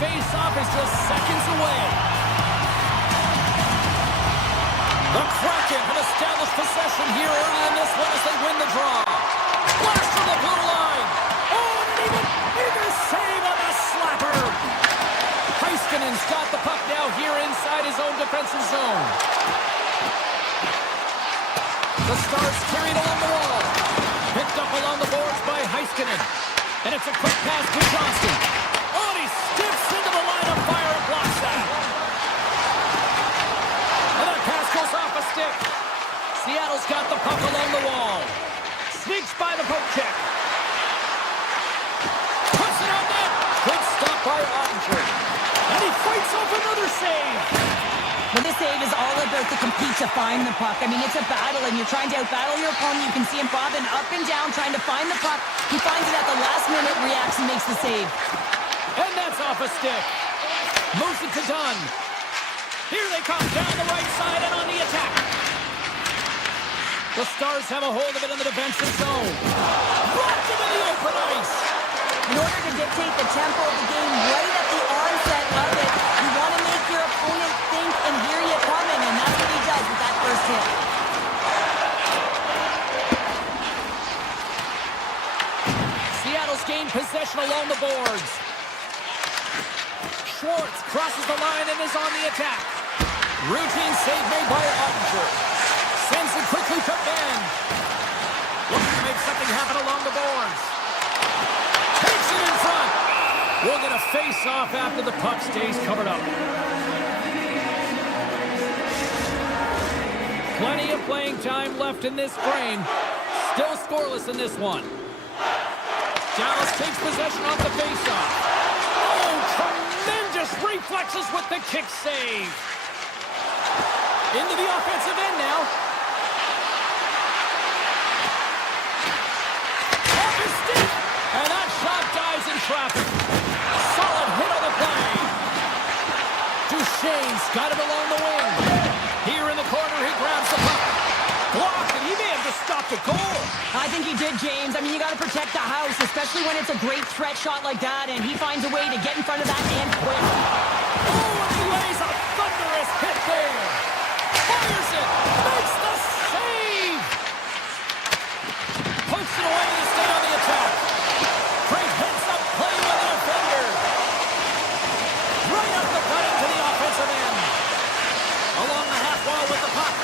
face-off is just seconds away. The Kraken have established possession here early in this one as they win the draw. Blast from the blue line. Oh, and an even bigger save on the slapper. Heiskanen's got the puck now here inside his own defensive zone. The Stars carried along the wall. Picked up along the boards by Heiskanen. And it's a quick pass to Johnston. Oh, and he skips into the line of fire and blocks that. And that pass goes off a stick. Seattle's got the puck along the wall. Sneaks by the poke check. Puts it on net. Good stop by Ottinger. And he fights off another save. Well, this save is all about the compete to find the puck. I mean, it's a battle, and you're trying to outbattle your opponent. You can see him bobbing up and down, trying to find the puck. He finds it at the last minute, reacts, and makes the save. And that's off a stick. Moves it to Dunn. Here they come down the right side and on the attack. The Stars have a hold of it in the defensive zone. Blocked him in the open ice. In order to dictate the tempo of the game right at the onset of it, you want to make your opponent think and hear you coming, and that's what he does with that first hit. Seattle's gained possession along the boards. Schwartz crosses the line and is on the attack. Routine save made by Ottinger. Sends it quickly to Ben. Looking to make something happen along the boards. Takes it in front. We'll get a face-off after the puck stays covered up. Plenty of playing time left in this frame. Still scoreless in this one. Dallas takes possession off the face-off. Oh, tremendous reflexes with the kick save. Into the offensive end now. Off his stick. And that shot dies in traffic. Solid hit on the play. Duchesne's got it along the wing. Here in the corner, he grabs the puck. Blocked, and he may have just stopped a goal. I think he did, James. I mean, you got to protect the house, especially when it's a great threat shot like that, and he finds a way to get in front of that and quick. Oh, and he lays a thunderous hit there. Fires it. Makes the save. Pokes it away to stay on the attack. Great heads-up play with the defender. Right up the gut into the offensive end. Along the half wall with the puck.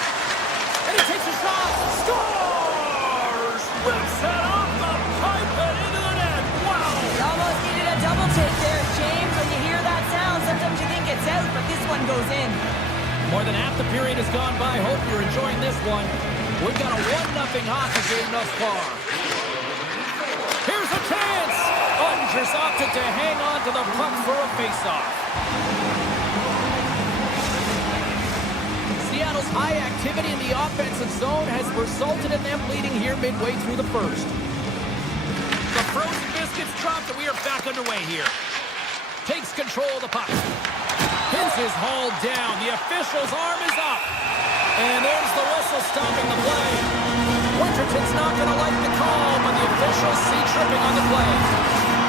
And he takes a shot. Scores! Whips it off the pipe and into the net. Wow! You almost needed a double take there, James. When you hear that sound, sometimes you think it's out, but this one goes in. More than half the period has gone by. Hope you're enjoying this one. We've got a 1-0 hockey game thus far. Here's a chance! Ottinger's opted to hang on to the puck for a face-off. Seattle's high activity in the offensive zone has resulted in them leading here midway through the first. The frozen biscuits dropped and we are back underway here. Takes control of the puck. Pins is hauled down. The official's arm is up. And there's the whistle stopping the play. Winterton's not going to like the call, but the officials see tripping on the play.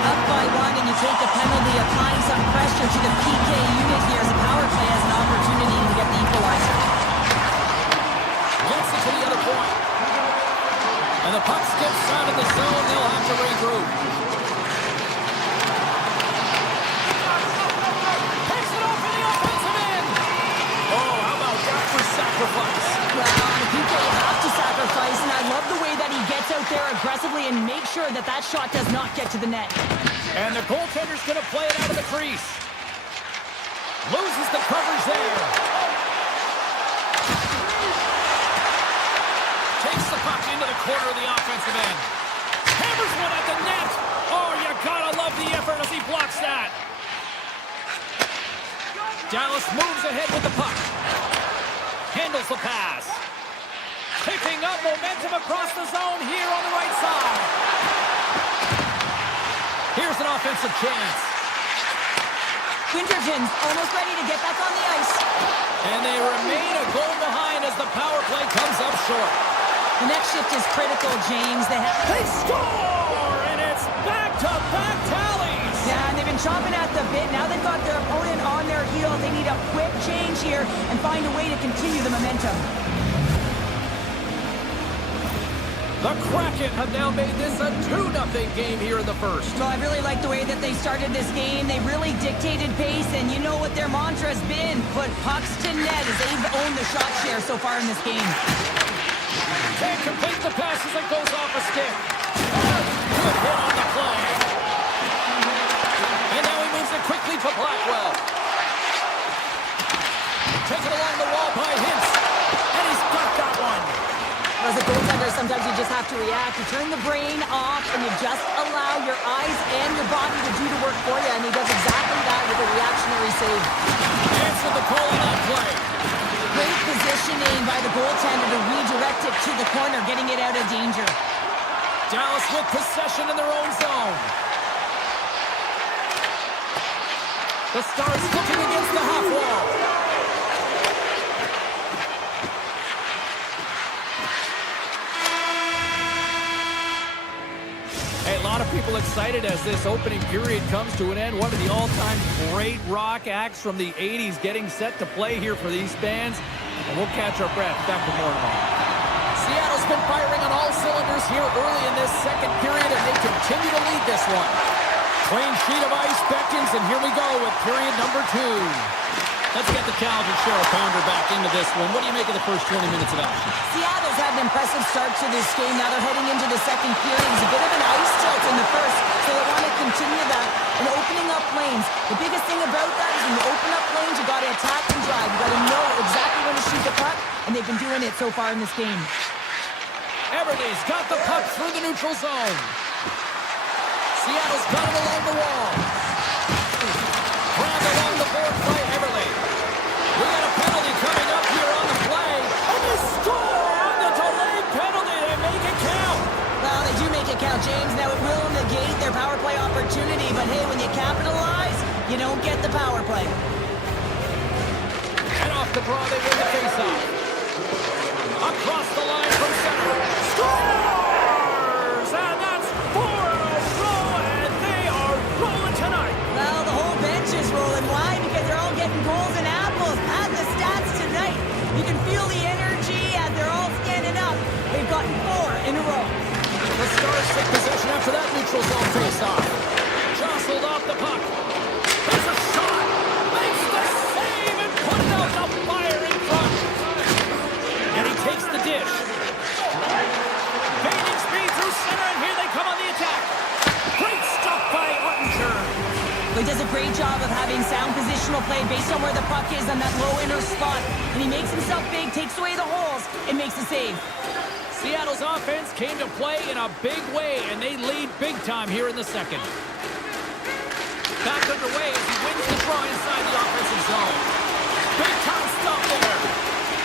Up by one, and you take the penalty, applying some pressure to the PK unit here as the power play has an opportunity to get the equalizer. Gets it to the other point. And the puck skips out of the zone. They'll have to regroup. Takes it off in the offensive end. Oh, how about that for sacrifice? Well, the PK have to sacrifice, and I love the way that he gets out there aggressively and makes sure that that shot does not get to the net. And the goaltender's going to play it out of the crease. Loses the coverage there. Takes the puck into the corner of the offensive end. Hammers one at the net. Oh, you gotta love the effort as he blocks that. Dallas moves ahead with the puck. Handles the pass. Picking up momentum across the zone here on the right side. Here's an offensive chance. Winterton's almost ready to get back on the ice. And they remain a goal behind as the power play comes up short. The next shift is critical, James. They score! And it's back-to-back tallies! Yeah, and they They've been chomping at the bit. Now they've got their opponent on their heels. They need a quick change here and find a way to continue the momentum. The Kraken have now made this a 2-0 game here in the first. Well, I really like the way that they started this game. They really dictated pace, and you know what their mantra has been. Put pucks to net as they've owned the shot share so far in this game. Can't complete the pass as it goes off a stick. Good hit on the play. And now he moves it quickly to Blackwell. Taken along the wall by Hintz. And he's got that one. As a goaltender, sometimes you just have to react. You turn the brain off, and you just allow your eyes and your body to do the work for you, and he does exactly that with a reactionary save. Answered the call on that play. Great positioning by the goaltender to redirect it to the corner, getting it out of danger. Dallas with possession in their own zone. The Stars looking against the half wall. Hey, a lot of people excited as this opening period comes to an end. One of the all-time great rock acts from the 80s getting set to play here for these fans. And we'll catch our breath. Back with more tomorrow. Seattle's been firing on all cylinders here early in this second period, and they continue to lead this one. Clean sheet of ice beckons, and here we go with period number 2. Let's get the Calgary Sheriff Pounder back into this one. What do you make of the first 20 minutes of action? Seattle's had an impressive start to this game. Now they're heading into the second period. It's a bit of an ice tilt in the first, so they want to continue that and opening up lanes. The biggest thing about that is when you open up lanes, you got to attack and drive. You got to know exactly when to shoot the puck, and they've been doing it so far in this game. Everly's got the puck through the neutral zone. Seattle's got it along the wall. Grabbed along the board by Everly. We got a penalty coming up here on the play. And they score on the delayed penalty. They make it count. Well, they do make it count, James. Now it will negate their power play opportunity, but hey, when you capitalize, you don't get the power play. And off the draw, they win the faceoff. Across the line from center. Scores! And that's 4 in a row, and they are rolling tonight. Well, the whole bench is rolling. Why? Because they're all getting goals and apples. Add the stats tonight. You can feel the energy as they're all standing up. They've gotten 4 in a row. The Stars take possession after that neutral zone faceoff. Jostled off the puck. There's a shot. Makes the save and puts out the fire in front. And he takes the dish. Gaining speed through center, and here they come on the attack. Great stuff by Ottinger. He does a great job of having sound positional play based on where the puck is on that low inner spot. And he makes himself big, takes away the holes, and makes the save. Seattle's offense came to play in a big way, and they lead big time here in the second. Back underway as he wins the draw inside the offensive zone. Big time stop there.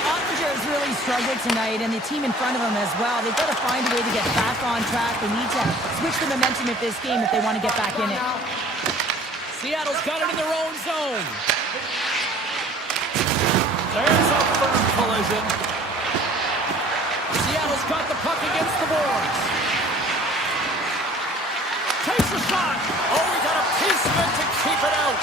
Ottinger has really struggled tonight, and the team in front of him as well. They've got to find a way to get back on track. They need to switch the momentum of this game if they want to get back in it. Seattle's got it in their own zone. There's a firm collision. Seattle's got the puck against the boards. Takes a shot. Oh, he got a piece of it to keep it out.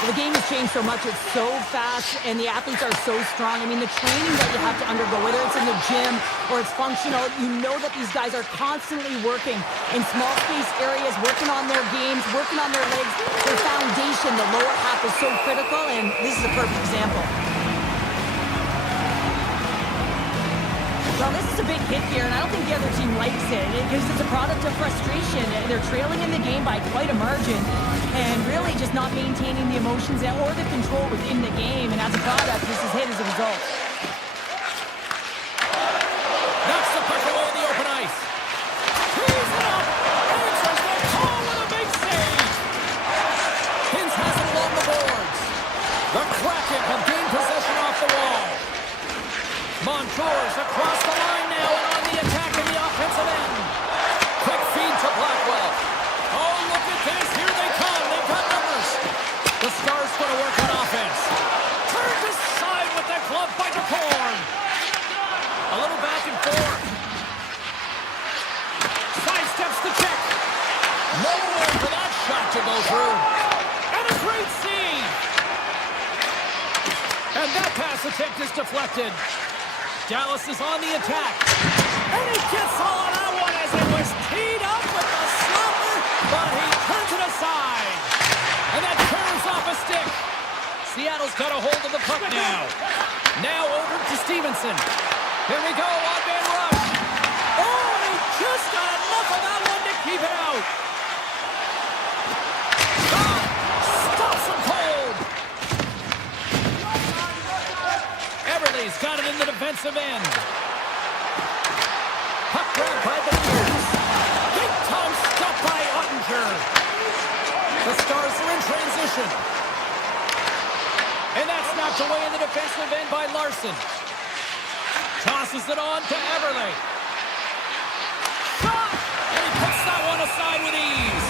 Well, the game has changed so much. It's so fast, and the athletes are so strong. I mean, the training that you have to undergo, whether it's in the gym or it's functional, you know that these guys are constantly working in small space areas, working on their games, working on their legs. Their foundation, the lower half, is so critical, and this is a perfect example. Well, this is a big hit here, and I don't think the other team likes it because it's a product of frustration. They're trailing in the game by quite a margin and really just not maintaining the emotions or the control within the game. And as a product, this is hit as a result. Knocks the puck away in the open ice. Tees it up. Answers the call with a big save. Hintz has it along the boards. The Kraken have gained possession off the wall. Montour's across the line now and on the attack in the offensive end. Quick feed to Blackwell. Oh, look at this. Here they come. They've got numbers. The Stars going to work on offense. Turns aside with that glove by DeCorn. A little back and forth. Sidesteps the check. Nowhere for that shot to go through. pass attempt is deflected. Dallas is on the attack. And he gets all of that one as it was teed up with the slapper, but he turns it aside. And that curves off a stick. Seattle's got a hold of the puck now. Now over to Stevenson. Here we go, on-man rush. Oh, he just got enough of that one to keep it out. Stops him cold. Everly's got it in the defensive end. Puck grabbed by the Bears. Big time stop by Ottinger. The Stars are in transition. And that's knocked away in the defensive end by Larson. Tosses it on to Everly. Shot! And he puts that one aside with ease.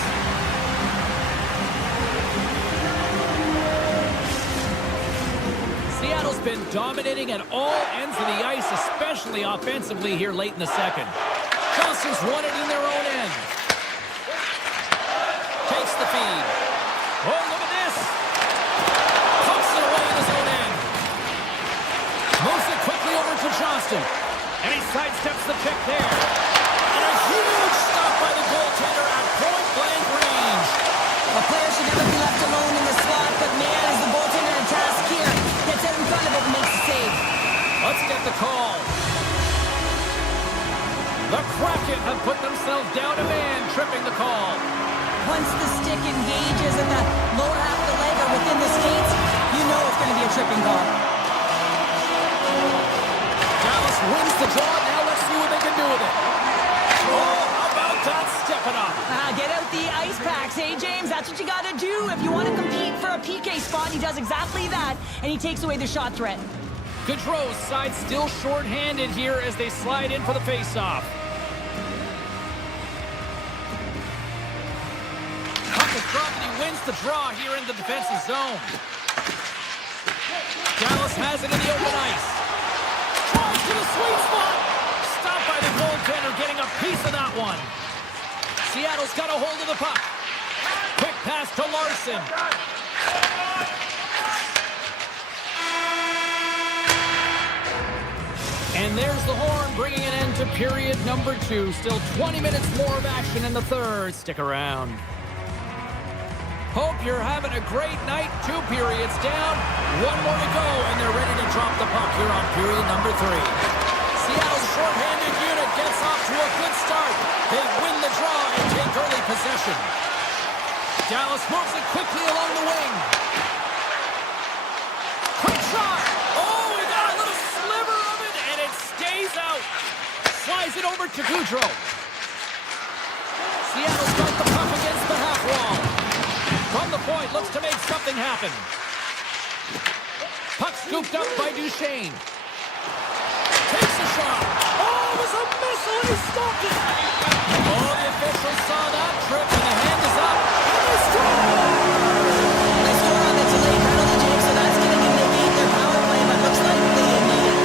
Seattle's been dominating at all ends of the ice, especially offensively here late in the second. Johnson's won it in their own end. Takes the feed. Oh, look at this. Pucks it away in his own end. Moves it quickly over to Johnston. And he sidesteps the pick there. And a huge stop by the goaltender at point-blank range. A player should never be left alone in the slot, but man, is the goaltender in task here. Gets out in front of it and makes the save. Let's get the call. The Kraken have put themselves down a man, tripping the call. Once the stick engages and the lower half of the leg are within the skates, you know it's going to be a tripping call. Dallas wins the draw. Now let's see what they can do with it. Oh, how about that stepping up? Get out the ice packs, hey, James? That's what you got to do if you want to compete for a PK spot. He does exactly that, and he takes away the shot threat. Gaudreau's side still short-handed here as they slide in for the face-off. Puck is dropped, and he wins the draw here in the defensive zone. Dallas has it in the open ice. Tries to the sweet spot. Stopped by the goaltender, getting a piece of that one. Seattle's got a hold of the puck. Quick pass to Larson. And there's the horn, bringing an end to period number 2. Still 20 minutes more of action in the third. Stick around. Hope you're having a great night. 2 periods down. 1 more to go, and they're ready to drop the puck here on period number 3. Seattle's shorthanded unit gets off to a good start. They win the draw and take early possession. Dallas moves it quickly along the wing. Quick shot! Oh, we got a little sliver of it, and it stays out. Slides it over to Gaudreau. Seattle's got the puck against the half wall. From the point, looks to make something happen. Puck scooped up by Duchesne. Takes a shot. Oh, it was a missile, and he stopped it. Oh, the officials saw that trip, and the hand is up. And they score! They score on the delayed penalty, James, so that's going to negate their power play, but looks like they need it.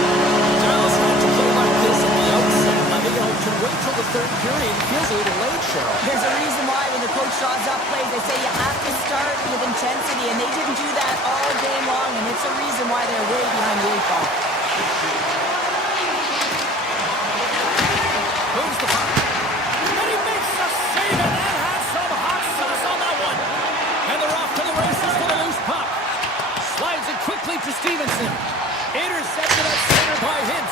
Dallas had to play like this at the outset. I think to wait till the third period feels a little late, Cheryl. There's a reason why when the coach draws up plays, they say you have to start with intensity, and they didn't do that all game long, and it's a reason why they're way behind the 8 ball. Moves the puck. And he makes a save, and that has some hot sauce on that one. And they're off to the races for the loose puck. Slides it quickly to Stevenson. Intercepted at center by Hintz.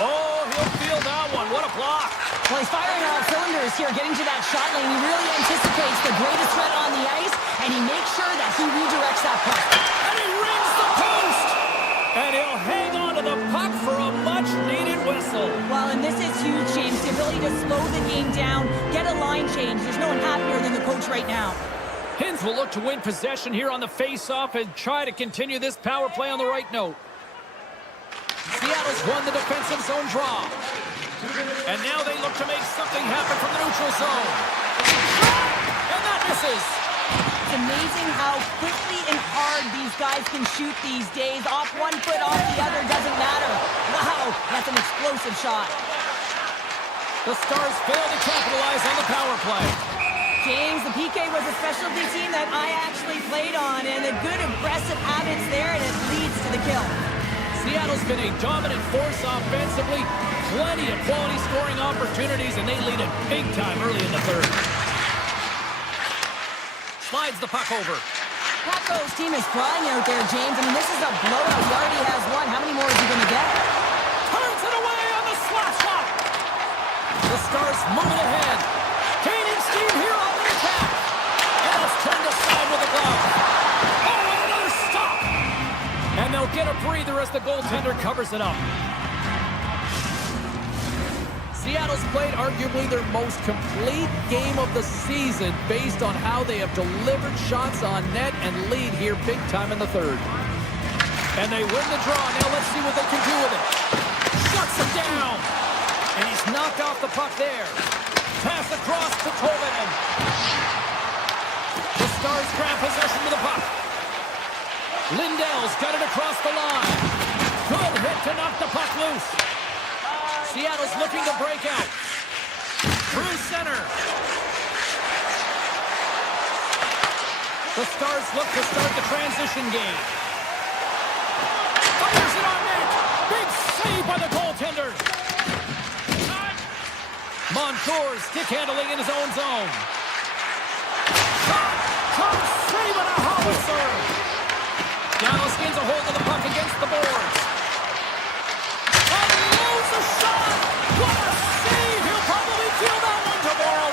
Oh, he'll feel that one. What a block. Well, he's firing on all cylinders here, getting to that shot lane. He really anticipates the greatest threat on the ice, and he makes sure that he redirects that puck. And he rings the post. And he'll hang on to the puck for a much-needed whistle. Well, and this is huge, James. The ability to slow the game down, get a line change. There's no one happier than the coach right now. Hintz will look to win possession here on the face-off and try to continue this power play on the right note. Seattle's won the defensive zone draw. And now they look to make something happen from the neutral zone. And that misses. It's amazing how quickly and hard these guys can shoot these days. Off one foot, off the other, doesn't matter. Wow, that's an explosive shot. The Stars fail to capitalize on the power play. James, the PK was a specialty team that I actually played on, and the good aggressive habits there, and it leads to the kill. Seattle's been a dominant force offensively. Plenty of quality scoring opportunities, and they lead it big time early in the third. Slides the puck over. Paco's team is flying out there, James. I mean, this is a blowout. He already has one. How many more is he going to get? Turns it away on the slap shot. The Stars moving ahead. Gaining steam here on the attack. And it's turned aside with a glove. Oh, and another stop. And they'll get a breather as the goaltender covers it up. Seattle's played arguably their most complete game of the season based on how they have delivered shots on net and lead here big time in the third. And they win the draw. Now let's see what they can do with it. Shuts him down. And he's knocked off the puck there. Pass across to Tolvanen. The Stars grab possession of the puck. Lindell's got it across the line. Good hit to knock the puck loose. Seattle's looking to break out. Through center. The Stars look to start the transition game. Fires it on net. Big save by the goaltender. Montour stick handling in his own zone. Shot! Save on a howitzer. Dallas gains a hold of the puck against the boards. A shot! What a save! He'll probably feel that one tomorrow.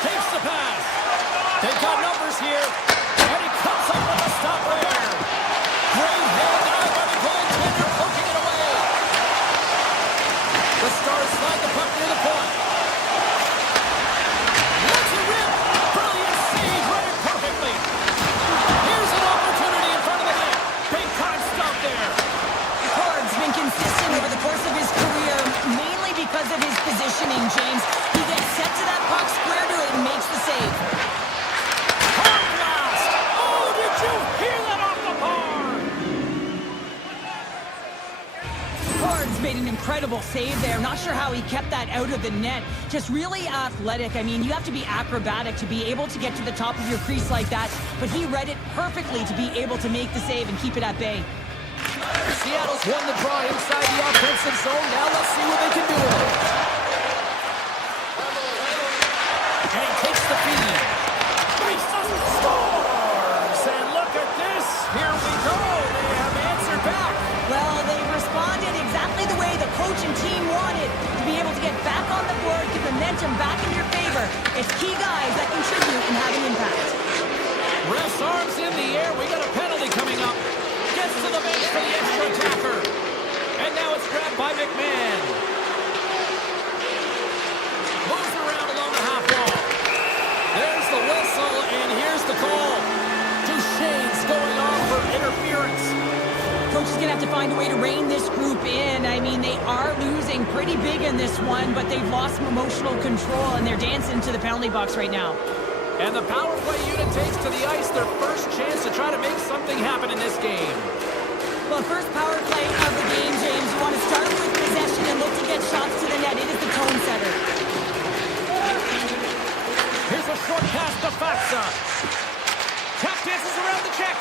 Takes the pass. They've got numbers here. And he cuts up with a stop there. Great hand eye by the goaltender, poking it away. The Stars slide the puck near the point. Let's it rip. Brilliant save, read it perfectly. Here's an opportunity in front of the net. Big time stop there. Ford's been consistent over the course of his career, mainly because of his positioning, James. He gets set to that puck, square to it, and makes the save. Hard blast! Oh, did you hear that off the bar? Ford's made an incredible save there. Not sure how he kept that out of the net. Just really athletic. I mean, you have to be acrobatic to be able to get to the top of your crease like that, but he read it perfectly to be able to make the save and keep it at bay. Seattle's won the draw inside the offensive zone. Now let's see what they can do with it. And he takes the feed. Scores! And look at this. Here we go. They have answered back. Well, they responded exactly the way the coach and team wanted, to be able to get back on the board, get momentum back in your favor. It's key guys that contribute and have an impact. Ref's arms in the air. We got a penalty coming up. Gets to the bench for the extra attacker. And now it's grabbed by McMahon. Moves around along the half wall. There's the whistle, and here's the call. Duchesne's going on for interference. Coach is going to have to find a way to rein this group in. I mean, they are losing pretty big in this one, but they've lost some emotional control, and they're dancing to the penalty box right now. And the power play unit takes to the ice their first chance to try to make something happen in this game. Well, first power play of the game, James. You want to start with possession and look to get shots to the net. It is the tone setter. Here's a short pass to Fatsa. Tap dances around the check.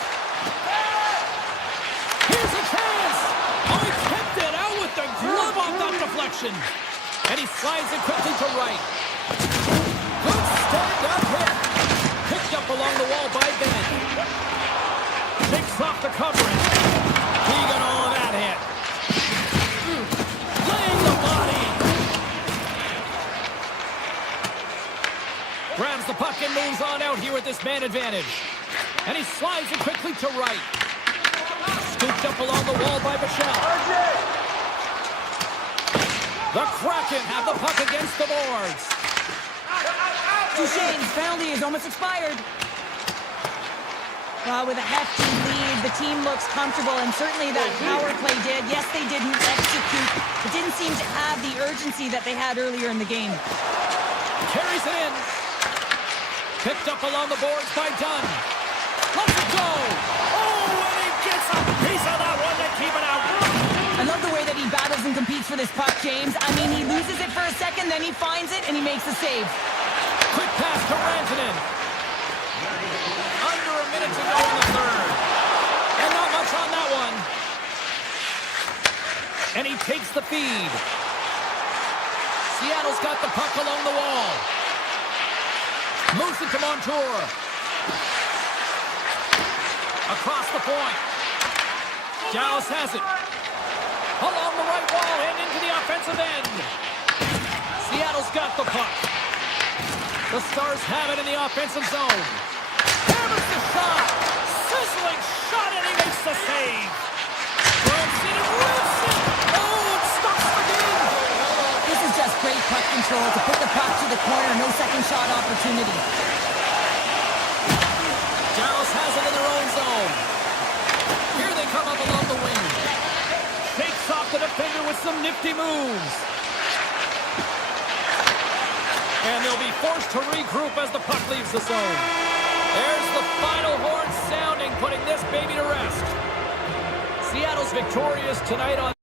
Here's a chance. Oh, he kept it out with the glove on that deflection. And he slides it quickly to right. Good stand-up hit. Picked up along the wall by Ben. Shakes off the coverage. He got all of that hit. Laying the body. Grabs the puck and moves on out here with this man advantage. And he slides it quickly to right. Scooped up along the wall by Michelle. The Kraken have the puck against the boards. Duchesne's penalty is almost expired. Well, with a hefty lead, the team looks comfortable, and certainly that power play did. Yes, they didn't execute. It didn't seem to have the urgency that they had earlier in the game. Carries it in. Picked up along the boards by Dunn. Lets it go. Oh, and he gets a piece of that one to keep it out. I love the way that he battles and competes for this puck, James. I mean, he loses it for a second, then he finds it, and he makes the save. Quick pass to Rantanen. Under a minute to go in the third. And not much on that one. And he takes the feed. Seattle's got the puck along the wall. Moves it to Montour. Across the point. Dallas has it. Along the right wall and into the offensive end. Seattle's got the puck. The Stars have it in the offensive zone. Hammers the shot. Sizzling shot, and he makes the save. Runs in and rips it. Oh, it stops the game. This is just great puck control to put the puck to the corner. No second shot opportunity. Dallas has it in their own zone. Here they come up along the wing. Shakes off the defender with some nifty moves. And they'll be forced to regroup as the puck leaves the zone. There's the final horn sounding, putting this baby to rest. Seattle's victorious tonight on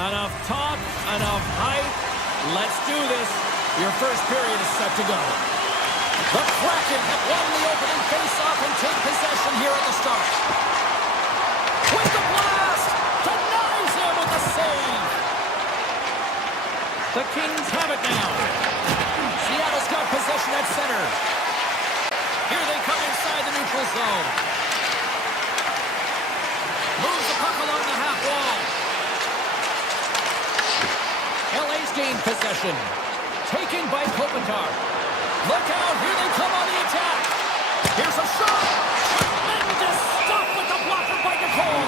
enough talk, enough hype. Let's do this. Your first period is set to go. The Kraken have won the opening faceoff and take possession here at the start. With the blast! Denies him with the save! The Kings have it now. Seattle's got possession at center. Here they come inside the neutral zone. Moves the puck along the half wall. LA's gained possession. Taken by Kopitar. Look out, here they come on the attack. Here's a shot. Tremendous stop with the blocker by Decor.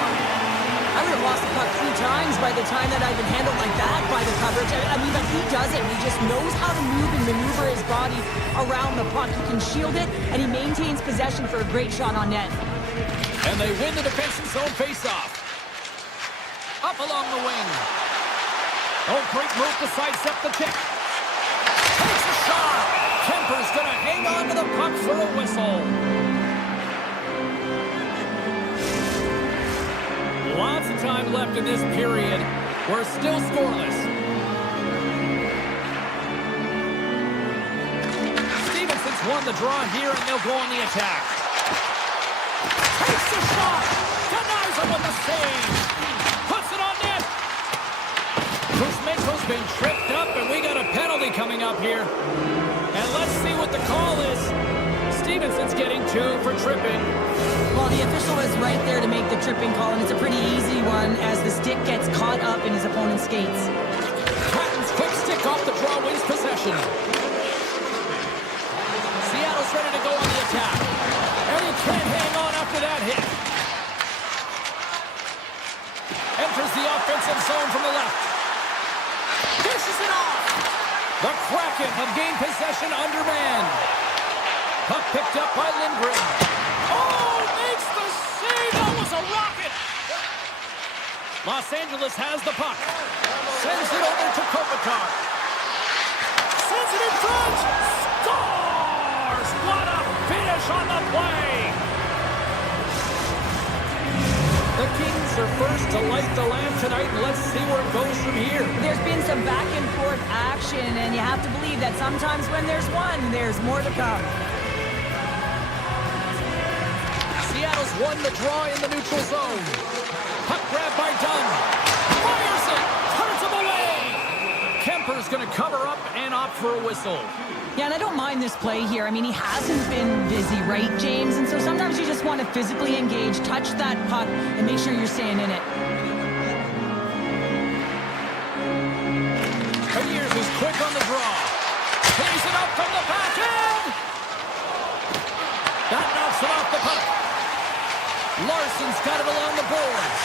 I would have lost the puck 3 times by the time that I've been handled like that by the coverage. I mean, but he does it. He just knows how to move and maneuver his body around the puck. He can shield it, and he maintains possession for a great shot on net. And they win the defensive zone faceoff. Up along the wing. Oh, great move to sidestep the kick. Takes a shot. Kemper's going to hang on to the puck for a whistle. Lots of time left in this period. We're still scoreless. Stevenson's won the draw here, and they'll go on the attack. Takes a shot. Denies him with a save. Puts it on net. Kuzmenko's been tripped up, and we got a penalty coming up here. And let's see what the call is. Stevenson's getting 2 for tripping. Well, the official is right there to make the tripping call, and it's a pretty easy one as the stick gets caught up in his opponent's skates. Patton's quick stick off the draw wins possession. Seattle's ready to go on the attack. And he can't hang on after that hit. Enters the offensive zone from the left. Dishes it off. The Kraken have gained possession under man. Puck picked up by Lindgren. Oh, makes the save. That was a rocket. Los Angeles has the puck. Sends it over to Kopitar. Sends it in front. Scores! What a finish on the play. The Kings are first to light the lamp tonight, and let's see where it goes from here. There's been some back and forth action, and you have to believe that sometimes when there's one, there's more to come. Seattle's won the draw in the neutral zone. Puck grab by Dunn. Fires it. Turns him away. Kuemper's going to cover up and opt for a whistle. Yeah, and I don't mind this play here. I mean, he hasn't been busy, right, James? And so sometimes you just want to physically engage, touch that puck, and make sure you're staying in it. Beniers is quick on the draw. Plays it up from the back end. That knocks it off the puck. Larson's got it along the boards.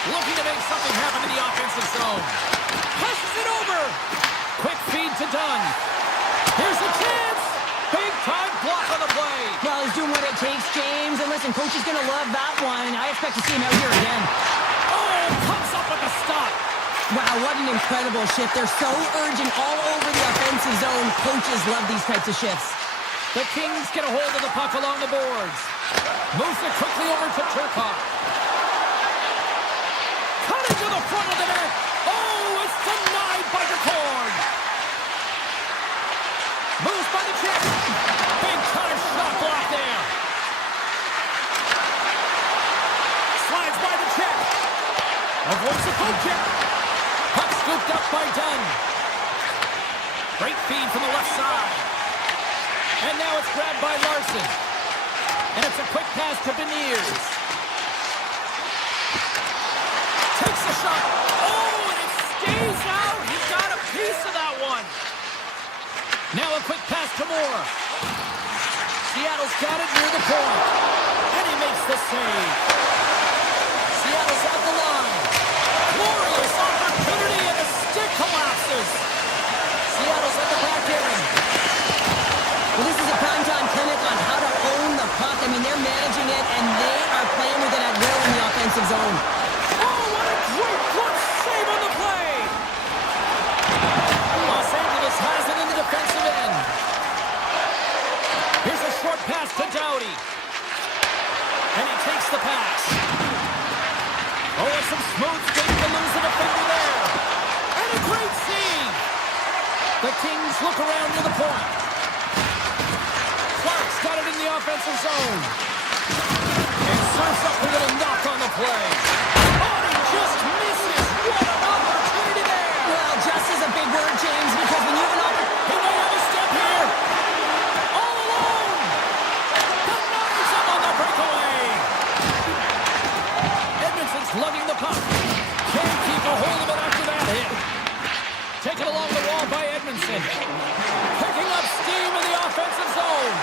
Looking to make something happen in the offensive zone. Passes it over. Quick feed to Dunn. Here's a chance. Big time block on the play. Well, he's doing what it takes, James. And listen, coach is going to love that one. I expect to see him out here again. Oh, comes up with a stop. Wow, what an incredible shift. They're so urgent all over the offensive zone. Coaches love these types of shifts. The Kings get a hold of the puck along the boards. Moves it quickly over to Turcotte. Cutting to the front of the net. Oh, it's denied by the cord. Moves by the check. Big time shot block there. Slides by the check. Avoids the poke check. Puck scooped up by Dunn. Great feed from the left side. And now it's grabbed by Larson. And it's a quick pass to Beniers. Takes the shot. Oh, and it stays out. He got a piece of that one. Now a quick pass to Moore. Seattle's got it near the point. And he makes the save. Seattle's at the line. Glorious opportunity, and the stick collapses. Seattle's at the back end. Well, this is a primetime clinic on how to own the puck. I mean, they're managing it, and they are playing with it at will in the offensive zone. Oh, what a great glove save on the play! Los Angeles has it in the defensive end. Here's a short pass to Doughty. And he takes the pass. Oh, and some smooth skating to lose the defender there. And a great save! The Kings look around near the point. Clark's got it in the offensive zone. And serves up a little knock on the play. Oh, he just misses. What an opportunity there. Well, just is a big word, James, because when you have an opportunity... He may have a step here. All alone. Denies him on the breakaway. Edmondson's lugging the puck. Can't keep a hold of it after that hit. Taken along the wall by Edmondson. Picking up steam in the offensive zone.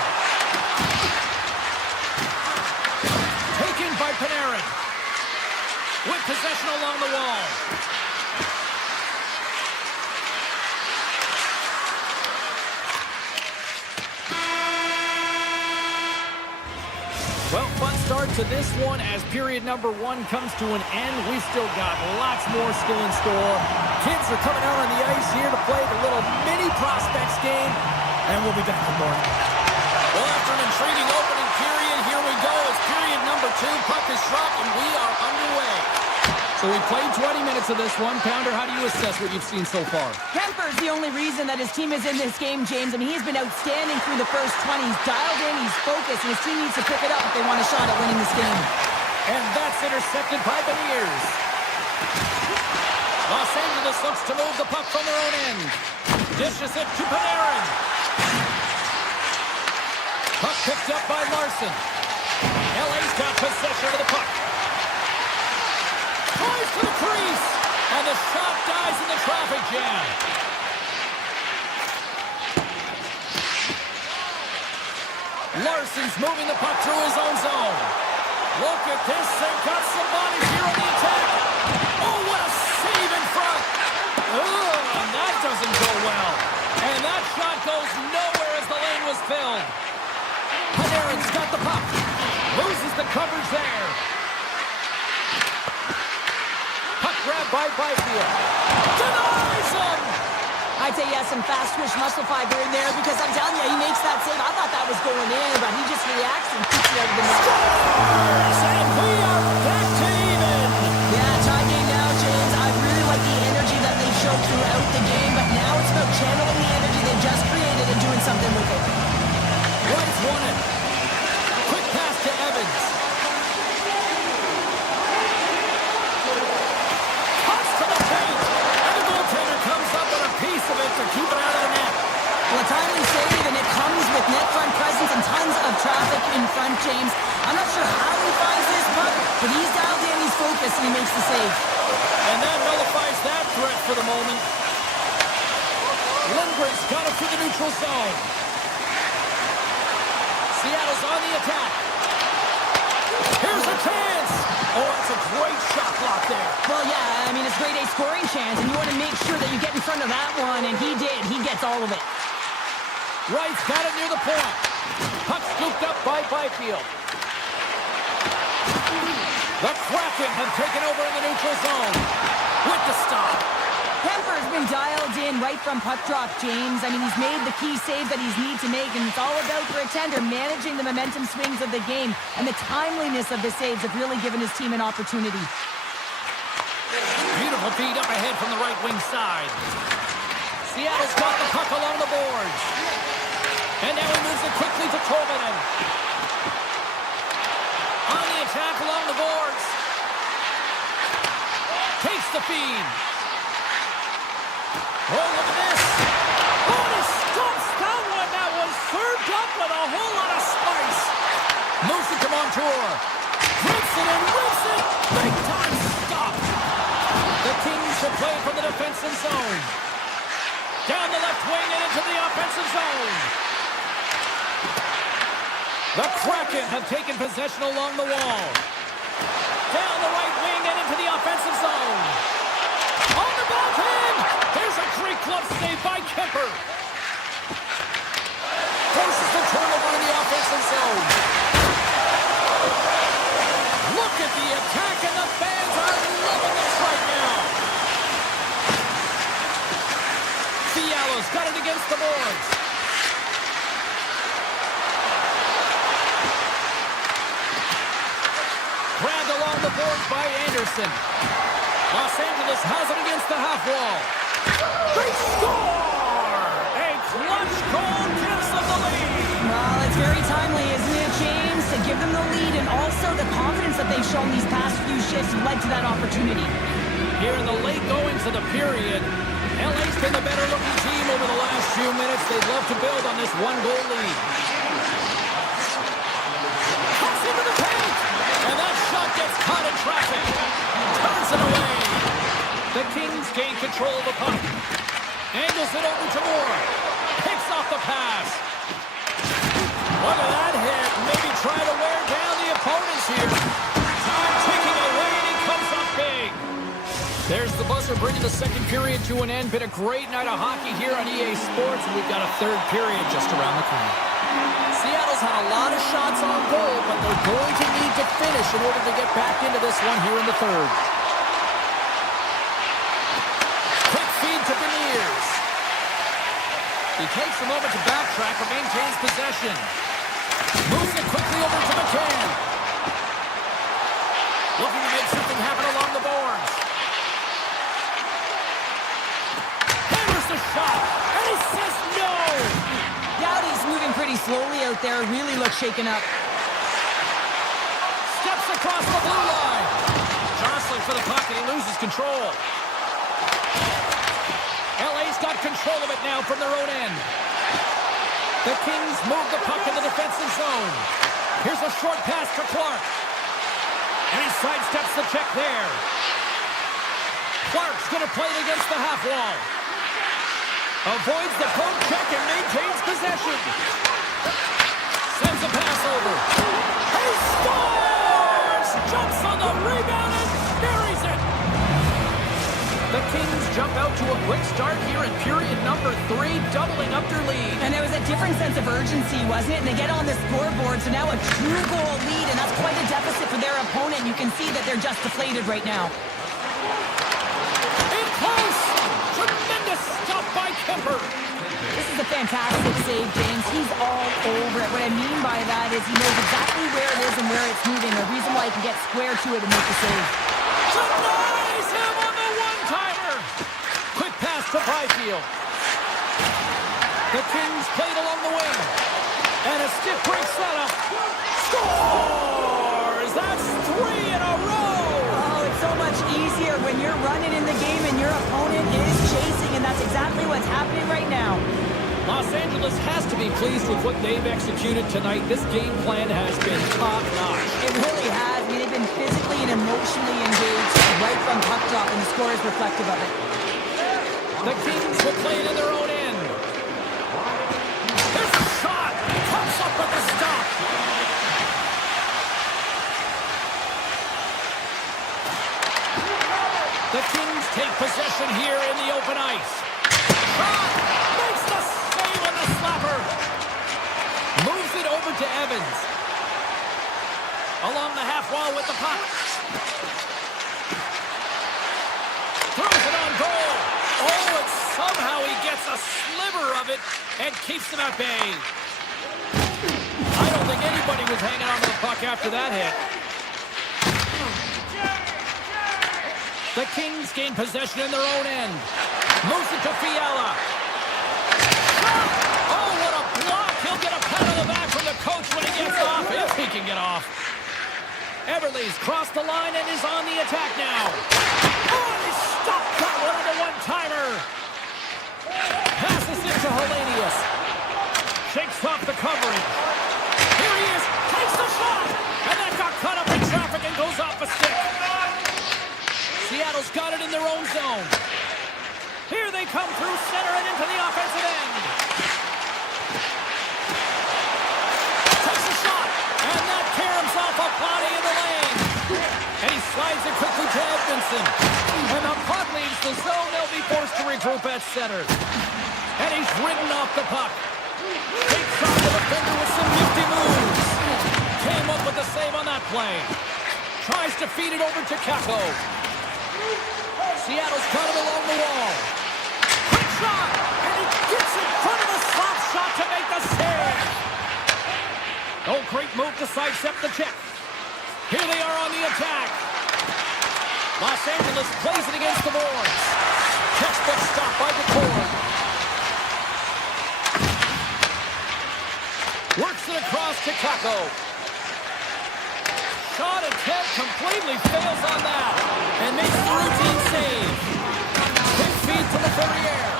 Taken by Panarin. With possession along the wall. Well, fun start to this one as period number one comes to an end. We've still got lots more still in store. Kids are coming out on the ice here to play the little mini prospects game, and we'll be back with more. Well, after an intriguing opening period, here we go as period number two. Puck is dropped, and we are underway. So we played 20 minutes of this one. Pounder, how do you assess what you've seen so far? Kuemper's the only reason that his team is in this game, James. I mean, he's been outstanding through the first 20. He's dialed in, he's focused, and his team needs to pick it up if they want a shot at winning this game. And that's intercepted by Beniers. Los Angeles looks to move the puck from their own end. Dishes it to Panarin. Puck picked up by Larson. LA's got possession of the puck. Tries to the crease. And the shot dies in the traffic jam. Larson's moving the puck through his own zone. Look at this. They've got some bodies here on the attack. Oh, what a save in front. Oh, and that doesn't go well. And that shot goes nowhere as the lane was filled. Panarin's got the puck. Loses the coverage there. Puck grabbed by Byfield. Denies him. I'd say he has some fast twitch muscle fiber in there because I'm telling you, he makes that save. I thought that was going in, but he just reacts and keeps it out of the net. Scores! And we are back to even. Yeah, tie game now, James. I really like the energy that they showed throughout the game, but now it's about channeling the energy they just created and doing something with it. White's won it. Quick pass to Evans. Cuts to the paint. And the in front, James. I'm not sure how he finds this puck, but he's dialed in, he's focused, and he makes the save. And that nullifies that threat for the moment. Lindgren's got it through the neutral zone. Seattle's on the attack. Here's a chance. Oh, it's a great shot block there. Well, yeah, I mean, it's a grade A scoring chance, and you want to make sure that you get in front of that one, and he did. He gets all of it. Wright's got it near the point. Puck scooped up by Byfield. The Kraken have taken over in the neutral zone with the stop. Kemper's been dialed in right from puck drop, James. I mean, he's made the key save that he's need to make, and it's all about for a tender managing the momentum swings of the game, and the timeliness of the saves have really given his team an opportunity. Beautiful feed up ahead from the right wing side. Seattle's got the puck along the boards. And now he moves it quickly to Tolvanen. On the attack along the boards. Takes the feed. Oh, look at this. Oh, and he stumps that one. That was served up with a whole lot of spice. Moves it to Montour. Rips it and rips it. Big time stop. The Kings should play from the defensive zone. Down the left wing and into the offensive zone. The Kraken have taken possession along the wall. Down the right wing and into the offensive zone. On the Baltic! There's a great glove save by Kemper. Forces the turnover in the offensive zone. Look at the attack, and the fans are loving this right now. Fiala's got it against the boards. Grabbed along the boards by Anderson. Los Angeles has it against the half wall. They score! A clutch goal gives them the lead. Well, it's very timely, isn't it, James, to give them the lead, and also the confidence that they've shown these past few shifts led to that opportunity. Here in the late goings of the period, LA's been the better-looking team over the last few minutes. They'd love to build on this one-goal lead. Cuts into the paint, and that shot gets caught in traffic. Turns it away. The Kings gain control of the puck. Angles it over to Moore. Picks off the pass. Look at that hit. Maybe try to wear down the opponents here. Time ticking away, and he comes up big. There's the buzzer bringing the second period to an end. Been a great night of hockey here on EA Sports, and we've got a third period just around the corner. Seattle's had a lot of shots on goal, but they're going to need to finish in order to get back into this one here in the third. Quick feed to Beniers. He takes a moment to backtrack but maintains possession. Moves it quickly over to McCann. Looking to make something happen along the boards. Hammers the shot, and he says no! Doughty's moving pretty slowly out there, really looks shaken up. Steps across the blue line. Jostling for the puck, and he loses control. LA's got control of it now from their own end. The Kings move the puck in the defensive zone. Here's a short pass to Clark. And he sidesteps the check there. Clark's going to play it against the half wall. Avoids the poke check and maintains possession. Sends a pass over. He scores! Jumps on the rebound and buries it. The Kings jump out to a quick start here in period number 3, doubling up their lead. And there was a different sense of urgency, wasn't it? And they get on the scoreboard, so now a true goal lead, and that's quite a deficit for their opponent. You can see that they're just deflated right now. In close! Tremendous stop by Kemper. This is a fantastic save, James. He's all over it. What I mean by that is he knows exactly where it is and where it's moving. A reason why he can get square to it and make the save. Denies him on the one-timer. Quick pass to Byfield. The Kings played along the wing. And a stiff break setup. Scores! That's 3 in a row! Oh, it's so much easier when you're running in the game and your opponent is chasing, and that's exactly what's happening right now. Los Los Angeles has to be pleased with what they've executed tonight. This game plan has been top-notch. It really has. I mean, they've been physically and emotionally engaged right from puck drop, and the score is reflective of it. The Kings will play it in their own end. Here's a shot. Comes up with the stop. The Kings take possession here in the open ice. Shot. Makes the save on the slapper. Moves it over to Evans. Along the half wall with the puck. Throws it on goal. Oh, and somehow he gets a sliver of it and keeps them at bay. I don't think anybody was hanging on to the puck after that hit. The Kings gain possession in their own end. Moves it to Fiala. Oh, what a block. He'll get a pat on the back from the coach when he gets off, if he can get off. Everly's crossed the line and is on the attack now. Oh, he stopped that one on the one-timer. Passes it to Hellenius. Shakes off the coverage. Here he is. Takes the shot. And that got caught up in traffic and goes off a stick. Seattle's got it in their own zone. Here they come through center and into the offensive end. Takes a shot. And that caroms off a body in the lane. And he slides it quickly to Edmondson. When the puck leaves the zone, they'll be forced to regroup at center. And he's ridden off the puck. Takes on the defender with some nifty moves. Came up with a save on that play. Tries to feed it over to Kako. Seattle's got it along the wall. Quick shot! And he gets in front of the slap shot to make the save. Oh, great move to sidestep the check. Here they are on the attack. Los Angeles plays it against the boards. Textbook stop by the cord. Works it across to Kako. Shot attempt completely fails on that. And makes the routine save. Quick feed to the Ferrier.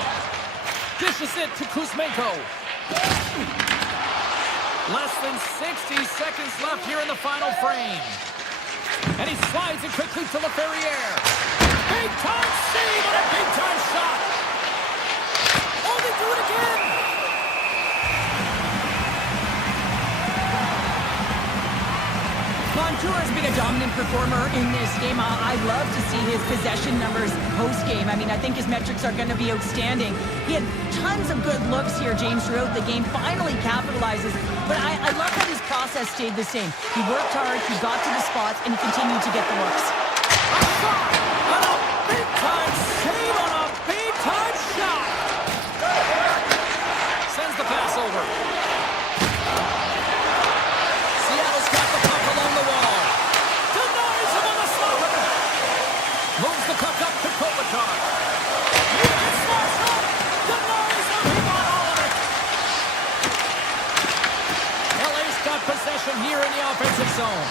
Dishes it to Kuzmenko. Less than 60 seconds left here in the final frame. And he slides it quickly to the Ferrier. Big-time save and a big-time shot. Oh, they do it again. Montour has been a dominant performer in this game. I love to see his possession numbers post-game. I mean, I think his metrics are going to be outstanding. He had tons of good looks here, James, throughout the game. Finally capitalizes. But I love that his process stayed the same. He worked hard, he got to the spots, and he continued to get the looks. A shot! And a big-time save on a big-time shot! Sends the pass over. Seattle's got the puck along the wall. Denies him on the slapper. Moves the puck up to Kopitar. It's slashed up. Denies him. He got all of it. LA's got possession here in the offensive zone.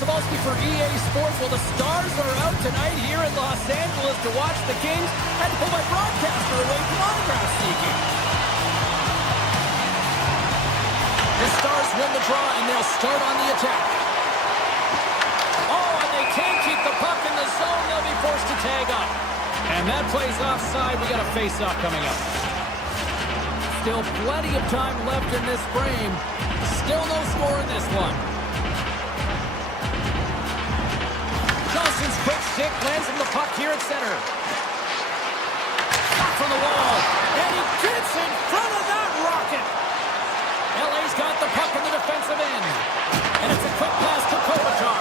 Sabalski for EA Sports. Well, the Stars are out tonight here in Los Angeles to watch the Kings. Had to pull my broadcaster away from autograph seeking. The Stars win the draw, and they'll start on the attack. Oh, and they can't keep the puck in the zone. They'll be forced to tag up. And that plays offside. We got a face-off coming up. Still plenty of time left in this frame. Still no score in this one. Johnson's quick stick lands him the puck here at center. Shot from the wall. And he gets in front of that rocket. LA's got the puck in the defensive end. And it's a quick pass to Kovacar.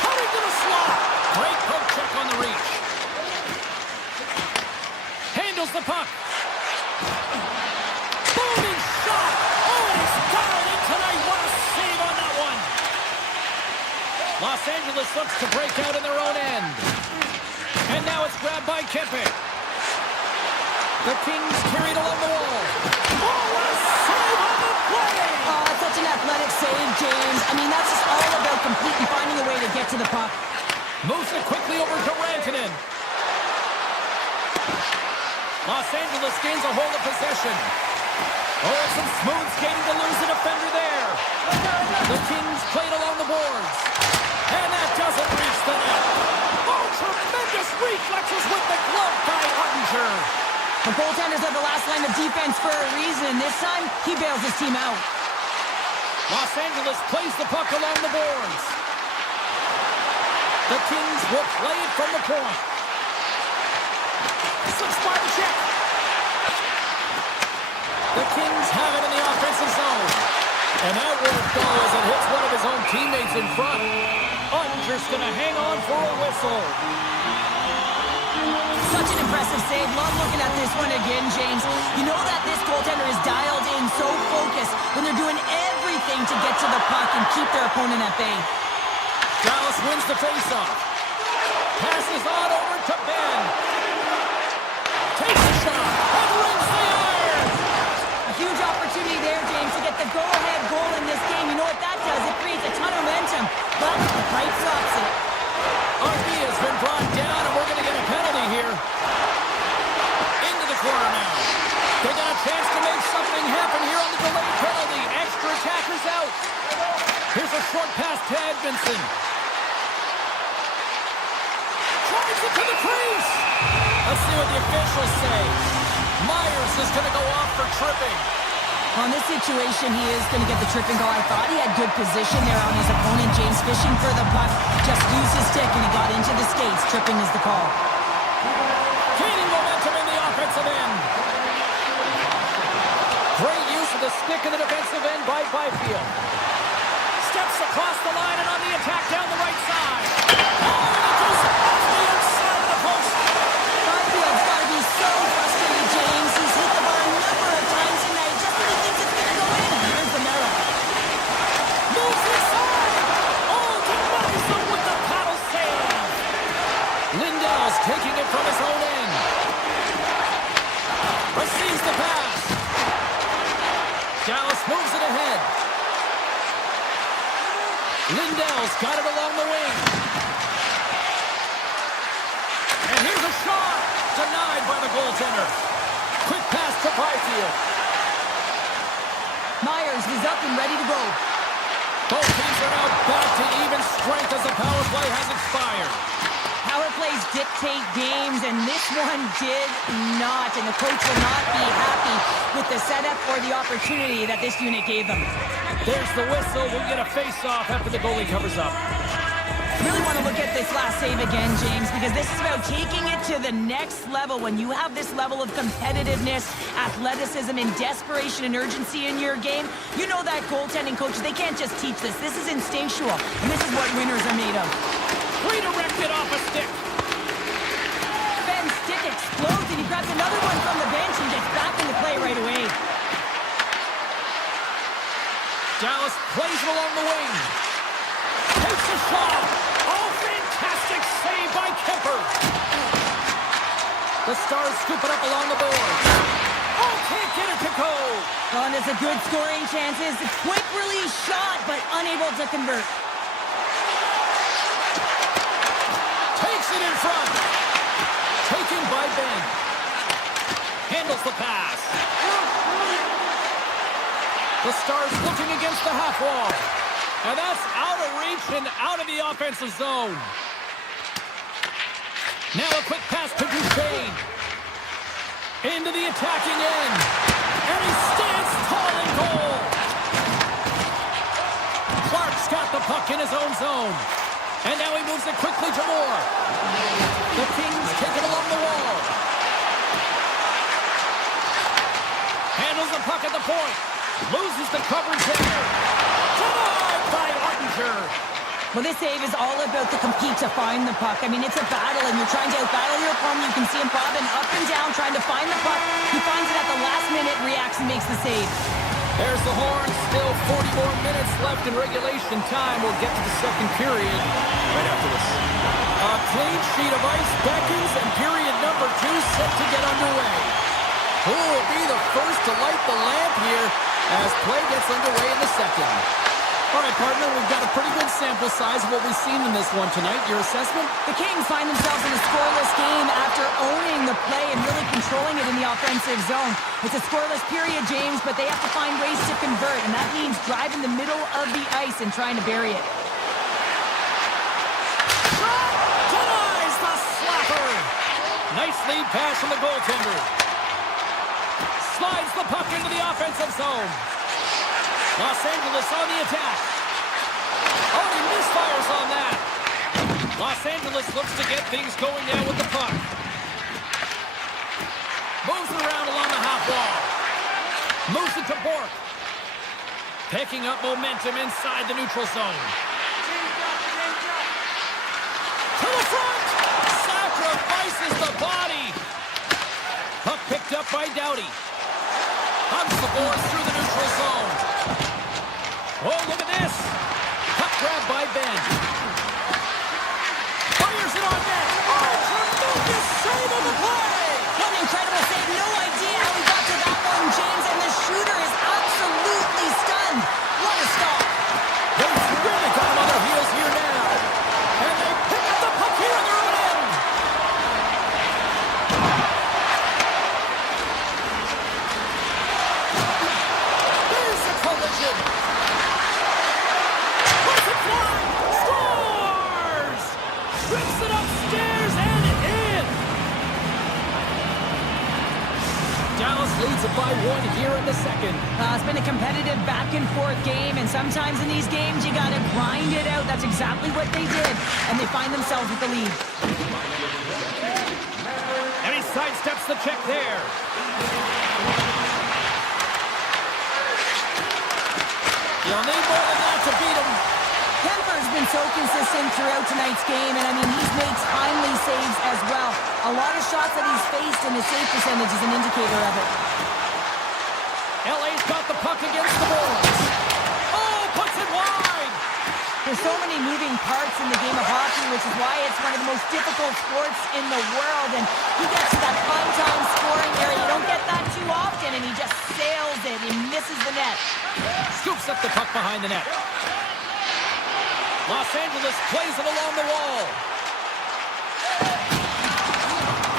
Cutting to the slot. Great poke check on the reach. Handles the puck. Booming shot. Oh, and he's got it in tonight. What a save on that one. Los Angeles looks to break out in their own end. And now it's grabbed by Kempe. The Kings carried along the wall. Oh, what a save on the play! Oh, such an athletic save, James. I mean, that's just all about completely finding a way to get to the puck. Moves it quickly over to Rantanen. Los Angeles gains a hold of possession. Oh, some smooth skating to lose the defender there. The Kings played along the boards. And that doesn't reach the net. Oh, tremendous reflexes with the glove by Ottinger. The goaltenders are the last line of defense for a reason. This time, he bails his team out. Los Angeles plays the puck along the boards. The Kings will play it from the point. Some smart check. The Kings have it in the offensive zone. And that won't go as it hits one of his own teammates in front. Ottinger's going to hang on for a whistle. Such an impressive save. Love looking at this one again, James. You know that this goaltender is dialed in, so focused when they're doing everything to get to the puck and keep their opponent at bay. Dallas wins the faceoff. Passes on over to Ben. Takes a shot and rings the iron. A huge opportunity there, James, to get the go-ahead goal in this game. You know what that does? It creates a ton of momentum, but the pipe stops it. RB has been brought down, and we're going to get a penalty here. Into the corner now. They got a chance to make something happen here on the delayed penalty. Extra attackers out. Here's a short pass to Edmondson. Drives it to the crease. Let's see what the officials say. Myers is going to go off for tripping. On this situation, he is going to get the tripping goal. I thought he had good position there on his opponent. James fishing for the puck. Just used his stick, and he got into the skates. Tripping is the call. Gaining momentum in the offensive end. Great use of the stick in the defensive end by Byfield. Steps across the line and on the attack down the right side. Oh, it goes off the inside of the post. Byfield's got to be so frustrated, James. He's hit the bar a number of times tonight just when he thinks it's going to go in. Here's the narrow. Moves inside. Oh, denies them with the paddle save. Lindell's taking it from his own end. Receives the pass. Dallas moves it ahead. Lindell's got it along the wing. And here's a shot. Denied by the goaltender. Quick pass to Byfield. Myers is up and ready to go. Both teams are now back to even strength as the power play has expired. Power plays dictate games, and this one did not. And the coach will not be happy with the setup or the opportunity that this unit gave them. There's the whistle. We'll get a face-off after the goalie covers up. Really want to look at this last save again, James, because this is about taking it to the next level. When you have this level of competitiveness, athleticism, and desperation and urgency in your game, you know that goaltending coaches, they can't just teach this. This is instinctual, and this is what winners are made of. Redirected off a stick. Ben's stick explodes, and he grabs another one from the bench and gets back into play right away. Dallas plays it along the wing. Takes a shot. Oh, fantastic save by Kemper. The Stars scoop it up along the boards. Oh, can't get it to go. Oh, and it's a good scoring chances. Quick release shot, but unable to convert. Takes it in front. Taken by Ben. Handles the pass. The Stars looking against the half wall. And that's out of reach and out of the offensive zone. Now a quick pass to Duchesne. Into the attacking end. And he stands tall in goal. Clark's got the puck in his own zone. And now he moves it quickly to Moore. The Kings take it along the wall. Handles the puck at the point. Loses the coverage there. Denied by Ottinger. Well, this save is all about the compete to find the puck. I mean, it's a battle, and you're trying to outbattle your opponent. You can see him bobbing up and down, trying to find the puck. He finds it at the last minute, reacts, and makes the save. There's the horn. Still 40 more minutes left in regulation time. We'll get to the second period right after this. A clean sheet of ice beckons, and period number 2 set to get underway. Who will be the first to light the lamp here as play gets underway in the second? All right, partner, we've got a pretty good sample size of what we've seen in this one tonight. Your assessment? The Kings find themselves in a scoreless game after owning the play and really controlling it in the offensive zone. It's a scoreless period, James, but they have to find ways to convert, and that means driving the middle of the ice and trying to bury it. Shot! Denies the slapper! Nice lead pass from the goaltender. Slides the puck into the offensive zone. Los Angeles on the attack. Oh, he misfires on that. Los Angeles looks to get things going now with the puck. Moves it around along the half wall. Moves it to Bork. Picking up momentum inside the neutral zone. To the front. Sacrifices the body. Puck picked up by Doughty. Hugs the boards through the neutral zone. Oh, look at this. Puck grab by Ben. Fires it on net. Oh, tremendous save on the play. What an incredible save. No idea how he got to that one, James, and the shooter is absolutely stunned. What a stop. They've really got him on their heels here now. And they pick up the puck here in their own end. There's a collision. Puts it flying. Scores! Rips it upstairs and in. Dallas leads it by 1 here in the second. It's been a competitive back-and-forth game, and sometimes in these games, you got to grind it out. That's exactly what they did, and they find themselves with the lead. And he sidesteps the check there. You'll need more than that to beat him. Kemper's been so consistent throughout tonight's game, and I mean, he's made timely saves as well. A lot of shots that he's faced, and his save percentage is an indicator of it. LA's got the puck against the boards. Oh, puts it wide. There's so many moving parts in the game of hockey, which is why it's one of the most difficult sports in the world, and he gets to that prime time scoring area. You don't get that too often, and he just sails it. He misses the net. Scoops up the puck behind the net. Los Angeles plays it along the wall.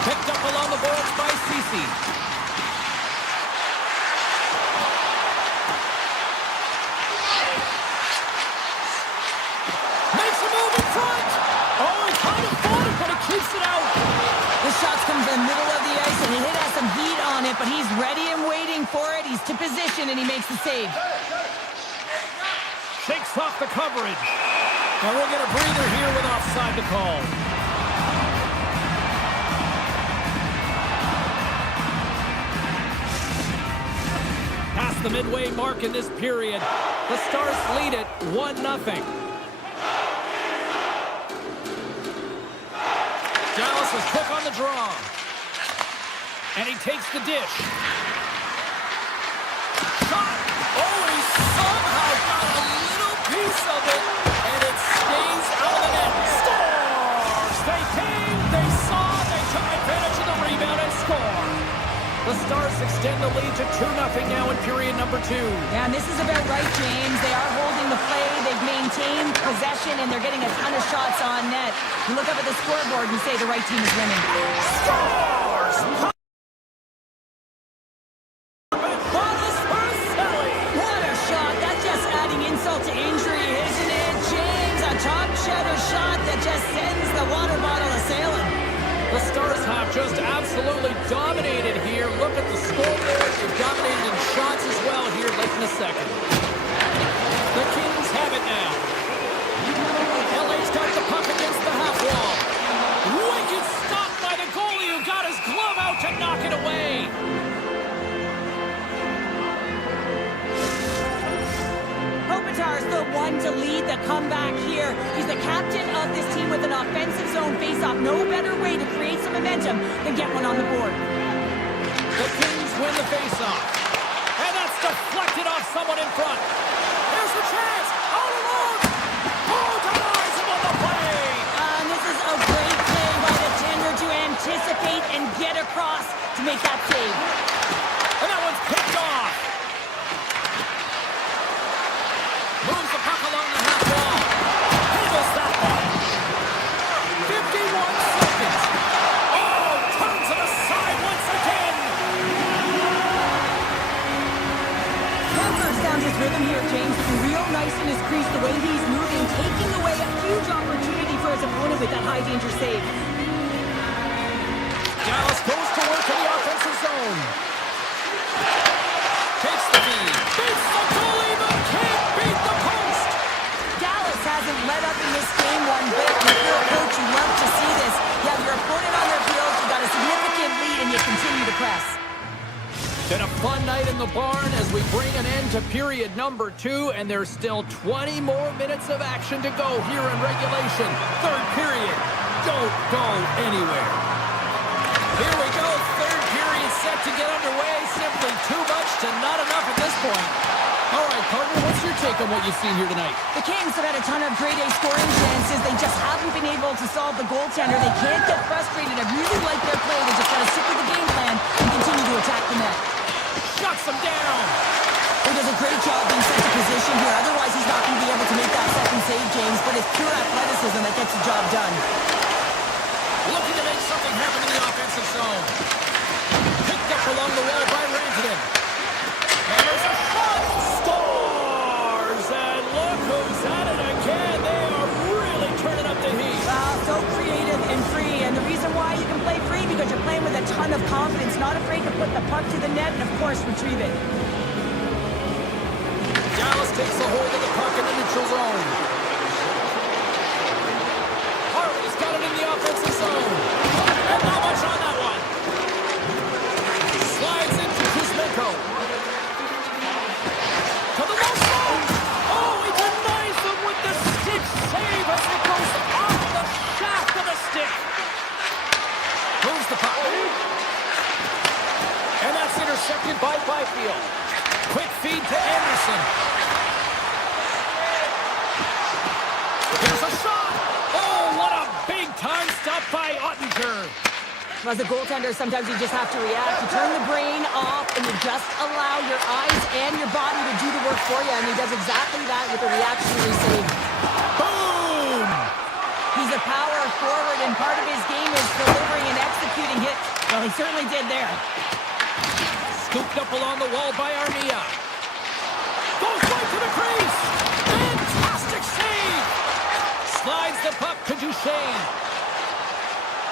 Picked up along the boards by Ceci. Makes a move in front. Oh, he kind of fought it, but he keeps it out. The shots come from the middle of the ice, and the hit has some heat on it, but he's ready and waiting for it. He's to position, and he makes the save. Shakes off the coverage. And we'll get a breather here with offside to call. Past the midway mark in this period, the Stars lead it 1-0. Dallas is quick on the draw. And he takes the dish. Shot! Oh, he somehow got a little piece of it, and it stays out of the net. Scores! They came, they saw, they took advantage of the rebound and score. The Stars extend the lead to 2-0 now in period number 2. Yeah, and this is about right, James. They are holding the play. They've maintained possession, and they're getting a ton of shots on net. You look up at the scoreboard and say the right team is winning. Scores! Insult to injury, isn't it, James? A top shutter shot that just sends the water bottle a-sailing. The Stars have just absolutely dominated here. Look at the scoreboard. They've dominated in shots as well here late in the second. The Kings have it now. LA's got the puck against the half wall. Wicked stop by the goalie who got his glove out to knock it away. Kopitar's the one to lead the comeback here. He's the captain of this team with an offensive zone faceoff. No better way to create some momentum than get one on the board. The Kings win the faceoff. And that's deflected off someone in front. Here's the chance. All alone. Oh, denies him on the play. And this is a great play by the tender to anticipate and get across to make that save. And that one's picked off. Moves the puck along the half wall. Handles that one. 51 seconds. Oh, turns it aside once again. Kemper's found his rhythm here, James. Real nice in his crease, the way he's moving, taking away a huge opportunity for his opponent with that high danger save. Dallas goes to work in the offensive zone. Takes the feed. Beats the goalie, but can't beat the post. Dallas hasn't let up in this game one bit. And if you're a coach, you love to see this. You have your opponent on their heels, you got a significant lead, and you continue to press. Been a fun night in the barn as we bring an end to period number 2, and there's still 20 more minutes of action to go here in regulation. Third period. Don't go anywhere. Here we go. Third period set to get underway. Simply too much to not enough at this point. All right, partner, what's your take on what you've seen here tonight? The Kings have had a ton of grade A scoring chances. They just haven't been able to solve the goaltender. They can't get frustrated. I really like their play. They just got to stick with the game plan and continue to attack the net. Shuts him down. He does a great job being set to position here. Otherwise, he's not going to be able to make that second save, James. But it's pure athleticism that gets the job done. Looking to make something happen in the offensive zone. Picked up along the wall by Rantanen. And there's a shot. Stars! And look who's at it again. They are really turning up the heat. Wow, so creative and free. And the reason why you can play free because you're playing with a ton of confidence, not afraid to put the puck to the net and, of course, retrieve it. Dallas takes a hold of the puck in the neutral zone. Harley's got it in the offensive zone. And not much on that one. Slides into Kuzmenko. To the left zone. Oh, he denies him with the stick save as it goes off the shaft of the stick. Moves the puck. And that's intercepted by Byfield. Quick feed to Anderson. Here's a shot. Oh, what a big-time stop by Ottinger. As a goaltender, sometimes you just have to react. You turn the brain off, and you just allow your eyes and your body to do the work for you, and he does exactly that with a reactionary save. Boom! He's a power forward, and part of his game is delivering and executing hits. Well, he certainly did there. Scooped up along the wall by Armia. Goes right to the crease. Fantastic save. Slides the puck to Duchesne.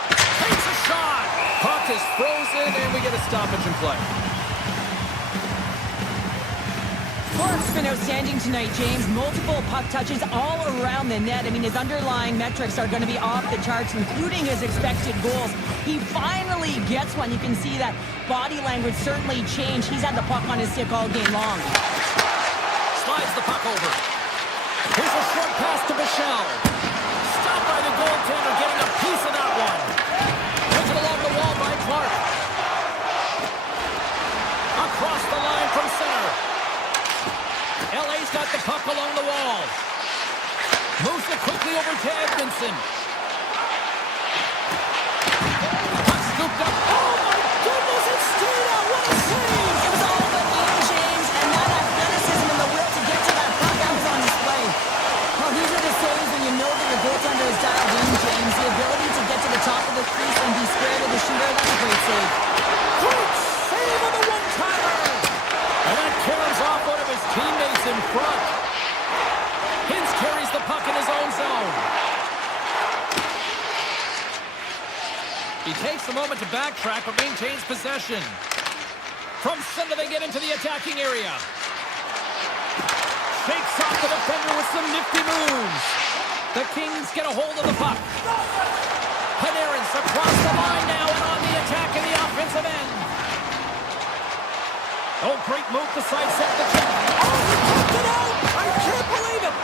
Takes a shot. Puck is frozen, and we get a stoppage in play. Clark's been outstanding tonight, James. Multiple puck touches all around the net. I mean, his underlying metrics are going to be off the charts, including his expected goals. He finally gets one. You can see that body language certainly changed. He's had the puck on his stick all game long. Slides the puck over. Here's a short pass to Michel. Stopped by the goaltender, getting a piece of that one. Puts it along the wall by Clark. Across the line from center. LA's got the puck along the wall. Moves it quickly over to Edmondson. Puck scooped up. Oh my goodness, it's Stena! What a save! save. Great save on the one-timer! And that carries off one of his teammates in front. Hintz carries the puck in his own zone. He takes a moment to backtrack, but maintains possession. From center, they get into the attacking area. Shakes off the defender with some nifty moves. The Kings get a hold of the puck. Panarin's across the line now and on the attack in the offensive end. Oh, great move to sidestep the check. Oh, he popped it out! I can't believe it!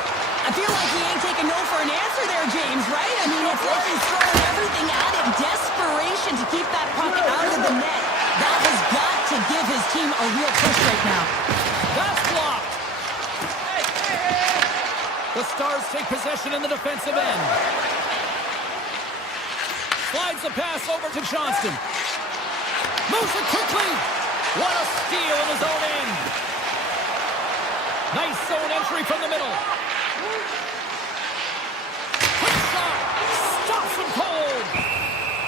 I feel like he ain't taking no for an answer there, James, right? I mean, it's like he's throwing everything at it. Desperation to keep that puck out of the net. That has got to give his team a real push right now. That's blocked. The Stars take possession in the defensive end. Slides the pass over to Johnston. Moves it quickly. What a steal in his own end. Nice zone entry from the middle. Quick shot. Stops him cold.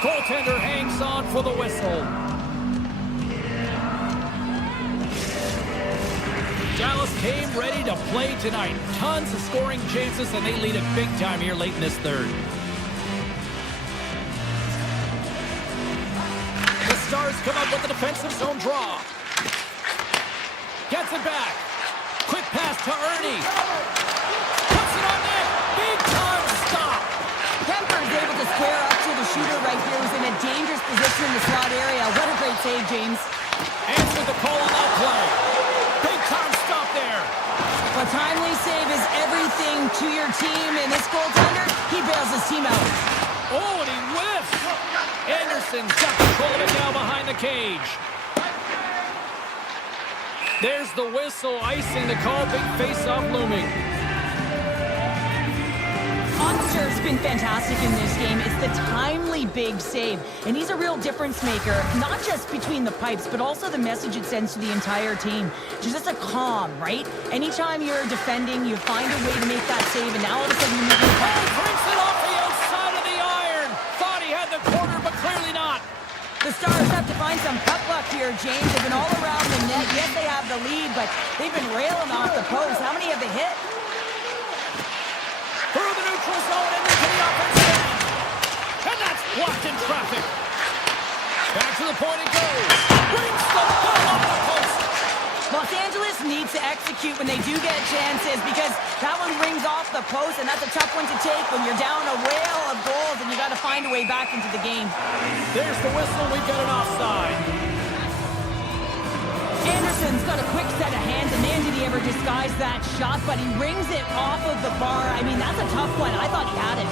Goaltender hangs on for the whistle. Dallas came ready to play tonight. Tons of scoring chances, and they lead it big time here late in this third. The Stars come up with the defensive zone draw. Gets it back. Quick pass to Ernie. Puts it on net. Big time stop. Kemper is able to square up to the shooter right here, who's in a dangerous position in the slot area. What a great save, James. Answer the call on that play. Big time stop there. A timely save is everything to your team, and this goaltender, he bails his team out. Oh, and he whiffs. Anderson's got control of it now behind the cage. There's the whistle, icing the call, big face-off looming. Onster's been fantastic in this game. It's the timely big save, and he's a real difference maker, not just between the pipes, but also the message it sends to the entire team. Just a calm, right? Anytime you're defending, you find a way to make that save, and now all of a sudden you move the puck. Drinks it off the outside of the iron. Thought he had the corner, but clearly not. The Stars have to find some puck luck here, James. They've been all around the net. Yes, they have the lead, but they've been railing off the post. How many have they hit? Through the neutral zone and into the offensive end. And that's blocked in traffic. Back to the point it goes. Brings the ball off the post. Los Angeles needs to execute when they do get chances, because that one rings off the post, and that's a tough one to take when you're down a whale of goals and you got to find a way back into the game. There's the whistle. We've got an offside. Anderson's got a quick set of hands, and man, did he ever disguise that shot, but he rings it off of the bar. I mean, that's a tough one. I thought he had it.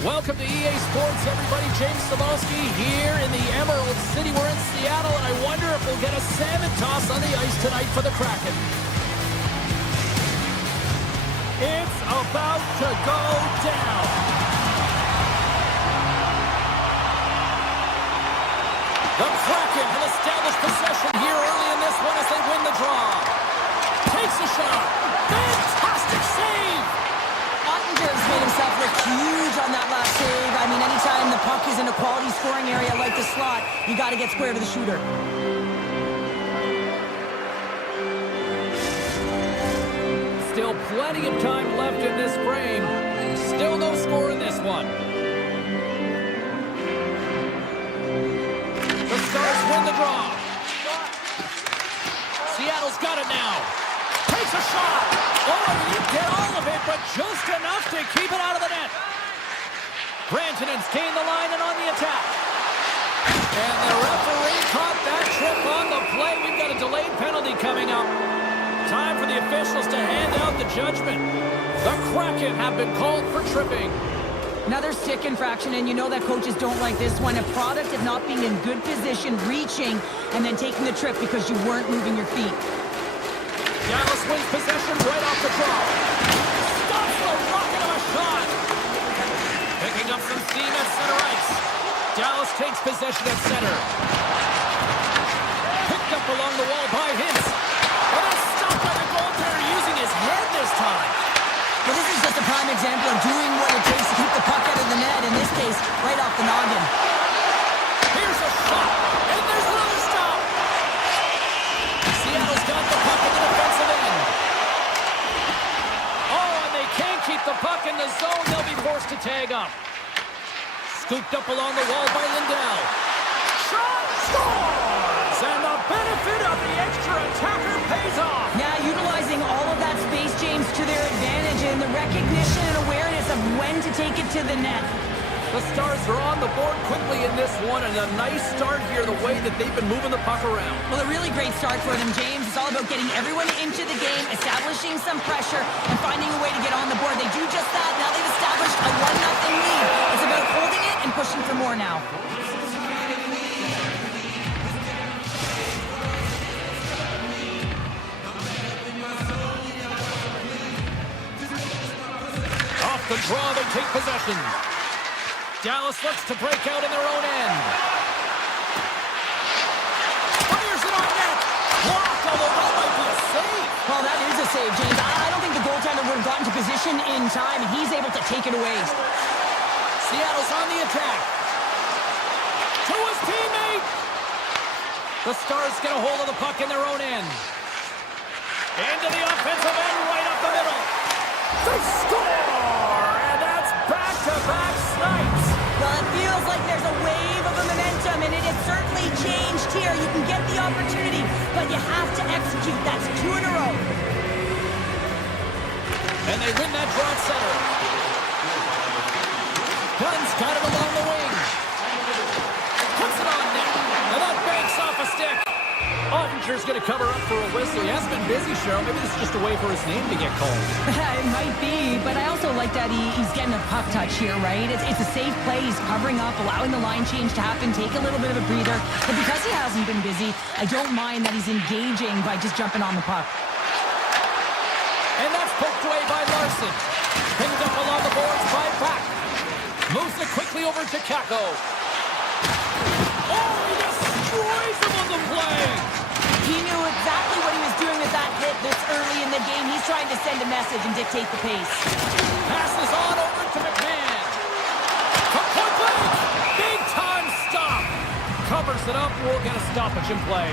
Welcome to EA Sports, everybody. James Cebulski here in the Emerald City. We're in Seattle, and I wonder if we'll get a salmon toss on the ice tonight for the Kraken. It's about to go down. The Kraken will establish possession here early in this one as they win the draw. Takes a shot. Fantastic save. Ottinger's made himself look huge on that last save. I mean, anytime the puck is in a quality scoring area like the slot, you got to get square to the shooter. Still plenty of time left in this frame. Still no score in this one. The Stars win the draw. Seattle's got it now. Takes a shot. Oh, he didn't get all of it, but just enough to keep it out of the net. Grantonen's gained the line and on the attack. And the referee caught that trip on the play. We've got a delayed penalty coming up. Time for the officials to hand out the judgment. The Kraken have been called for tripping. Another stick infraction, and you know that coaches don't like this one. A product of not being in good position, reaching, and then taking the trip because you weren't moving your feet. Dallas wins possession right off the draw. Stops the rocket of a shot. Picking up some steam at center ice. Dallas takes possession at center. Picked up along the wall by Hintz. But it's stopped by the goaltender using his head this time. Well, this is just a prime example of doing what it takes to keep the puck out of the net. In this case, right off the noggin. Here's a shot, and there's another stop. Seattle's got the puck in the defensive end. Oh, and they can't keep the puck in the zone. They'll be forced to tag up. Scooped up along the wall by Lindell. Shot scores! And the benefit of the extra attacker pays off. Yeah, utilizing all of that space, James, to their advantage and the recognition and awareness of when to take it to the net. The Stars are on the board quickly in this one, and a nice start here the way that they've been moving the puck around. Well, a really great start for them, James. It's all about getting everyone into the game, establishing some pressure, and finding a way to get on the board. They do just that. Now they've established a 1-0 lead. It's about holding it and pushing for more now. Off the draw, they take possession. Dallas looks to break out in their own end. Fires it on net. Blocked, although that might be a save. Well, that is a save, James. I don't think the goaltender would have gotten to position in time, and he's able to take it away. Seattle's on the attack. To his teammate. The Stars get a hold of the puck in their own end. Into the offensive end, right up the middle. They score! And that's back-to-back snipes. Well, it feels like there's a wave of momentum, and it has certainly changed here. You can get the opportunity, but you have to execute. That's 2 in a row. And they win that draw at center. Gunn's got it along the wing. Puts it on net. And that banks off a stick. Ottinger's going to cover up for a whistle. He hasn't been busy, Cheryl. Maybe this is just a way for his name to get called. It might be, but I also like that he's getting a puck touch here, right? It's a safe play. He's covering up, allowing the line change to happen, take a little bit of a breather. But because he hasn't been busy, I don't mind that he's engaging by just jumping on the puck. And that's poked away by Larson. Picked up along the boards by Back. Moves it quickly over to Kako. Oh, he destroys him on the play. He knew exactly what he was doing with that hit this early in the game. He's trying to send a message and dictate the pace. Passes on over to McMahon. From point blank. Big time stop. Covers it up. We'll get a stoppage in play.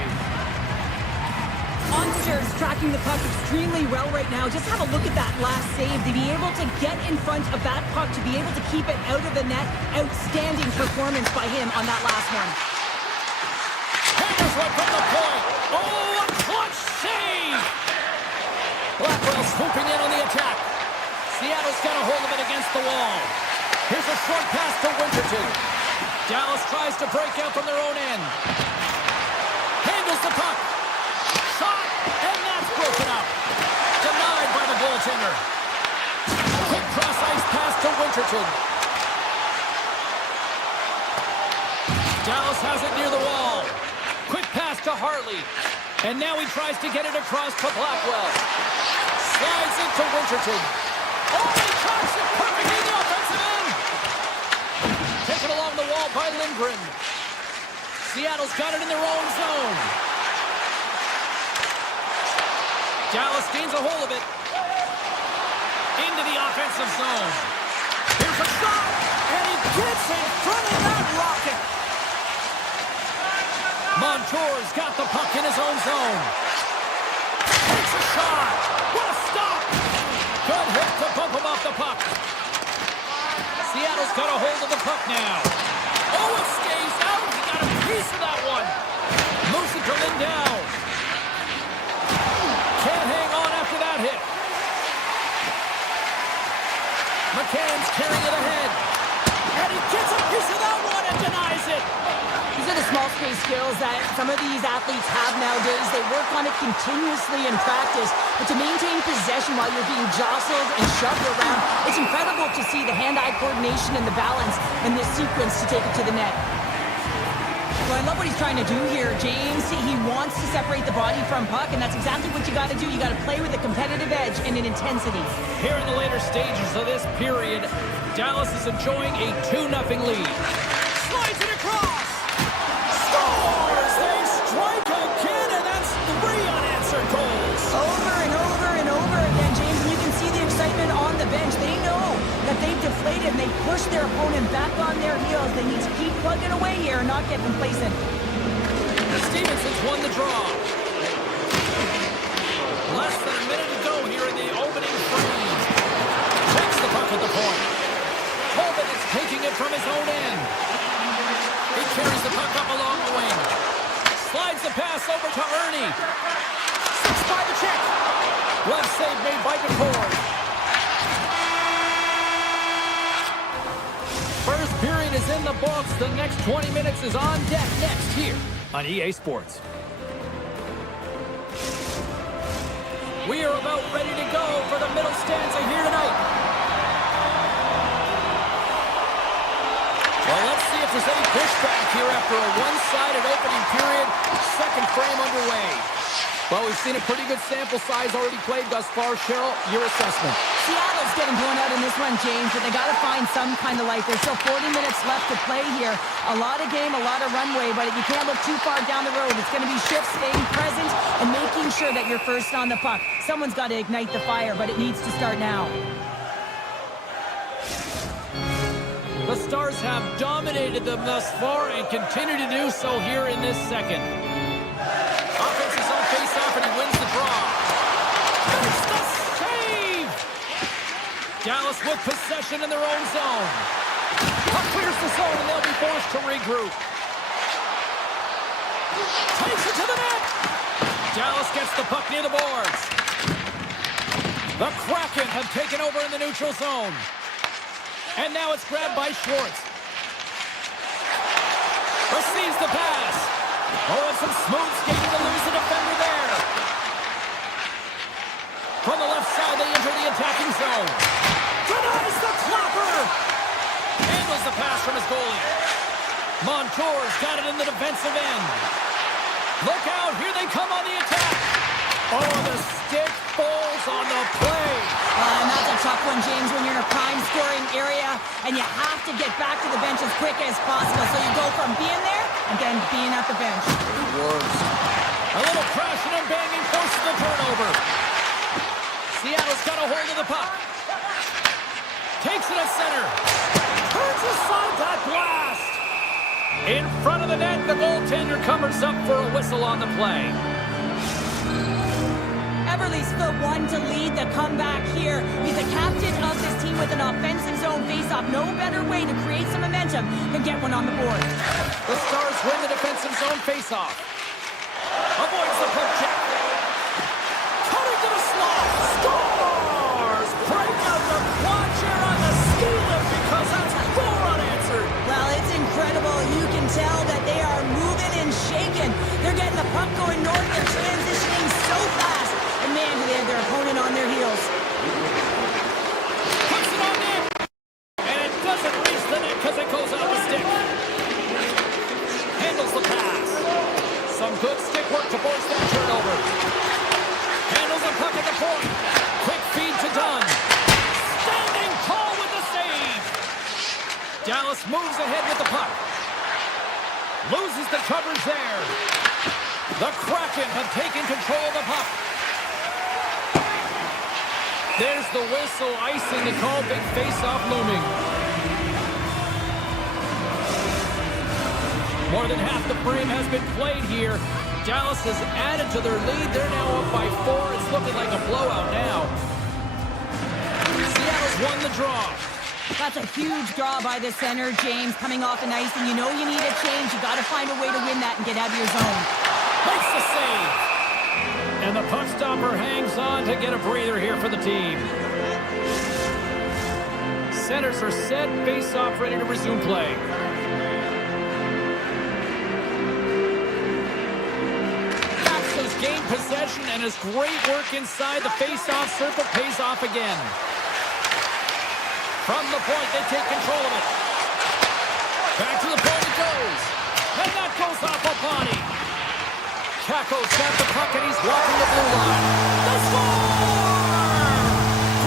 Ottinger's tracking the puck extremely well right now. Just have a look at that last save. To be able to get in front of that puck, to be able to keep it out of the net. Outstanding performance by him on that last one. Hammers right from the point. Oh, a clutch save. Blackwell swooping in on the attack. Seattle's got a hold of it against the wall. Here's a short pass to Winterton. Dallas tries to break out from their own end. Handles the puck. Shot, and that's broken up. Denied by the goaltender. Quick cross-ice pass to Winterton. Dallas has it near the wall. Quick pass to Hartley. And now he tries to get it across to Blackwell. Slides into Winterton. Oh, he tracks it perfectly in the offensive end. Taken along the wall by Lindgren. Seattle's got it in their own zone. Dallas gains a hold of it. Into the offensive zone. Here's a shot. And he gets in front of that rocket. Montour's got the puck in his own zone. Takes a shot. What a stop. Good hit to bump him off the puck. Seattle's got a hold of the puck now. Oh, it stays out. He got a piece of that one. Moves it to Lindell. Can't hang on after that hit. McCann's carrying it ahead. And he gets a piece of that one and denies it. These are the small space skills that some of these athletes have nowadays. They work on it continuously in practice. But to maintain possession while you're being jostled and shoved around, it's incredible to see the hand-eye coordination and the balance in this sequence to take it to the net. Well, I love what he's trying to do here, James. He wants to separate the body from puck, and that's exactly what you got to do. You got to play with a competitive edge and an intensity. Here in the later stages of this period, Dallas is enjoying a 2-0 lead. Slides it across. Scores! They strike again, and that's 3 unanswered goals. Over and over and over again, James, and you can see the excitement on the bench. They know that they've deflated and they pushed their opponent back on their heels. They need to keep plugging away here and not get complacent. Stevenson's won the draw. Less than a minute to go here in the opening frame. Takes the puck at the point. Holden is taking it from his own end. He carries the puck up along the wing. Slides the pass over to Ernie. 6 by the check. Glove save made by DeCord. First period is in the books. The next 20 minutes is on deck next here on EA Sports. We are about ready to go for the middle stanza here tonight. Well, let's see if there's any pushback here after a one-sided opening period. Second frame underway. Well, we've seen a pretty good sample size already played thus far. Cheryl, your assessment. Seattle's getting blown out in this one, James, but they got to find some kind of life. There's still 40 minutes left to play here. A lot of game, a lot of runway, but you can't look too far down the road. It's going to be shifts, staying present, and making sure that you're first on the puck. Someone's got to ignite the fire, but it needs to start now. The Stars have dominated them thus far and continue to do so here in this second. Offense is on face-off, and he wins the draw. There's the save! Dallas with possession in their own zone. Puck clears the zone, and they'll be forced to regroup. Takes it to the net! Dallas gets the puck near the boards. The Kraken have taken over in the neutral zone. And now it's grabbed by Schwartz. Receives the pass. Oh, and some smooth skating to lose the defender there. From the left side, they enter the attacking zone. Denies the clapper. Handles the pass from his goalie. Montour's got it in the defensive end. Look out, here they come on the attack. Oh, the stick falls on the play. And that's a tough one, James, when you're in a prime scoring area and you have to get back to the bench as quick as possible. So you go from being there and then being at the bench. It works. A little crashing and banging forces the turnover. Seattle's got a hold of the puck. Takes it at center. Turns aside that blast. In front of the net, the goaltender covers up for a whistle on the play. Everly's the one to lead the comeback here. He's the captain of this team with an offensive zone faceoff. No better way to create some momentum than get one on the board. The Stars win the defensive zone faceoff. Avoids the poke check. Cutting to the slot. Stars break out the quad chair on the ski lift because that's 4 unanswered. Well, it's incredible. You can tell that they are moving and shaking. They're getting the puck going north. They're transitioning so fast. And man, do they have their opponent on their heels. Puts it on net. And it doesn't reach the net because it goes off the stick. There's the coverage there. The Kraken have taken control of the puck. There's the whistle, icing the call, big face-off looming. More than half the frame has been played here. Dallas has added to their lead. They're now up by 4. It's looking like a blowout now. Seattle's won the draw. That's a huge draw by the center, James, coming off an ice, and you know you need a change. You got to find a way to win that and get out of your zone. Makes the save. And the puck stopper hangs on to get a breather here for the team. Centers are set, face-off ready to resume play. Axel's gained possession, and his great work inside the face-off circle pays off again. From the point, they take control of it. Back to the point it goes. And that goes off a body. Caco's got the puck, and he's walking the blue line. They score!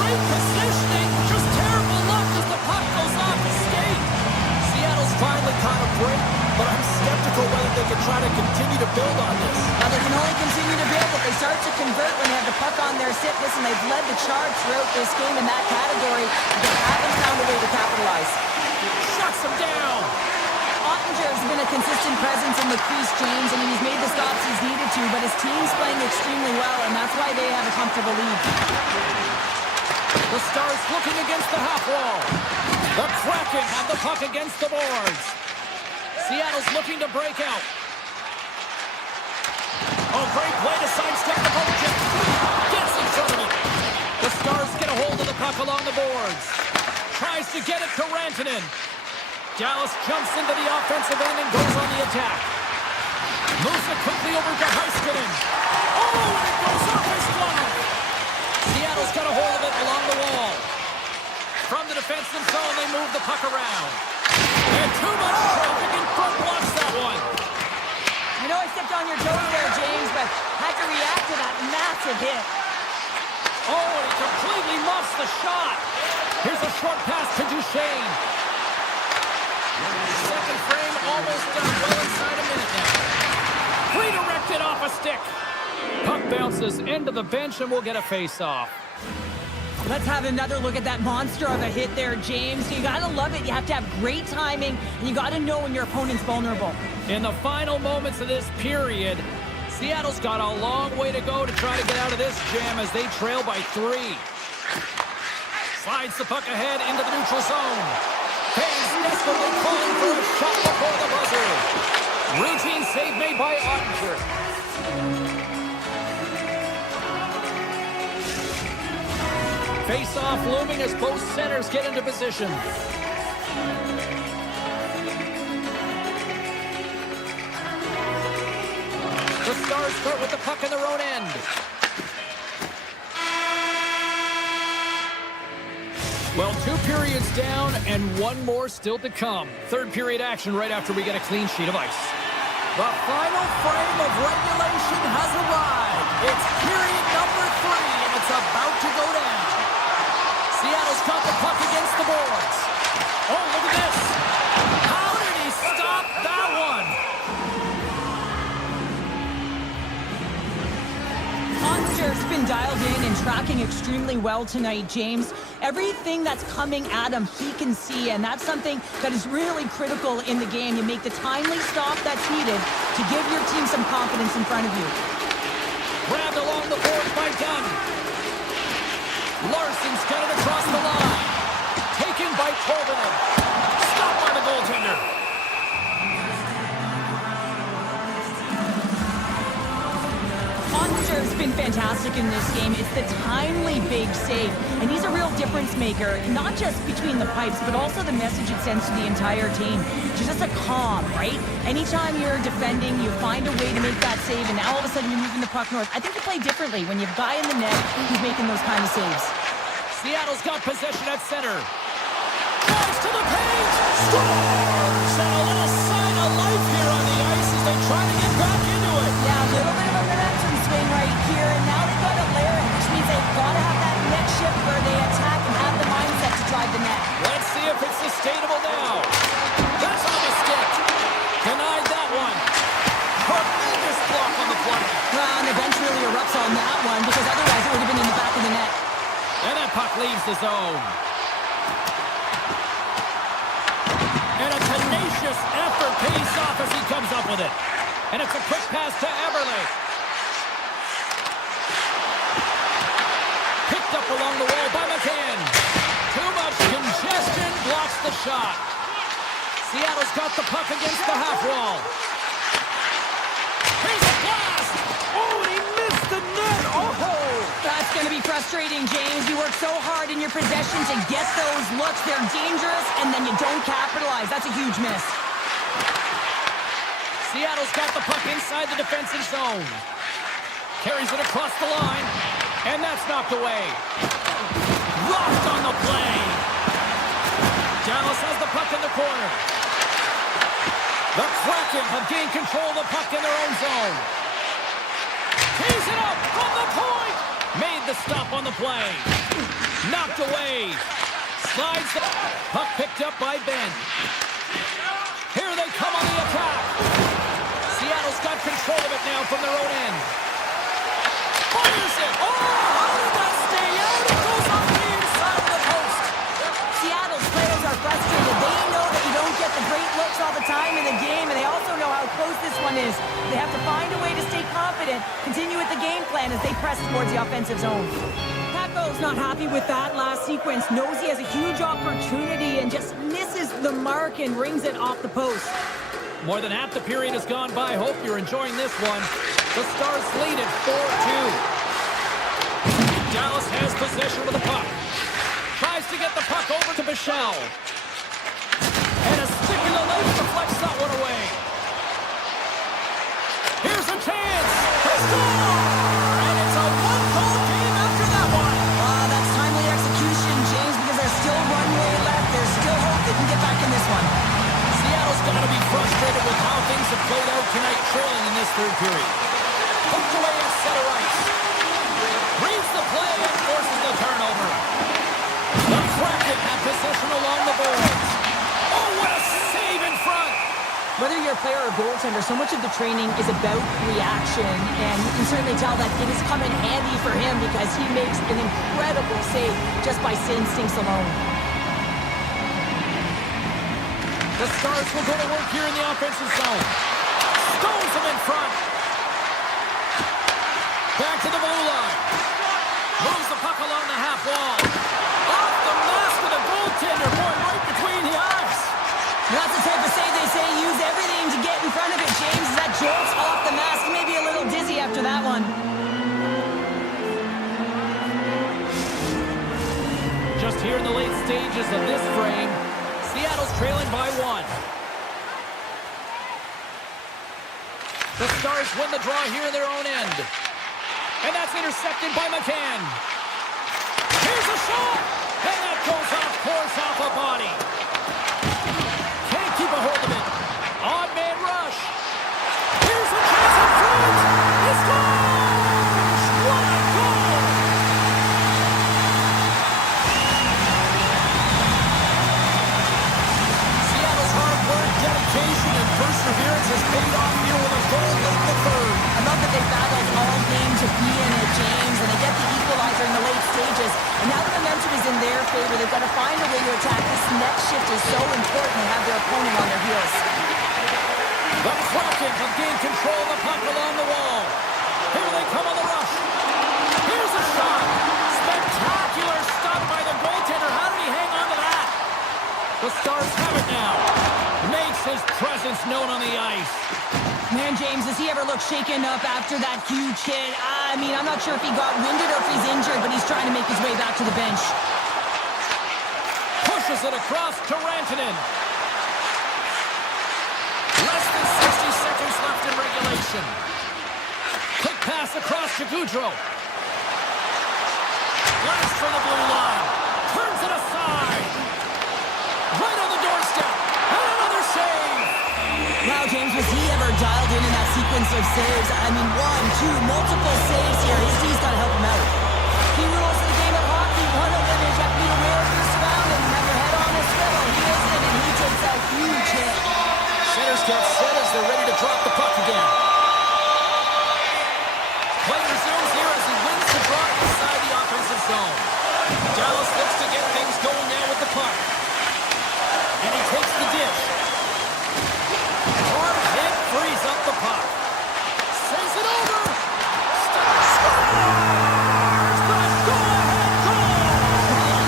Great positioning, just terrible luck as the puck goes off his skate. Seattle's finally caught a break, but I'm skeptical whether they can try to continue to build on this. Now, they can only continue to build if they start to convert when they have the puck on their stick. Listen, they've led the charge throughout this game in that category. They haven't found a way to capitalize. Shuts him down. Ottinger's been a consistent presence in the crease, James. I mean, he's made the stops he's needed to, but his team's playing extremely well, and that's why they have a comfortable lead. The Stars looking against the half wall. The Kraken have the puck against the boards. Seattle's looking to break out. Oh, great play to sidestep the poke check. Gets in front of it. The Stars get a hold of the puck along the boards. Tries to get it to Rantanen. Dallas jumps into the offensive end and goes on the attack. Moves it quickly over to Heiskanen. Oh, and it goes off his glove. Seattle's got a hold of it along the wall. From the defensive zone, they move the puck around. And too much traffic in front blocks that one. You know I stepped on your toes there, James, but had to react to that massive hit. Oh, and he completely muffs the shot. Here's a short pass to Duchesne. Second frame almost done, well inside a minute now. Redirected off a stick. Puck bounces into the bench and we'll get a face-off. Let's have another look at that monster of a hit there, James. You gotta love it. You have to have great timing, and you gotta know when your opponent's vulnerable. In the final moments of this period, Seattle's got a long way to go to try to get out of this jam as they trail by 3. Slides the puck ahead into the neutral zone. Fans desperately calling for a shot before the buzzer. Routine save made by Ottinger. Face-off looming as both centers get into position. The Stars start with the puck in their own end. Well, 2 periods down and 1 more still to come. Third period action right after we get a clean sheet of ice. The final frame of regulation has arrived. It's period number 3, and it's about to go down. Seattle's got the puck against the boards. Oh, look at this. How did he stop that one? Ottinger's been dialed in and tracking extremely well tonight, James. Everything that's coming at him, he can see, and that's something that is really critical in the game. You make the timely stop that's needed to give your team some confidence in front of you. Grabbed along the boards by Dunn. Larson's got it across the line. Taken by Tolvanen. Stopped by the goaltender. Ottinger's been fantastic in this game. It's the timely big save, and he's a real difference maker, not just between the pipes, but also the message it sends to the entire team. Just a calm, right? Anytime you're defending, you find a way to make that save, and now all of a sudden you're moving the puck north. I think you play differently when you have a guy in the net who's making those kind of saves. Seattle's got possession at center. Drives to the paint. Scores! And a little sign of life here on the ice as they try to get back into it. Yeah, a little bit of a momentum swing right here, and now they've got to layer it, which means they've got to have that net shift where they attack and have the mindset to drive the net. Let's see if it's sustainable now. That's on the stick. Denied that one. one because otherwise it would have been in the back of the net. And that puck leaves the zone. And a tenacious effort pays off as he comes up with it. And it's a quick pass to Eberle. Picked up along the wall by McCann. Too much congestion blocks the shot. Seattle's got the puck against the half wall. Here's a blast! Oh, and he missed the net! Oh! That's going to be frustrating, James. You work so hard in your possession to get those looks. They're dangerous, and then you don't capitalize. That's a huge miss. Seattle's got the puck inside the defensive zone. Carries it across the line, and that's knocked away. Rocked on the play. Dallas has the puck in the corner. The Kraken have gained control of the puck in their own zone. Tees it up from the point. Made the stop on the play. Knocked away. Slides the puck picked up by Ben. Here they come on the attack. Seattle's got control of it now from their own end. Fires it. Oh, how did that stay out? It goes off the inside of the post. Seattle's players are frustrated. They know that you don't get the great looks all the time in the game, and they also know how close this one is. They have to find a way to stay confident, continue with the game plan as they press towards the offensive zone. Paco's not happy with that last sequence. Knows he has a huge opportunity and just misses the mark and rings it off the post. More than half the period has gone by. Hope you're enjoying this one. The Stars lead at 4-2. Dallas has possession of the puck. Tries to get the puck over to Michel. And a stick in the leg deflects that one away. Here's a chance. To score! And it's a one-goal game after that one. That's timely execution, James, because there's still runway left. There's still hope they can get back in this one. Seattle's got to be frustrated with how things have played out tonight, trailing in this third period. Hooked away at center ice. Reads the play and forces the turnover. The Kraken have possession along the boards. Oh, what a save in front! Whether you're a player or goaltender, so much of the training is about reaction, and you can certainly tell that it has come in handy for him because he makes an incredible save just by instincts alone. The Stars will go to work here in the offensive zone. Stones him in front. Back to the blue line. Moves the puck along the half wall. Off the mask of the goaltender. Boy, right between the eyes. That's the type of save they say use everything to get in front of it, James. As that jolts off the mask, maybe a little dizzy after that one. Just here in the late stages of this frame, Seattle's trailing by 1. The Stars win the draw here in their own end. And that's intercepted by McCann. Here's a shot! And that goes off course off a body. Can't keep a hold of it. Odd man rush. Here's a chance in front. He scores! What a goal! Seattle's hard work, dedication, and perseverance has paid off here with a goal late in the third. I love that they battled all game to be in it, James, and they get the equalizer in the late stages. And now the momentum is in their favor. They've got to find a way to attack. This next shift is so important to have their opponent on their heels. The Kraken have gained control of the puck along the wall. Here they come on the rush. Here's a shot. Spectacular stop by the goaltender. How did he hang on to that? The Stars have it now. Makes his presence known on the ice. Man, James, does he ever look shaken up after that huge hit? I mean, I'm not sure if he got winded or if he's injured, but he's trying to make his way back to the bench. Pushes it across to Rantanen. Less than 60 seconds left in regulation. Quick pass across to Gaudreau. Blast from the blue line. Turns it aside. Right on the doorstep. And another save. Wow, James, was he ever dialed in that sequence of saves? I mean, 1, 2, multiple saves here. His D's got to help him out. Key rules of the game of hockey. One of them is you have to be aware of your surroundings and have your head on a swivel. He isn't, and he takes a huge hit. Centers get set as they're ready to drop the puck again. Play resumes here as he wins draw inside the offensive zone. Dallas looks to get things going now with the puck. And he takes the dish. Hard hit frees up the puck. Sends it over. Scores! The go-ahead goal!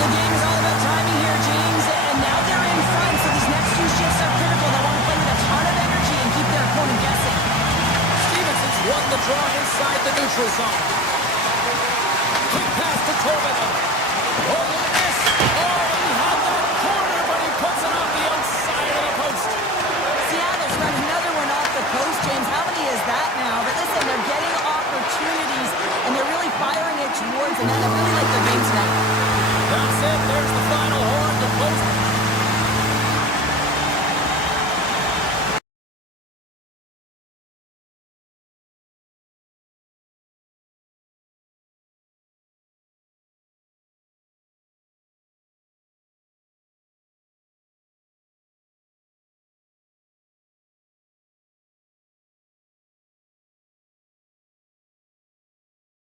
The game is all about timing here, James, and now they're in front, so these next two shifts are critical. They want to play with a ton of energy and keep their opponent guessing. Stevenson's won the draw inside the neutral zone. Quick pass to Torvinen. Oh, look at this. Oh, he had that corner, but he puts it off the outside of the post. Seattle's run another one off the post, James. How many is that now? But listen, they're getting opportunities, and they're really firing it towards the net. I really like their game tonight. That's it. There's the final horn. The post.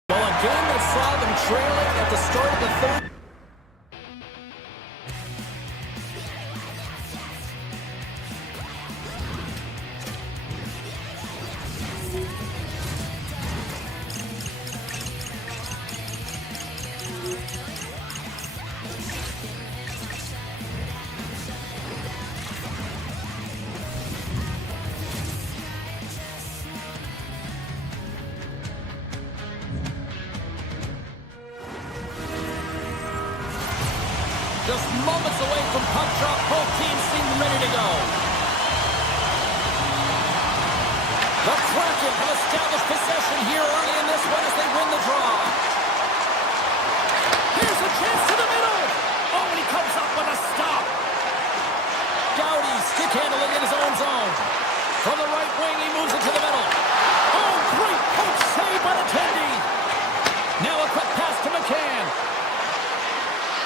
Well, a game that saw them trailing at the start of the third. Just moments away from puck drop, both teams seem ready to go. The Kraken have established possession here early in this one as they win the draw. Here's a chance to the middle. Oh, and he comes up with a stop. Doughty stick handling in his own zone. From the right wing, he moves it to the middle. Oh, great poke save by the Tendy. Now a quick pass to McCann.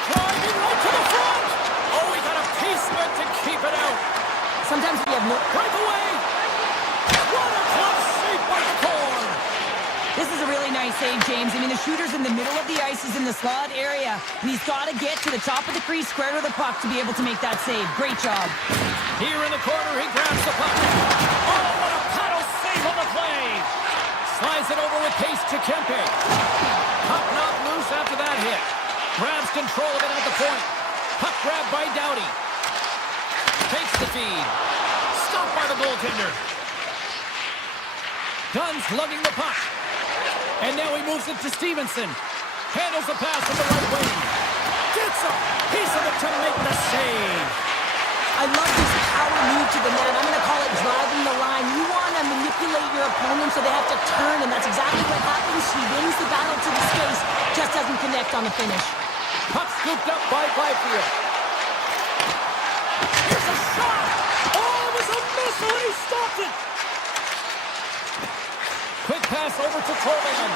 Driving right to the front. Oh, he got a piece of it to keep it out. Sometimes we have no... Breakaway. What a clutch save by Thorne. This is a really nice save, James. I mean, the shooter's in the middle of the ice. He's in the slot area, and he's got to get to the top of the crease, square to the puck, to be able to make that save. Great job. Here in the corner, he grabs the puck. Oh, what a paddle save on the play. Slides it over with pace to Kempe. Puck knocked loose after that hit. Grabs control of it at the point. Puck grab by Doughty. Takes the feed. Stopped by the goaltender. Dunn's lugging the puck. And now he moves it to Stevenson. Handles the pass from the right wing. Gets a piece of it to make the save. I love this power move to the net. I'm going to call it driving the line. You want to manipulate your opponent so they have to turn, and that's exactly what happens. He wins the battle to the space, just doesn't connect on the finish. Puck scooped up by Byfield. Here's a shot! Oh, it was a missile, and he stopped it! Quick pass over to Torvinen.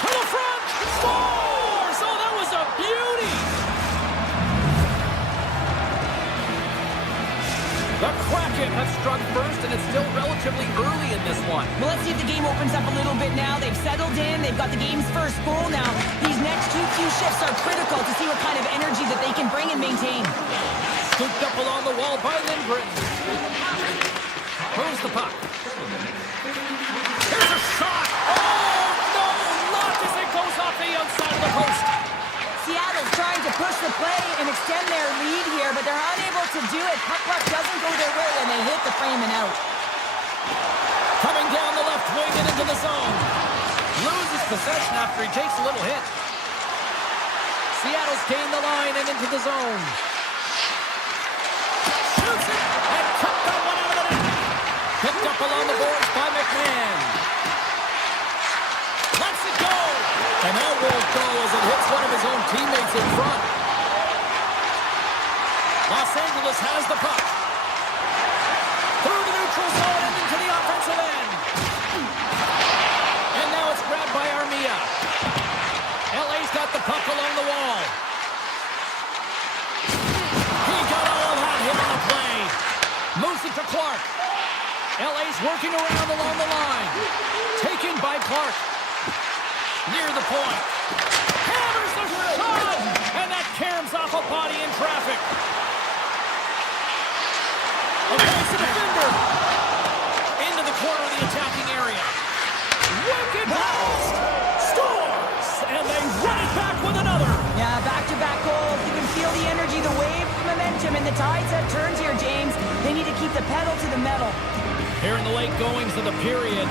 To the front! Scores! Oh, that was a beauty! The Kraken have struck first, and it's still relatively early in this one. Well, let's see if the game opens up a little bit now. They've settled in. They've got the game's first goal now. These next few shifts are critical to see what kind of energy that they can bring and maintain. Scooped up along the wall by Lindgren. Throws the puck. Here's a shot! Oh, no! Not as it goes off the outside of the post. Seattle's trying to push the play and extend their lead here, but they're unable to do it. Puck doesn't go their way, and they hit the frame and out. Coming down the left wing and into the zone. Loses possession after he takes a little hit. Seattle's gained the line and into the zone. Shoots it and cut that one out of the net. Picked up along the boards by McMahon. Lets it go. And that won't go as it hits one of his own teammates in front. Los Angeles has the puck. Through the neutral zone and into the offensive end. And now it's grabbed by Armia. LA's got the puck along the wall. He got all of that hit on the play. Moves it to Clark. LA's working around along the line. Taken by Clark. Near the point. Hammers the shot! And that caroms off a body in traffic. Avoids the defender. Into the corner of the attacking area. Wicked blast! Scores! And they run it back with another. Yeah, back-to-back goals. You can feel the energy, the wave, the momentum, and the tides have turned here, James. They need to keep the pedal to the metal. Here in the late goings of the period,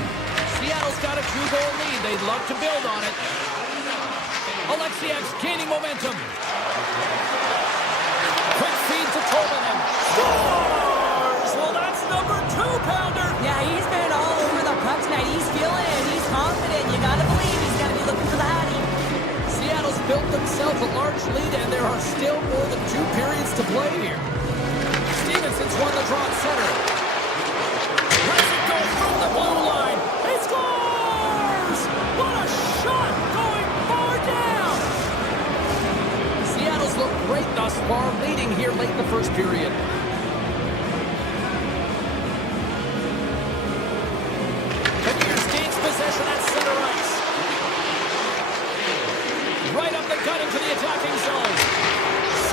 Seattle's got a 2-goal lead. They'd love to build on it. Alexiak's gaining momentum. Quick feed to Tolvanen. Scores! Well, that's number 2-pounder. Yeah, he's been all over the puck tonight. He's feeling it. He's confident. You gotta believe he's gotta be looking for the Hattie. Seattle's built themselves a large lead, and there are still more than 2 periods to play here. Stevenson's won the draw at center. Lets it go from the blue line. He scores! What a shot going far down! Seattle's looked great thus far, leading here late in the first period. Beniers gains possession at center ice. Right up the gut into the attacking zone.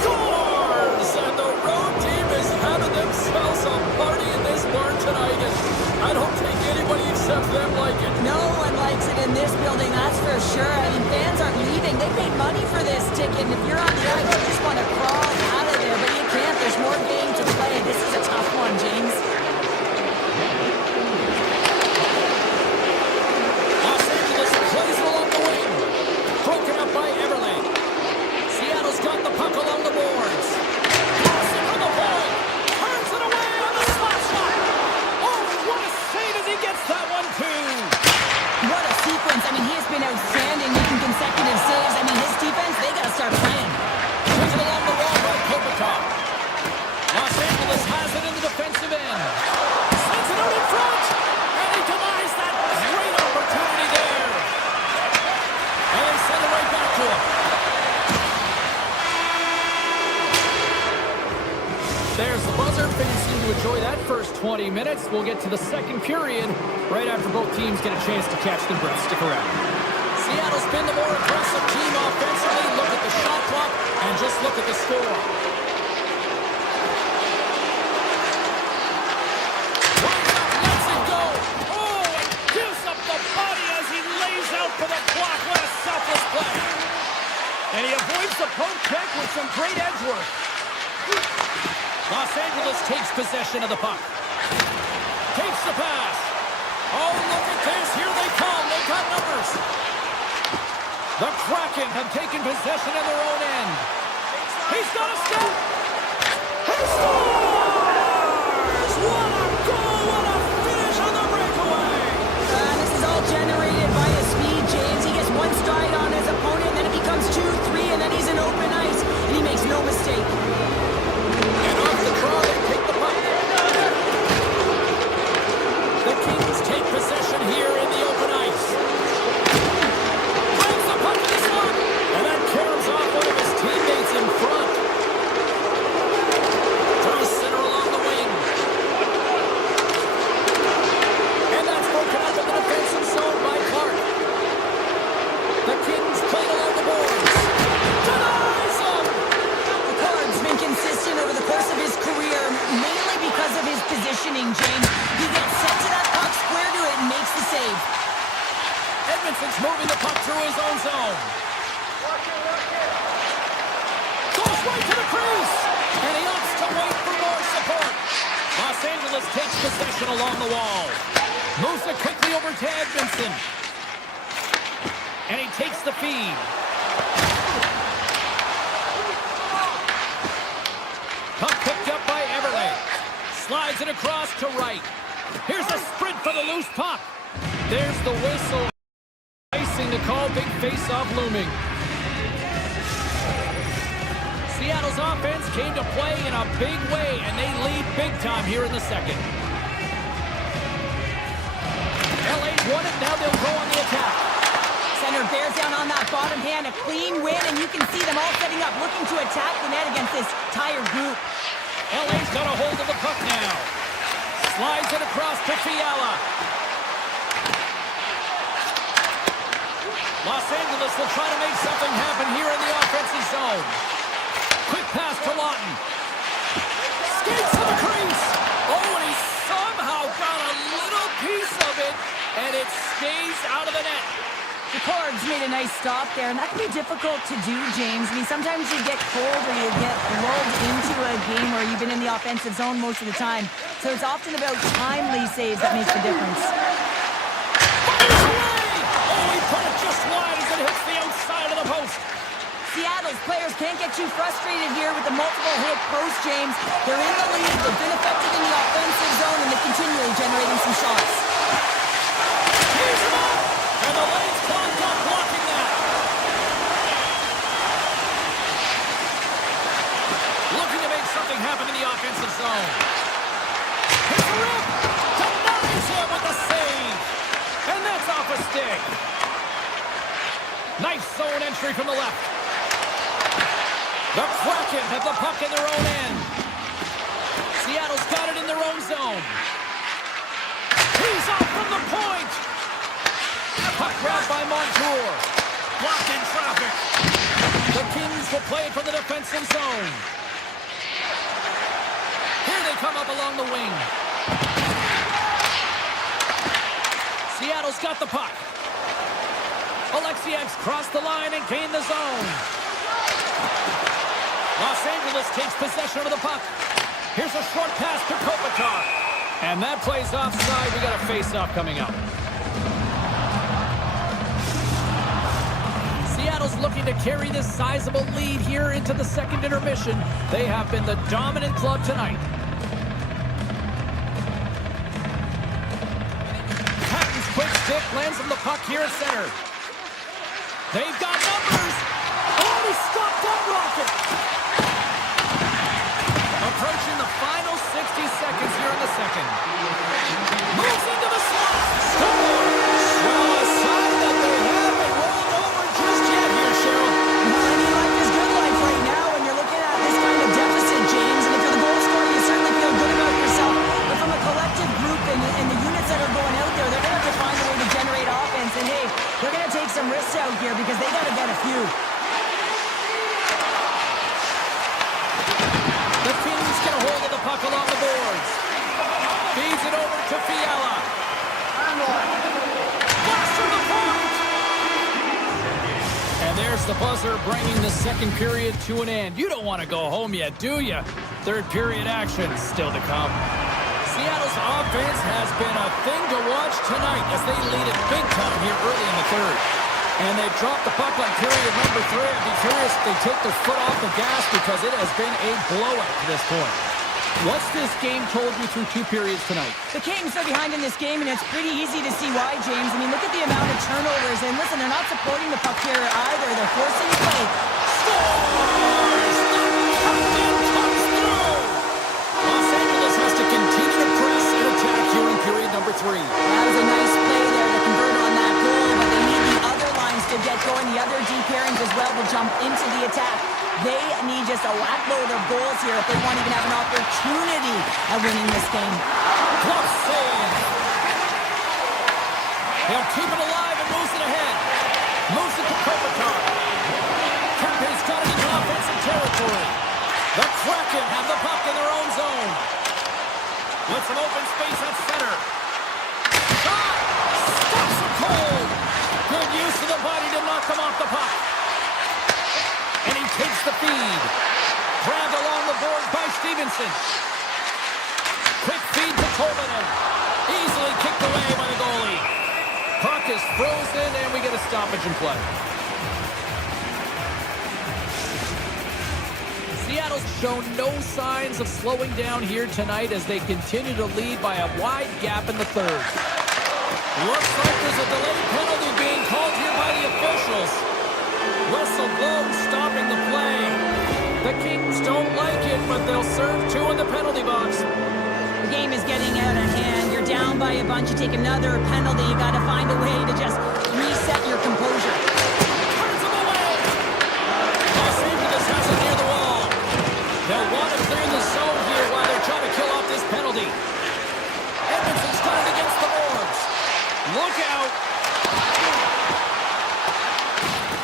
Scores! And the road team is having themselves a party in this barn tonight. And I don't think anybody except them like it. No one likes it in this building, that's for sure. I mean, fans aren't leaving. They paid money for this ticket. And if you're on the ice, you just want to crawl out of there. But you can't. There's more game to play. This is a tough one, James. Los Angeles plays it along the wing. Broken up by Everly. Seattle's got the puck along the boards. Crossing from the point. Turns it away on the slap shot. Oh, what a save as he gets that one, too. What a sequence. I mean, he has been outstanding, making consecutive saves. I mean, his defense, they got to start playing. Puts it along the wall by Kopitar. Los Angeles has it in the defensive end. Sends it out in front. And he denies that great opportunity there. And they send it right back to him. There's the buzzer. Fans seem to enjoy that first 20 minutes. We'll get to the second period right after both teams get a chance to catch their breath. Stick around. Seattle's been the more aggressive team offensively. Look at the shot clock and just look at the score. Runs up, lets it go. Oh, and gives up the body as he lays out for the block. What a selfless play. And he avoids the poke check with some great edge work. Los Angeles takes possession of the puck. Takes the pass. Oh, look at this. Here they come. They've got numbers. The Kraken have taken possession of their own end. He's got a step. He scores! What a goal. What a finish on the breakaway. This is all generated by his speed, James. He gets one stride on his opponent, then it becomes 2, 3, and then he's in open ice, and he makes no mistake. And off the draw, they take the puck. The Kings take possession here in the open ice. Grabs the puck in the slot. And that caroms off one of his teammates in front. Through center along the wing. And that's broken up in the defensive zone by Clark. The Kings play along the boards. Denies him. Clark's been consistent over the course of his career, mainly because of his positioning, James. He gets sent to that puck, square to it, and makes the save. Edmondson's moving the puck through his own zone. Goes right to the crease. And he opts to wait for more support. Los Angeles takes possession along the wall. Moves it quickly over to Edmondson. And he takes the feed. Puck picked up by Everly. Slides it across to right. Here's a sprint for the loose puck. There's the whistle. Icing to call, big face-off looming. Seattle's offense came to play in a big way, and they lead big time here in the second. LA's won it, now they'll go on the attack. Center bears down on that bottom hand, a clean win, and you can see them all setting up, looking to attack the net against this tired group. LA's got a hold of the puck now. Slides it across to Fiala. Los Angeles will try to make something happen here in the offensive zone. Quick pass to Lawton. Skates to the crease. Oh, and he somehow got a little piece of it, and it stays out of the net. The Corgs made a nice stop there, and that can be difficult to do, James. I mean, sometimes you get cold or you get lulled into a game where you've been in the offensive zone most of the time. So it's often about timely saves that makes the difference. Fires away! Oh, he put it just wide as it hits the outside of the post. Seattle's players can't get too frustrated here with the multiple hit post, James. They're in the lead, they've been effective in the offensive zone, and they're continually generating some shots. He's him up! And the lane's clogged up, blocking that. Looking to make something happen in the offensive zone. His rip denies him with the save. And that's off a stick. Nice zone entry from the left. The Kraken have the puck in their own end. Seattle's got it in their own zone. He's off from the point. Puck grabbed by Montour. Blocked in traffic. The Kings will play it from the defensive zone. Here they come up along the wing. Seattle's got the puck. Alexiev's crossed the line and gained the zone. Los Angeles takes possession of the puck. Here's a short pass to Kopitar. And that plays offside. We got a face-off coming up. Seattle's looking to carry this sizable lead here into the second intermission. They have been the dominant club tonight. Patton's quick stick lands on the puck here at center. They've got numbers. Oh, he stopped that rocket. Approaching the final 60 seconds here in the second. Moves into the slot. Well, a sign that they haven't rolled over just yet here, Cheryl. Well, any life is good life right now when you're looking at this kind of deficit, James. And if you're the goal scorer, you certainly feel good about yourself. But from a collective group and the units that are going out there, they're going to have to find a way to generate offense. And hey, they're going to take some risks out here because they got to get a few. The Kings get a hold of the puck along the boards. Feeds it over to Fiala. Blast from the point. And there's the buzzer bringing the second period to an end. You don't want to go home yet, do you? Third period action still to come. Seattle's offense has been a thing to watch tonight as they lead it big time here early in the third. And they dropped the puck on period number 3. I'd be curious if they take their foot off the gas because it has been a blowout to this point. What's this game told you through 2 periods tonight? The Kings are behind in this game, and it's pretty easy to see why, James. I mean, look at the amount of turnovers. And listen, they're not supporting the puck here either. They're forcing play. Scores! The captain comes through! Los Angeles has to continue to press and attack here in period number 3. That was a nice play there to convert on that goal, but they need the other lines to get going. The other D pairings as well to jump into the attack. They need just a whack load of goals here if they want to even have an opportunity at winning this game. Glove save. He'll keep it alive and moves it ahead. Moves it to Kopitar. Kempe's got it in offensive territory. The Kraken have the puck in their own zone. With some open space at center. Shot! Stops it cold. Good use of the body to knock them off the puck. And he takes the feed. Grabbed along the board by Stevenson. Quick feed to Tolvanen. Easily kicked away by the goalie. Puck is frozen, and we get a stoppage in play. Seattle's shown no signs of slowing down here tonight as they continue to lead by a wide gap in the third. Looks like there's a delayed penalty being called here by the officials. Whistle blows, stopping the play. The Kings don't like it, but they'll serve 2 in the penalty box. The game is getting out of hand. You're down by a bunch. You take another penalty. You got to find a way to just reset your composure. Turns him away. Los Angeles has it near the wall. They'll want to clear the zone here while they're trying to kill off this penalty. Edmondson's got it against the boards. Look out.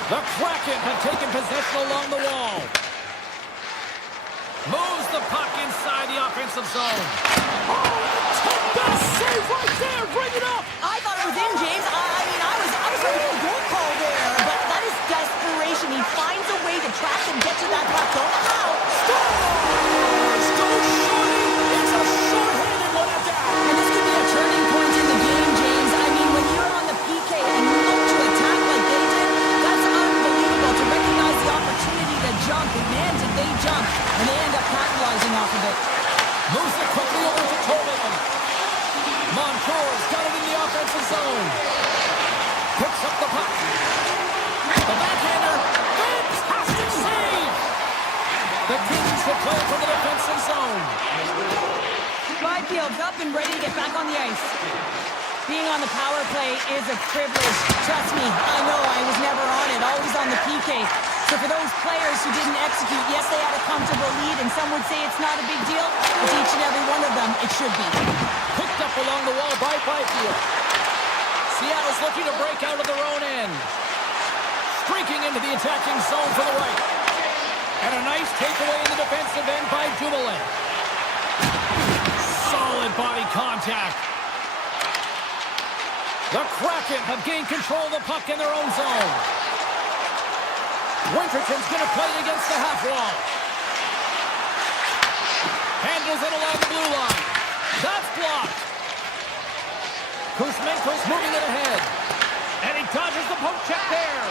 The Kraken have taken possession along the wall. Moves the puck inside the offensive zone. Oh, best save right there. Bring it up. I thought it was in, James. I was ready for the goal call there, but that is desperation. He finds a way to track and get to that puck. Don't know how. Scores! Go shorty! It's a short-handed one at that. And this could be a turning point in the game, James. I mean, when you're on the PK and you look to attack like they did, that's unbelievable to recognize the opportunity to jump. And man, did they jump. And they end up capitalizing off of it. Moves it quickly over to Tolman. Montour's got it in the offensive zone. Picks up the puck. The backhander. Fantastic save. The Kings will play from the defensive zone. Byfield's up and ready to get back on the ice. Being on the power play is a privilege. Trust me, I know I was never on it, always on the PK. So for those players who didn't execute, yes, they had a comfortable lead, and some would say it's not a big deal. With each and every one of them, it should be. Picked up along the wall by Byfield. Seattle's looking to break out of their own end. Streaking into the attacking zone for the right. And a nice takeaway in the defensive end by Dumoulin. Solid body contact. The Kraken have gained control of the puck in their own zone. Winterton's going to play it against the half wall. Handles it along the blue line. That's blocked. Kuzmenko's moving it ahead. And he dodges the poke check there.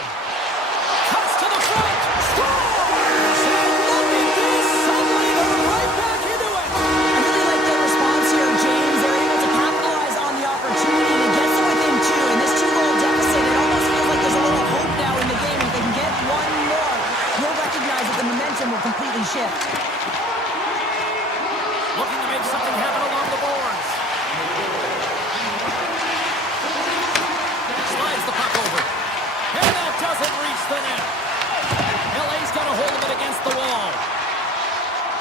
Cuts to the front. Scores! And look at this. Suddenly they're right back into it. I really like their response here, James. They're able to capitalize on the opportunity to get to within two. In this two-goal deficit, it almost feels like there's a little hope now in the game. If they can get one more, you'll recognize that the momentum will completely shift. Looking to make something happen along the boards. Slides the puck over. And that doesn't reach the net. LA's got a hold of it against the wall.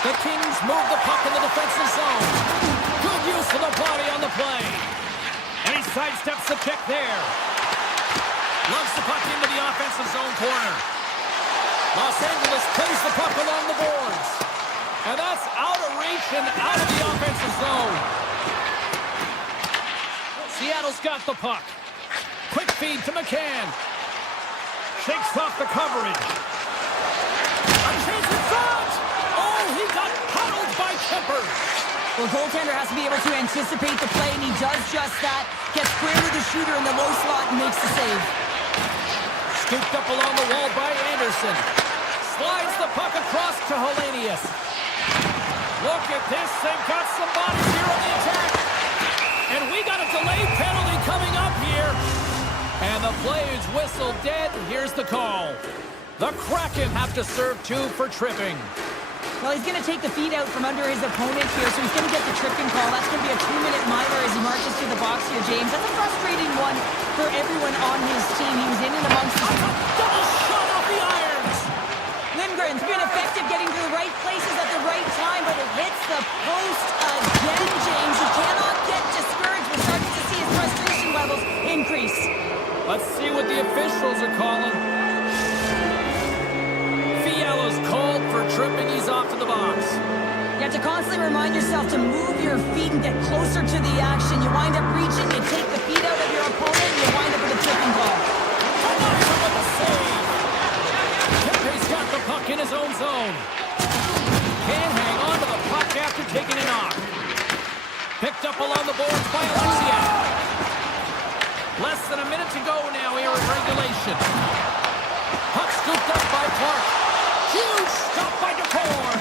The Kings move the puck in the defensive zone. Good use of the body on the play. And he sidesteps the kick there. Lugs the puck into the offensive zone corner. Los Angeles plays the puck along the boards. And that's out of reach and out of the offensive zone. Seattle's got the puck. Quick feed to McCann. Shakes off the coverage. A chance in front! Oh, he got puddled by Kemper. Well, goaltender has to be able to anticipate the play, and he does just that. Gets square to the shooter in the low slot and makes the save. Scooped up along the wall by Anderson. Slides the puck across to Hellenius. Look at this. They've got some bodies here on the attack. And we got a delayed penalty coming up here. And the play is whistled dead. Here's the call. The Kraken have to serve two for tripping. Well, he's going to take the feet out from under his opponent here, so he's going to get the tripping call. That's going to be a 2-minute minor as he marches to the box here, James. That's a frustrating one for everyone on his team. He was in and amongst the... Double shot off the irons. Lindgren's been effective getting to the right places at the right time, but it hits the post again, James. He cannot get discouraged. We're starting to see his frustration levels increase. Let's see what the officials are calling. Fiala's called for tripping. He's off to the box. You have to constantly remind yourself to move your feet and get closer to the action. You wind up reaching, you take the feet out of your opponent, and you wind up with a tripping ball. Kaiser with a save. Kempe's got the puck in his own zone. Can't hang on to the puck after taking a knock. Picked up along the boards by Alexiak. Less than a minute to go now here in regulation. Puck scooped up by Clark. Huge stop by DeCour.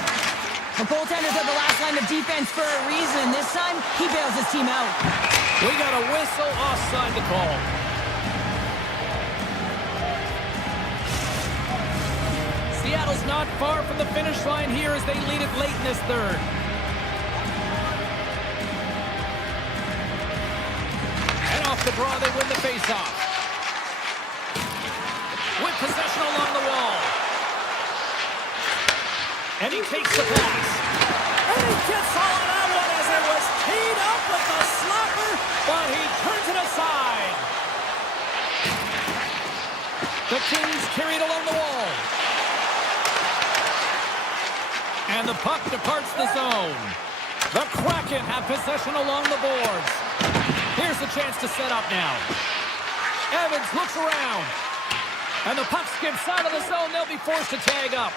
The goaltender's at the last line of defense for a reason. This time, he bails his team out. We got a whistle offside to call. Seattle's not far from the finish line here as they lead it late in this third. And off the draw, they win the faceoff. With possession along the wall. And he takes the pass. And he gets all of that one as it was teed up with the slapper, but he turns it aside. The Kings carry it along the wall. And the puck departs the zone. The Kraken have possession along the boards. Here's the chance to set up now. Evans looks around. And the puck skips out of the zone. They'll be forced to tag up.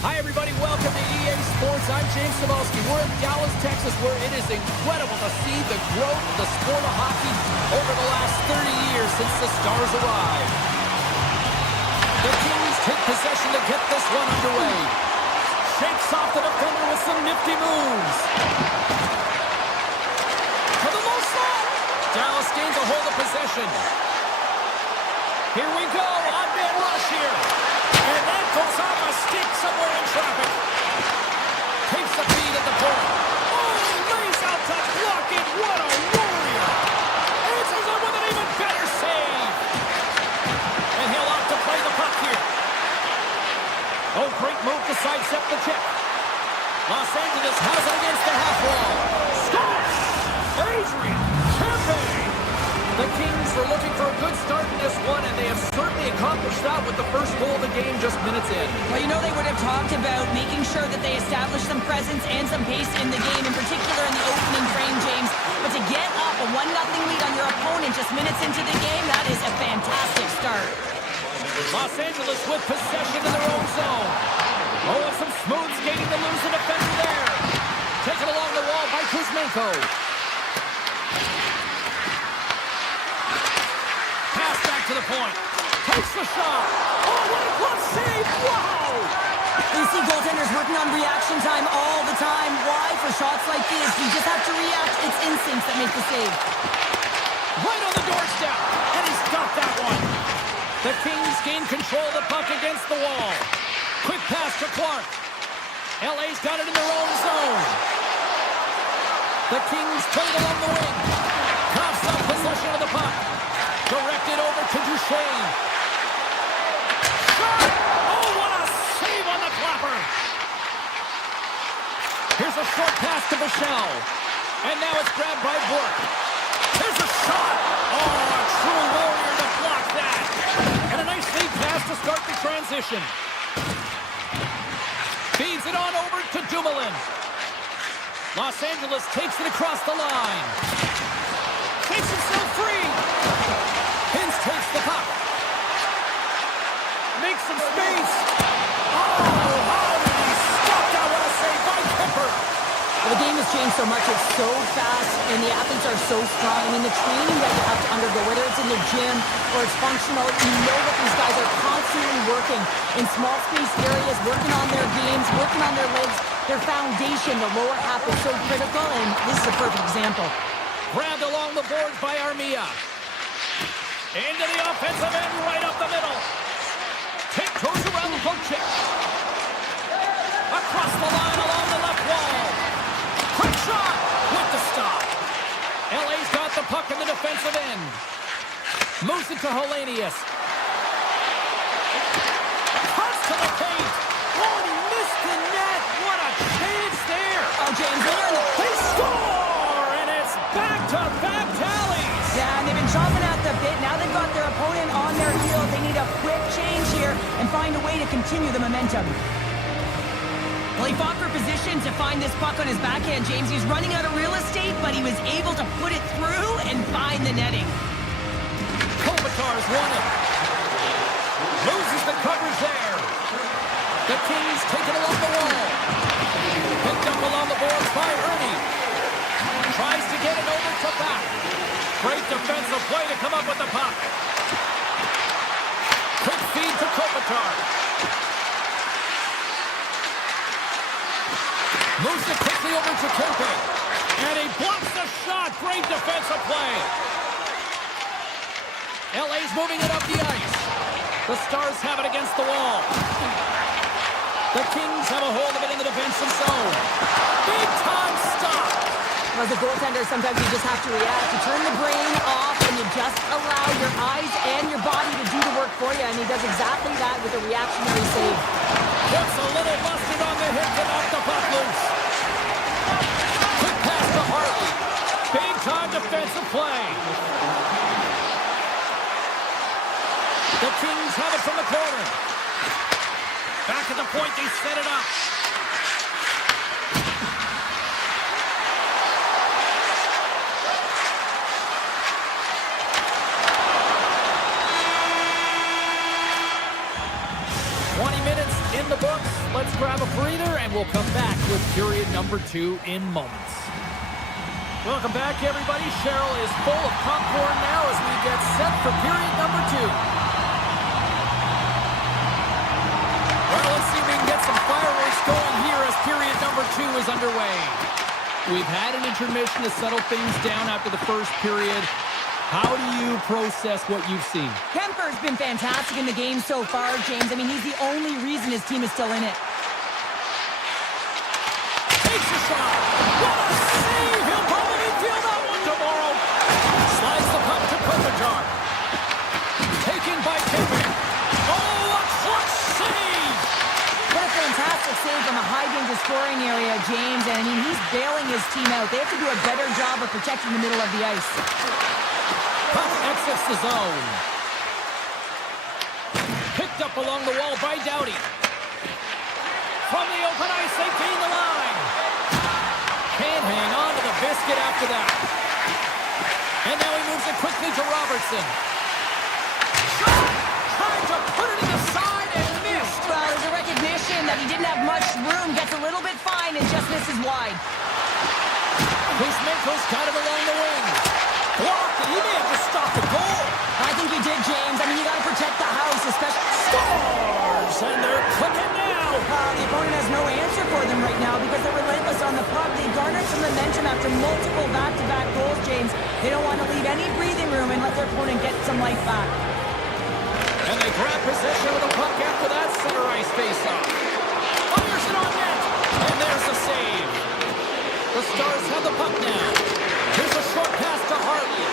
Hi, everybody. Welcome to EA Sports. I'm James Cebulski. We're in Dallas, Texas, where it is incredible to see the growth of the sport of hockey over the last 30 years since the Stars arrived. The Kings take possession to get this one underway. Shakes off the defender with some nifty moves. To the low slot. Dallas gains a hold of possession. Here we go. On-man rush here. And that goes off a stick somewhere in traffic. Takes the feed at the point. Oh, he lays out to block it. What a warrior. Answers it with an even better save. And he'll opt to play the puck here. Oh, great move to sidestep the check. Los Angeles has it against the half wall. Scores! Adrian Kempe! The Kings are looking for a good start in this one, and they have certainly accomplished that with the first goal of the game just minutes in. Well, you know, they would have talked about making sure that they establish some presence and some pace in the game, in particular in the opening frame, James. But to get up a 1-0 lead on your opponent just minutes into the game, that is a fantastic start. Los Angeles with possession in their own zone. Oh, and some smooth skating to lose the defender there. Taken along the wall by Kuzmenko. Pass back to the point. Takes the shot. Oh, what a glove save. Wow. You see goaltenders working on reaction time all the time. Why? For shots like this, you just have to react. It's instincts that make the save. Right on the doorstep. And he's got that one. The Kings gain control of the puck against the wall. Quick pass to Clark. LA's got it in their own zone. The Kings play it along the wing. Coughs up possession of the puck. Directed over to Duchesne. Shot! Oh, what a save on the clapper! Here's a short pass to Bichelle. And now it's grabbed by Burke. Here's a shot! Oh, a true warrior to block that! And a nice lead pass to start the transition. Feeds it on over to Dumoulin. Los Angeles takes it across the line. Takes himself free. Hintz takes the puck. Makes some space. Oh, how did he stop that? What a save by Kemper. Well, the game has changed so much. It's so fast, and the athletes are so strong. I mean, the training that you have to undergo, whether it's in the gym or it's functional, you know that these guys are constantly working in small space areas, working on their games, working on their legs. Their foundation, the lower half, is so critical, and this is a perfect example. Grabbed along the boards by Armia. Into the offensive end, right up the middle. Tiptoes around the poke check. Across the line along the left wall. Quick shot with the stop. LA's got the puck in the defensive end. Moves it to Hellenius. Cuts to the paint. Oh, he missed the net. What a chance there. Oh, James, They score, and it's back-to-back tallies. yeah, and they've been chomping at the bit. Now they've got their opponent on their heels. They need a quick change here and find a way to continue the momentum. Well, he fought for position to find this puck on his backhand, James. He's running out of real estate, but he was able to put it through and find the netting. Kopitar's won it. Loses the coverage there. The Kings take it along the wall. Picked up along the boards by Ernie. Tries to get it over to back. Great defensive play to come up with the puck. Quick feed to Kopitar. Moves it quickly over to Kempe. And he blocks the shot. Great defensive play. LA's moving it up the ice. The Stars have it against the wall. The Kings have a hold of it in the defensive zone. Big time stop. As a goaltender, sometimes you just have to react. You turn the brain off and you just allow your eyes and your body to do the work for you. And he does exactly that with a reactionary save. Puts a little mustard on the hit to knock the puck loose. Quick pass to Hartley. Big time defensive play. The Kings have it from the corner. Back at the point, they set it up. 20 minutes in the books. Let's grab a breather, and we'll come back with period number 2 in moments. Welcome back, everybody. Cheryl is full of popcorn now as we get set for period number 2. Well, let's see if we can get some fireworks going here as period number 2 is underway. We've had an intermission to settle things down after the first period. How do you process what you've seen? Kemper's been fantastic in the game so far, James. I mean, he's the only reason his team is still in it. Takes a shot. What a save! He'll probably feel that one tomorrow. Slides the puck to Kopitar. Taken by Kemper. Oh, a clutch save! What a fantastic save from a high-danger scoring area, James. And, I mean, he's bailing his team out. They have to do a better job of protecting the middle of the ice. Puck exits the zone. Picked up along the wall by Doughty. From the open ice, they gain the line. Can't hang on to the biscuit after that. And now he moves it quickly to Robertson. Shot! Trying to put it in the side and missed. Well, there's a recognition that he didn't have much room. Gets a little bit fine and just misses wide. Kuzmenko's got it along the wing. Blocked, and he may have just stopped the goal. I think he did, James. I mean, you got to protect the house, especially... Stars! And they're clicking now. The opponent has no answer for them right now because they're relentless on the puck. They garnered some momentum after multiple back-to-back goals, James. They don't want to leave any breathing room and let their opponent get some life back. And they grab possession of the puck after that center ice face-off. Fires it on net. And there's the save. The Stars have the puck now. Here's a short pass to Hartley.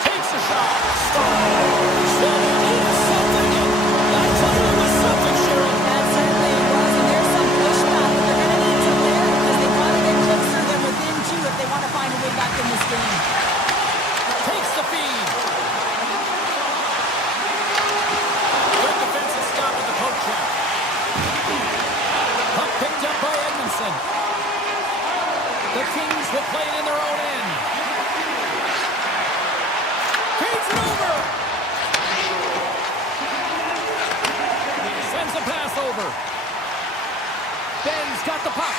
Takes a shot. Stars! Well, they needed something, and I tell you it was something, Cheryl. That certainly was, and there's some pushback that they're going to need to bear because they've got to get closer than within 2 if they want to find a way back in this game. Takes the feed. Good defensive stop at the poke check. Puck picked up by Edmondson. The Kings will play it in their own end. Feeds it over. Sends a pass over. Ben's got the puck.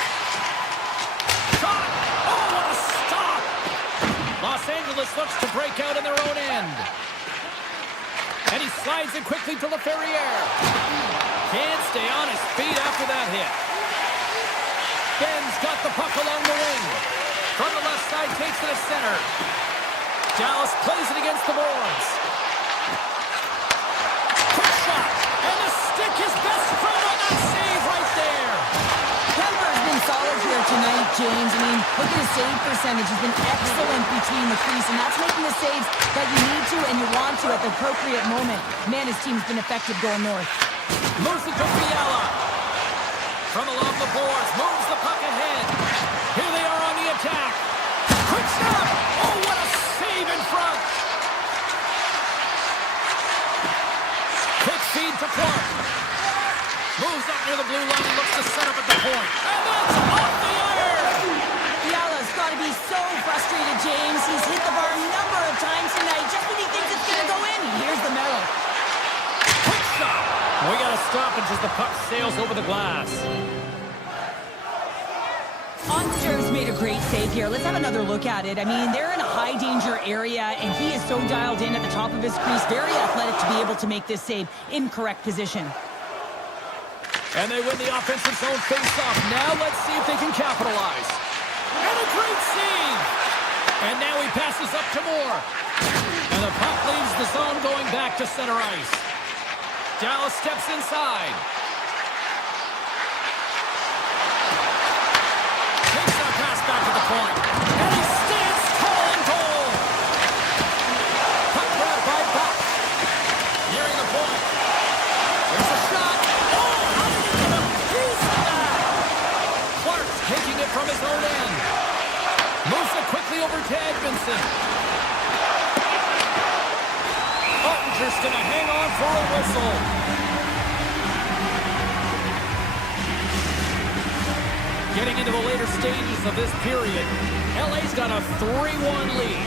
Shot. Oh, what a stop. Los Angeles looks to break out in their own end. And he slides it quickly to LaFerriere. Can't stay on his feet after that hit. Ben's got the puck along the wing. From the left side, takes it to center. Dallas plays it against the boards. Quick shot. And the stick is best friend on that save right there. Kemper's been solid here tonight, James. I mean, look at his save percentage. He's been excellent between the crease, and that's making the saves that you need to and you want to at the appropriate moment. Man, his team's been effective going north. Moves it to Fiala. From along the boards, moves the puck ahead. Here they are on the attack. Quick stop! Oh, what a save in front! Quick feed to Clark. Moves up near the blue line and looks to set up at the the point. And that's off the iron. Fiala's got to be so frustrated, James. He's hit the bar a number of times tonight. Just when he thinks it's going to go in, here's the medal. Quick shot. We got a stoppage as the puck sails over the glass. Onster's made a great save here. Let's have another look at it. I mean, they're in a high-danger area, and he is so dialed in at the top of his crease. Very athletic to be able to make this save in correct position. And they win the offensive zone face-off. Now let's see if they can capitalize. And a great save! And now he passes up to Moore. And the puck leaves the zone going back to center ice. Dallas steps inside. Takes that pass back to the point. And he stands tall in goal. Puck grab by Buck. Nearing the point. There's a shot. Oh, how did he get a piece of that? Clark's taking it from his own end. Moves it quickly over to Edmondson. Ottinger's going to hang on for a whistle. Getting into the later stages of this period, LA's got a 3-1 lead.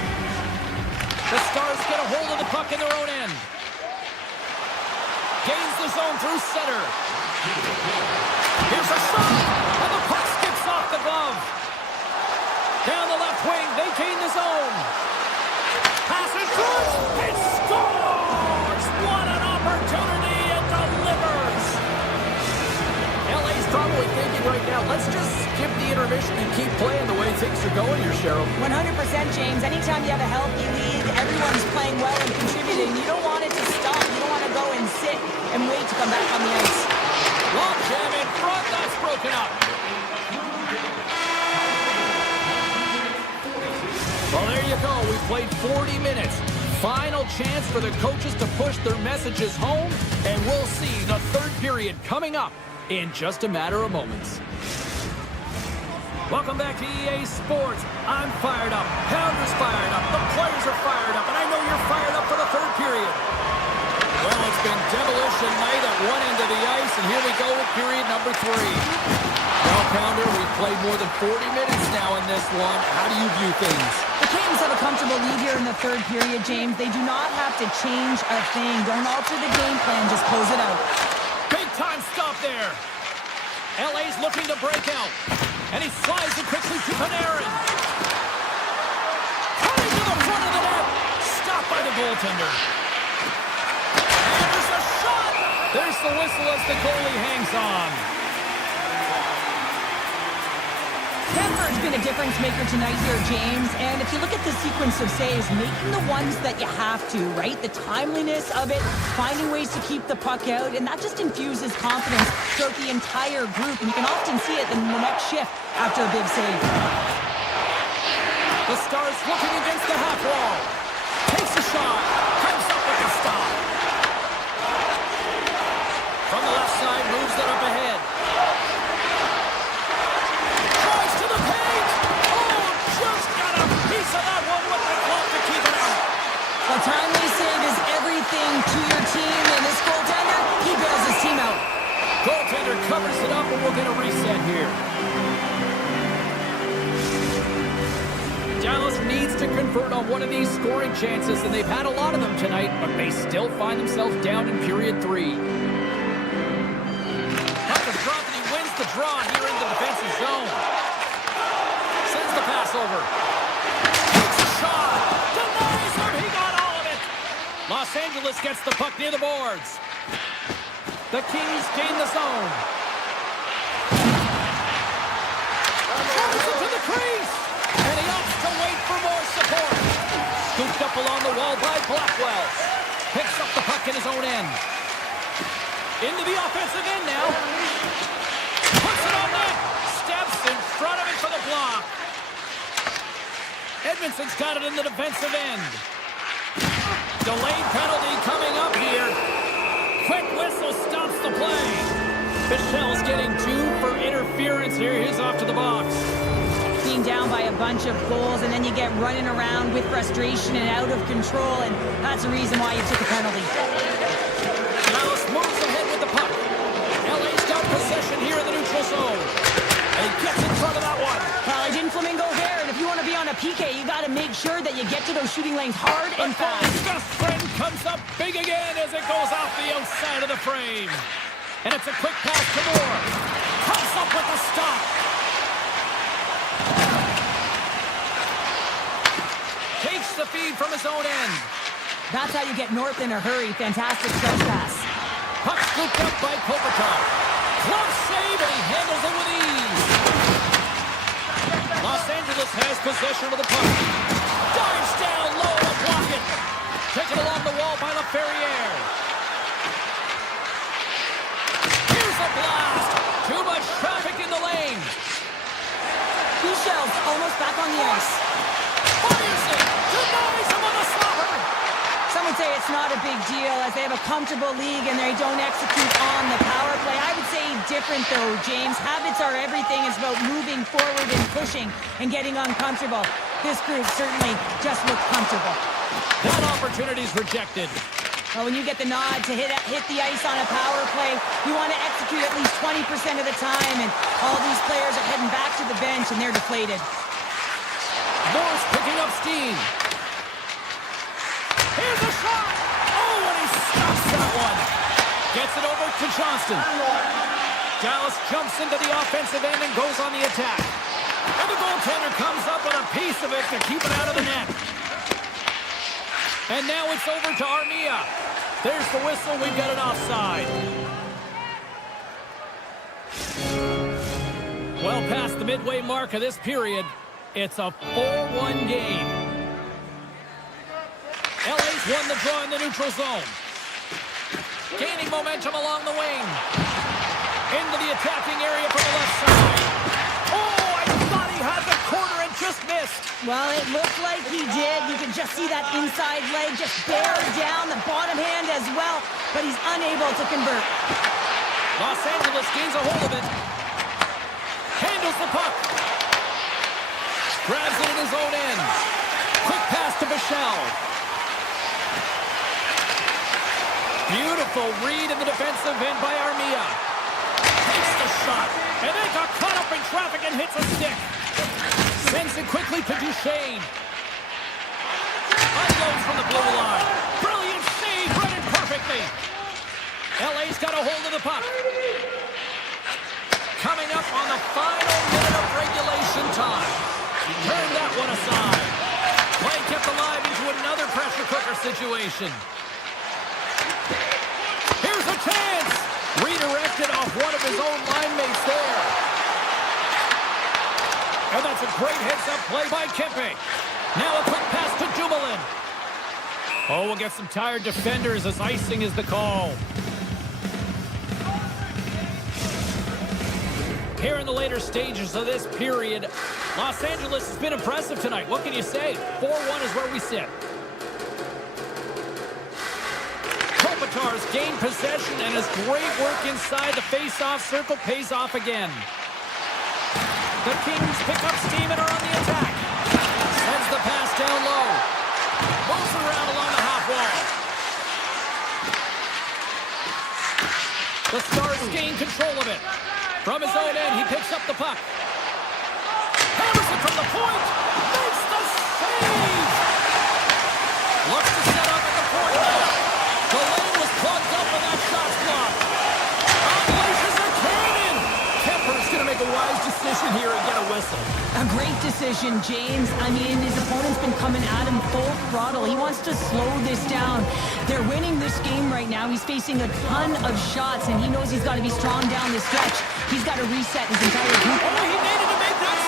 The Stars get a hold of the puck in their own end. Gains the zone through center. Here's a shot, and the puck skips off the glove. Down the left wing, they gain the zone. Pass it through, and scores! What an opportunity, it delivers! LA's probably thinking right now, let's just skip the intermission and keep playing the way things are going here, Cheryl. 100%, James. Anytime you have a healthy lead, everyone's playing well and contributing. You don't want it to stop. You don't want to go and sit and wait to come back on the ice. Long jam in front, that's broken up. Well, there you go. We played 40 minutes. Final chance for the coaches to push their messages home, and we'll see the third period coming up in just a matter of moments. Welcome back to EA Sports. I'm fired up. Pounder's fired up. The players are fired up, and I know you're fired up for the third period. Well, it's been demolition night at one end of the ice, and here we go with period number 3. Well, Pounder, we've played more than 40 minutes now in this one. How do you view things? The Kings have a comfortable lead here in the third period, James. They do not have to change a thing. Don't alter the game plan. Just close it out. Big time stop there. LA's looking to break out. And he slides it quickly to Panarin. Coming to the front of the net. Stopped by the goaltender. And there's a shot. There's the whistle as the goalie hangs on. Denver's been a difference maker tonight here, James. And if you look at the sequence of saves, making the ones that you have to, right? The timeliness of it, finding ways to keep the puck out, and that just infuses confidence throughout the entire group. And you can often see it in the next shift after a big save. The Stars looking against the half wall. Takes a shot. Comes up with a stop. From the left side, moves it up ahead. A timely save is everything to your team, and this goaltender, he bails his team out. Goaltender covers it up, and we'll get a reset here. Dallas needs to convert on one of these scoring chances, and they've had a lot of them tonight, but they still find themselves down in period 3. Puck is dropped, and he wins the draw here in the defensive zone. Sends the pass over. Takes a shot. Denies him. He got all of it. Los Angeles gets the puck near the boards. The Kings gain the zone. Throws it to the crease. And he opts to wait for more support. Scooped up along the wall by Blackwell. Picks up the puck in his own end. Into the offensive end now. Puts it on net. Steps in front of it for the block. Edmondson's got it in the defensive end. Delayed penalty coming up here. Quick whistle stops the play. Michelle's getting 2 for interference here. He's off to the box. Being down by a bunch of goals, and then you get running around with frustration and out of control, and that's the reason why you took a penalty. Dallas moves ahead with the puck. LA's got possession here in the neutral zone. gets in front of that one. Well, he didn't flamingo there, and if you want to be on a PK, you got to make sure that you get to those shooting lanes hard and fast. His best friend comes up big again as it goes off the outside of the frame. And it's a quick pass to Moore. Comes up with the stop. Takes the feed from his own end. That's how you get north in a hurry. Fantastic stretch pass. Puck scooped up by Kopitar. Close save, and he handles it with ease. Los Angeles has possession of the puck. Dives down low to block it. Taken along the wall by LaFerriere. Here's a blast. Too much traffic in the lane. Michel's almost back on the ice. Fires it. Denies him on the slapper. Some would say it's not a big deal as they have a comfortable league and they don't execute on the power play. I would say different though, James. Habits are everything. It's about moving forward and pushing and getting uncomfortable. This group certainly just looked comfortable. That opportunity's rejected. Well, when you get the nod to hit the ice on a power play, you want to execute at least 20% of the time, and all these players are heading back to the bench and they're deflated. Morse picking up steam. Here's a shot! Oh, and he stops that one. Gets it over to Johnston. Dallas jumps into the offensive end and goes on the attack. And the goaltender comes up with a piece of it to keep it out of the net. And now it's over to Armia. There's the whistle. We've got an offside. Well past the midway mark of this period, it's a 4-1 game. LA's won the draw in the neutral zone. Gaining momentum along the wing. Into the attacking area from the left side. Oh, I thought he had the corner and just missed. Well, it looked like he did. You can just see that inside leg just bear down, the bottom hand as well, but he's unable to convert. Los Angeles gains a hold of it. Handles the puck. Grabs it in his own end. Quick pass to Michel. Beautiful read in the defensive end by Armia. Takes the shot. And then got caught up in traffic and hits a stick. Sends it quickly to Duchesne. Unloads from the blue line. Brilliant save, read it perfectly. LA's got a hold of the puck. Coming up on the final minute of regulation time. Turn that one aside. Play kept alive into another pressure cooker situation. Here's a chance. Redirected off one of his own line mates there. And that's a great heads-up play by Kempe. Now a quick pass to Dumoulin. Oh, we'll get some tired defenders as icing is the call. Here in the later stages of this period, Los Angeles has been impressive tonight. What can you say? 4-1 is where we sit. Kopitar's gained possession, and his great work inside the face-off circle pays off again. The Kings pick up steam and are on the attack. Sends the pass down low. Moves around along the half wall. The Stars gain control of it. From his own end, he picks up the puck. Hammers it from the point. Makes the save. Looks to set up at the point now. The lane was plugged up and that shot's blocked. Unleashes a cannon. Kemper's going to make a wise decision here and get a whistle. A great decision, James. I mean, his opponent's been coming at him full throttle. He wants to slow this down. They're winning this game right now. He's facing a ton of shots, and he knows he's got to be strong down the stretch. He's got to reset his entire group. Oh, he needed to make that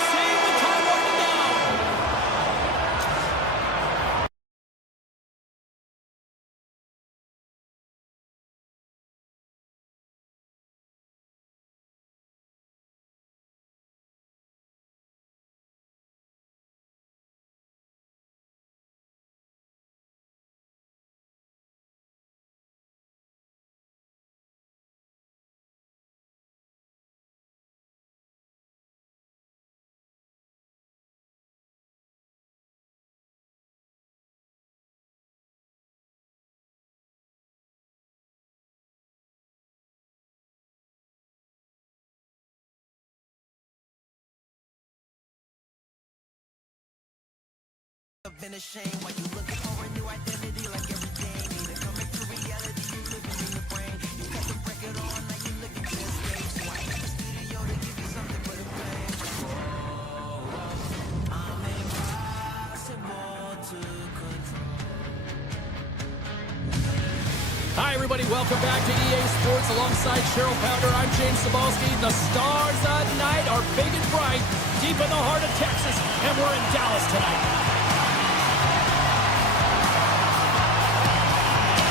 been ashamed while you looking for a new identity like everything either coming to reality you living in your brain you got the record on now you looking to escape so I hit the studio to give you something for the pain I'm impossible to control. Hi, everybody. Welcome back to EA Sports alongside Cheryl Pounder. I'm James Cebulski. The stars at night are big and bright deep in the heart of Texas, and we're in Dallas tonight.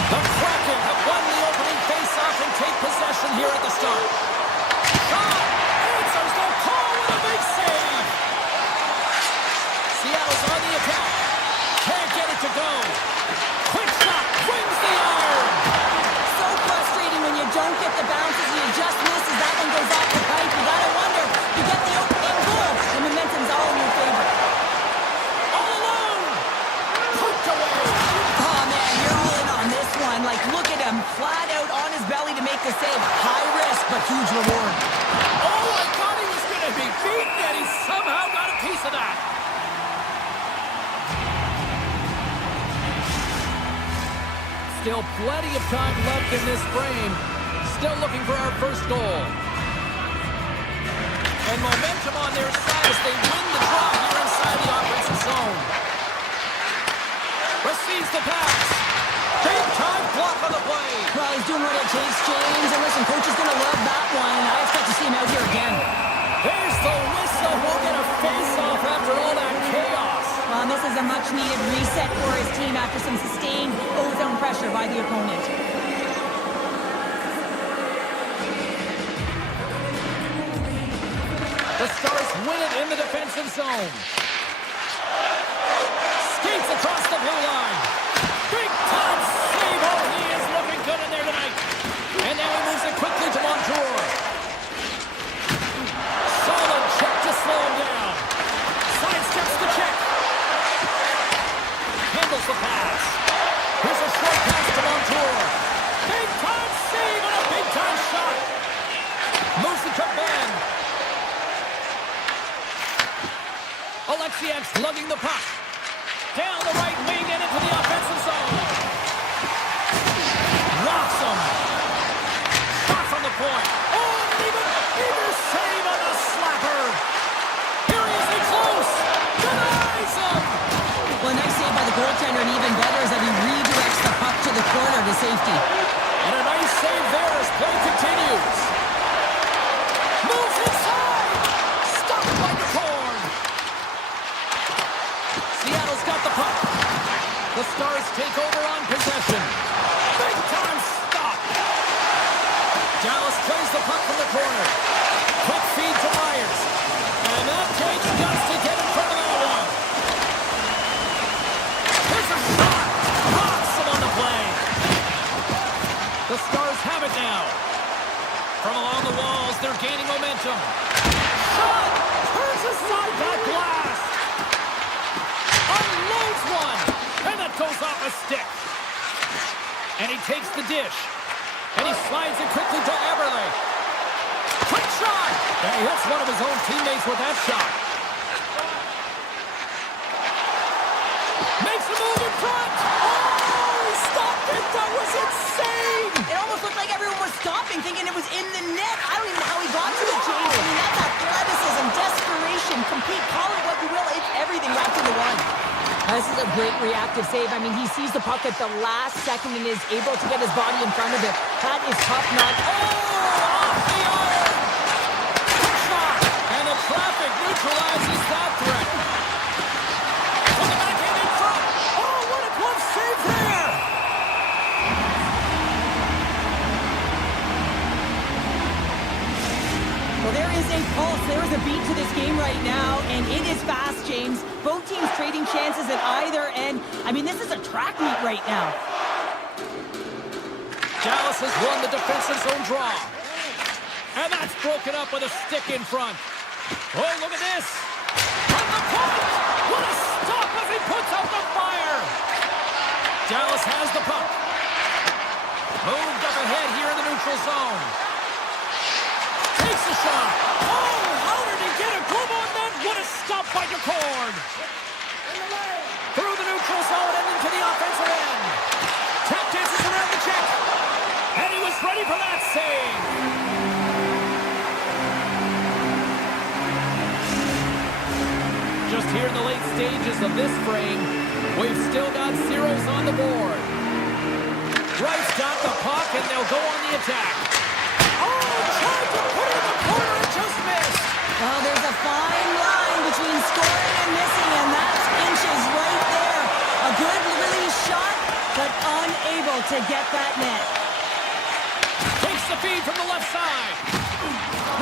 The Kraken have won the opening faceoff and take possession here at the start. Shot! Answers the call with a big save! Seattle's on the attack. Can't get it to go. Quick shot! Brings the iron! So frustrating when you don't get the bounces and you just misses. That one goes off the pipe. You gotta wonder. You get the opening goal. The momentum's all in your favor. All alone! Poked away! Oh, man, you're all in on this one. Like, look at him. Flat out on his belly to make the save. High risk, but huge reward. Oh, I thought he was going to be beaten, and he somehow got a piece of that. Still plenty of time left in this frame. Still looking for our first goal. And momentum on their side as they win the draw here inside the offensive zone. Receives the pass. Big time block on the play. Well, he's doing what it takes, James. And listen, coach is going to love that one. I expect to see him out here again. There's the whistle. We'll get a face-off after all that chaos. Well, this is a much-needed reset for his team after some sustained ozone pressure by the opponent. The Stars win it in the defensive zone. Skates across the blue line. Big time save. Oh, he is looking good in there tonight. And now he moves it quickly to Montour. Solid check to slow him down. Sidesteps the check. Handles the pass. Here's a short pass to Montour. Big time save and a big time shot. Moves it to Ben. Alexiak's lugging the puck. Down the right wing and into the offensive zone. Rocks him. Shot from the point. Oh, even save on the slapper. Here he is in close. Denies him. Well, nice save by the goaltender, and even better is that he redirects the puck to the corner to safety. And a nice save there as play continues. Moves inside. Stopped by the corn. Seattle's got the puck. The Stars take over on possession. Big time stop. Dallas plays the puck from the corner. Quick feed to Myers. And that takes guts to get in front of that one. Here's a shot. Rocks him on the play. The Stars have it now. From along the walls, they're gaining momentum. Shot! Turns aside that blast. Unloads one. And that goes off a stick. And he takes the dish. And he slides it quickly to Eberle. Quick shot. And he hits one of his own teammates with that shot. Makes a move in front. Oh, he stopped it. That was insane. It almost looked like everyone was stopping, thinking it was in the net. I don't even know how he got to it, James. I mean, that's athleticism, desperation, complete, call it what you will. It's everything wrapped into one. This is a great reactive save. I mean, he sees the puck at the last second and is able to get his body in front of it. That is top-notch. Oh, off the iron. Quick shot. And the traffic neutralizes that threat. From the backhand in front. Oh, what a glove save there. Well, there is a pulse. There is a beat to this game right now, and it is fast, James. Both teams trading chances at either end. I mean, this is a track meet right now. Dallas has won the defensive zone draw. And that's broken up with a stick in front. Oh, look at this. From the point. What a stop as he puts out the fire. Dallas has the puck. Moved up ahead here in the neutral zone. Takes a shot. Oh, how did he get a glove on that? What a stop by DeCord. Through stages of this frame. We've still got zeros on the board. Wright's got the puck, and they'll go on the attack. Oh, tried to put it in the corner and just missed. Well, there's a fine line between scoring and missing, and that's inches right there. A good release shot, but unable to get that net. Takes the feed from the left side.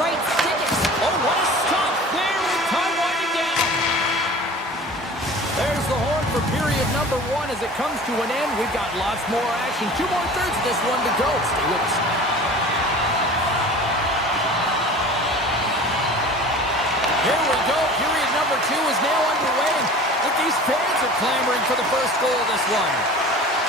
Right stick it. Oh, what a stop there with time winding down. There's the horn for period number 1 as it comes to an end. We've got lots more action. 2 more thirds of this one to go. Stay with us. Here we go. Period number 2 is now underway. But these fans are clamoring for the first goal of this one.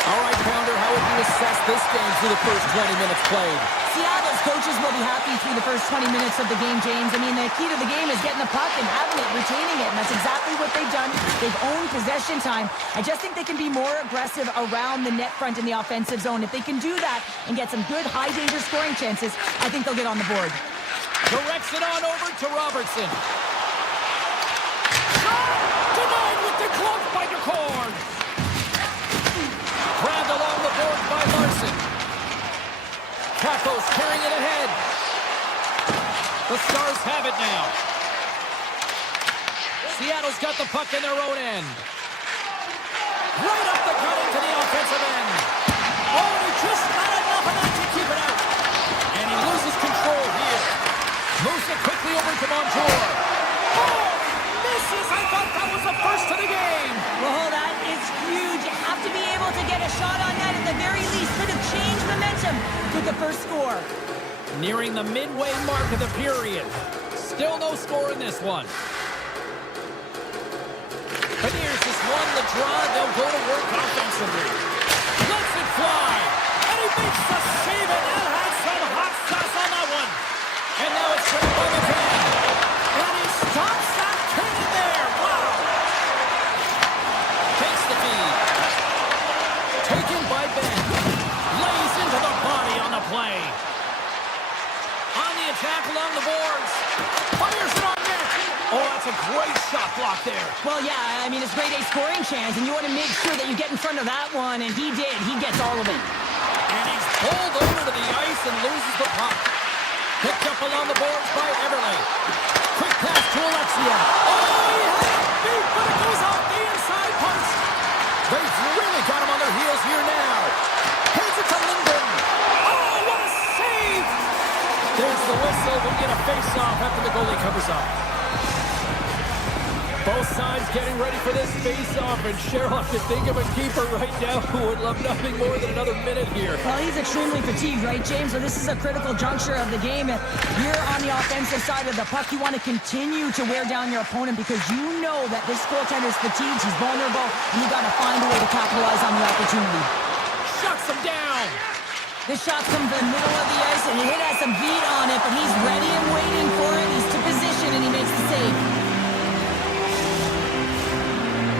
All right, Pounder, how would you assess this game through the first 20 minutes played? Seattle's coaches will be happy through the first 20 minutes of the game, James. I mean, the key to the game is getting the puck and having it, retaining it, and that's exactly what they've done. They've owned possession time. I just think they can be more aggressive around the net front in the offensive zone. If they can do that and get some good high-danger scoring chances, I think they'll get on the board. Directs it on over to Robertson. Shot! Denied with the glove by Decord. Grabbed along the board by Larson. Kakos carrying it ahead. The Stars have it now. Seattle's got the puck in their own end. Right up the gut into the offensive end. Oh, he just not enough of that to keep it out. And he loses control here. Moves it quickly over to Montour. Oh, misses. I thought that was the first of the game. Well, that is huge. You have to be able to get a shot on net at the very least. Could have changed momentum with the first score. Nearing the midway mark of the period. Still no score in this one. Beniers has won the draw. They'll go to work offensively. Lets it fly. And he makes the save, and that had some hot sauce on that one. And now it's straight by the fan. And he stops that cannon there. Wow. Takes the feed. Taken by Ben. Lays into the body on the play. On the attack along the boards. Fires it on net. Oh, that's a great shot block there. Well, yeah, I mean, it's grade A scoring chance, and you want to make sure that you get in front of that one, and he did. He gets all of it. And he's pulled over to the ice and loses the puck. Picked up along the boards by Everly. Quick pass to Alexia. Oh, he had it beat, but it goes off the inside post. They've really got him on their heels here now. Hands it to Linden. Oh, what a save! There's the whistle. We get a face-off after the goalie covers up. Both sides getting ready for this face-off, and Cheryl, I can think of a keeper right now who would love nothing more than another minute here. Well, he's extremely fatigued, right, James? So this is a critical juncture of the game. And you're on the offensive side of the puck. You want to continue to wear down your opponent because you know that this goaltender's fatigued, he's vulnerable, and you got to find a way to capitalize on the opportunity. Shuts him down. This shot's come from the middle of the ice, and it has some beat on it, but he's ready and waiting for it. He's to position, and he makes the save.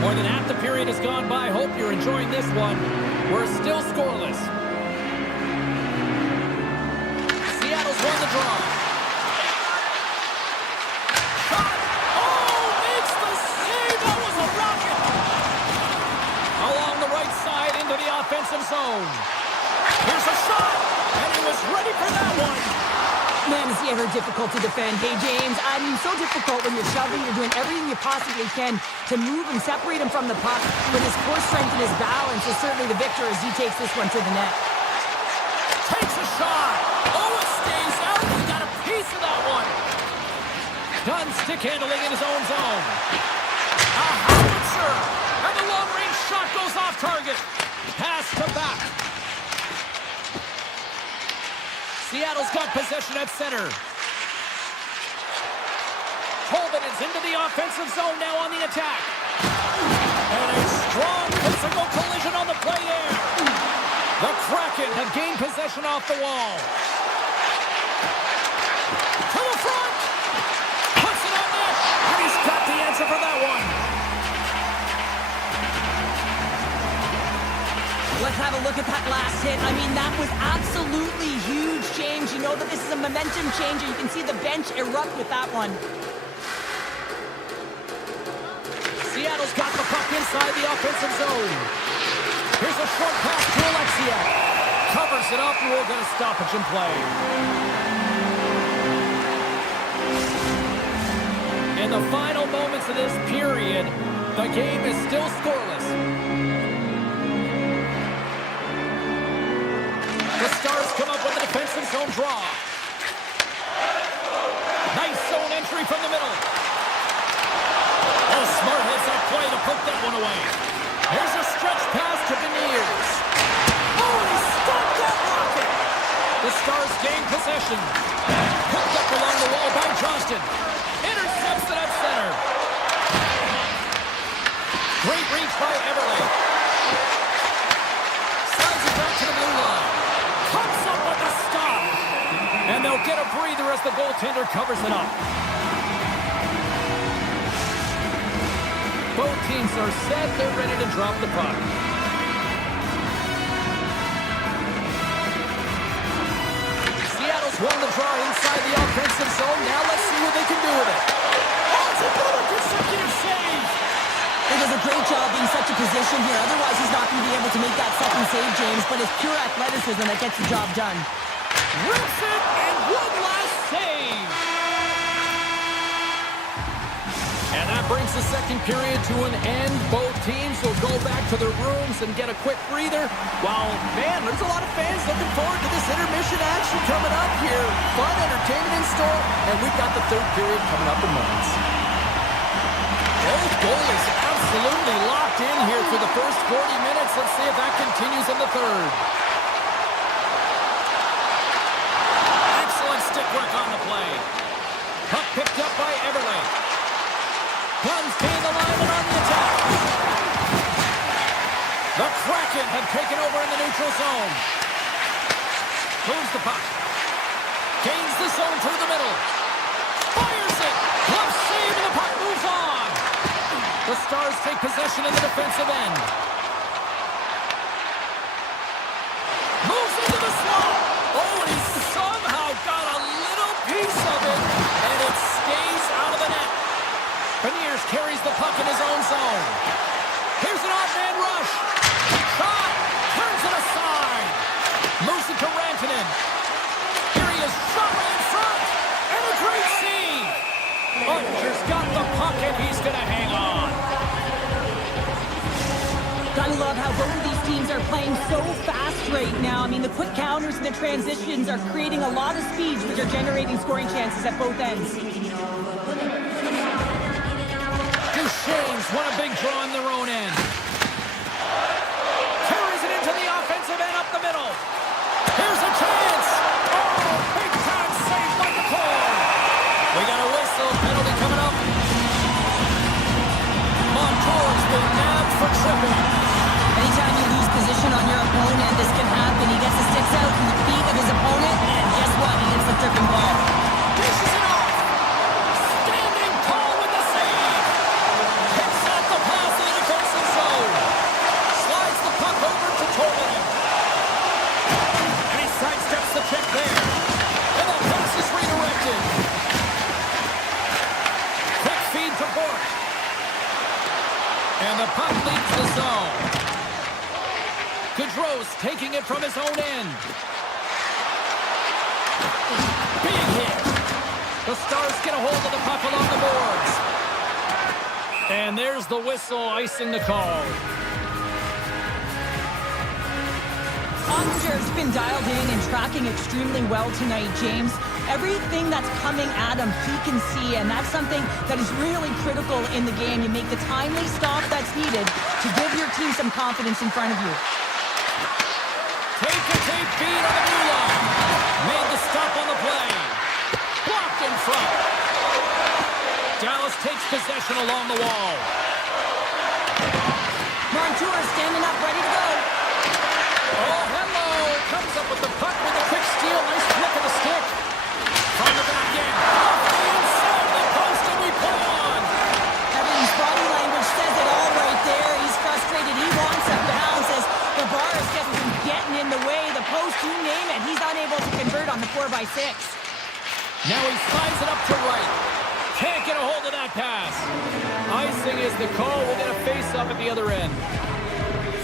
More than half the period has gone by. Hope you're enjoying this one. We're still scoreless. Seattle's won the draw. Shot! Oh, makes the save! That was a rocket! Along the right side into the offensive zone. Here's a shot! And he was ready for that one. Man, is he ever difficult to defend. Hey, James, I mean, so difficult when you're shoving. You're doing everything you possibly can to move and separate him from the puck. But his core strength and his balance is certainly the victor as he takes this one to the net. Takes a shot. Oh, it stays out. He got a piece of that one. Done stick handling in his own zone. A howitzer. And the long-range shot goes off target. Pass to back. Seattle's got possession at center. Colvin is into the offensive zone now on the attack. And a strong physical collision on the play there. The Kraken have gained possession off the wall. To the front. Puts it on net. And he's got the answer for that one. Let's have a look at that last hit. I mean, that was absolutely huge, James. You know that this is a momentum changer. You can see the bench erupt with that one. Seattle Stars got the puck inside the offensive zone. Here's a short pass to Alexia. Covers it up, and we'll get a stoppage in play. In the final moments of this period, the game is still scoreless. The Stars come up with a defensive zone draw. Nice zone entry from the middle. Oh, smart hits that play to put that one away. Here's a stretch pass to Beniers. Oh, he stopped that rocket. The Stars gain possession. Picked up along the wall by Johnston. Intercepts it at center. Great reach by Everly. Slides it back to the blue line. Comes up with a stop. And they'll get a breather as the goaltender covers it up. Both teams are set. They're ready to drop the puck. Seattle's won the draw inside the offensive zone. Now let's see what they can do with it. Oh, it's another consecutive save. He does a great job being such a position here. Otherwise, he's not going to be able to make that second save, James. But it's pure athleticism that gets the job done. Rips it, and one last save. And that brings the second period to an end. Both teams will go back to their rooms and get a quick breather. While, man, there's a lot of fans looking forward to this intermission action coming up here. Fun entertainment in store, and we've got the third period coming up in moments. Both goalies absolutely locked in here for the first 40 minutes. Let's see if that continues in the third. Excellent stick work on the play. Puck picked up by Everly. Guns gain the line and on the attack. The Kraken have taken over in the neutral zone. Moves the puck. Gains the zone through the middle. Fires it. Glove save and the puck moves on. The Stars take possession in the defensive end. Moves into the slot. Oh, and he somehow got a little piece of it, and it stays out of the net. Beniers carries the puck in his own zone. Here's an odd-man rush. Shot. Turns it aside. Moves it to Rantanen. Here he is, shot right in front. And a great save. Butcher's got the puck, and he's going to hang on. Gotta love how both of these teams are playing so fast right now. I mean, the quick counters and the transitions are creating a lot of speeds, which are generating scoring chances at both ends. Duchesne's won a big draw in their own end. Carries it into the offensive end up the middle. Here's a chance. Oh, big time save by the Cole. We got a whistle. Penalty coming up. Montour's been nabbed for tripping. Anytime you lose position on your opponent, this can happen. He gets the sticks out from the feet of his opponent, and guess what? He gets the tripping ball. Dishes it off. Standing tall with the save. Picks out the pass in the defensive zone. Slides the puck over to Torben. And he sidesteps the check there. And the pass is redirected. Quick feed to Bork. And the puck leaves the zone. Gaudreau's taking it from his own end. Big hit. The Stars get a hold of the puck along the boards. And there's the whistle icing the call. Ottinger's been dialed in and tracking extremely well tonight, James. Everything that's coming at him, he can see, and that's something that is really critical in the game. You make the timely stop that's needed to give your team some confidence in front of you. Take feed on the blue line. Made the stop on the play. Blocked in front. Dallas takes possession along the wall. Montour standing up, ready to go. Oh, hello. Comes up with the puck with a quick steal. Nice flip of the stick. From the back end. Off the inside the post, and we play on. Evan's body language says it all right there. He's frustrated. He wants a bounce as the bar is just getting in the way. The post, you name it. He's unable to convert on the 4x6. Now he slides it up to right. Can't get a hold of that pass. Ice icing is the call. We'll get a face-up at the other end.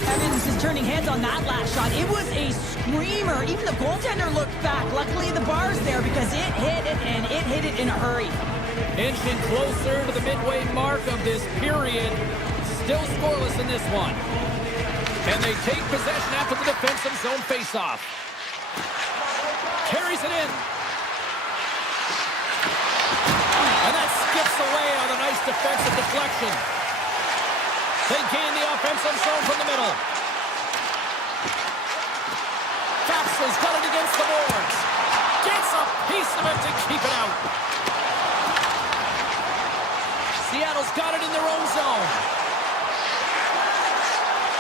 Evans is turning heads on that last shot. It was a screamer. Even the goaltender looked back. Luckily, the bar's there because it hit it, and it hit it in a hurry. Inching closer to the midway mark of this period. Still scoreless in this one. And they take possession after the defensive zone face-off. Carries it in. And that skips away on a nice defensive deflection. They gain the offensive zone from the middle. Fax's got it against the boards. Gets a piece of it to keep it out. Seattle's got it in their own zone.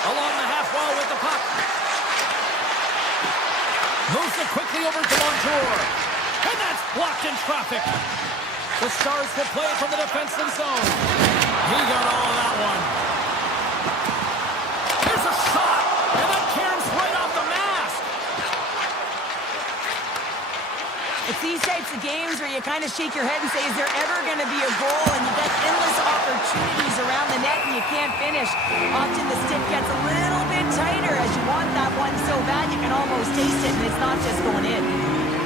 Along the half wall with the puck. Moves it quickly over to Montour. And that's blocked in traffic. The Stars will play from the defensive zone. He got all of that one. Here's a shot. And that caroms right off the mask. It's these types of games where you kind of shake your head and say, is there ever going to be a goal? And you get endless opportunities around the net and you can't finish. Often the stick gets a little bit tighter as you want that one so bad you can almost taste it, and it's not just going in.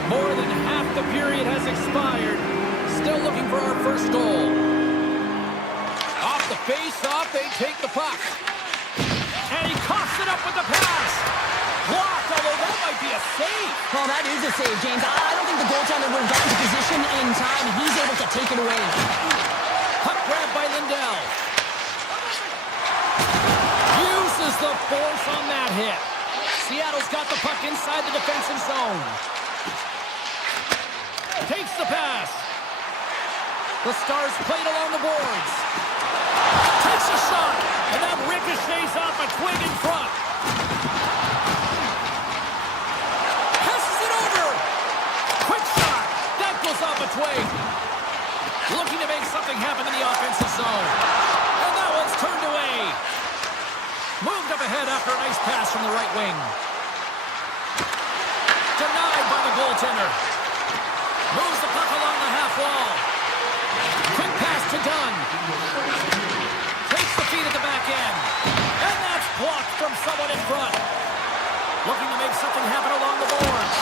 More than half the period has expired. Still looking for our first goal. Off the face-off, they take the puck. And he coughs it up with the pass. Blocked, although that might be a save. Well, that is a save, James. I don't think the goaltender would have gotten to position in time, and he's able to take it away. Puck grab by Lindell. Uses the force on that hit. Seattle's got the puck inside the defensive zone. Takes the pass. The Stars played along the boards. Takes a shot, and that ricochets off a twig in front. Passes it over. Quick shot. That goes off a twig. Looking to make something happen in the offensive zone. And that one's turned away. Moved up ahead after a nice pass from the right wing. Denied by the goaltender. Moves the puck along the half wall. Quick pass to Dunn. Takes the feed at the back end. And that's blocked from someone in front. Looking to make something happen along the boards.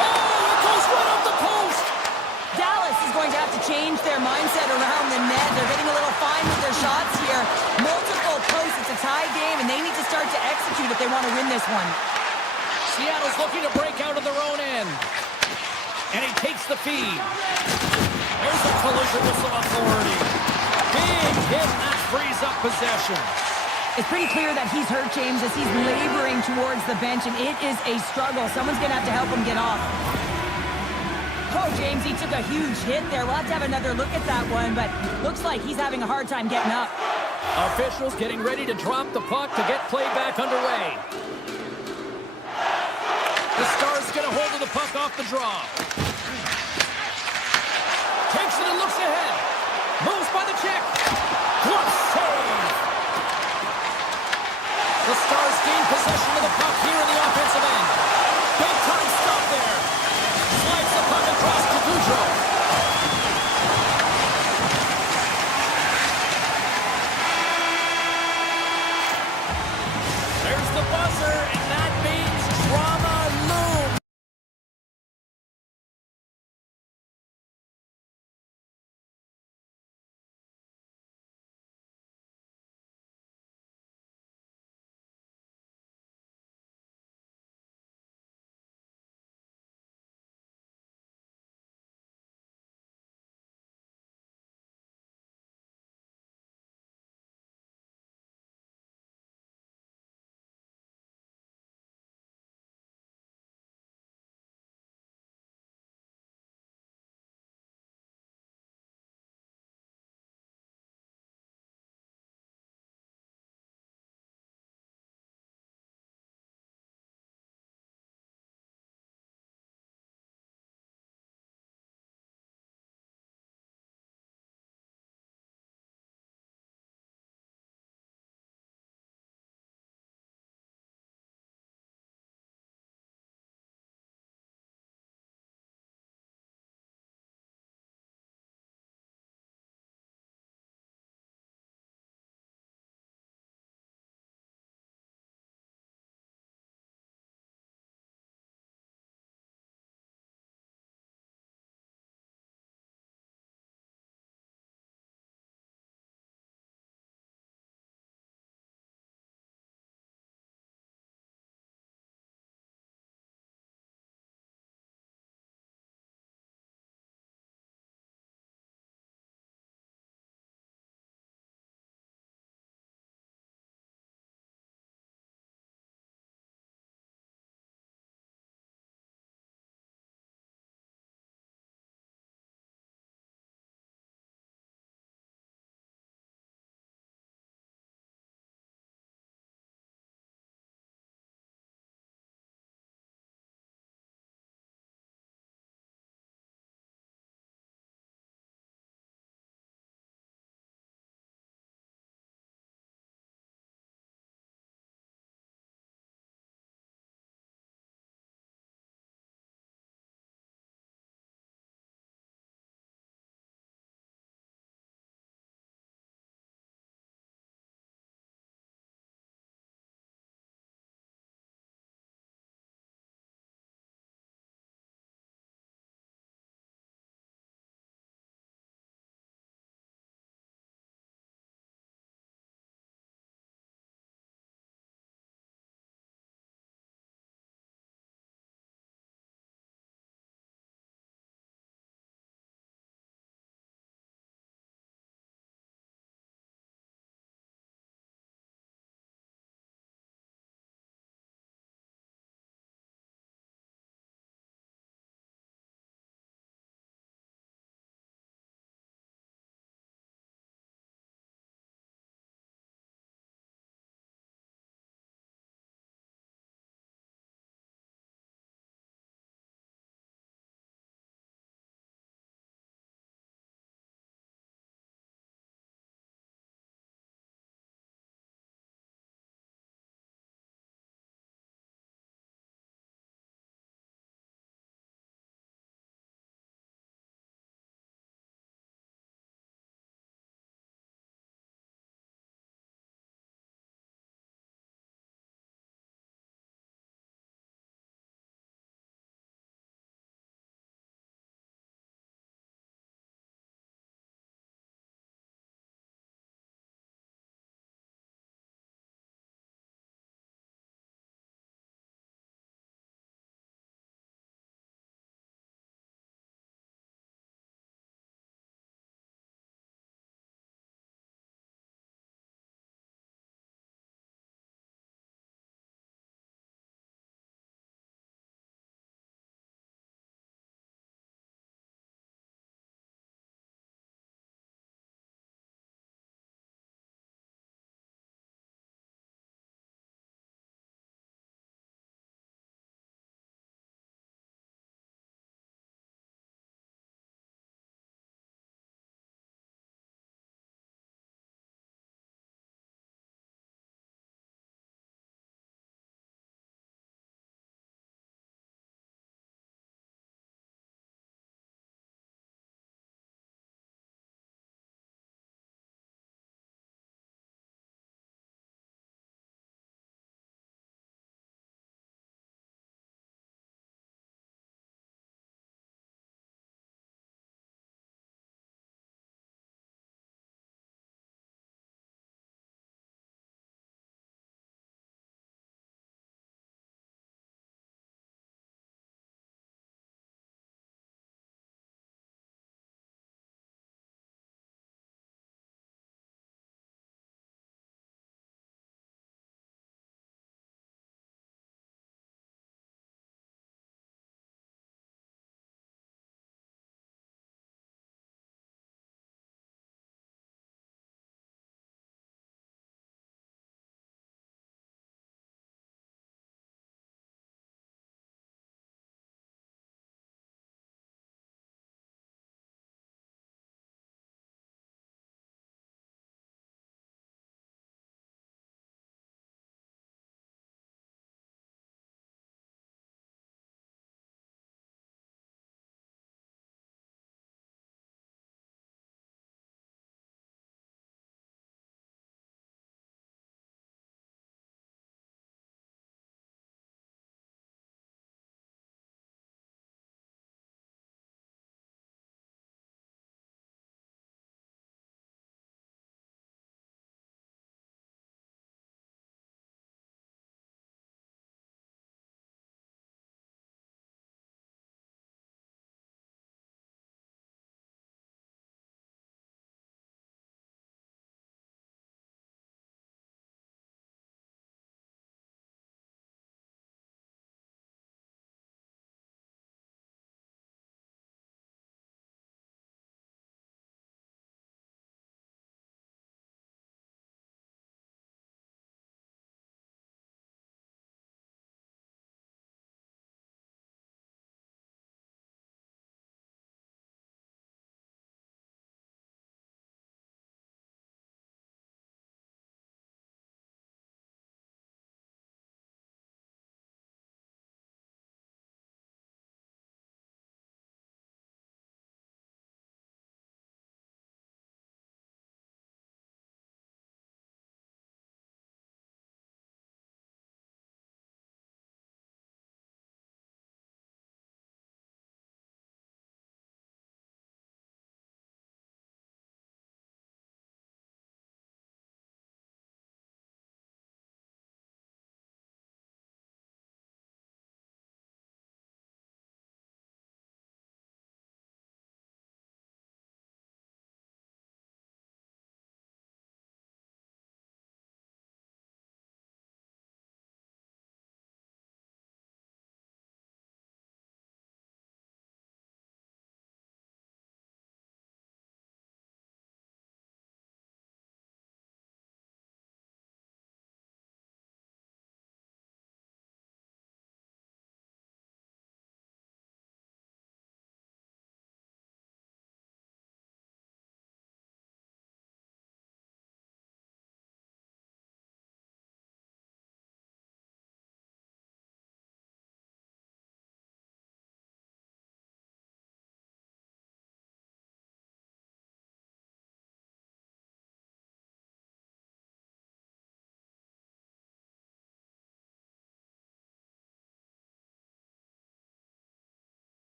Oh, it goes right off the post. Dallas is going to have to change their mindset around the net. They're getting a little fine with their shots here. Multiple posts. It's a tie game, and they need to start to execute if they want to win this one. Seattle's looking to break out of their own end. And he takes the feed. There's the collision with some authority. Big hit, and that frees up possession. It's pretty clear that he's hurt, James, as he's laboring towards the bench, and it is a struggle. Someone's going to have to help him get off. Oh, James, he took a huge hit there. We'll have to have another look at that one, but looks like he's having a hard time getting up. Officials getting ready to drop the puck to get play back underway. The Stars get a hold of the puck off the draw. Takes it and looks ahead. Moves by the check. Glove save. The Stars gain possession of the puck here in the offensive end. Big time stop there. Slides the puck across to Goudreau.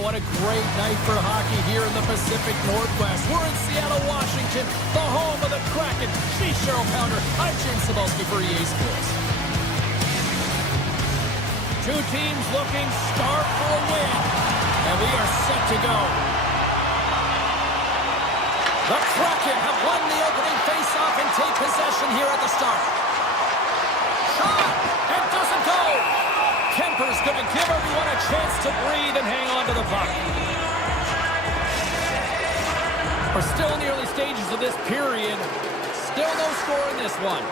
Wow, what a great night for hockey here in the Pacific Northwest. We're in Seattle, Washington, the home of the Kraken. She's Cheryl Pounder. I'm James Cebulski for EA Sports. Two teams looking starved for a win, and we are set to go. The Kraken have won the opening faceoff and take possession here at the start. Shot, and doesn't go. Kemper's going to give everyone a chance to breathe and hang on to the puck. We're still in the early stages of this period. Still no score in this one.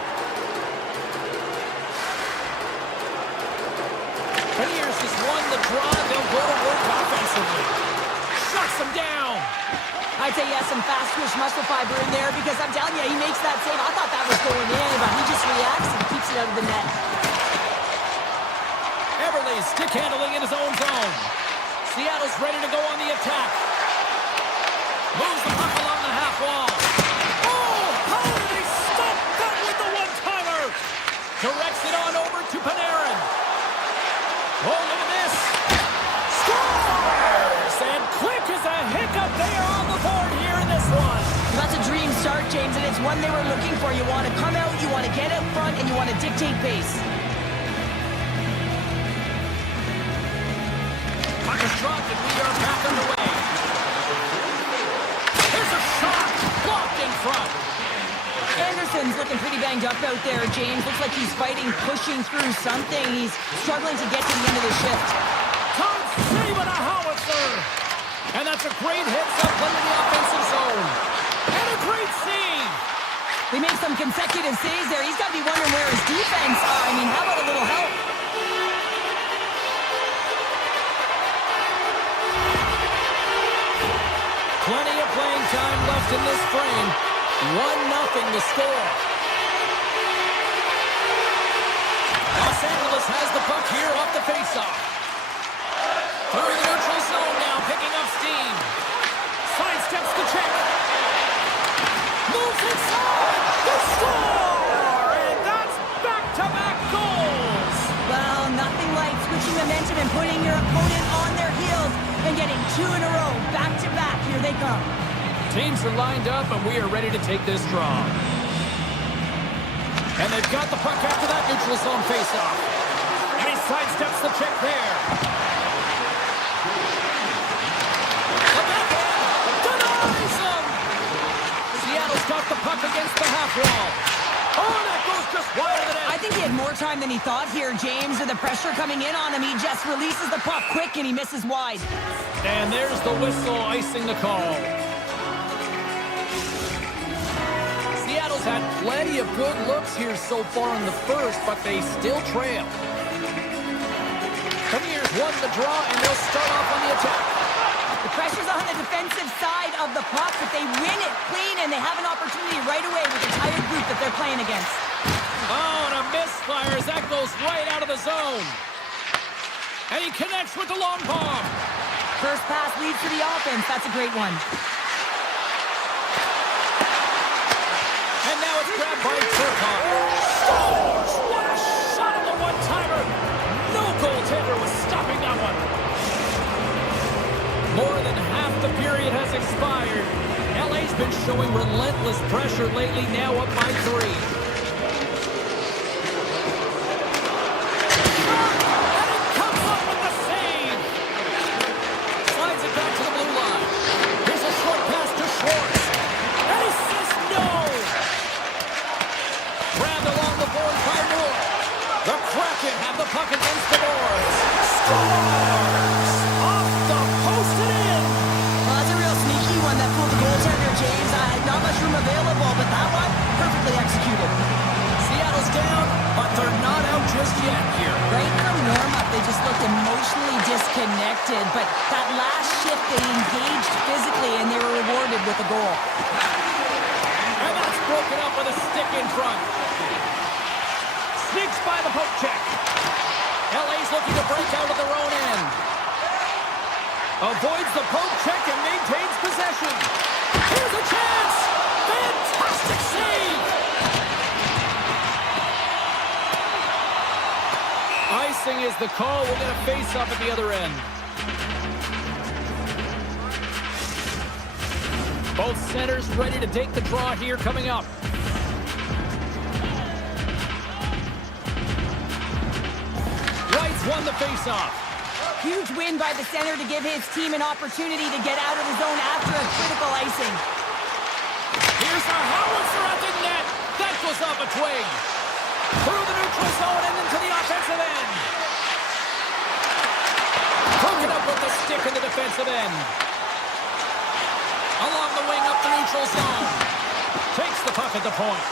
Pioneers has won the draw. They'll go to work offensively. Shuts them down. I'd say yes, some fast twitch muscle fiber in there because I'm telling you, he makes that save. I thought that was going in, but he just reacts and keeps it out of the net. Everly's stick handling in his own zone. Seattle's ready to go on the attack. Moves the puck along the half wall. Oh, how did they stop that with the one-timer? Directs it on over to Panarin. Oh, look at this. Scores! And quick as a hiccup, they are on the board here in this one. That's a dream start, James, and it's one they were looking for. You want to come out, you want to get out front, and you want to dictate pace. Puck is dropped, and we are back underway. Here's a shot, blocked in front. Anderson's looking pretty banged up out there, James. Looks like he's fighting, pushing through something. He's struggling to get to the end of the shift. Tom saving a howitzer. And that's a great heads-up play in the offensive zone. And a great save. They make some consecutive saves there. He's got to be wondering where his defense are. I mean, how about a little help? Plenty of playing time left in this frame. 1-0 to score. Los Angeles has the puck here off the faceoff. Through the neutral zone now, picking up steam. Sidesteps the check. Moves inside. The score! And that's back-to-back goals. Well, nothing like switching momentum and putting your opponent on their heels and getting two in a row, back-to-back. Here they come. Teams are lined up, and we are ready to take this draw. And they've got the puck after that neutral zone faceoff. And he sidesteps the check there. The backhand denies him. Seattle's got the puck against the half wall. Oh, that goes just wide of the net. I think he had more time than he thought here, James. With the pressure coming in on him, he just releases the puck quick, and he misses wide. And there's the whistle icing the call. Seattle's had plenty of good looks here so far in the first, but they still trail. Pioneers won the draw, and they'll start off on the attack. The pressure's on the defensive side of the puck, but they win it clean, and they have an opportunity right away with the tired group that they're playing against. Oh, and a misfire as that goes right out of the zone. And he connects with the long bomb. First pass leads to the offense. That's a great one. And now it's grabbed by Turcotte. Scores! What a shot on the one-timer! No goaltender was stopping that one. More than half the period has expired. LA's been showing relentless pressure lately, now up by 3. And it comes up with the save! Slides it back to the blue line. Here's a short pass to Schwartz. And he says no! Grabbed along the boards by Moore. The Kraken have the puck against the boards. Scores! Off the post and in! Well, that's a real sneaky one that fooled the goaltender, James. Not much room available, but that one, perfectly executed. Seattle's down, but they're not out just yet here. Right from warm-up, they just looked emotionally disconnected, but that last shift, they engaged physically, and they were rewarded with a goal. And that's broken up with a stick in front. Sneaks by the poke check. LA's looking to break out of their own end. Avoids the poke check and maintains possession. Here's a chance! Fantastic save! Icing is the call. We'll get a face-off at the other end. Both centers ready to take the draw here coming up. White's won the faceoff. Huge win by the center to give his team an opportunity to get out of the zone after a critical icing. Here's a howitzer at the net. That goes off a twig. Through the neutral zone and into the offensive end. Broken up with the stick in the defensive end. Along the wing up the neutral zone. Takes the puck at the point.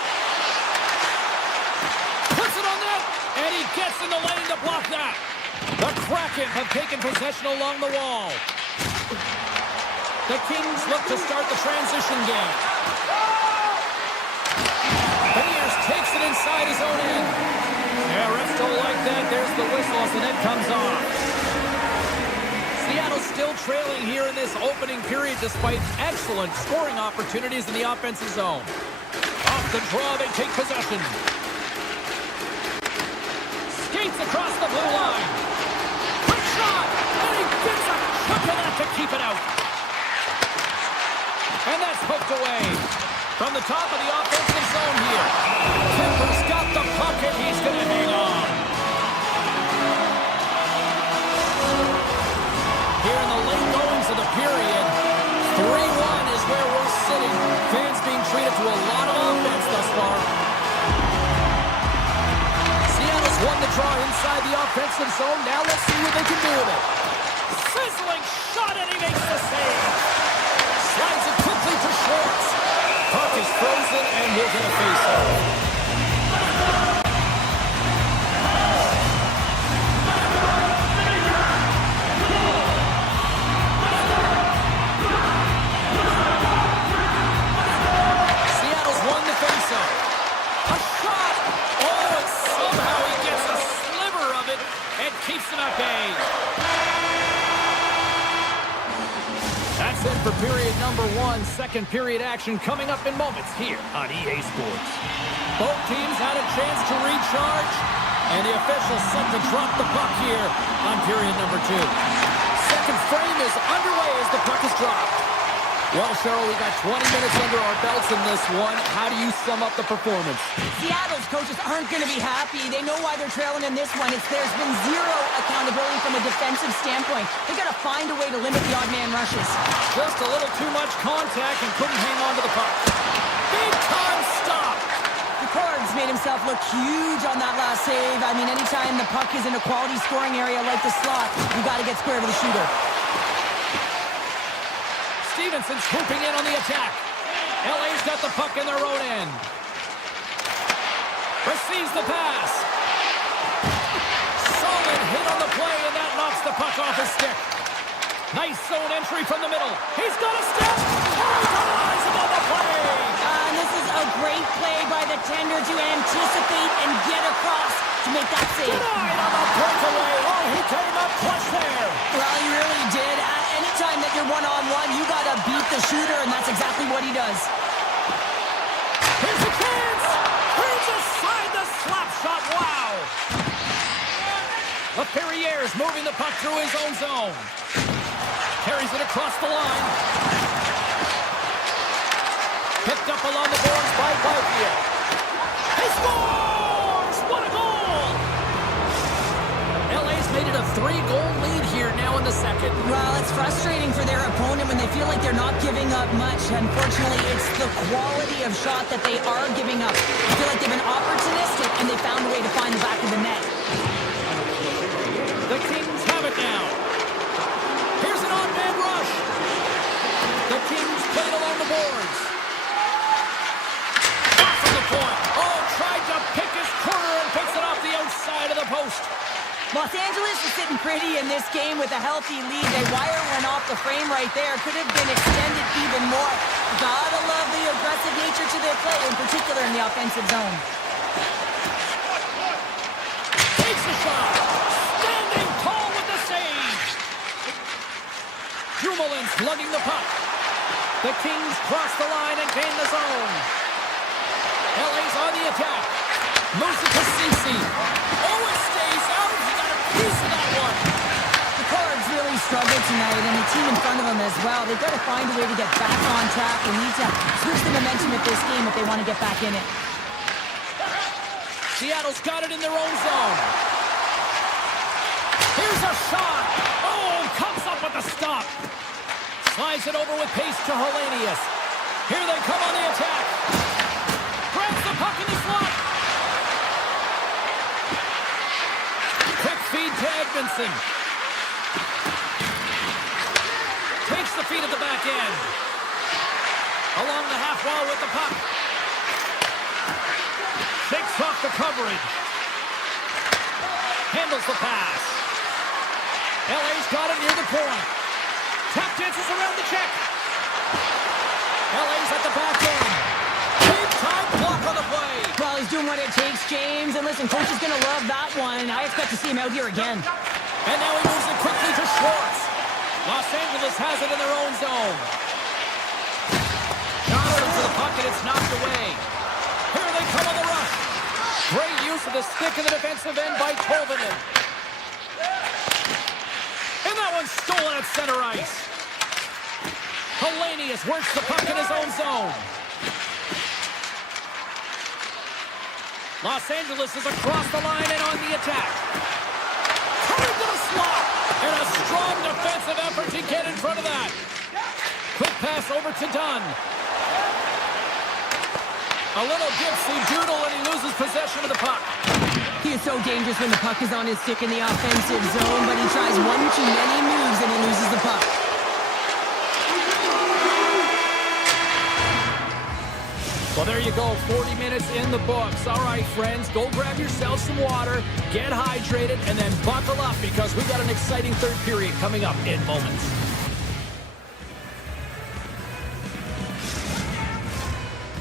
Puts it on net. And he gets in the lane to block that. The Kraken have taken possession along the wall. The Kings look to start the transition game. Beers takes it inside his own end. Yeah, refs don't like that. There's the whistle as the net comes off. Seattle still trailing here in this opening period despite excellent scoring opportunities in the offensive zone. Off the draw, they take possession. Skates across the blue line. Quick shot! And he gets a hook of that to keep it out. And that's hooked away. From the top of the offensive zone here. Kemper's got the puck and he's going to hang on. Here in the late goings of the period, 3-1 is where we're sitting. Fans being treated to a lot of offense thus far. Seattle's won the draw inside the offensive zone. Now let's see what they can do with it. Sizzling shot and he makes the save. Slides it quickly to Schwartz. Puck is frozen and we'll get a face-off. Seattle's won the face-off. A shot! Oh, and somehow he gets a sliver of it and keeps them at bay. That's it for period number 1. Second period action coming up in moments here on EA Sports. Both teams had a chance to recharge, and the officials set to drop the puck here on period number 2. Second frame is underway as the puck is dropped. Well, Cheryl, we got 20 minutes under our belts in this one. How do you sum up the performance? Seattle's coaches aren't going to be happy. They know why they're trailing in this one. There's been zero accountability from a defensive standpoint. They got to find a way to limit the odd man rushes. Just a little too much contact and couldn't hang on to the puck. Big time stop. The Cards made himself look huge on that last save. I mean, anytime the puck is in a quality scoring area like the slot, you got to get square with the shooter. Stevenson's swooping in on the attack. LA's got the puck in their own end. Receives the pass. Solid hit on the play, and that knocks the puck off his stick. Nice zone entry from the middle. He's got a step. Capitalize on the play. And this is a great play by the tender to anticipate and get across to make that save. Denied on the breakaway. Oh, he came up clutch there. Well, he really did. Anytime that you're one-on-one, you got to beat the shooter, and that's exactly what he does. Here's a chance. He's aside the slap shot. Wow. Laferriere's moving the puck through his own zone. Carries it across the line. Picked up along the boards by Barfield. He scores! What a goal! LA's made it a 3-goal lead here now in the second. Well, it's frustrating for their opponent when they feel like they're not giving up much. Unfortunately, it's the quality of shot that they are giving up. I feel like they've been opportunistic, and they found a way to find the back of the net. The Kings have it now. Here's an on-man rush. The Kings played along the boards. Off of the point. Oh, tried to pick his corner and picks it off the outside of the post. Los Angeles is sitting pretty in this game with a healthy lead. They wire one off the frame right there. Could have been extended even more. Gotta love the aggressive nature to their play, in particular in the offensive zone. Takes a shot. Standing tall with the save. Dumoulin's lugging the puck. The Kings cross the line and gain the zone. LA's on the attack. Moves it to Cece. Oh, it stays out. He got a piece of that one. The Cards really struggled tonight, and the team in front of them as well. They've got to find a way to get back on track. They need to switch the momentum of this game if they want to get back in it. Seattle's got it in their own zone. Here's a shot. Oh, comes up with the stop. Slides it over with pace to Hellenius. Here they come on the attack. Grabs the puck in the slot. Quick feed to Edmondson. Takes the feed at the back end. Along the half wall with the puck. Shakes off the coverage. Handles the pass. LA's got it near the point. Tap dances around the check. LA's at the back end. Big time block on the play. Well, he's doing what it takes, James. And listen, coach is going to love that one. I expect to see him out here again. And now he moves it quickly to Schwartz. Los Angeles has it in their own zone. Shot over to the puck and it's knocked away. Here they come on the rush. Great use of the stick in the defensive end by Tolvanen. And that one's stolen at center ice. Hellenius works the puck in his own zone. Los Angeles is across the line and on the attack. Coming to the slot. And a strong defensive effort to get in front of that. Quick pass over to Dunn. A little dipsy doodle and he loses possession of the puck. He is so dangerous when the puck is on his stick in the offensive zone, but he tries one too many moves and he loses the puck. Well, there you go, 40 minutes in the books. All right, friends, go grab yourself some water, get hydrated, and then buckle up because we've got an exciting third period coming up in moments.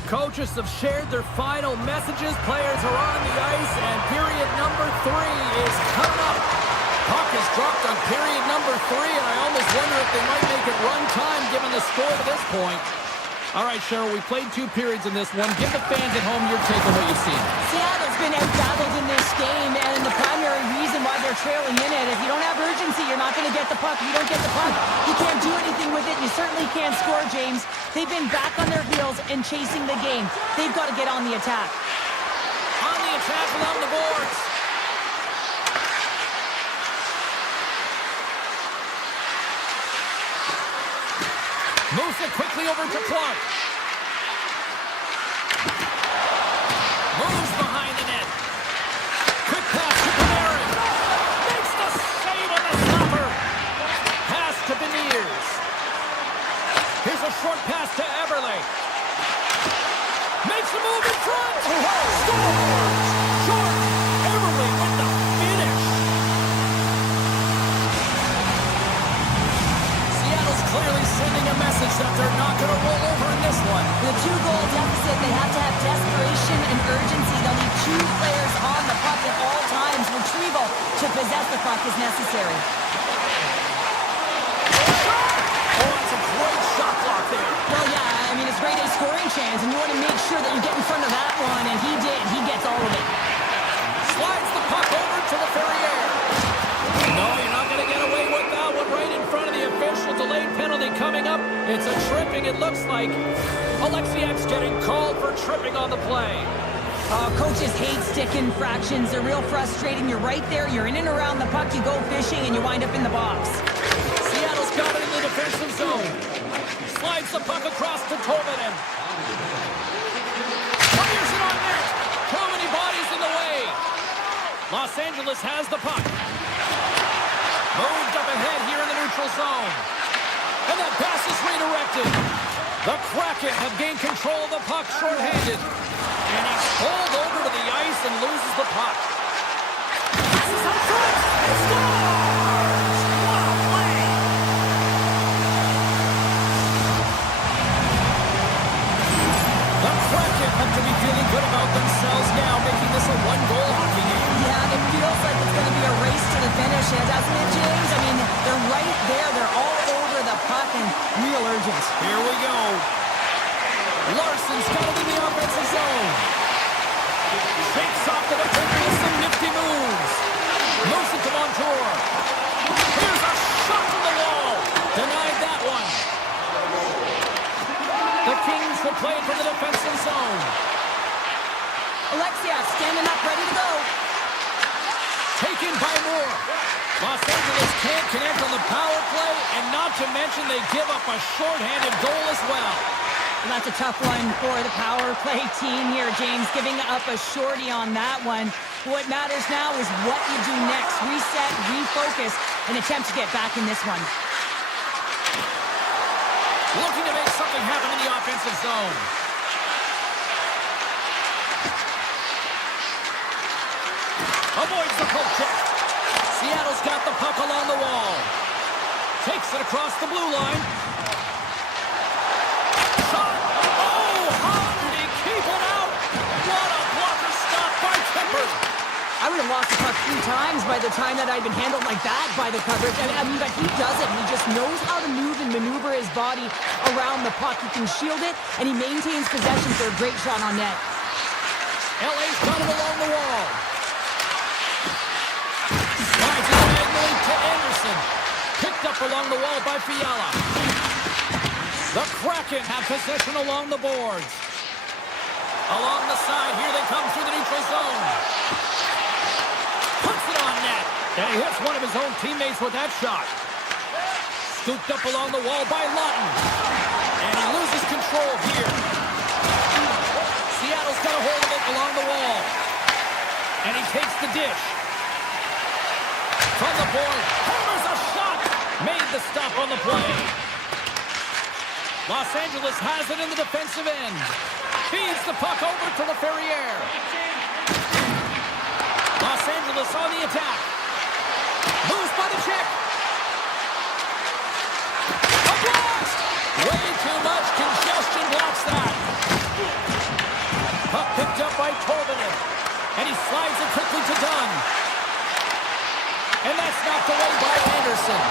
Coaches have shared their final messages. Players are on the ice, and period number 3 is coming up. Puck is dropped on period number 3, and I almost wonder if they might make it run time given the score to this point. All right, Cheryl, we played 2 periods in this one. Give the fans at home your take on what you've seen. Seattle's been out-battled in this game, and the primary reason why they're trailing in it, if you don't have urgency, you're not going to get the puck. If you don't get the puck, you can't do anything with it. You certainly can't score, James. They've been back on their heels and chasing the game. They've got to get on the attack. On the attack along the boards. Moves it quickly over to Clark. Moves behind the net. Quick pass to Panarin. Makes the save on the stopper. Pass to Beniers. Here's a short pass to Eberle. Makes a move in front. Scores! Short. Eberle with the finish. Seattle's clearly sending a message that they're not going to roll over in this one. The 2-goal deficit, they have to have desperation and urgency. They'll need 2 players on the puck at all times. Retrieval to possess the puck is necessary. Oh, that's a great shot block there. Well, yeah, I mean, it's great a scoring chance, and you want to make sure that you get in front of that one, and he did. He gets all of it. Slides the puck over to the Ferrier. No, you're not going to get away with that one right in front of the official. Delayed penalty coming up. It's a tripping, it looks like. Alexiev's getting called for tripping on the play. Coaches hate stick infractions. They're real frustrating. You're right there. You're in and around the puck. You go fishing, and you wind up in the box. Seattle's got it in the defensive zone. Slides the puck across to Tolvanen. Fires it on net. Too many bodies in the way. Los Angeles has the puck. Moved up ahead here in the neutral zone. And that pass is redirected. The Kraken have gained control of the puck shorthanded. And he's pulled over to the ice and loses the puck. Passes up front. He scores! What a play! The Kraken have to be feeling good about themselves now, making this a 1-goal hockey game. Yeah, it feels like it's going to be a race to the finish, doesn't it, James? I mean, they're right there. They're all over the puck and real urgent. Here we go. Larson's got it in the offensive zone. Shakes off the defender with some nifty moves. Moves it to Montour. Here's a shot to the wall. The Kings will play it from the defensive zone. Alexiak standing up, ready to go. Taken by Moore. Los Angeles can't connect on the power play, and not to mention they give up a shorthanded goal as well. And that's a tough one for the power play team here, James, giving up a shorty on that one. What matters now is what you do next. Reset, refocus, and attempt to get back in this one. Looking to make something happen in the offensive zone. Avoids the poke check. Seattle's got the puck along the wall. Takes it across the blue line. Shot! Oh, how did he keep it out? What a blocker stop by Kemper. I would have lost the puck 3 times by the time that I'd been handled like that by the coverage. I mean, but he does it. He just knows how to move and maneuver his body around the puck. He can shield it, and he maintains possession for a great shot on net. LA's got it along the wall. Slides it diagonally to Anderson. Picked up along the wall by Fiala. The Kraken have possession along the boards. Along the side, here they come through the neutral zone. Puts it on net. And he hits one of his own teammates with that shot. Scooped up along the wall by Lawton. And he loses control here. Seattle's got a hold of it along the wall. And he takes the dish. From the board, hammers a shot. Made the stop on the play. Los Angeles has it in the defensive end. Feeds the puck over to the Ferrier. Los Angeles on the attack. Moves by the check. A blast! Way too much congestion blocks that. Puck picked up by Tolvanen. And he slides it quickly to Dunn. And that's knocked away by Anderson.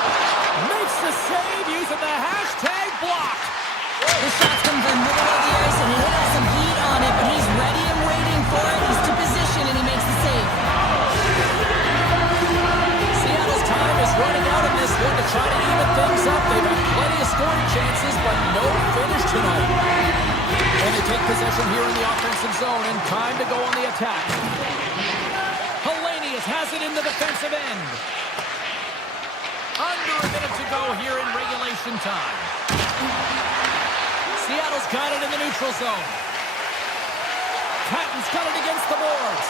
Makes the save using the hashtag block. The shot's come from the middle of the ice, and it has some heat on it, but he's ready and waiting for it. He's to position, and he makes the save. Seattle's time is running out in this one to try to even things up. They've had plenty of scoring chances, but no finish tonight. And they take possession here in the offensive zone, and time to go on the attack. Hellenius has it in the defensive end. Under a minute to go here in regulation time. Seattle's got it in the neutral zone. Patton's got it against the boards.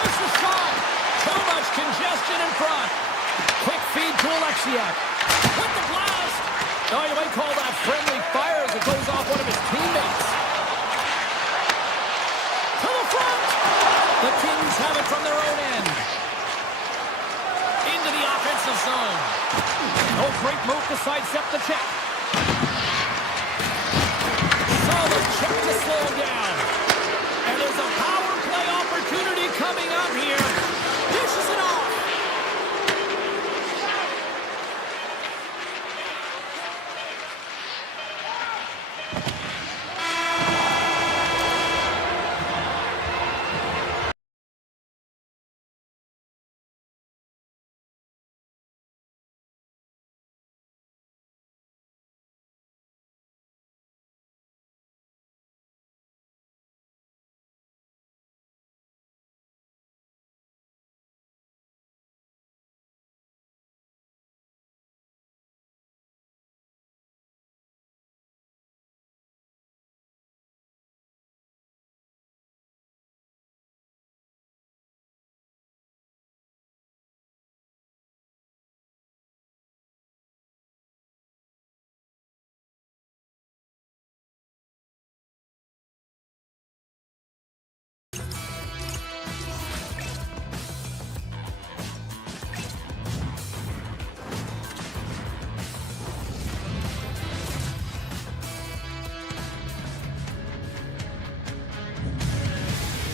Takes the shot. Too much congestion in front. Quick feed to Alexiak. With the blast. Oh, you might call that friendly fire as it goes off one of his teammates. To the front. The Kings have it from their own end. Into the offensive zone. Oh, great move to sidestep the check. Solid check to slow him down. And there's a power play opportunity coming up here. Dishes it off.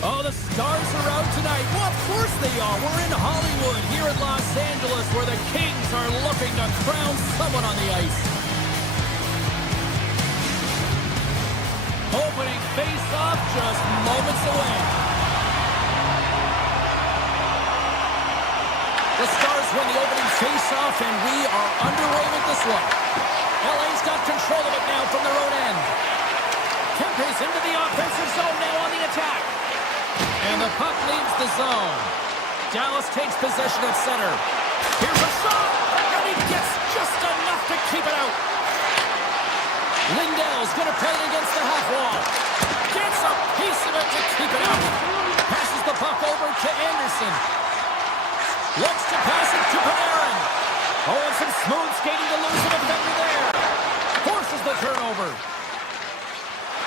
Oh, the Stars are out tonight. Well, of course they are. We're in Hollywood, here in Los Angeles, where the Kings are looking to crown someone on the ice. Opening face-off just moments away. The Stars win the opening face-off, and we are underway with this one. LA's got control of it now And the puck leaves the zone. Dallas takes possession at center. Here's a shot, and he gets just enough to keep it out. Lindell's going to play it against the half wall. Gets a piece of it to keep it out. Passes the puck over to Anderson. Looks to pass it to Panarin. Oh, and some smooth skating to lose an defender there. Forces the turnover.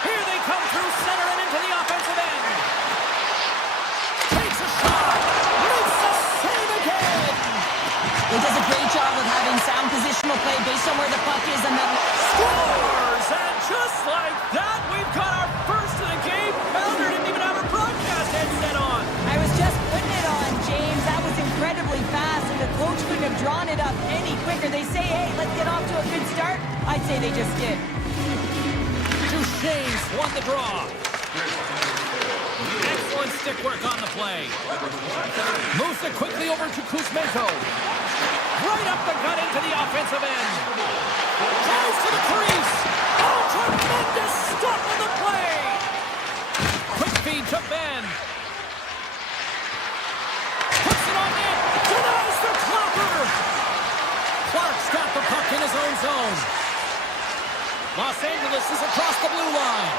Here they come through center and into the offensive end. Takes a shot. Makes a save again. He does a great job of having sound positional play based on where the puck is and then Scores! And just like that, we've got our first of the game. Elder didn't even have her broadcast headset on. I was just putting it on, James. That was incredibly fast, and the coach couldn't have drawn it up any quicker. They say, hey, let's get off to a good start. I'd say they just did. Duchesne's won the draw. Excellent stick work on the play. Moves it quickly over to Kuzmenko. Right up the gut into the offensive end. Drives to the crease. Oh, tremendous stop on the play. Quick feed to Ben. Puts it on net. Denies the clopper. Clark's got the puck in his own zone. Los Angeles is across the blue line.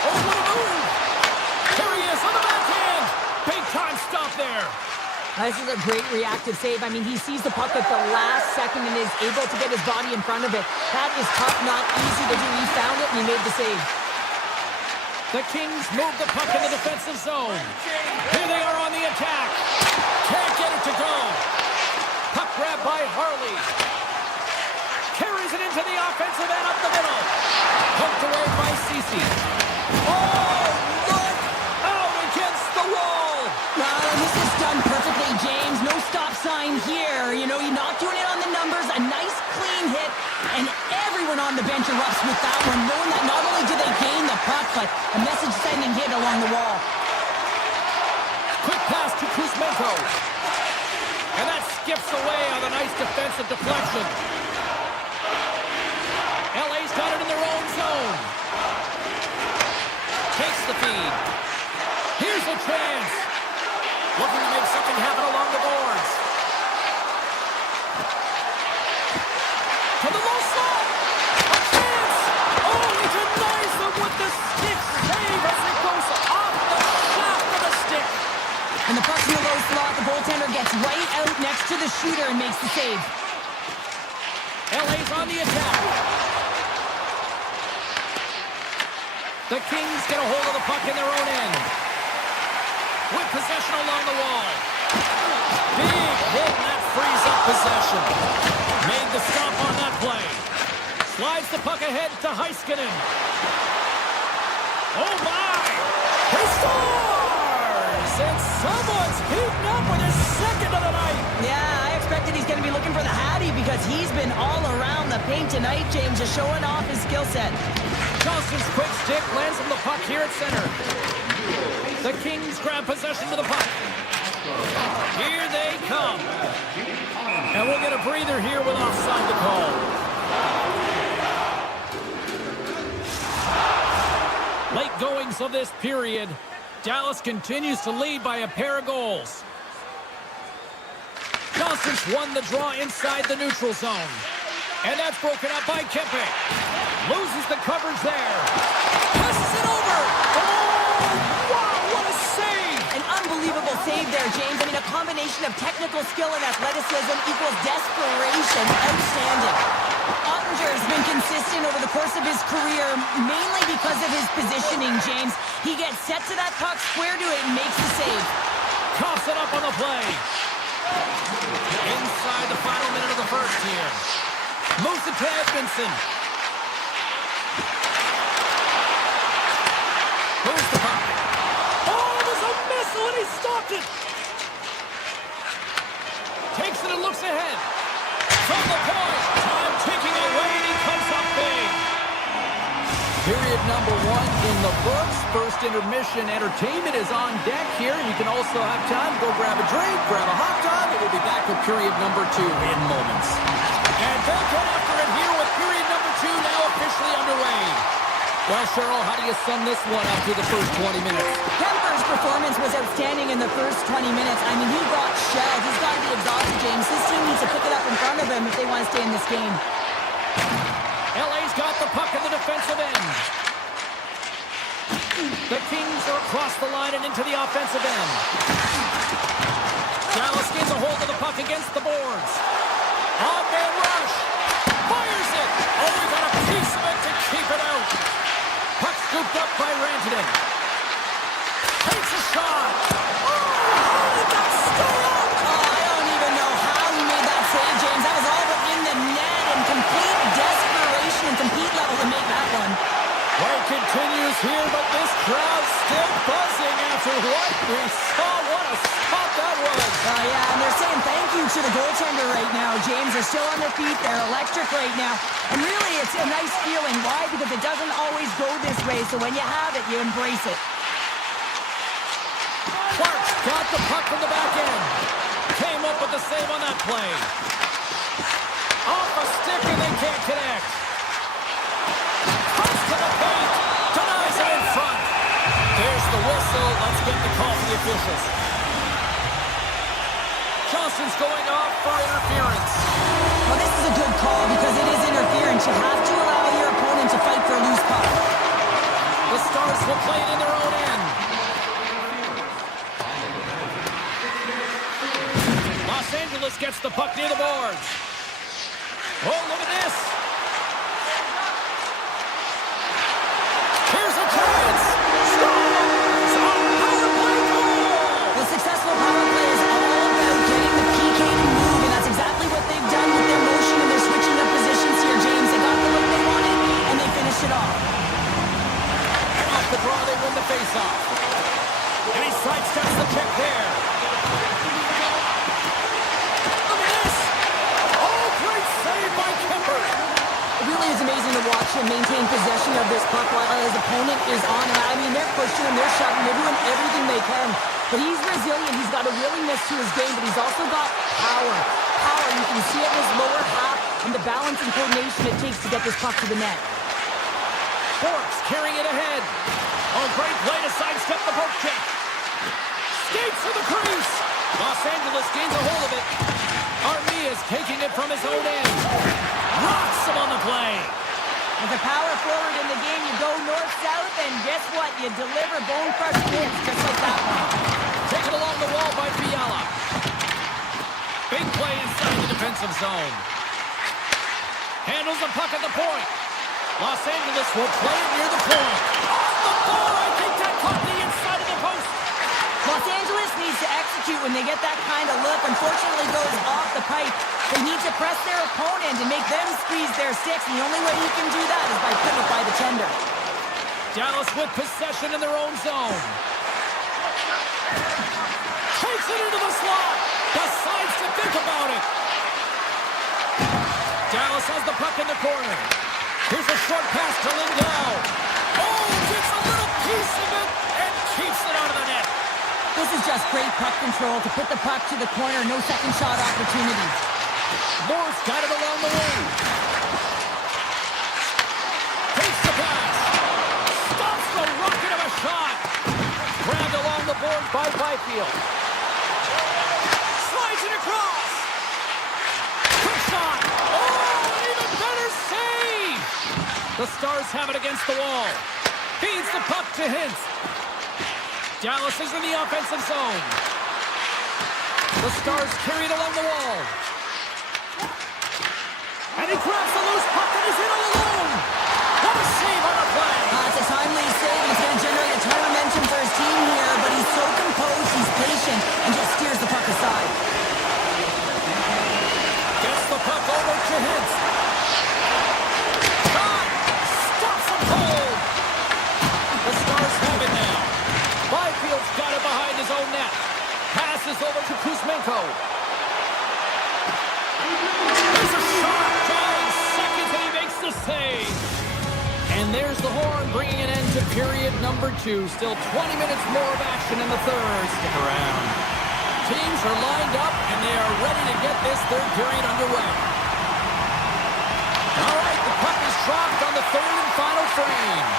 Oh, what a move. There he is on the backhand. Big time stop there. This is a great reactive save. I mean, he sees the puck at the last second and is able to get his body in front of it. That is tough, not easy to do. He found it and he made the save. The Kings move the puck in the defensive zone. Here they are on the attack. Can't get it to go. Puck grab by Harley. Carries it into the offensive end up the middle. Poked away by Ceci. Oh, look! Out against the wall! Well, this is done perfectly, James. No stop sign here. You know, you're not doing it on the numbers. A nice, clean hit. And everyone on the bench erupts with that one, knowing that not only do they gain the puck, but a message-sending hit along the wall. Quick pass to Kuzmenko. And that skips away on a nice defensive deflection. LA's got it in their own zone. Takes the feed. Here's a chance. Looking to make something happen along the boards. To the low slot. A chance. Oh, he denies them with the stick save as it goes off the shaft of the stick. And the puck's in the low slot. The goaltender gets right out next to the shooter and makes the save. LA's on the attack. The Kings get a hold of the puck in their own end. With possession along the wall. Big hit, and that frees up possession. Made the stop on that play. Slides the puck ahead to Heiskanen. Oh, my! He scores! And someone's heating up with his second of the night. Yeah, I expected he's going to be looking for the Hattie because he's been all around the paint tonight, James, just showing off his skill set. Johnson's quick stick lands him the puck here at center. The Kings grab possession of the puck. Here they come. And we'll get a breather here with offside the call. Late goings of this period. Dallas continues to lead by a pair of goals. Johnson's won the draw inside the neutral zone. And that's broken up by Kempe. Loses the coverage there. Passes it over. Oh, wow, what a save. An unbelievable save there, James. I mean, a combination of technical skill and athleticism equals desperation. Outstanding. Ottinger has been consistent over the course of his career, mainly because of his positioning, James. He gets set to that puck, square to it, and makes the save. Coughs it up on the play. Inside the final minute of the first here. Moves it to Edmondson. Moves the puck. Oh, there's a missile and he stopped it. Takes it and looks ahead. From the point. Time ticking away and he comes up big. Period number 1 in the books. First intermission entertainment is on deck here. You can also have time to go grab a drink, grab a hot dog, and we'll be back with period number 2 in moments. And they'll get after it here with period number 2 now officially underway. Well, Cheryl, how do you sum this one up through the first 20 minutes? Kemper's performance was outstanding in the first 20 minutes. I mean, he got shelled. He's got to be exhausted, James. This team needs to pick it up in front of him if they want to stay in this game. LA's got the puck in the defensive end. The Kings are across the line and into the offensive end. Dallas gains a hold of the puck against the boards. On-man rush. Fires it. Oh, we got a piece of it to keep it out. Puck scooped up by Rantanen. Takes a shot. Oh, it got stolen! Oh, I don't even know how he made that save, James. That was all but in the net and complete desperation and compete level to make that one. Play continues here, but this crowd's still buzzing after what we saw. What a stop that was. Yeah, and they're saying thank you to the goaltender right now, James. They're still on their feet. They're electric right now. And really, it's a nice feeling. Why? Because it doesn't always go this way. So when you have it, you embrace it. Clark's got the puck from the back end. Came up with the save on that play. Off a stick, and they can't connect. Comes to the paint. Denies it in front. There's the whistle. Let's get the call from the officials. Johnson's going off for interference. Well, this is a good call because it is interference. You have to allow your opponent to fight for a loose puck. The Stars will play it in their own end. Los Angeles gets the puck near the boards. Oh, look at this. Here's a chance. Stars on power play goal. The successful power play is all about getting the PK to move, and that's exactly what they've done with their motion and their switching of positions here, James. They got the look they wanted, and they finished it off. Off the draw, they win the faceoff. And he sidesteps the check there. Look at this. Oh, great save by Kemper. It really is amazing to watch him maintain possession of this puck while his opponent is on him. I mean, they're pushing him, they're shoving, they're doing everything they can. But he's resilient. He's got a willingness to his game, but he's also got power. Power, you can see it in his lower half and the balance and coordination it takes to get this puck to the net. Borks carrying it ahead. Oh, great play to sidestep the poke check. Skates to the crease. Los Angeles gains a hold of it. Armia's taking it from his own end. Rocks him on the play. As a power forward in the game, you go north-south, and guess what? You deliver bone-crushed hits just like that one. Taken along the wall by Fiala. Big play inside the defensive zone. Handles the puck at the point. Los Angeles will play it near the point. Off the bar, I think that caught the inside of the post. Los Angeles needs to execute when they get that kind of look. Unfortunately, it goes off the pipe. They need to press their opponent and make them squeeze their sticks, and the only way you can do that is by putting it by the tender. Dallas with possession in their own zone. Takes it into the slot. Decides to think about it. Dallas has the puck in the corner. Here's a short pass to Lindell. Oh, gets a little piece of it and keeps it out of the net. This is just great puck control to put the puck to the corner. No second shot opportunities. Moore's got it along the wing. Takes the pass. Stops the rocket of a shot. Grabbed along the board by Byfield. Slides it across. Quick shot. Oh, an even better save. The Stars have it against the wall. Feeds the puck to Hintz. Dallas is in the offensive zone. The Stars carry it along the wall. And he grabs the loose puck and is in all alone. What a save on the play. It's a timely save, and it's going to generate a ton of momentum for his team here, but he's so composed, he's patient, and just steers the puck aside. Gets the puck over to Hintz. Shot! Stops him cold. The Stars have it now. Byfield's got it behind his own net. Passes over to Kuzmenko. There's a shot. Drawing seconds, and he makes the save. And there's the horn, bringing an end to period number 2. Still 20 minutes more of action in the third. Stick around. Teams are lined up, and they are ready to get this third period underway. All right, the puck is dropped on the third and final frame.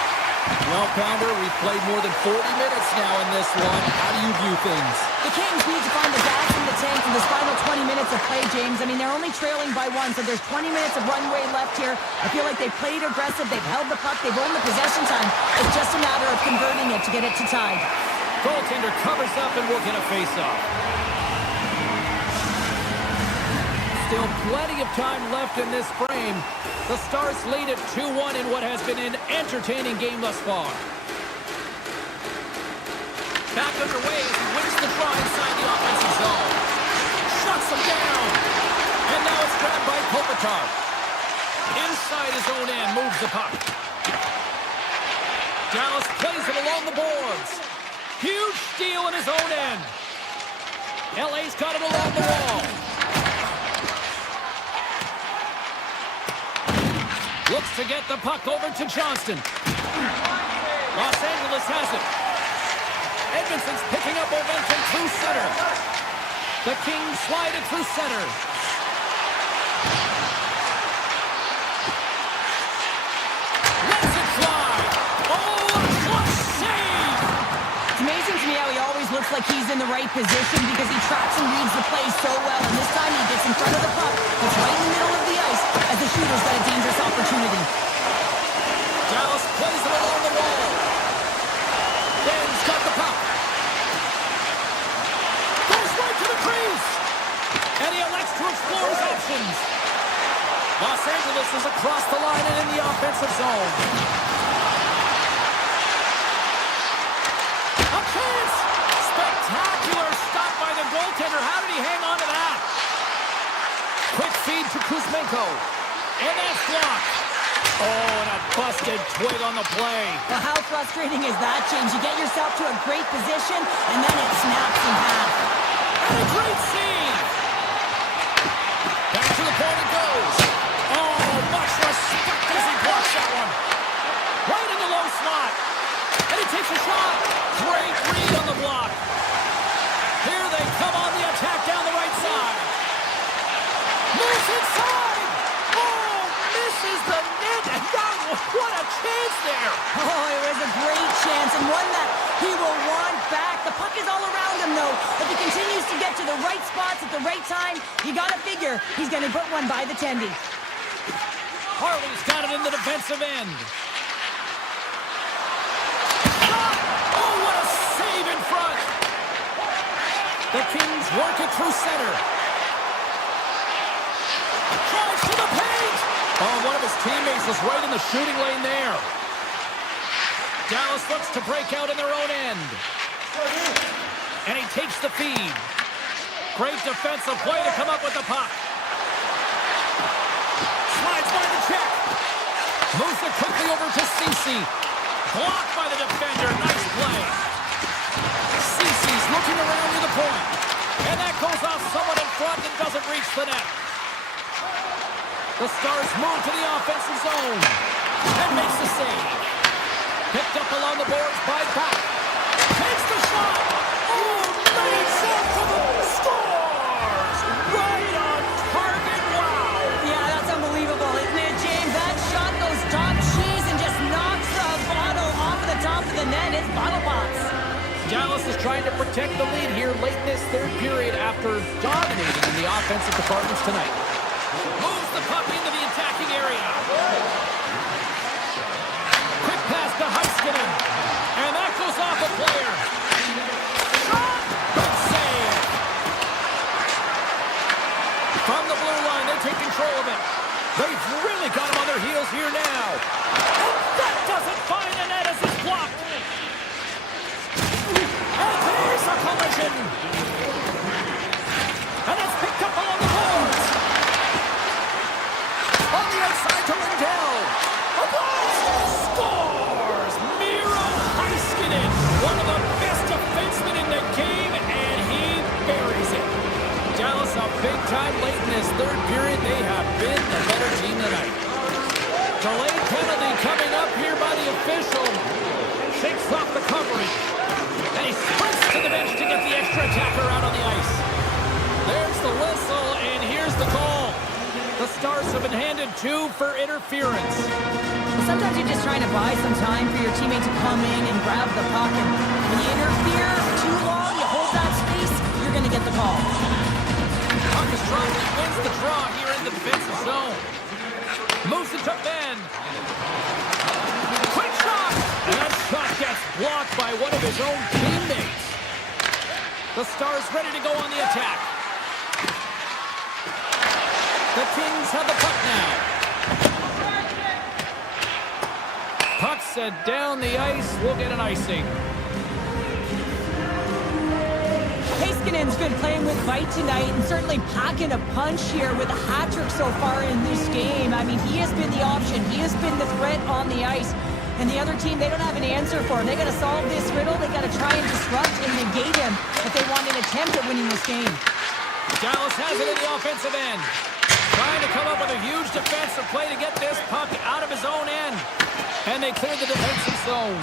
Well, Pounder, we've played more than 40 minutes now in this one. How do you view things? The Kings need to find the gas in the tank for this final 20 minutes of play, James. I mean, they're only trailing by 1, so there's 20 minutes of runway left here. I feel like they've played aggressive, they've held the puck, they've owned the possession time. It's just a matter of converting it to get it to tie. Goaltender covers up and we'll get a face-off. Still plenty of time left in this frame. The Stars lead at 2-1 in what has been an entertaining game thus far. Back underway as he wins the draw inside the offensive zone. Shuts him down. And now it's grabbed by Kopitar. Inside his own end, moves the puck. Dallas plays it along the boards. Huge steal in his own end. LA's got it along the wall. Looks to get the puck over to Johnston. Los Angeles has it. Edmondson's picking up momentum through center. The Kings slide it through center. Lets it fly. Oh, a clutch save! It's amazing to me how he always looks like he's in the right position because he tracks and reads the play so well. And this time he gets in front of the puck. It's right in the middle of the ice as the shooter's got a dangerous opportunity. Dallas plays it along the wall. Ben's got the puck. Goes right to the crease. And he elects to explore his options. Los Angeles is across the line and in the offensive zone. A chance! Spectacular stop by the goaltender. How did he hang on to that? Quick feed to Kuzmenko. And that's blocked. Oh, and a busted twig on the play. Well, how frustrating is that, James? You get yourself to a great position, and then it snaps in half. And a great save. Back to the point it goes. Oh, much respect as he blocks that one. Right in the low slot. And he takes a shot. Great read on the block. Here they come on the attack down the right side. Moves inside. Oh, misses the net. And that, what a chance there. Oh, it was a great chance, and one that he will want back. The puck is all around him, though. If he continues to get to the right spots at the right time, you got to figure he's going to put one by the tendy. Harley's got it in the defensive end. Shot! Oh, what a save in front. The Kings work it through center. Tries to the paint. Oh, one of his teammates was right in the shooting lane there. Dallas looks to break out in their own end. And he takes the feed. Great defensive play to come up with the puck. Slides by the check. Moves it quickly over to Ceci. Blocked by the defender. Nice play. Ceci's looking around near the point. And that goes off someone in front and doesn't reach the net. The Stars move to the offensive zone. And makes the save. Picked up along the boards by Pack. Takes the shot. Oh, nice shot from the Scores! Right on target. Wow. Yeah, that's unbelievable, isn't it, James? That shot goes top cheese and just knocks the bottle off the top of the net. It's bottle box. Dallas is trying to protect the lead here late in this third period after dominating in the offensive departments tonight. Moves the puck into the attacking area. Quick pass to Heiskanen. And that goes off a player. Shot! Good save. From the blue line, they take control of it. They've really got him on their heels here now. And that doesn't find the net as it's blocked. And there's a collision. And it's picked up along the boards. On the outside to Lindell. A blast! Scores! Miro Heiskanen, one of the best defensemen in the game, and he buries it. Dallas a big time late in this third period. They have been the better team tonight. Delayed penalty coming up here by the official. Shakes off the coverage. And he sprints to the bench to get the extra attacker out on the ice. There's the whistle, and here's the call. The Stars have been handed 2 for interference. So sometimes you're just trying to buy some time for your teammate to come in and grab the puck. And when you interfere too long, you hold that space, you're going to get the call. ePuckStorm wins the draw here in the defensive zone. Moves it to Ben. Quick shot! And that shot gets blocked by one of his own teammates. The Stars ready to go on the attack. The Kings have the puck now. Puck set down the ice. We'll get an icing. Heiskanen's been playing with bite tonight and certainly packing a punch here with a hat trick so far in this game. I mean, he has been the option. He has been the threat on the ice. And the other team, they don't have an answer for him. They got to solve this riddle. They got to try and disrupt and negate him if they want an attempt at winning this game. Dallas has it in the offensive end. Trying to come up with a huge defensive play to get this puck out of his own end. And they cleared the defensive zone.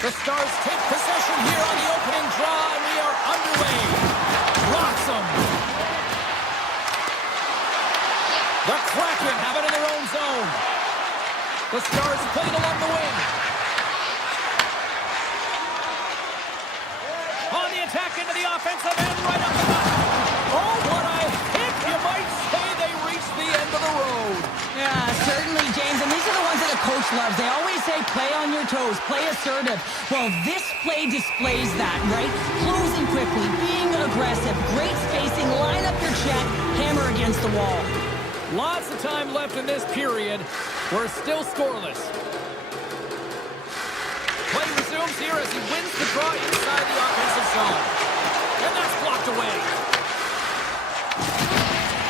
The Stars take possession here on the opening draw, and we are underway. Rocks them. The Kraken have it in their own zone. The Stars played along the wing. say play on your toes, play assertive. Well, this play displays that, right? Closing quickly, being aggressive, great spacing, line up your check, hammer against the wall. Lots of time left in this period. We're still scoreless. Play resumes here as he wins the draw inside the offensive zone. And that's blocked away.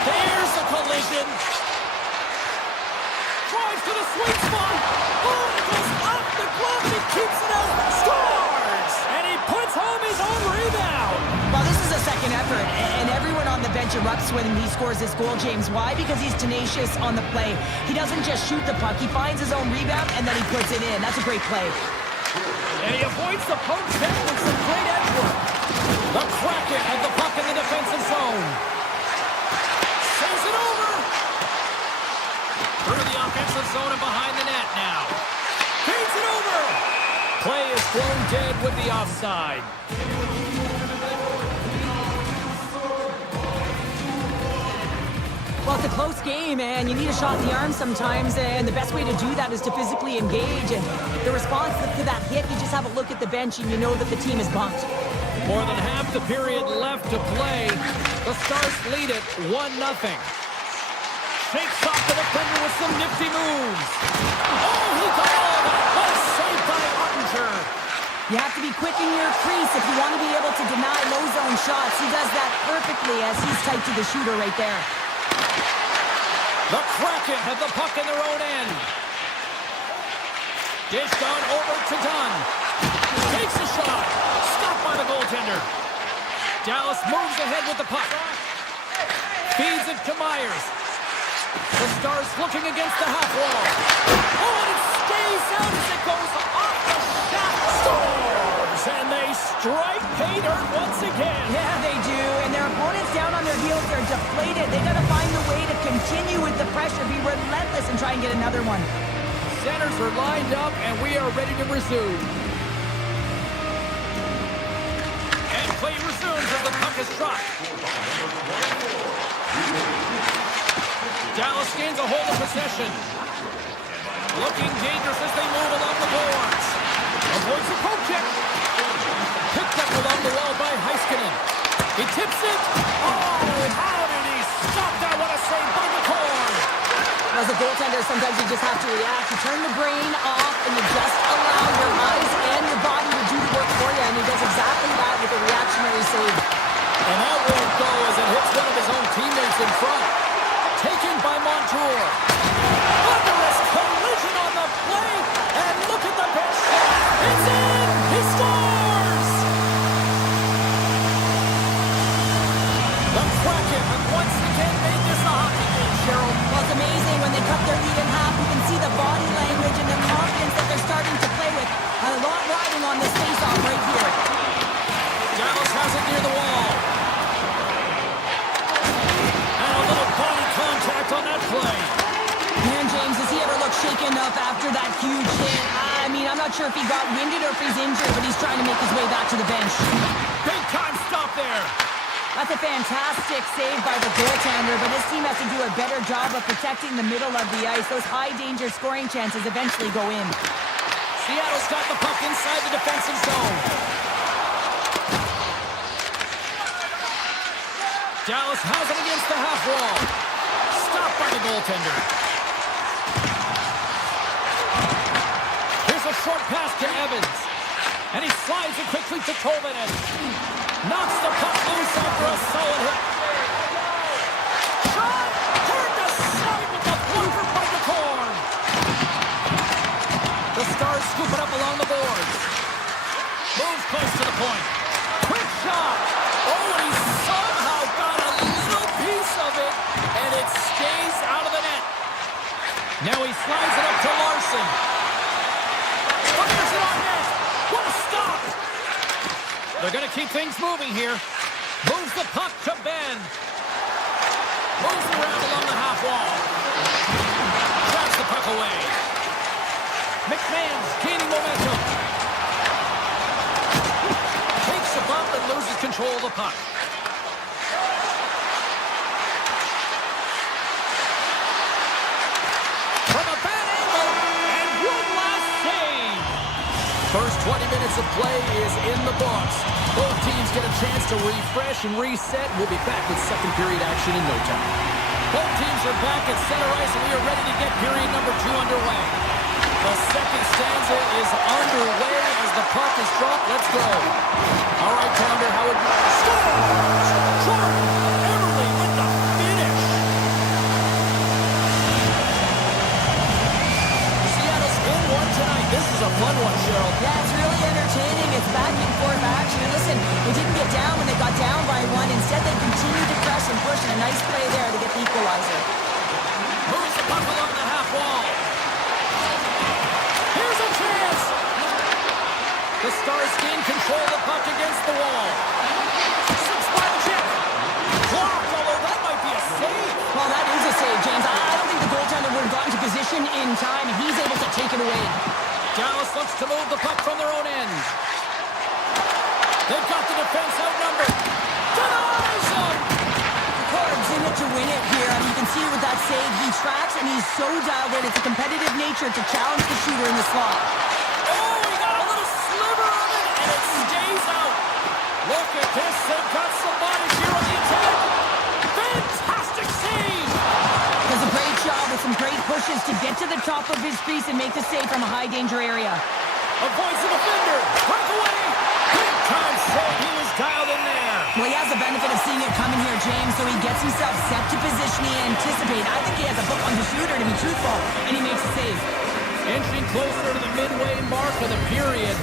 There's a collision. Drives to the sweet spot. Oh, it goes off the glove and he keeps it out. Scores! And he puts home his own rebound. Well, this is a second effort, and everyone on the bench erupts when he scores this goal, James. Why? Because he's tenacious on the play. He doesn't just shoot the puck. He finds his own rebound, and then he puts it in. That's a great play. And he avoids the poke check with some great edge work. The Kraken have the puck in the defensive zone. Saves it over. Through the offensive zone and behind the net now. Feeds it over. Play is thrown dead with the offside. Well, it's a close game, and you need a shot in the arm sometimes, and the best way to do that is to physically engage. And the response to that hit, you just have a look at the bench, and you know that the team is bumped. More than half the period left to play. The Stars lead it 1-0. Shakes off the defender with some nifty moves. Oh, he got all of that. What a save by Ottinger. You have to be quick in your crease if you want to be able to deny low zone shots. He does that perfectly as he's tight to the shooter right there. The Kraken have the puck in their own end. Dished on over to Dunn. Takes a shot. Stopped by the goaltender. Dallas moves ahead with the puck. Feeds it to Myers. The Stars looking against the half wall. Oh, and it stays out as it goes off the shot. Scores! And they strike pay dirt once again. Yeah, they do. And their opponents down on their heels, they're deflated. They got to find a way to continue with the pressure, be relentless, and try and get another one. Centers are lined up, and we are ready to resume. And play resumes as the puck is dropped. Dallas gains a hold of possession. Looking dangerous as they move along the boards. Avoids the poke check. Picked up along the wall by Heiskanen. He tips it. Oh, how did he stop that? What a save by McCord. As a goaltender, sometimes you just have to react. You turn the brain off, and you just allow your eyes and your body to do the work for you, and he does exactly that with a reactionary save. And that won't go as it hits one of his own teammates in front. Taken by Montour. Thunderous collision on the play, and look at the bench shot. It's in! He scores! The Kraken have once again made this a hockey game, Cheryl. Well, it's amazing when they cut their lead in half. You can see the body language and the confidence that they're starting to play with. A lot riding on this face-off right here. Dallas has it near the wall. And a little body contact on that play. Man, James, does he ever look shaken up after that huge hit? I mean, I'm not sure if he got winded or if he's injured, but he's trying to make his way back to the bench. Big time stop there. That's a fantastic save by the goaltender, but his team has to do a better job of protecting the middle of the ice. Those high-danger scoring chances eventually go in. Seattle's got the puck inside the defensive zone. Dallas has it against the half wall. Stopped by the goaltender. Here's a short pass to Evans. And he slides it quickly to Tolvanen. Knocks the puck loose after a solid hit. Shot! Turned aside with the blocker by the corn. The Stars scoop it up along the boards. Moves close to the point. Quick shot! Oh, and he somehow got a little piece of it, and it stays out of the net. Now he slides it up to Larson. Fires it on net. What a stop! They're going to keep things moving here. Moves the puck to Ben. Moves around along the half wall. Drives the puck away. McMahon's gaining momentum. Takes a bump and loses control of the puck. From a bad angle, and one last save. First 20 minutes of play is in the books. Both teams get a chance to refresh and reset. We'll be back with second period action in no time. Both teams are back at center ice, and we are ready to get period number 2 underway. The second stanza is underway as the puck is dropped. Let's go. All right, Pounder, how would you... Scores! Jordan Eberle with the finish. Seattle's in one tonight. This is a fun one, Cheryl. Yeah, it's really entertaining. It's back and forth action. And listen, they didn't get down when they got down by one. Instead, they continued to press and push, and a nice play there to get the equalizer. Moves the puck along the half wall. Here's a chance. The Stars gain control of the puck against the wall. Slips by the chip. Blocked, although that might be a save. Well, that is a save, James. I don't think the goaltender would have gotten to position in time, and he's able to take it away. Dallas looks to move the puck from their own end. They've got the defense outnumbered. Denies him. Corb's in it to win it here. I mean, you can see with that save, he tracks, and he's so dialed in. It's a competitive nature to challenge the shooter in the slot. Oh, he got a little sliver of it, and it stays out. Look at this. They've got somebody here on the attack. Fantastic save. Does a great job with some great pushes to get to the top of his crease and make the save from a high-danger area. Avoids the defender. Breakaway. Big time save. He was dialed in there. Well, he has the benefit of seeing it coming here, James, so he gets himself set to position he anticipated. I think he has a book on the shooter, to be truthful, and he makes a save. Inching closer to the midway mark of the period.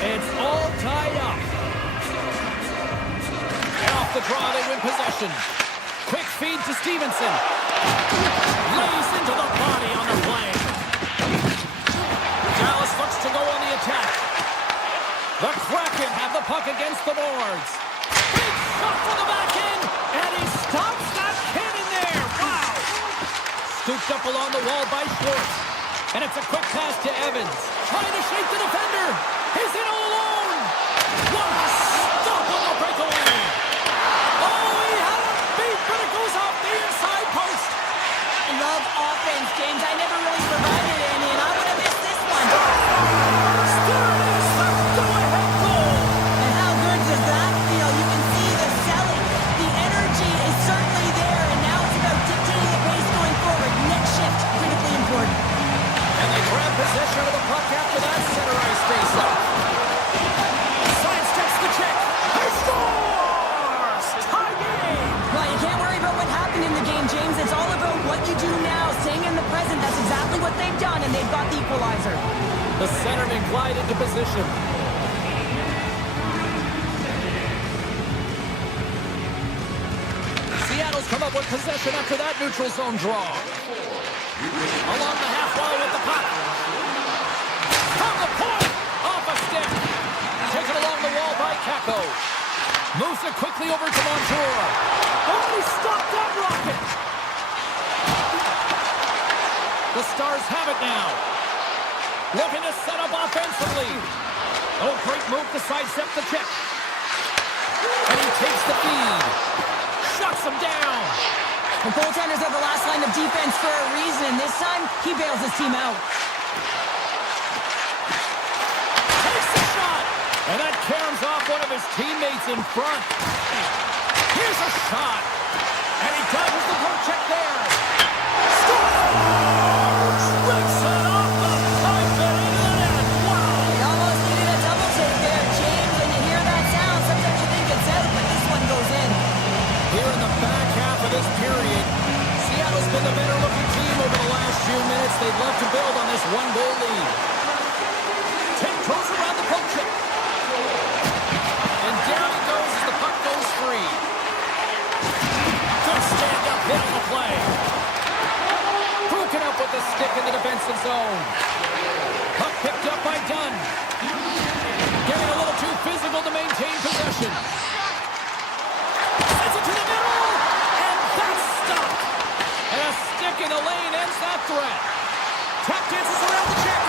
It's all tied up. And off the draw, they win possession. Quick feed to Stevenson. Lays into the body on the play. Dallas looks to go on the attack. The Kraken have the puck against the boards. Big shot from the back end, and he stops that cannon there. Wow! Scooped up along the wall by Schwartz. And it's a quick pass to Evans. Trying to shake the defender. He's in all alone. What a stop on the breakaway. Oh, he had a beat, but it goes off the inside post. I love offense, James. I never really provided any, and I would have missed this one. There it is, the go-ahead goal. And how good does that feel? You can see the selling. The energy is certainly there, and now it's about dictating the pace going forward. Next shift, critically important. And they grab possession of the puck after that center ice face-off. Sidesteps the check. He scores! Tie game! Well, you can't worry about what happened in the game, James. It's all about what you do now, staying in the present. That's exactly what they've done, and they've got the equalizer. The centerman glide into position. Seattle's come up with possession after that neutral zone draw. Along the half wall with the puck. From the point! Off a stick. Taken along the wall by Kako. Moves it quickly over to Montour. Oh, he stopped that rocket! The Stars have it now. Looking to set up offensively. Oh, great move to sidestep the check. And he takes the feed. Shuts him down. The goaltenders are the last line of defense for a reason. This time, he bails his team out. Takes the shot. And that caroms off one of his teammates in front. Here's a shot. And he dodges the poke check there. Scores! Rips it off the pipe and into the net. Wow! He almost needed a double take there, James. When you hear that sound, sometimes you think it's out, but this one goes in. Here in the back half of this period, Seattle's been the better-looking team over the last few minutes. They'd love to build on this one-goal lead. Tiptoes around the poke check. And down he goes as the puck goes free. Good stand-up hit on the play. Broken up with the stick in the defensive zone. Puck picked up by Dunn. Getting a little too physical to maintain possession. Sends it to the middle, and that's stopped. And a stick in the lane ends that threat. Tap dances around the check.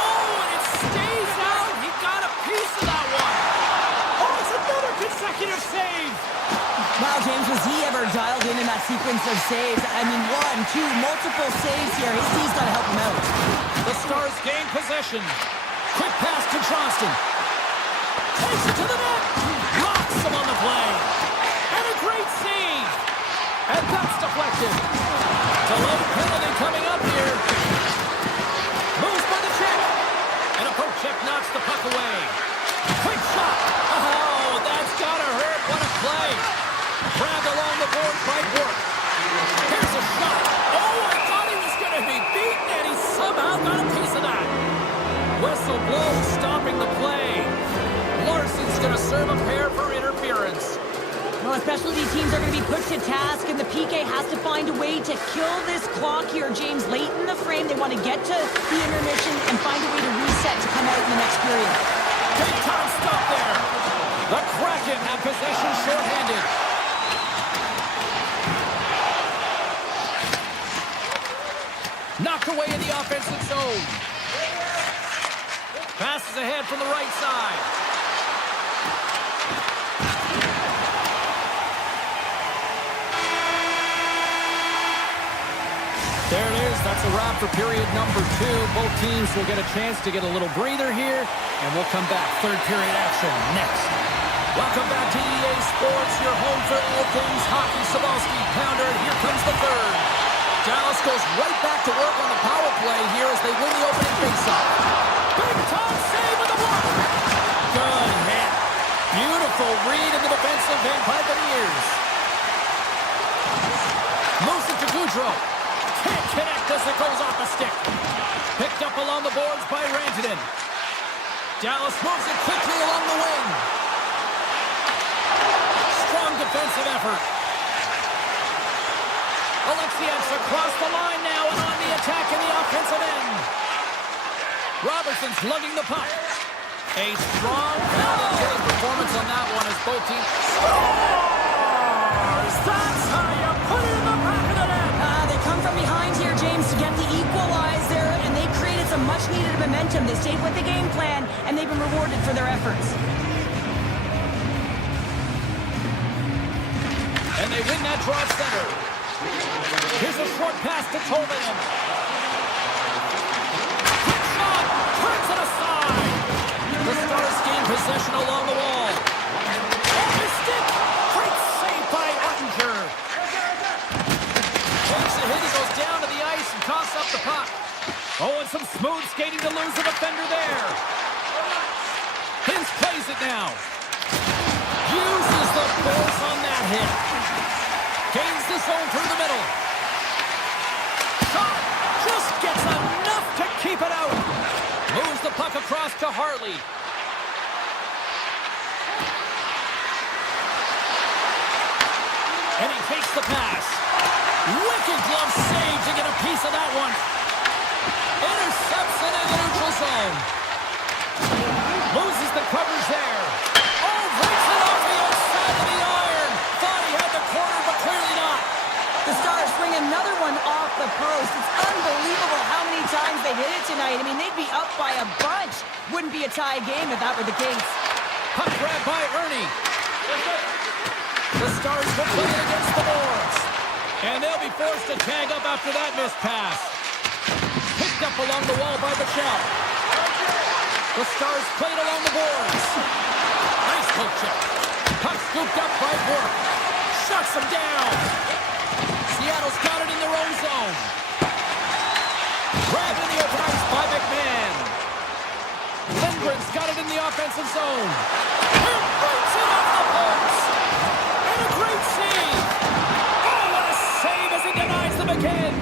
Oh, and it stays out. He got a piece of that one. Oh, it's another consecutive save. Wow, James, was he ever dialed in that sequence of saves? I mean, one, two, multiple saves here. His team's got to help him out. The Stars gain possession. Quick pass to Johnston. Takes it to the net. Locks him on the play. And a great save. And that's deflected. Delayed penalty coming up here. Moves by the check. And a poke check knocks the puck away. Quick shot. Oh, that's gotta hurt. What a play. Grabbed along the board by Work. Here's a shot. Oh, I thought he was going to be beaten, and he somehow got a piece of that. Whistle blows, stopping the play. Larson's going to serve a pair for interference. Well, specialty teams are going to be put to task, and the PK has to find a way to kill this clock here, James. Late in the frame, they want to get to the intermission and find a way to reset to come out in the next period. Big time stop there. The Kraken have possession shorthanded. Knocked away in the offensive zone. Passes ahead from the right side. There it is. That's a wrap for period number 2. Both teams will get a chance to get a little breather here, and we'll come back. Third period action next. Welcome back to EA Sports, your home for all things hockey. Sabalski pounder. Here comes the third. Dallas goes right back to work on the power play here as they win the opening faceoff. Big time save with the block. Good hit. Beautiful read in the defensive end by Beniers. Moves it to Goudreau. Can't connect as it goes off the stick. Picked up along the boards by Rantanen. Dallas moves it quickly along the wing. Strong defensive effort. Alexiev's across the line now and on the attack in the offensive end. Robertson's lugging the puck. A strong penalty-killing performance on that one as both teams scores! That's how you put it in the back of the net! They come from behind here, James, to get the equalizer, and they created some much-needed momentum. They stayed with the game plan, and they've been rewarded for their efforts. And they win that draw center. Here's a short pass to Tolvanen. Quick shot! Turns it aside! The Stars gain possession along the wall. Off his stick! Great save by Ottinger. Takes a hit, he goes down to the ice and tosses up the puck. Oh, and some smooth skating to lose the defender there. Hintz plays it now. Uses the force on that hit. Gains the zone through the middle. Shot! Just gets enough to keep it out. Moves the puck across to Harley. And he takes the pass. Wicked glove save to get a piece of that one. Intercepts it in the neutral zone. Loses the coverage there. Oh, breaks it off the outside of the iron. Thought he had the corner, but clearly not. The Stars bring another one off the post. It's unbelievable how many times they hit it tonight. I mean, they'd be up by a bunch. Wouldn't be a tie game if that were the case. Puck grab by Ernie. The Stars will play it against the boards. And they'll be forced to tag up after that missed pass. Picked up along the wall by Michelle. The Stars played along the boards. Nice poke check. Puck scooped up by Work. Shuts him down. Seattle's got it in their own zone. Grabbed in the open ice by McMahon. Lindgren's got it in the offensive zone. And breaks it off the post. And a great save. Oh, what a save as he denies them again.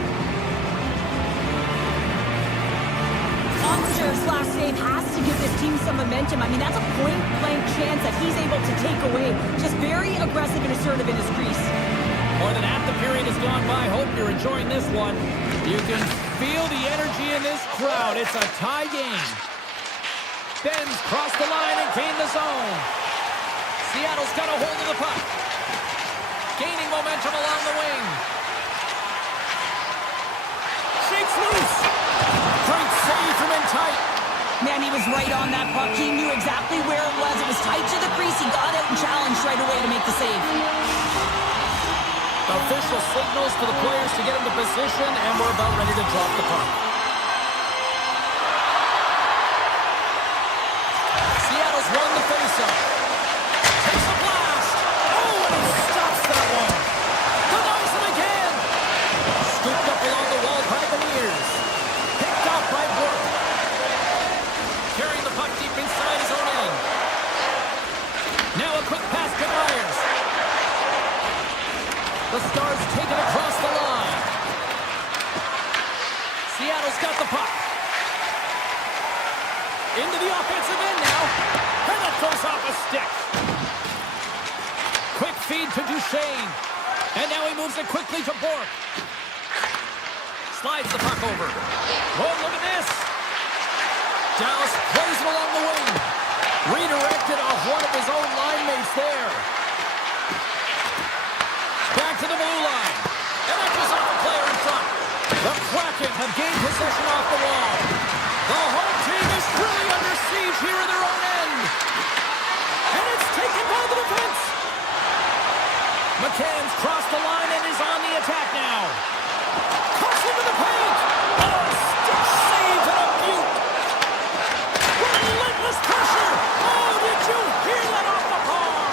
Ottinger's last save has to give this team some momentum. I mean, that's a point-blank chance that he's able to take away. Just very aggressive and assertive in his crease. More than half the period has gone by. Hope you're enjoying this one. You can feel the energy in this crowd. It's a tie game. Benz crossed the line and gained the zone. Seattle's got a hold of the puck. Gaining momentum along the wing. Shakes loose. Great save from in tight. Man, he was right on that puck. He knew exactly where it was. It was tight to the crease. He got out and challenged right away to make the save. Official signals to the players to get into position, and we're about ready to drop the puck. The Stars take it across the line. Seattle's got the puck. Into the offensive end now. And it goes off a stick. Quick feed to Duchesne. And now he moves it quickly to Bourque. Slides the puck over. Oh, look at this. Dallas plays it along the wing. Redirected off one of his own line mates there. Back to the blue line. And it goes off a player in front. The Kraken have gained possession off the wall. The home team is really under siege here in their own end. And it's taken by the defense. McCann's crossed the line and is on the attack now. Cuts into the paint. Oh, stick save and a beaut. Relentless pressure. Oh, did you hear that off the bar?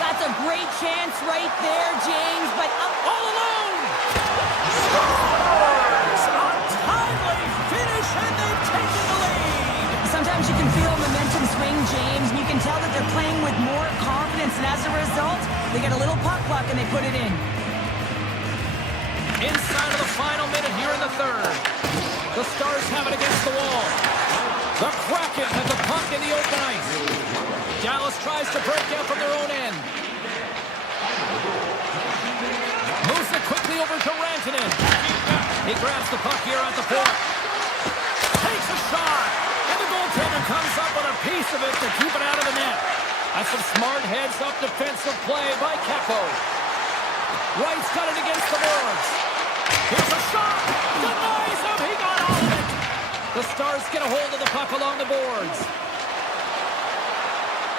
That's a great chance right there, James, but All alone. Scores! A timely finish, and they've taken the lead. sometimes you can feel momentum swing, James, and you can tell that they're playing with more confidence, and as a result, they get a little puck luck and they put it in. Inside of the final minute here in the third. The Stars have it against the wall. The Kraken have the puck in the open ice. Dallas tries to break out from their own end. Moves it quickly over to Rantanen. He grabs the puck here at the point. Takes a shot. And the goaltender comes up with a piece of it to keep it out of the net. That's some smart heads-up defensive play by Kakko. Wright's got it against the boards. Here's a shot. Denies him. He got all of it. The Stars get a hold of the puck along the boards.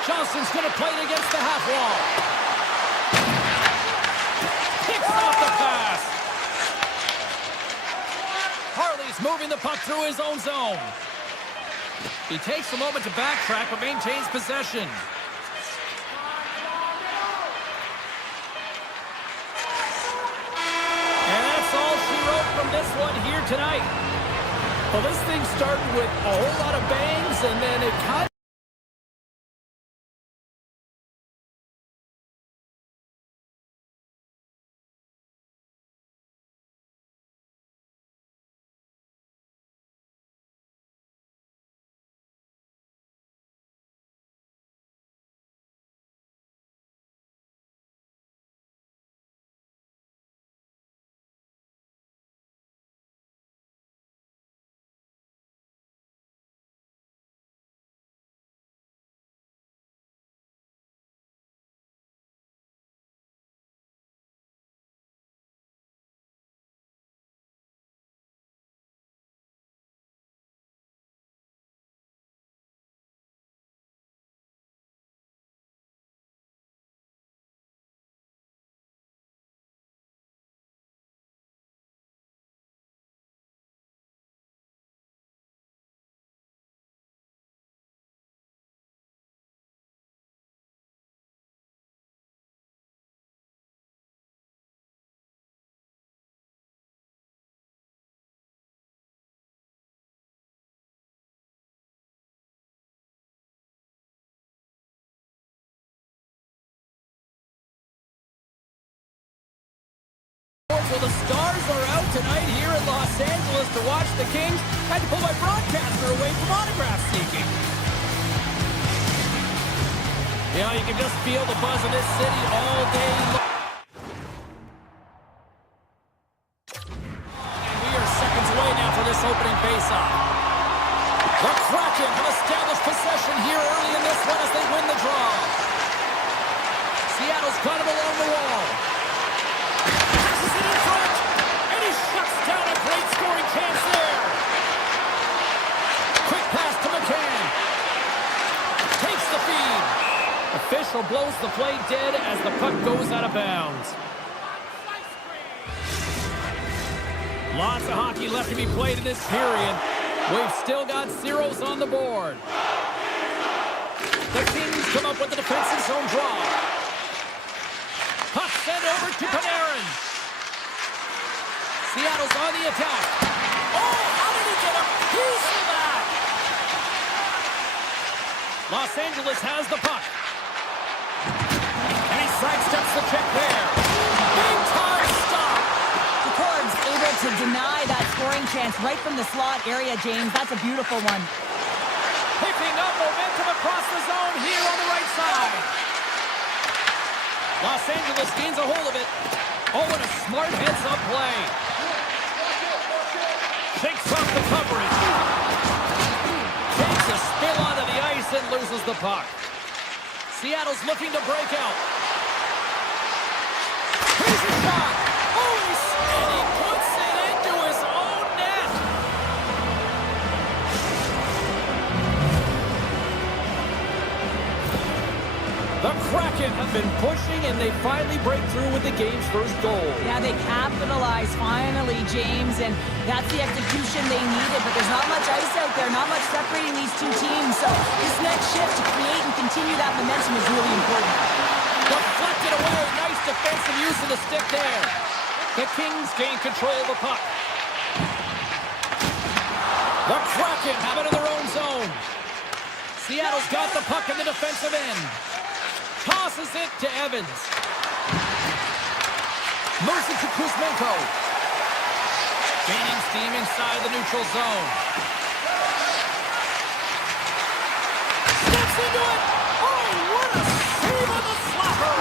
Johnson's going to play it against the half wall. Picks off the pass. Harley's moving the puck through his own zone. He takes a moment to backtrack but maintains possession. And that's all she wrote from this one here tonight. Well, this thing started with a whole lot of bangs, and then it kind of... So the Stars are out tonight here in Los Angeles to watch the Kings. Had to pull my broadcaster away from autograph seeking. You know, you can just feel the buzz of this city all day long. And we are seconds away now for this opening faceoff. The Kraken have established possession here early in this one as they win the draw. Seattle's got it along the wall. Down a great scoring chance there. Quick pass to McCann. Takes the feed. Official blows the play dead as the puck goes out of bounds. Lots of hockey left to be played in this period. We've still got zeros on the board. The Kings come up with the defensive zone draw. Puck sent over to Panarin. Seattle's on the attack. Oh, how did he get a piece of that? Los Angeles has the puck. And he sidesteps the check there. Big defense right from the slot area, James. That's a beautiful one. Picking up momentum across the zone here on the right side. Los Angeles gains a hold of it. Oh, and a smart heads-up play. Shakes off the coverage. Takes a spill onto the ice and loses the puck. Seattle's looking to break out. Here's a shot. Oh, and he puts it into his own net. The Kraken have been pushing, and they finally break through with the game's first goal. Yeah, they capitalize finally, James, and that's the execution they needed, but there's not much ice out there, not much separating these two teams, so this next shift to create and continue that momentum is really important. Deflected away. Nice defensive use of the stick there. The Kings gain control of the puck. The Kraken have it in their own zone. Seattle's got the puck in the defensive end. Tosses it to Evans. Moves it to Kuzmenko. Gaining steam inside the neutral zone. Steps into it. Oh, what a save on the slapper.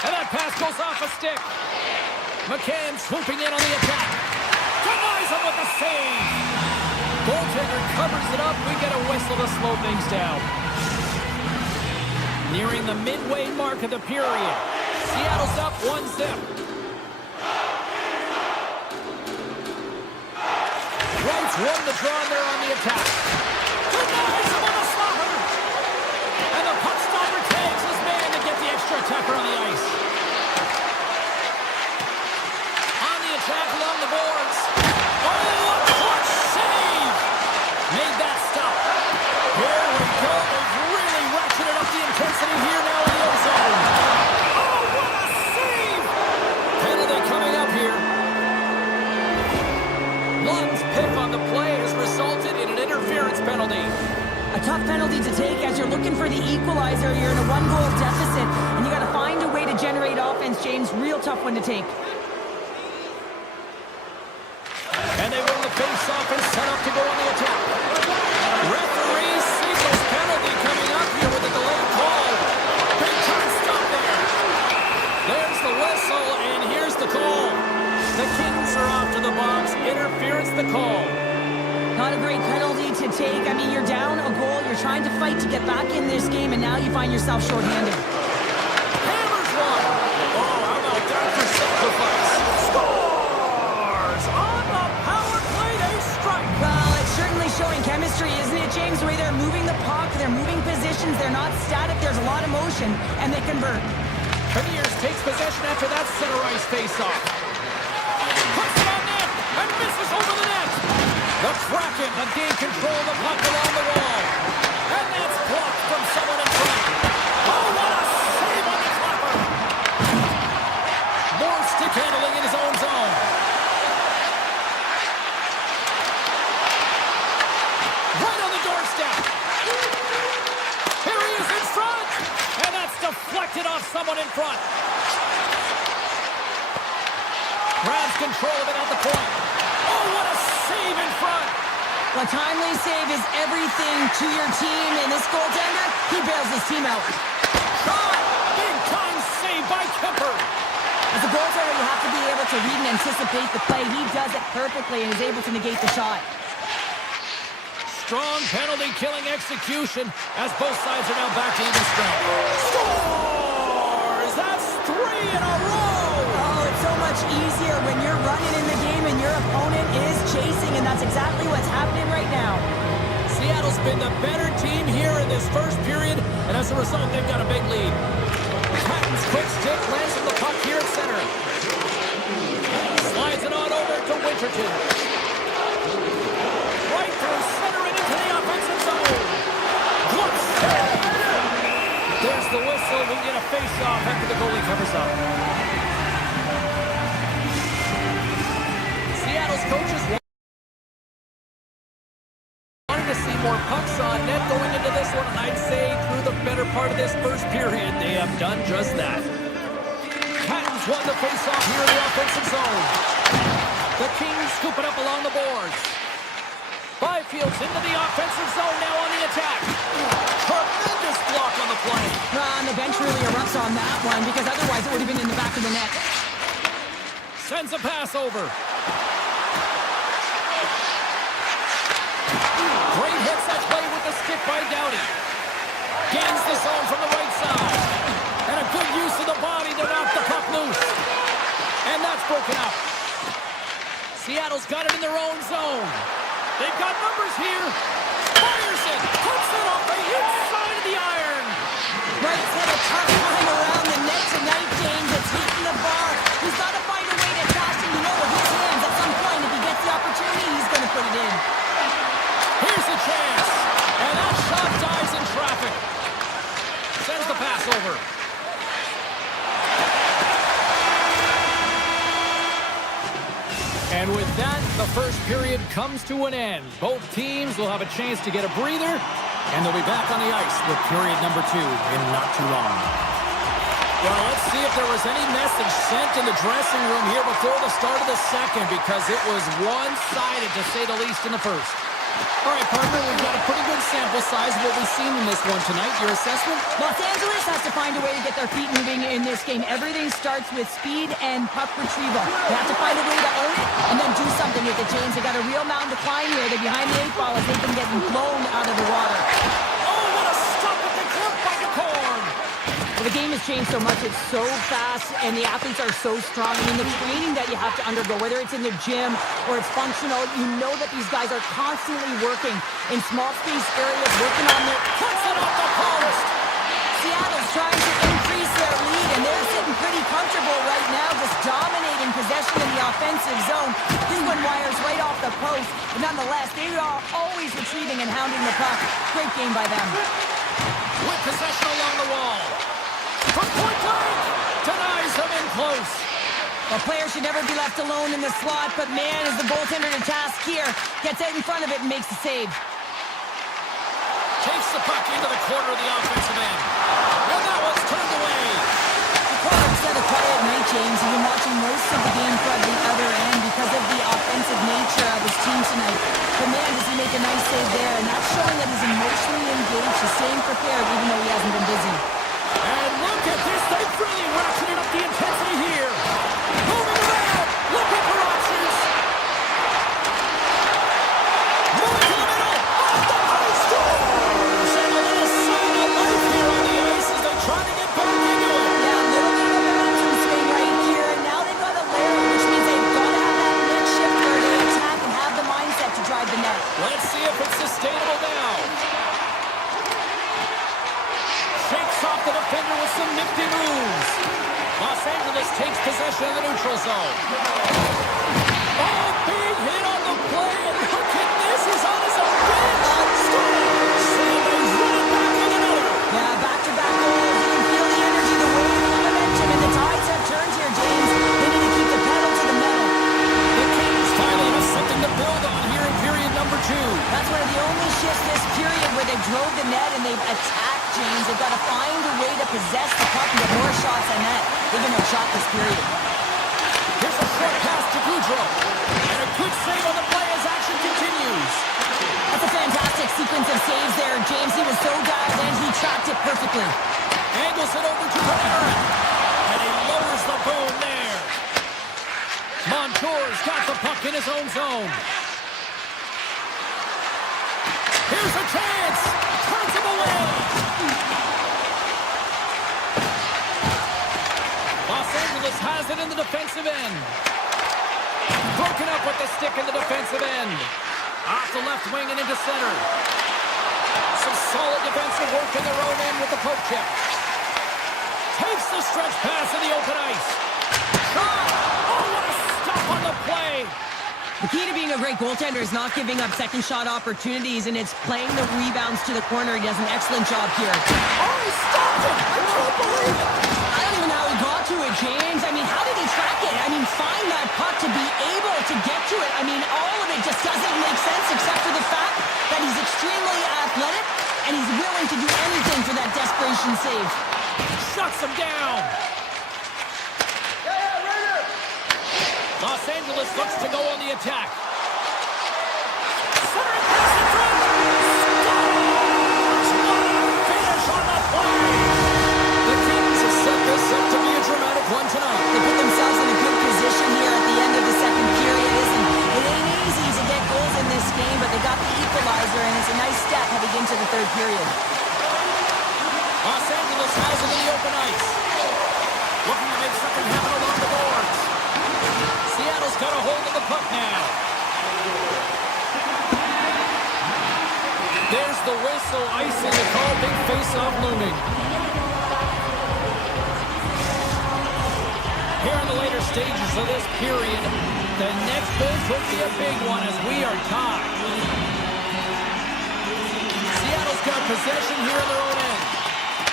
And that pass goes off a stick. McCann swooping in on the attack. Denies him with the save. Goaltender covers it up. We get a whistle to slow things down. Nearing the midway mark of the period. Seattle's up 1-0. Wright's won the draw there on the attack. Denies him on the slapper. And the puck stopper tags his man to get the extra attacker on the ice. On the attack along the boards. Oh, a clutch save! Made that stop. Here we go. They've really ratcheted up the intensity here now in the ozone. Oh, what a save! Penalty coming up here. Lund's pick on the play has resulted in an interference penalty. A tough penalty to take as you're looking for the equalizer. You're in a one-goal deficit, and you got to find a way to generate offense, James. Real tough one to take. And they win the face-off and set up to go on the attack. Referee signals penalty coming up here with a delayed call. Big time stop there. There's the whistle, and here's the call. The Kings are off to the box. Interference the call. Not a great penalty to take. I mean, you're down a goal. You're trying to fight to get back in this game, and now you find yourself shorthanded. Hammers one. Oh, how about that for sacrifice? Scores on the power play. They strike. Well, it's certainly showing chemistry, isn't it, James? The way they're moving the puck, they're moving positions, they're not static, there's a lot of motion, and they convert. Beniers takes possession after that center ice face-off. Puts it on net and misses over the net. The Kraken have gained control of the puck along the wall. And that's blocked from someone in front. Oh, what a save on the clapper. More stick handling in his own zone. Right on the doorstep. Here he is in front. And that's deflected off someone in front. Grabs control of it at the point. Oh, what a save in front. A timely save is everything to your team, and this goaltender, he bails his team out. Shot! Big time save by Kemper. As a goaltender, you have to be able to read and anticipate the play. He does it perfectly and is able to negate the shot. Strong penalty-killing execution as both sides are now back to even strength. Scores! That's 3 in a row! Oh, it's so much easier when you're running in the game and your opponent is chasing, and that's exactly what's happening right now. Seattle's been the better team here in this first period, and as a result, they've got a big lead. Patton's quick stick lands on the puck here at center. Slides it on over to Winterton. Right through center and into the offensive zone. Good save! There's the whistle. We get a face-off after the goalie covers up. Seattle's coaches wanted to see more pucks on net going into this one, and I'd say through the better part of this first period, they have done just that. Patton's won the face-off here in the offensive zone. The Kings scoop it up along the boards. Byfield's into the offensive zone now on the attack. Tremendous block on the play. And the bench really erupts on that one because otherwise it would have been in the back of the net. Sends a pass over. Great hits that play with the stick by Doughty. Gains the zone from the right side. And a good use of the body to knock the puck loose. And that's broken up. Seattle's got it in their own zone. They've got numbers here. Fires it. Puts it off the inside of the iron. Wright's had a tough time around the net tonight, James. It's hitting the bar. He's got to find a way to cash in, with his hands. At some point, if he gets the opportunity, he's going to put it in. Here's the chance. And that shot dies in traffic. Sends the pass over. And with that, the first period comes to an end. Both teams will have a chance to get a breather, and they'll be back on the ice with period number 2 in not too long. Well, let's see if there was any message sent in the dressing room here before the start of the second, because it was one-sided, to say the least, in the first. All right, partner, we've got a pretty good sample size of what we've seen in this one tonight. Your assessment? Los Angeles has to find a way to get their feet moving in this game. Everything starts with speed and puck retrieval. They have to find a way to own it and then do something with it, James. They got a real mountain to climb here. They're behind the 8 ball as they've been getting blown out of the water. Oh, what a stop at the clip by the corn! Well, the game has changed so much. It's so fast, and the athletes are so strong. I mean, the training that you have to undergo, whether it's in the gym or it's functional, you know that these guys are constantly working in small space areas, working on their... Puts it off the post! Seattle's trying to increase their lead, and they're sitting pretty comfortable right now, just dominating possession in the offensive zone. This one wires right off the post, but nonetheless, they are always retrieving and hounding the puck. Great game by them. With possession along the wall. From point blank, denies him in close. Well, players should never be left alone in the slot, but man, is the goaltender to task here. Gets out in front of it and makes the save. Takes the puck into the corner of the offensive end. And that one's turned away. The Cards had a quiet night, James. You've been watching most of the game from the other end because of the offensive nature of his team tonight. But man, does he make a nice save there, and that's showing that he's emotionally engaged. He's staying prepared even though he hasn't been busy. And look at this. They've really ratcheted up the intensity here. Moving around. Looking for options. Moving to the middle. Off the post scores. And a little sign of life here on the ice as they try to get back into it. Yeah, a little bit of a momentum swing right here, and now they've got a layer, which means they've got to have that net shift where they attack and have the mindset to drive the net. Let's see if it's sustainable now. Shakes off the defender with some nifty moves. Los Angeles takes possession of the neutral zone. Oh, big hit on the play, and look at this. He's on his own bench. Scores! And they run it back with another. Yeah, back-to-back goals. You can feel the energy, the wave, the momentum, and the tides have turned here, James. They need to keep the pedal to the metal. The Kings finally have something to build on here in period number 2. That's one of the only shifts this period where they drove the net and they've attacked, James. They've got to find a way to possess the puck and get more shots on net. They've been outshot this period. Here's a short pass to Goudreau. And a good save on the play as action continues. That's a fantastic sequence of saves there, James. He was so dialed in, he tracked it perfectly. Angles it over to Panarin. And he lowers the boom there. Montour's got the puck in his own zone. Here's a chance. Turns him away. Los Angeles has it in the defensive end. Broken up with the stick in the defensive end. Off the left wing and into center. Some solid defensive work in their own end with the poke check. Takes the stretch pass in the open ice. Shot! Oh, what a stop on the play! The key to being a great goaltender is not giving up second shot opportunities, and it's playing the rebounds to the corner. He does an excellent job here. Oh, he stopped it! I can't believe it! I don't even know how he got to it, James. I mean, how did he track it? I mean, find that puck to be able to get to it. I mean, all of it just doesn't make sense except for the fact that he's extremely athletic and he's willing to do anything for that desperation save. Shuts him down! Los Angeles looks to go on the attack. Centering pass in front. Scores! What a finish on the play! The Kings have set this up to be a dramatic one tonight. They put themselves in a good position here at the end of the second period. It ain't easy to get goals in this game, but they got the equalizer, and it's a nice step heading into the third period. Los Angeles has it in the open ice. Looking to make something happen along the boards. Seattle's got a hold of the puck now. There's the whistle, icing the call, big face-off looming. Here in the later stages of this period, the next goal could be a big one as we are tied. Seattle's got possession here in their own end.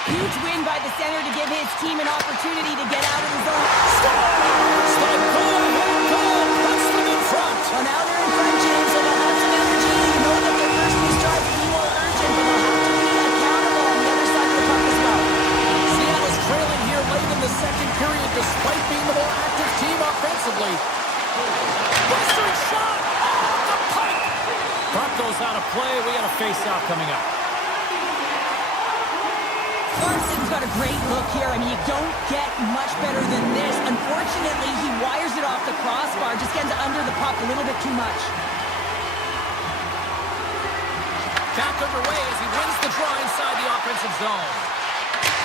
Huge win by the center to give his team an opportunity to get out of the zone. Scores! The go-ahead goal puts them in front. Well, now they're in front, James, so they'll have some energy. You know that their first two strides will be more urgent, but they'll have to be accountable on the other side of the puck as well. Seattle's trailing here late in the second period despite being the more active team offensively. Western shot! Oh, the puck! Puck goes out of play. We got a face-off coming up. Larson's got a great look here. I mean, you don't get much better than this. Unfortunately, he wires it off the crossbar, just gets under the puck a little bit too much. Back underway as he wins the draw inside the offensive zone.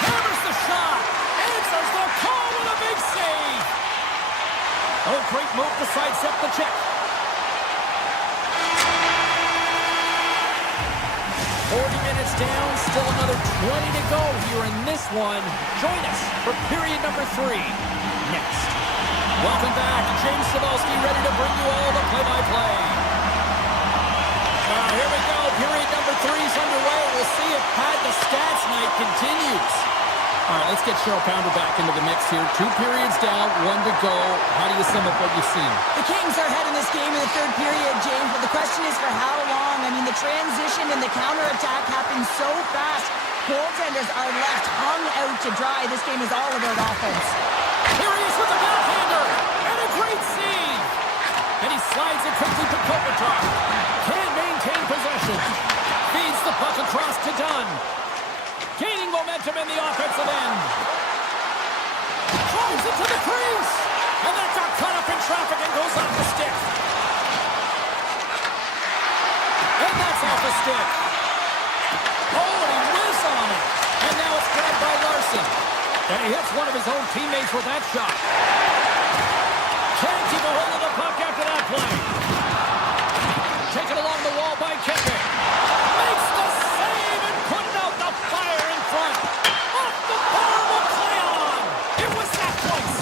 Hammers the shot. Answers the call with a big save. Oh, great move to sidestep the check. 40 minutes down, still another 20 to go here in this one. Join us for period number 3 next. Welcome back. James Cebulski ready to bring you all the play-by-play. Here we go. Period number 3 is underway. We'll see if Pad the Stats night continues. All right, let's get Cheryl Pounder back into the mix here. 2 periods down, 1 to go. How do you sum up what you've seen? The Kings are ahead in this game in the third period, James, but the question is for how long? I mean, the transition and the counterattack happen so fast. Goaltenders are left hung out to dry. This game is all about offense. Here he is with the backhander, and a great save. And he slides it quickly to Kopitar. Can't maintain possession. Feeds the puck across to Dunn. Gaining momentum in the offensive end. Drives it to the crease. And that got caught up in traffic and goes off the stick. And that's off the stick. Oh, and he whizzed on it. And now it's grabbed by Larson. And he hits one of his own teammates with that shot. Can't keep a hold of the puck after that play. Taken along the wall by Keke. Makes the save and putting out the fire in front. Off the bar will play on. It was that close.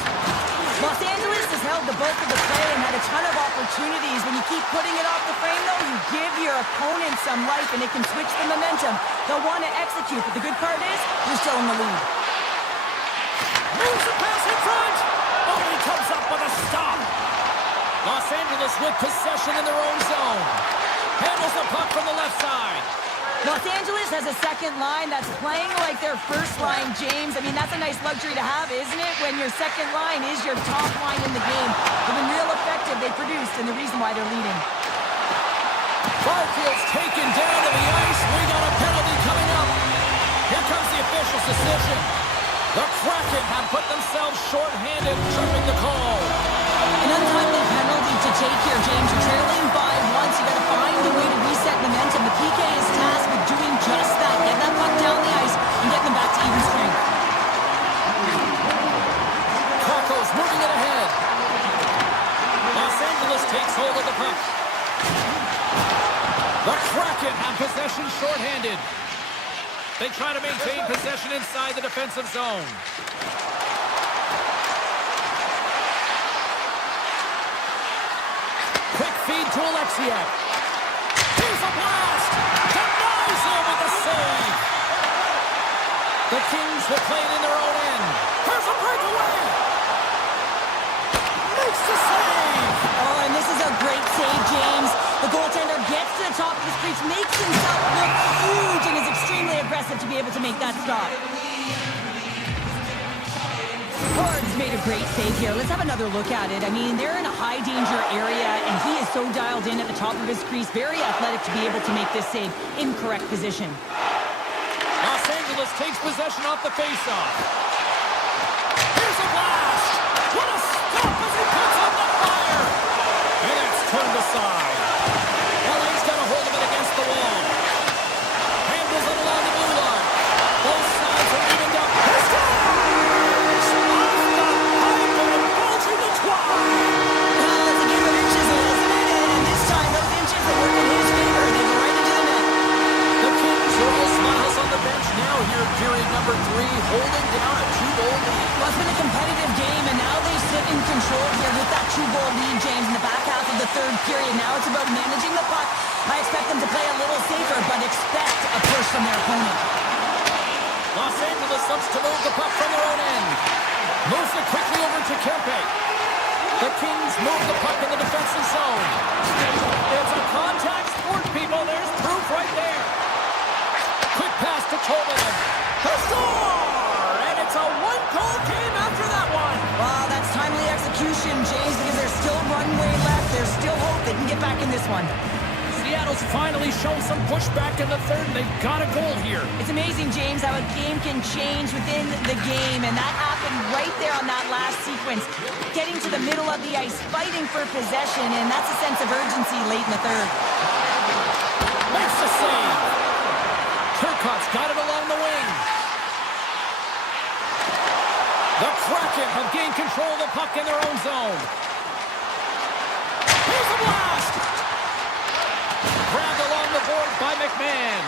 Los Angeles has held the bulk of the play and had a ton of opportunities. When you keep putting it off the frame, though, you give your opponent some life, and it can switch the momentum. They'll want to execute, but the good part is you're still in the lead. Moves the pass in front. Oh, he comes up with a stop. Los Angeles with possession in their own zone. Handles the puck from the left side. Los Angeles has a second line that's playing like their first line, James. I mean, that's a nice luxury to have, isn't it? When your second line is your top line in the game. They've been real effective. They produced, and the reason why they're leading. Barfield's taken down to the ice. We got a penalty coming up. Here comes the official's decision. The Kraken have put themselves short-handed, tripping the call. An untimely penalty to take here, James. You're trailing by once. You got to find a way to reset momentum. The PK is tasked with doing just that. Get that puck down the ice and get them back to even strength. Kraken's moving it ahead. Los Angeles takes hold of the puck. The Kraken have possession short-handed. They try to maintain possession inside the defensive zone. Quick feed to Alexiak. Here's a blast. Denies him with the save. The Kings will play it in their own end. Here's a breakaway. Makes the save. Oh, and this is a great save, James. The goaltender gets to the top of his crease, makes himself look huge, and is extremely aggressive to be able to make that stop. He's made a great save here. Let's have another look at it. I mean, they're in a high danger area, and he is so dialed in at the top of his crease. Very athletic to be able to make this save in correct position. Los Angeles takes possession off the faceoff. Here's a blast! What a stop as he puts on the fire! And it's turned aside. LA's got a hold of it against the wall. Handles it along the blue line. Both sides are evened up. He scores! Off the pipe and bulging the twine! Well, it's a game of inches, isn't it? And this time, those inches that work in his favor, they go right into the net. The Kings are all smiles on the bench now here, period number 3, holding down a 2-goal lead. Well, it's been a competitive game, and now they sit in control here with that 2-goal lead, James, in the back half of the third period. Now it's about managing the puck. I expect them to play a little safer, but expect a push from their opponent. Los Angeles looks to move the puck from their own end. Moves it quickly over to Kempe. The Kings move the puck in the defensive zone. It's a contact sport, people. There's proof right there. Quick pass to Kovalev. A score! And it's a one-goal game after that one. Wow, that's timely execution, James, because there's still runway left. There's still hope they can get back in this one. Seattle's finally shown some pushback in the third, and they've got a goal here. It's amazing, James, how a game can change within the game, and that happened right there on that last sequence. Getting to the middle of the ice, fighting for possession, and that's a sense of urgency late in the third. Makes the save. Turcotte's got it along the wing. The Kraken have gained control of the puck in their own zone. Here's a blast! Grabbed along the board by McMahon.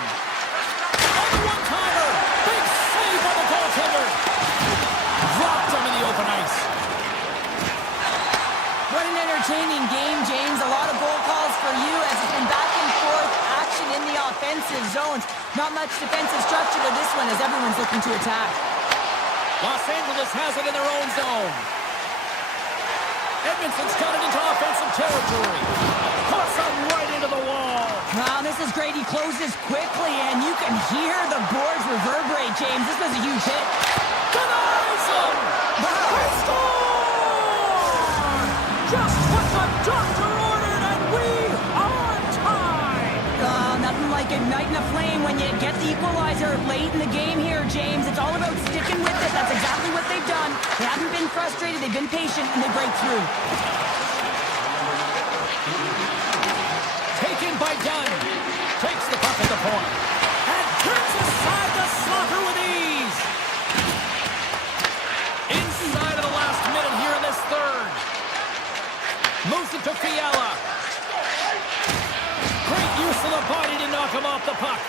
On the one-timer. Big save by the goaltender. Dropped him in the open ice. What an entertaining game, James. A lot of goal calls for you as it's been back and forth action in the offensive zones. Not much defensive structure to this one as everyone's looking to attack. Los Angeles has it in their own zone. Edmonton's got it into offensive territory. Puts him right into the wall. Wow, this is great. He closes quickly, and you can hear the boards reverberate, James. This was a huge hit. Denies him! He scored! Just what the doctor ordered, and we are tied! Nothing like igniting a flame when you get the equalizer late in the game here, James. It's all about sticking with it. That's exactly what they've done. They haven't been frustrated. They've been patient, and they break through. Taken by Dunn. Takes the puck at the point. And turns aside the slaughter with ease. Inside of the last minute here in this third. Moves it to Fiala. Great use of the body to knock him off the puck.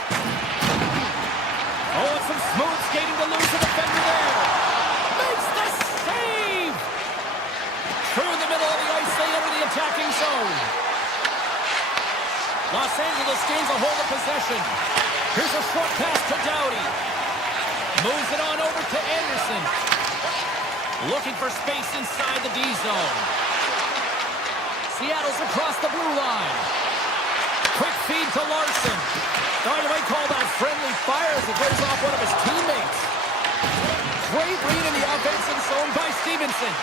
Oh, and some smooth skating to lose the defender there. Makes the save. Through the middle of the ice, they enter the attacking zone. Los Angeles gains a hold of possession. Here's a short pass to Doughty. Moves it on over to Anderson. Looking for space inside the D zone. Seattle's across the blue line. Quick feed to Larson. Now you might call that friendly fire as it goes off one of his teammates. Great read in the offensive zone by Stevenson.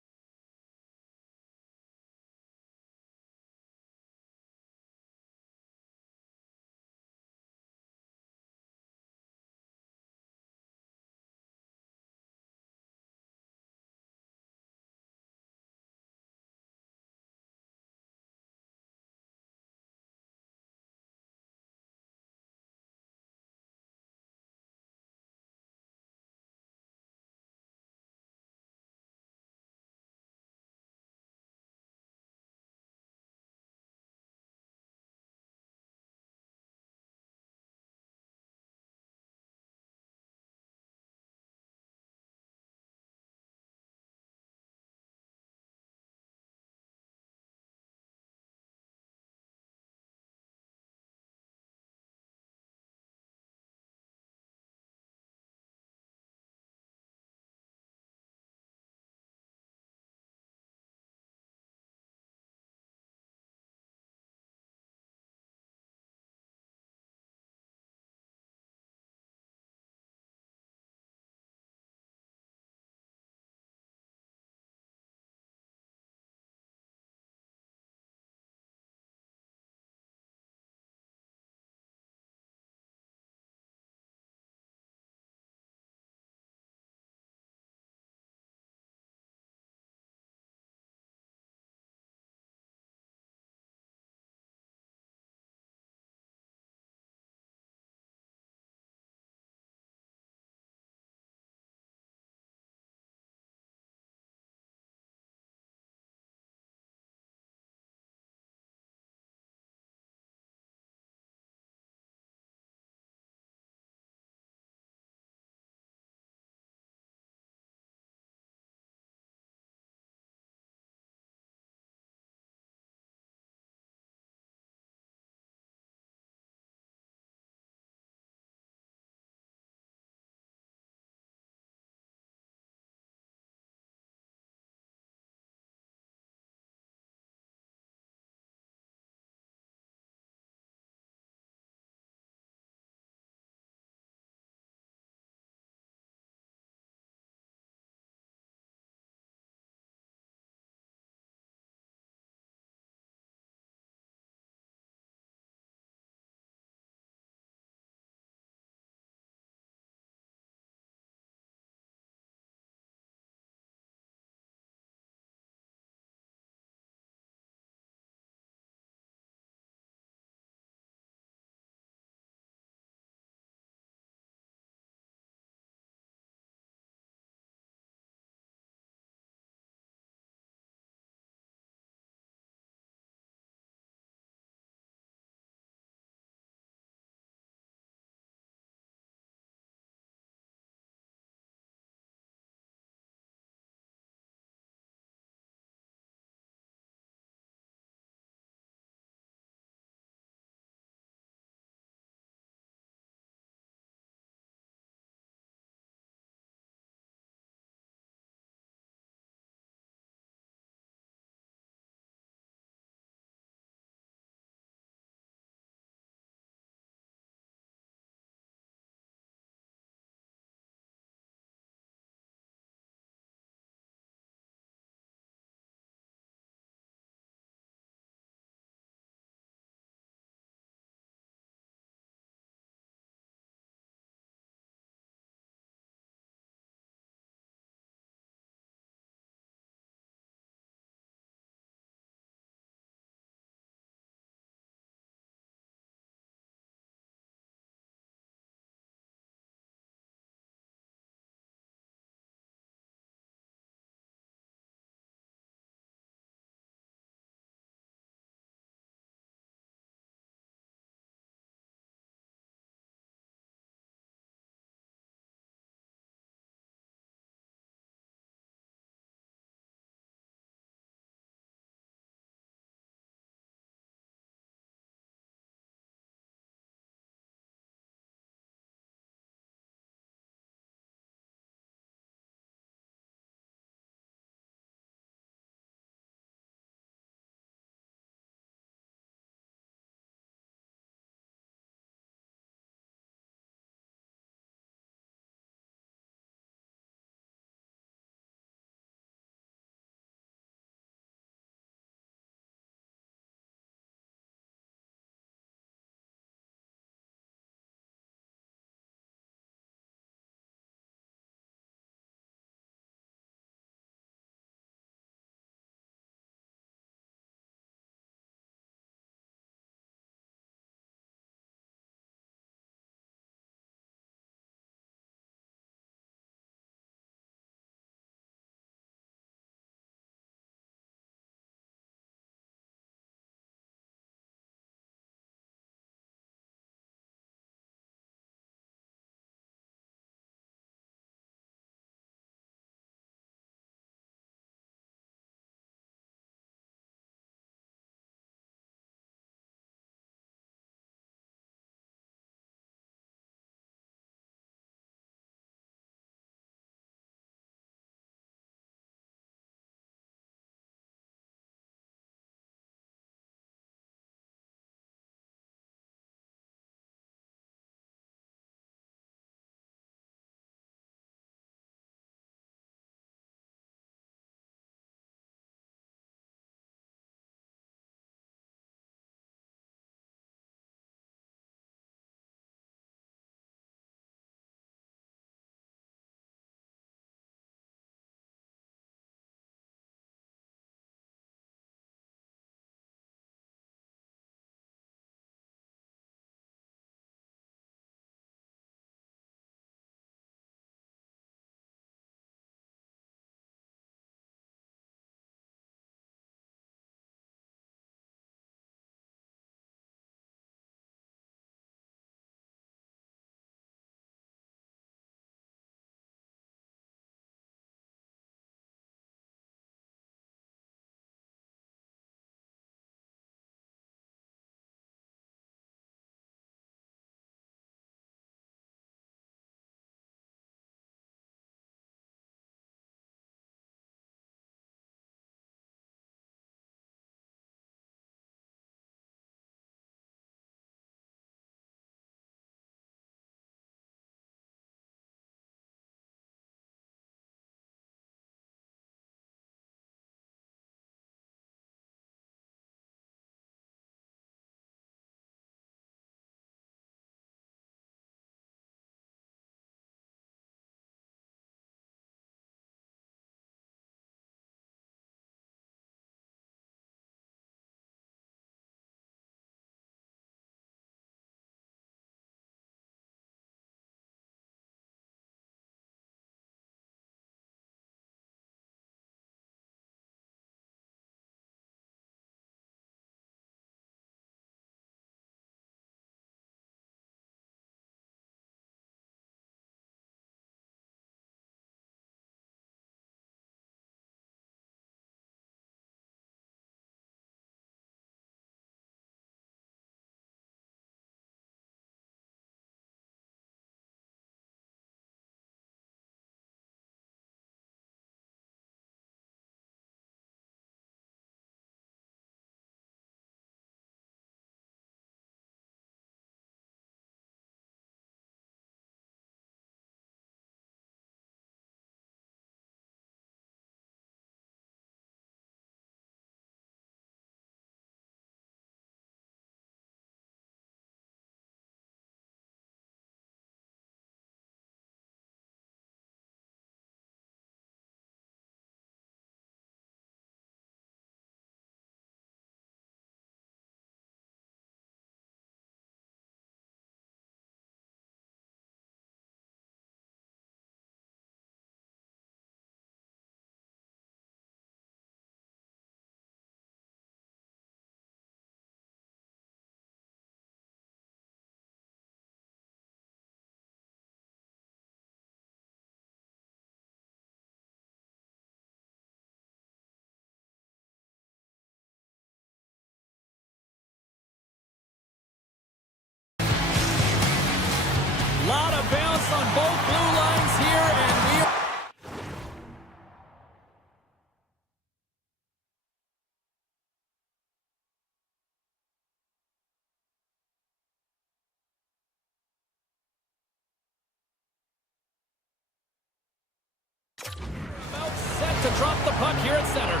drop the puck here at center.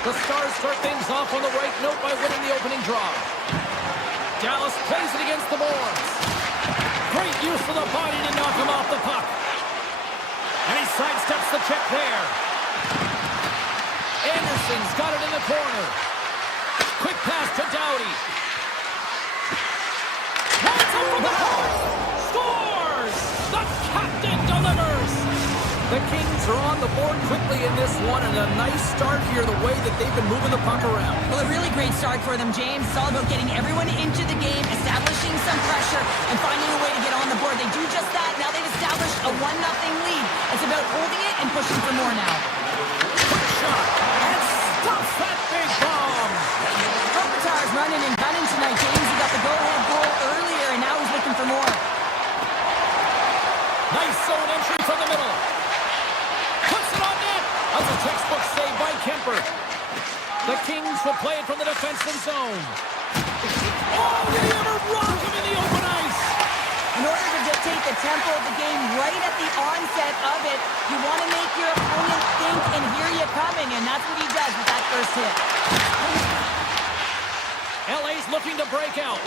The Stars start things off on the right note by winning the opening draw. Dallas plays it against the boards. Great use of the body to knock him off the puck. And he sidesteps the check there. Anderson's got it in the corner. Quick pass to Doughty. Lines up from the corner. Scores! The captain delivers! The Kings are on the board quickly in this one, and a nice start here, the way that they've been moving the puck around. Well, a really great start for them, James. It's all about getting everyone into the game, establishing some pressure, and finding a way to get on the board. They do just that. Now they've established a 1-0 lead. It's about holding it and pushing for more now. Quick shot, and stops that big bomb. Kopitar's running and gunning tonight, James. He got the go-ahead goal earlier, and now he's looking for more. Nice zone entry from the middle. Puts it on net. That's a textbook save by Kemper. The Kings will play it from the defensive zone. Oh, did he ever rock him in the open ice? In order to dictate the tempo of the game right at the onset of it, you want to make your opponent think and hear you coming, and that's what he does with that first hit. LA's looking to break out.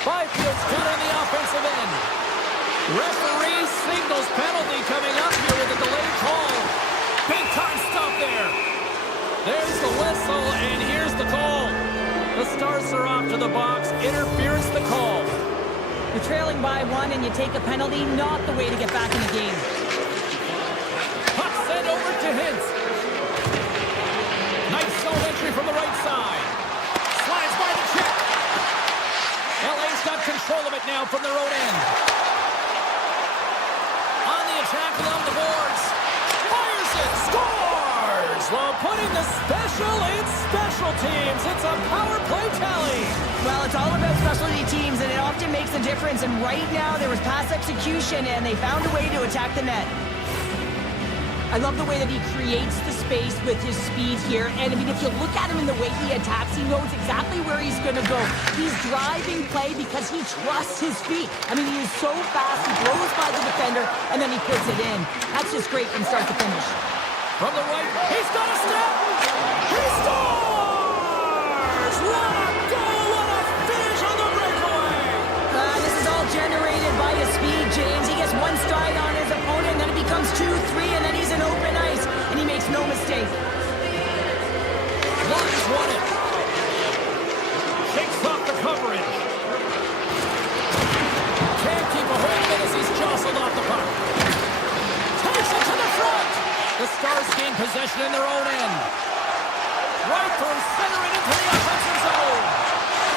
Byfield's got on the offensive end. Referee signals penalty coming up here with a delayed call. Big time stop there. There's the whistle, and here's the call. The Stars are off to the box. Interference the call. You're trailing by 1 and you take a penalty, not the way to get back in the game. Puck sent over to Hintz. Nice zone entry from the right side. Slides by the check. LA's got control of it now from their own end. On the attack along the boards. Fires it. Scores! While putting the special in special teams. It's a power play tally. Well, it's all about specialty teams, and it often makes a difference. And right now, there was pass execution, and they found a way to attack the net. I love the way that he creates the space with his speed here. And, I mean, if you look at him in the way he attacks, he knows exactly where he's going to go. He's driving play because he trusts his feet. I mean, he is so fast. He blows by the defender, and then he puts it in. That's just great from start to finish. From the right, he's got a step. He scores! What a goal! What a finish on the breakaway! This is all generated by his speed, James. He gets one stride on his opponent, then it becomes 2-3, and then he's in open ice, and he makes no mistake. Lundy's won it. Shakes off the coverage. Can't keep a hold of it as he's jostled off the puck. Takes it to the front. The Stars gain possession in their own end. Right from center and into the offensive zone.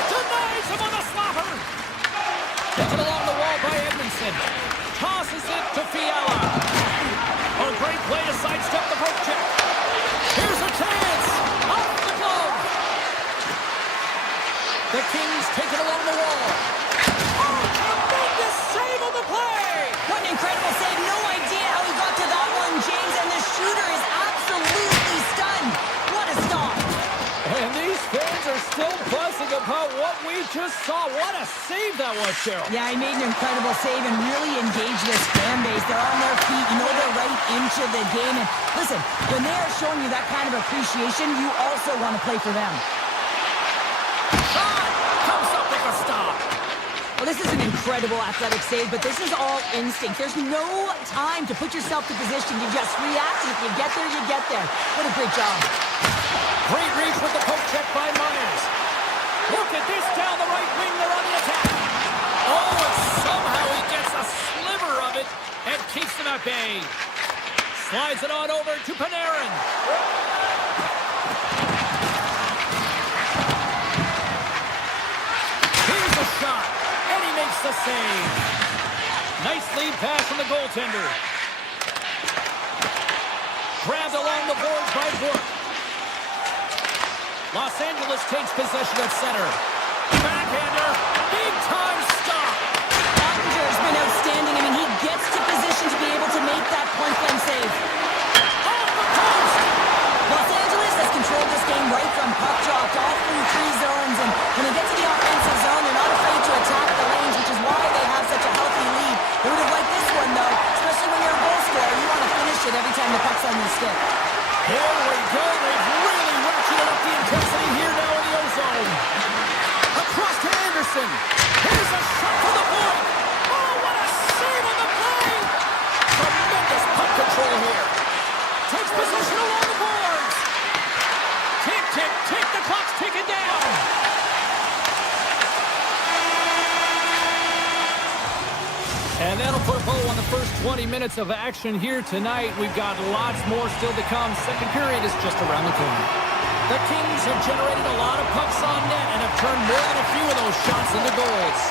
Denies him on the slapper. Taken along the wall by Edmondson. Tosses it to Fiala. A great play to sidestep the poke check. Here's a chance. Off the glove. The Kings take it along the wall. Oh, tremendous save on the play. What an incredible save. No idea how he got to that one, James, and the shooter is absolutely stunned. What a stop. And these fans are still buzzing about what we just saw. What a save that was, Cheryl. Yeah, he made an incredible save and really engaged this fan base. They're on their feet. You know they're right into the game. And listen, when they are showing you that kind of appreciation, you also want to play for them. Shot comes up with a stop. Well, this is an incredible athletic save, but this is all instinct. There's no time to put yourself to position. You just react, and if you get there, you get there. What a great job. Great reach with the poke check by Myers. Look at this down the right wing. They're on the attack. Oh, and somehow he gets a sliver of it and keeps them at bay. Slides it on over to Panarin. Here's a shot, and he makes the save. Nice lead pass from the goaltender. Grabbed along the boards by Bourque. Los Angeles takes possession at center. Backhander, big-time stop. Ottinger's been outstanding. I mean, he gets to position to be able to make that point-blank save. Off the post. Los Angeles has controlled this game right from puck drop all through 3 zones, and when they get to the offensive zone, they're not afraid to attack the lanes, which is why they have such a healthy lead. They would have liked this one, though, especially when you're a goal scorer. You want to finish it every time stick. Here we go. They've really ratcheted up the intensity here now in the O-zone. Across to Anderson. Here's a shot for the point. Oh, what a save on the play. Tremendous puck control here. Takes possession along the boards. Tick, tick, tick. The clock's ticking down. And that'll put a bow on the first 20 minutes of action here tonight. We've got lots more still to come. Second period is just around the corner. The Kings have generated a lot of pucks on net and have turned more than a few of those shots into goals.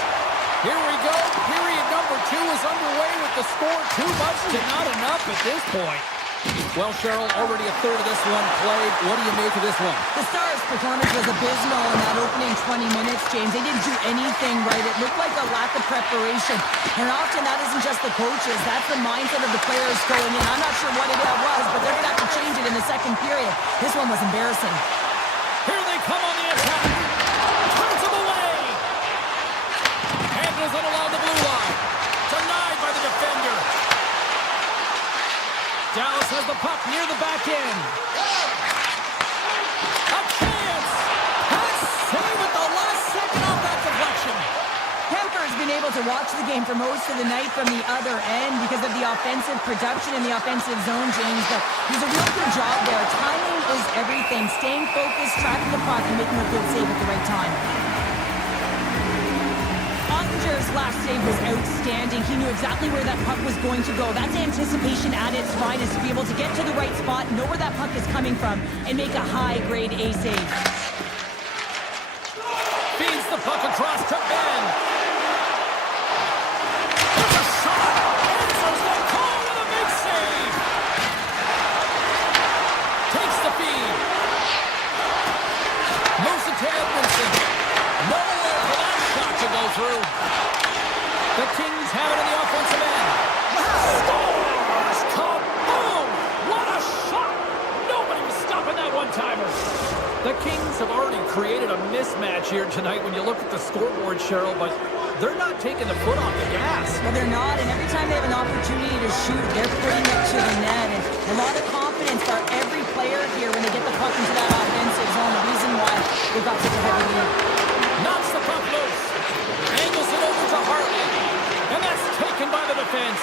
Here we go. Period number 2 is underway with the score too much to not enough at this point. Well, Cheryl, already a third of this one played. What do you make of this one? The Stars' performance was abysmal in that opening 20 minutes, James. They didn't do anything right. It looked like a lack of preparation. And often that isn't just the coaches. That's the mindset of the players going in. I'm not sure what it was, but they're going to have to change it in the second period. This one was embarrassing. Here they come on the attack. Turns them away. Handles it along the blue line. Denied by the defender. Dallas has the puck near the back end. A chance! That's saved at the last second off that deflection. Kemper's been able to watch the game for most of the night from the other end because of the offensive production in the offensive zone, James. But he's a real good job there. Timing is everything. Staying focused, tracking the puck, and making a good save at the right time. Ottinger's last save was outstanding. He knew exactly where that puck was going to go. That's anticipation at its finest, to be able to get to the right spot, know where that puck is coming from, and make a high-grade A save. Feeds the puck across to Ben. There's a shot. Answers the call with a big save. Takes the feed. Moves it to Edmondson. Nowhere for that shot to go through. The Kings have it in the offensive end. Scores! Kaboom! What a shot! Nobody was stopping that one-timer. The Kings have already created a mismatch here tonight when you look at the scoreboard, Cheryl, but they're not taking the foot off the gas. Well, they're not, and every time they have an opportunity to shoot, they're putting it to the net. And a lot of confidence for every player here when they get the puck into that offensive zone. The reason why they've got such a heavy lead. Knocks the puck loose. Angles it over to Hartley. And that's taken by the defense.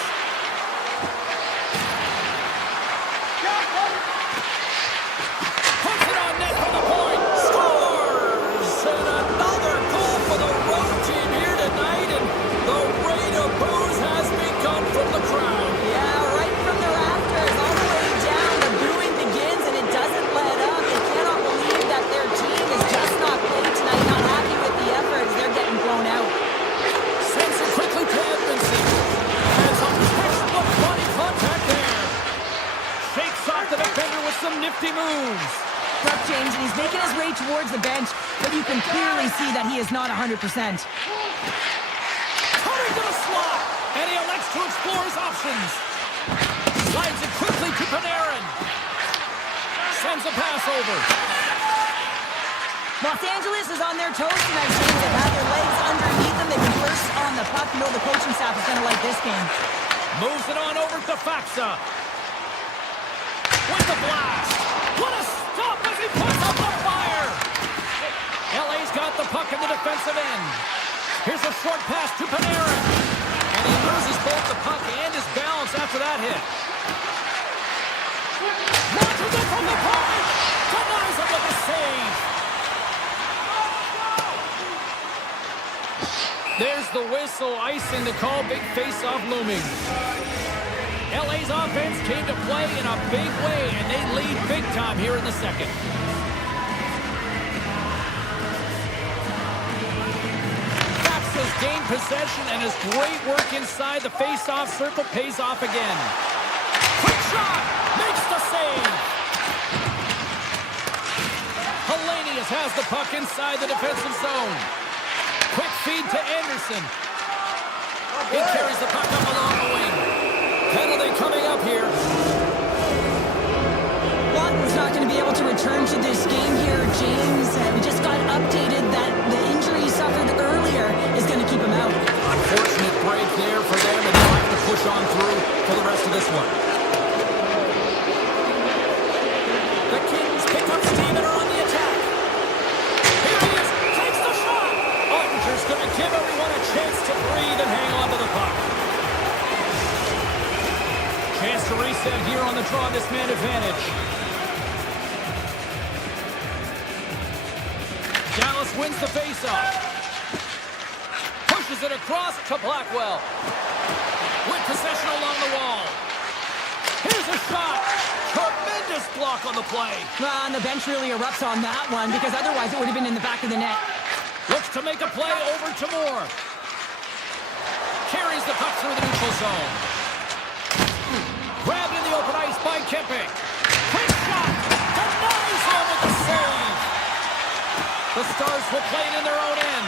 Puts it on net for the point. Scores! And another goal for the road team here tonight. And the rain of boos has begun from the crowd. Yeah, right from the rafters, all the way down. The booing begins, and it doesn't let up. They cannot believe that their team is just not playing tonight, not happy with the effort as they're getting blown out. Sends it quickly to Edmondson. Has a textbook body contact there. Shakes off the defender with some nifty moves. Tough James, and he's making his way towards the bench, but you can clearly see that he is not 100%. Coming to the slot, and he elects to explore his options. Slides it quickly to Panarin. Sends a pass over. Los Angeles is on their toes tonight, James. They've had their legs underneath them. They've been first on the puck. You know the coaching staff is going to like this game. Moves it on over to Faxa. With the blast. What a stop as he puts up the fire. LA's got the puck in the defensive end. Here's a short pass to Panarin. And he loses both the puck and his balance after that hit. Launches it from the point. Denies him with a save. There's the whistle, icing the call, big face-off looming. LA's offense came to play in a big way, and they lead big time here in the second. Fox has gained possession, and his great work inside the face-off circle pays off again. Quick shot! Makes the save! Hellenius has the puck inside the defensive zone. Quick feed to Anderson. He carries the puck up along the wing. Penalty coming up here. Lawton's not going to be able to return to this game here, James. We just got updated that the injury he suffered earlier is going to keep him out. Unfortunate break there for them, and they'll have to push on through for the rest of this one. on the draw, this man advantage. Dallas wins the faceoff. Pushes it across to Blackwell. With possession along the wall. Here's a shot. Tremendous block on the play. Well, and the bench really erupts on that one because otherwise it would have been in the back of the net. Looks to make a play over to Moore. Carries the puck through the neutral zone. Grabbed in the open ice by Kempe. Quick shot. Denies him with the save. The Stars will play it in their own end.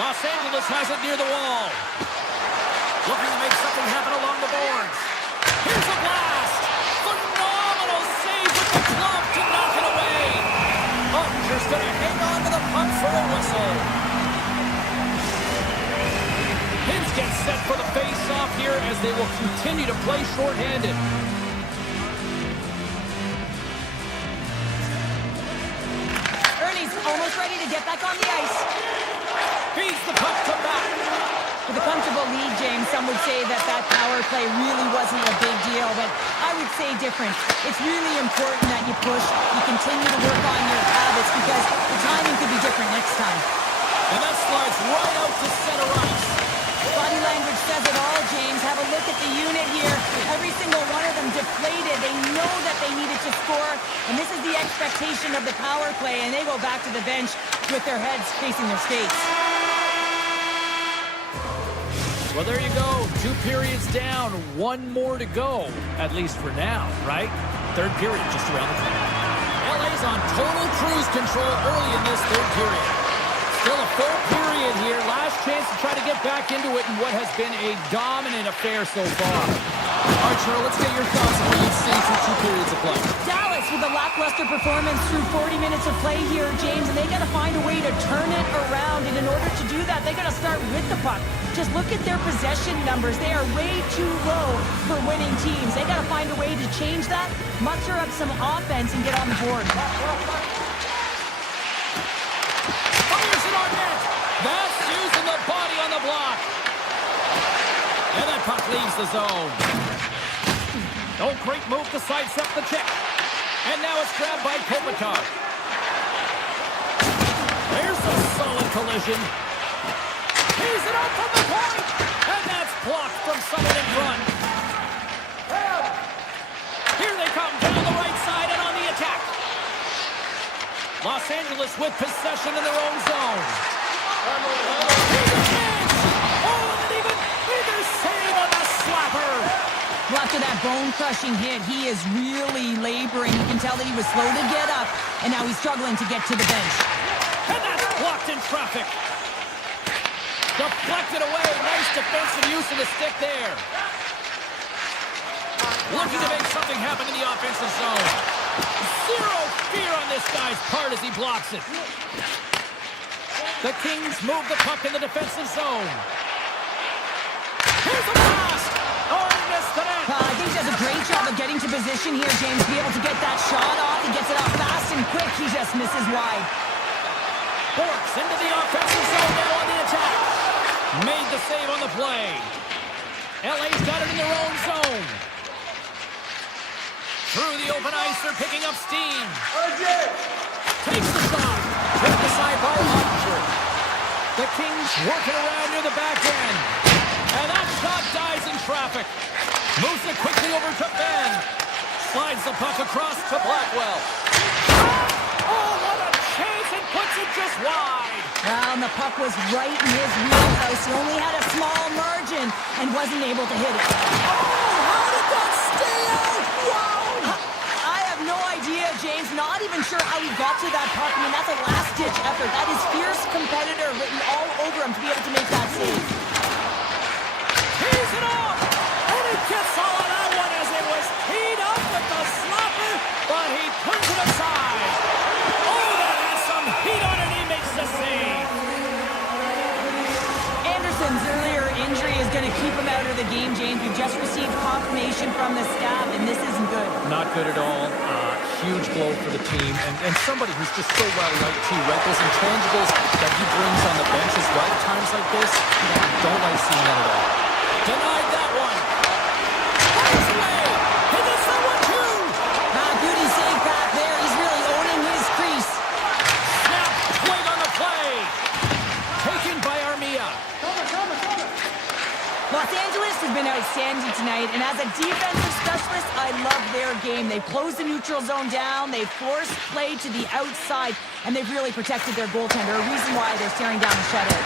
Los Angeles has it near the wall. Looking to make something happen along the boards. Here's a blast. Phenomenal save with the glove to knock it away. Ottinger's going to hang on to the puck for a whistle. Hins get set for the face-off here as they will continue to play shorthanded. Ernie's almost ready to get back on the ice. Feeds the puck to back. With a comfortable lead, James, some would say that power play really wasn't a big deal, but I would say different. It's really important that you push, you continue to work on your habits because the timing could be different next time. And that slides right out to center ice. Body language says it all, James. Have a look at the unit here. Every single one of them deflated. They know that they needed to score, and this is the expectation of the power play, and they go back to the bench with their heads facing their skates. Well, there you go. 2 periods down, 1 more to go, at least for now, right? Third period just around the corner. LA's on total cruise control early in this third period. Still a full period here. Last chance to try to get back into it in what has been a dominant affair so far. All right, Cheryl, let's get your thoughts on what you've seen through 2 periods of play. Dallas with a lackluster performance through 40 minutes of play here, James, and they got to find a way to turn it around. And in order to do that, they got to start with the puck. Just look at their possession numbers. They are way too low for winning teams. They got to find a way to change that, muster up some offense, and get on the board. Fires it on net. That's using the body on the block. And that puck leaves the zone. Oh, great move to sidestep the check. And now it's grabbed by Kopitar. There's a solid collision. Here's it out from the point. And that's blocked from someone in front. Here they come down the right side and on the attack. Los Angeles with possession in their own zone. Here's a chance. Oh, and an even bigger save on the slapper. Well, after that bone-crushing hit, he is really laboring. You can tell that he was slow to get up, and now he's struggling to get to the bench. And that's blocked in traffic. Deflected away. Nice defensive use of the stick there. Looking to make something happen in the offensive zone. Zero fear on this guy's part as he blocks it. The Kings move the puck in the defensive zone. Here's a blast. Oh, he missed the net. I think he does a great job of getting to position here, James. Be able to get that shot off. He gets it off fast and quick. He just misses wide. Borks into the offensive zone now on the attack. Made the save on the play. LA's got it in their own zone. Through the open ice, they're picking up steam. Takes the shot. Hit the side by Ottinger. The Kings working around near the back end. And that shot dies in traffic. Moves it quickly over to Ben. Slides the puck across to Blackwell. Oh, what a chance, and puts it just wide. Well, and the puck was right in his wheelhouse. He only had a small margin and wasn't able to hit it. Oh, how did that stay out? Wow. I have no idea, James. Not even sure how he got to that puck. I mean, that's a last-ditch effort. That is fierce competitor written all over him to be able to make that save. He's it off. And he gets all of that one as it was teed up with the slapper, but he puts it aside. Oh, that has some heat on it. He makes the save. Anderson's earlier injury is going to keep him out of the game, James. We've just received confirmation from the staff, and this isn't good. Not good at all. Huge blow for the team, and somebody who's just so well-liked too, right? Those intangibles that he brings on the bench as well at times like this, don't like seeing that at all. Denied that one. Fires away. He gets that one as a defensive specialist, I love their game. They've closed the neutral zone down, they've forced play to the outside, and they've really protected their goaltender, a reason why they're staring down the shutout.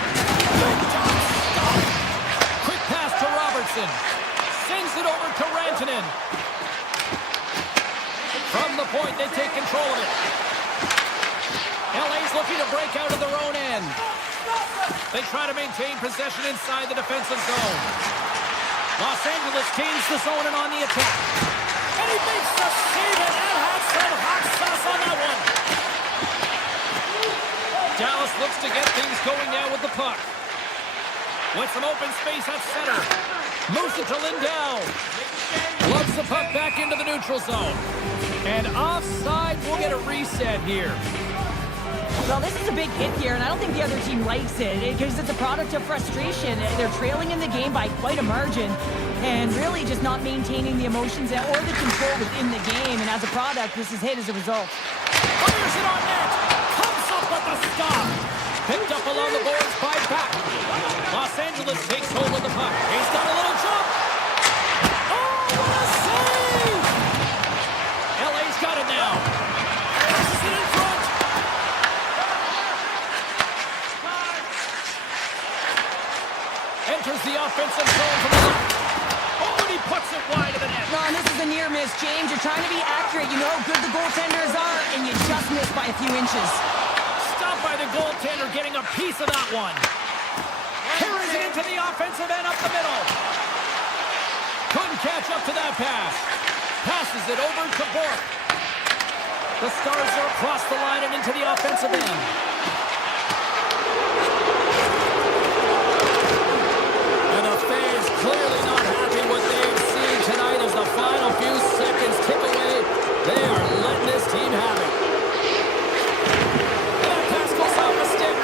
Quick pass to Robertson. Sends it over to Rantanen. From the point, they take control of it. LA's looking to break out of their own end. They try to maintain possession inside the defensive zone. Los Angeles changes the zone and on the attack. And he makes the save, and that had some hot sauce on that one. Dallas looks to get things going now with the puck. With some open space at center. Moves it to Lindell. Loves the puck back into the neutral zone. And offside, we'll get a reset here. Well, this is a big hit here, and I don't think the other team likes it because it's a product of frustration. They're trailing in the game by quite a margin and really just not maintaining the emotions or the control within the game. And as a product, this is hit as a result. Fires it on net. Comes up with the stop. Picked up along the boards by Back. Los Angeles takes hold of the puck. He's got a little jump. Oh, what a save! LA's got it now. Pushes it in front. Enters the offensive zone from the left. Oh, and he puts it wide of the net. No, and this is a near miss, James. You're trying to be accurate. You know how good the goaltenders are, and you just missed by a few inches. Stopped by the goaltender, getting a piece of that one. Carries it into the offensive end up the middle. Couldn't catch up to that pass. Passes it over to Bork. The Stars are across the line and into the offensive end. And the fans clearly not happy what they've seen tonight as the final few seconds tick away. They are letting this team have it. And that pass goes off the stick.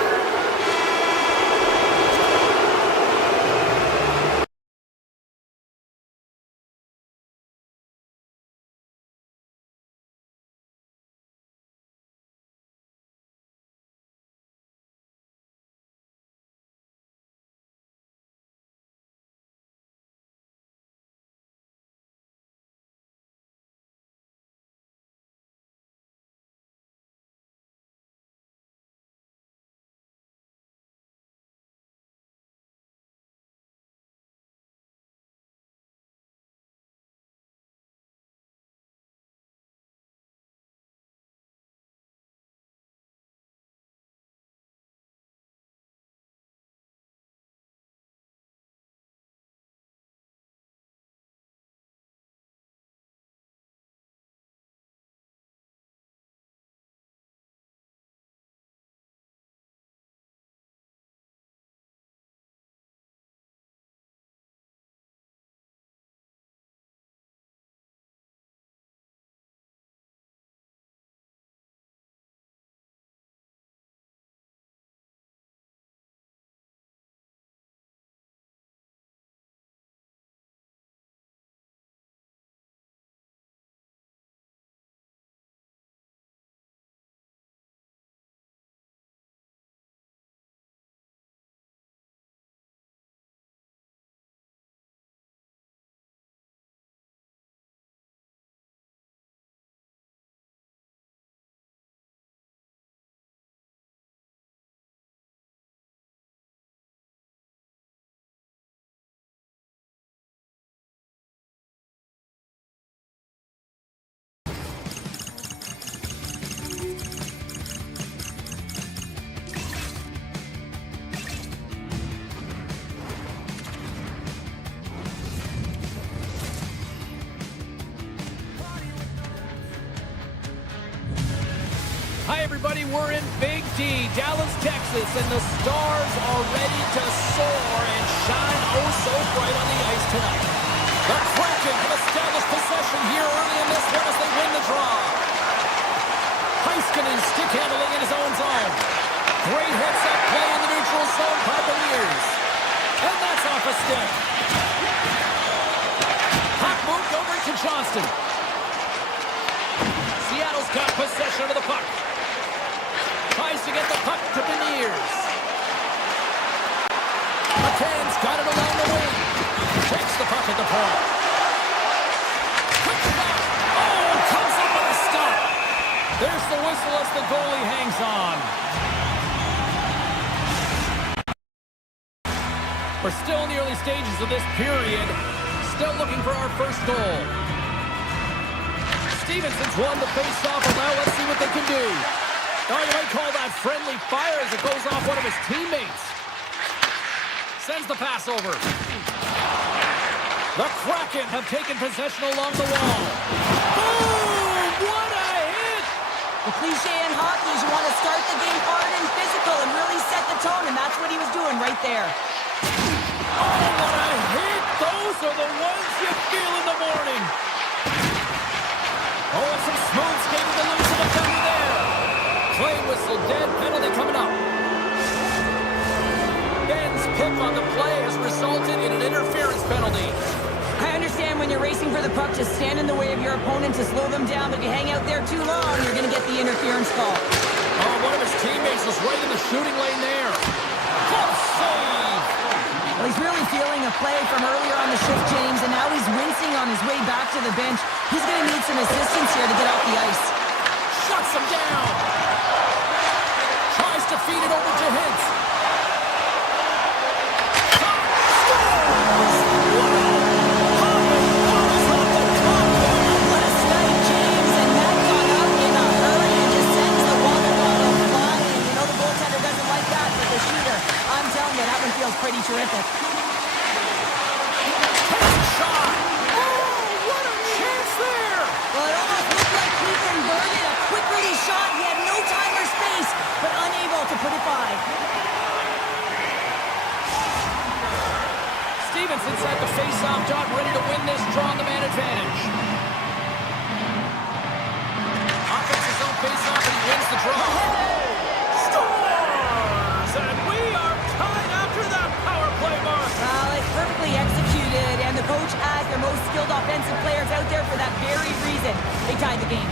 Hi, everybody. We're in Big D, Dallas, Texas, and the Stars are ready to soar and shine oh so bright on the ice tonight. The Kraken have established possession here early in this one as they win the draw. Heiskanen stick handling in his own zone. Great heads-up play in the neutral zone by Beniers. And that's off a stick. Puck moved over to Johnston. Seattle's got possession of the puck. Tries to get the puck to Beniers. McCann's got it along the wing. Takes the puck at the point. There's the whistle as the goalie hangs on. We're still in the early stages of this period. Still looking for our first goal. Stevenson's won the face-off, and now let's see what they can do. Oh, you might call that friendly fire as it goes off one of his teammates. Sends the pass over. The Kraken have taken possession along the wall. Boom! What a hit! The cliche in hockey is you want to start the game hard and physical and really set the tone, and that's what he was doing right there. Oh, what a hit! Those are the ones you feel in the morning. Oh, and some smooth skating to lose the defender there. Play whistle dead, penalty coming up. Ben's pick on the play has resulted in an interference penalty. I understand when you're racing for the puck to stand in the way of your opponent to slow them down, but if you hang out there too long, you're going to get the interference call. Oh, one of his teammates was right in the shooting lane there. Good save! Well, he's really feeling a play from earlier on the shift, James, and now he's wincing on his way back to the bench. He's going to need some assistance here to get off the ice. Shuts him down. Tries to feed it over to Hintz. What a strike, James, and that got up in a hurry and just sends the water bottle flying. You know the goaltender doesn't like that, but the shooter, I'm telling you, that one feels pretty terrific. Takes a shot. Oh, what a chance there. Well, it almost looked like he converted a quick release shot. He had no time or space, but unable to put it by. Stevenson's at the face-off dot, ready to win this draw on the man advantage. Offensive zone face-off, and he wins the draw. Scores! And we are tied after that power play mark. Well, it's perfectly executed, and the coach has their most skilled offensive players out there for that very reason. They tied the game.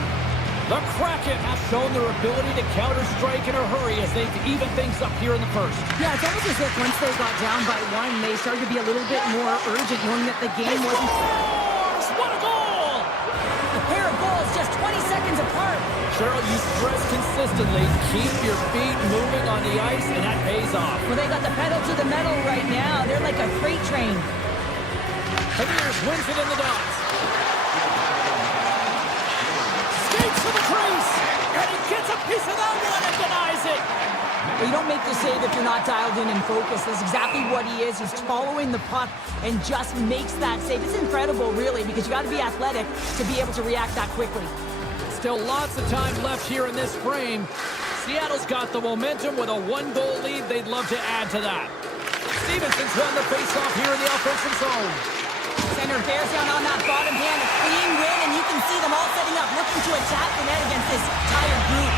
The Kraken have shown their ability to counter-strike in a hurry as they've evened things up here in the first. Yeah, it's almost as if once they got down by one, they started to be a little bit more urgent, knowing that the game wasn't... Scores! What a goal! A pair of goals just 20 seconds apart. Cheryl, you stress consistently, keep your feet moving on the ice, and that pays off. Well, they got the pedal to the metal right now. They're like a freight train. Heviers wins it in the dots. Skates to the crease, and he gets a piece of that one and denies it. Well, you don't make the save if you're not dialed in and focused. That's exactly what he is. He's following the puck and just makes that save. It's incredible, really, because you got to be athletic to be able to react that quickly. Still lots of time left here in this frame. Seattle's got the momentum with a one-goal lead. They'd love to add to that. Stevenson's won the face-off here in the offensive zone. Center bears down on that bottom hand, a clean win, and you can see them all setting up, looking to attack the net against this tired group.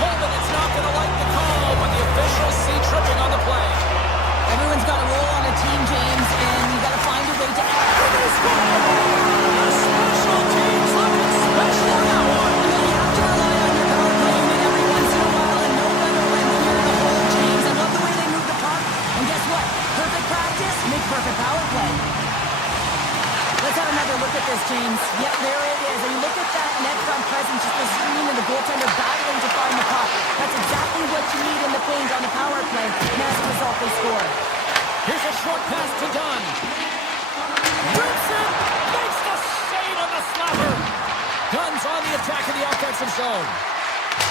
Tobin is not going to like the call when the officials see tripping on the play. Everyone's got a role on a team, James, and you got to find a way to add. The special teams looking special on that one. You have to rely on your power play unit every once in a while, and no better when you're in the hole, James. I love the way they move the puck, and guess what? Perfect practice makes perfect power play. Let's have another look at this, James. Yep, there it is. And you look at that net front presence, just the screen and the goaltender battling to find the puck. That's exactly what you need in the paint on the power play, and as a result, they score. Here's a short pass to Dunn. Gibson makes the save on the slapper. Dunn's on the attack in the offensive zone.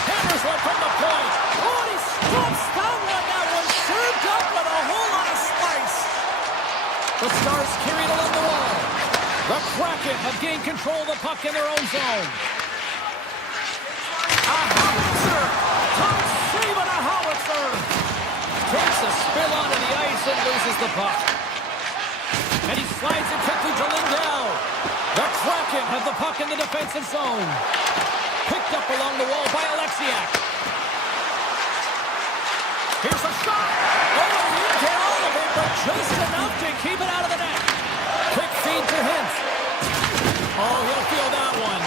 Hammers one from the point. Oh, and he stops that one. That one served up with a whole lot of spice. The Stars carried along the wall. The Kraken have gained control of the puck in their own zone. A howitzer! Top save on a howitzer! Takes a spill onto the ice and loses the puck. And he slides it quickly to Lindell. The Kraken have the puck in the defensive zone. Picked up along the wall by Alexiak. Here's a shot. Oh, he didn't get all of it, but just enough to keep it out of the net. Quick feed to Hintz. Oh, he'll feel that one.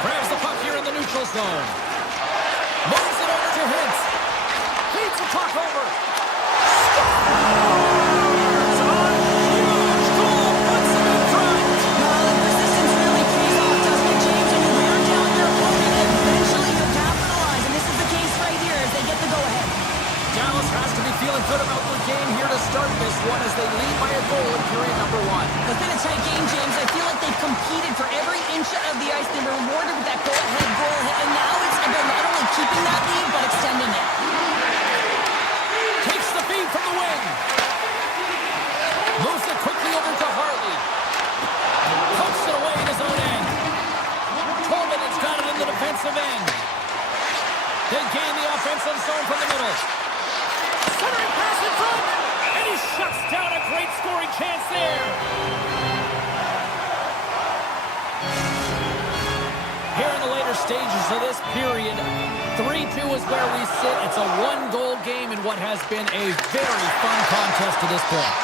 Grabs the puck here in the neutral zone. Moves it over to Hintz. Feeds the puck over. Scores! A huge goal puts him in front. Well, the persistence really pays off, doesn't it, James? And you wear down your opponent and defensive end. They gain the offensive zone from the middle. Centering pass in front, and he shuts down a great scoring chance there. Here in the later stages of this period, 3-2 is where we sit. It's a one-goal game in what has been a very fun contest to this point.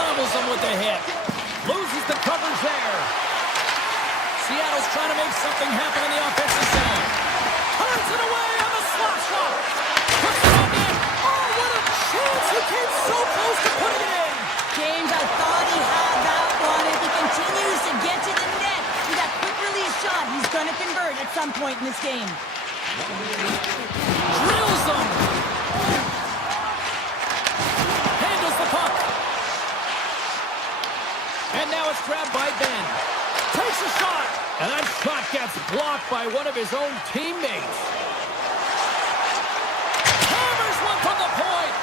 Levels them with the hit. Loses the coverage there. Seattle's trying to make something happen in the offensive zone. Turns it away on the slap shot. Puts it on in. Oh, what a chance. He came so close to putting it in. James, I thought he had that one. If he continues to get to the net with that quick release shot, he's going to convert at some point in this game. Drills them. Handles the puck. And now it's grabbed by Ben. Takes a shot. And that shot gets blocked by one of his own teammates. Hammers one from the point.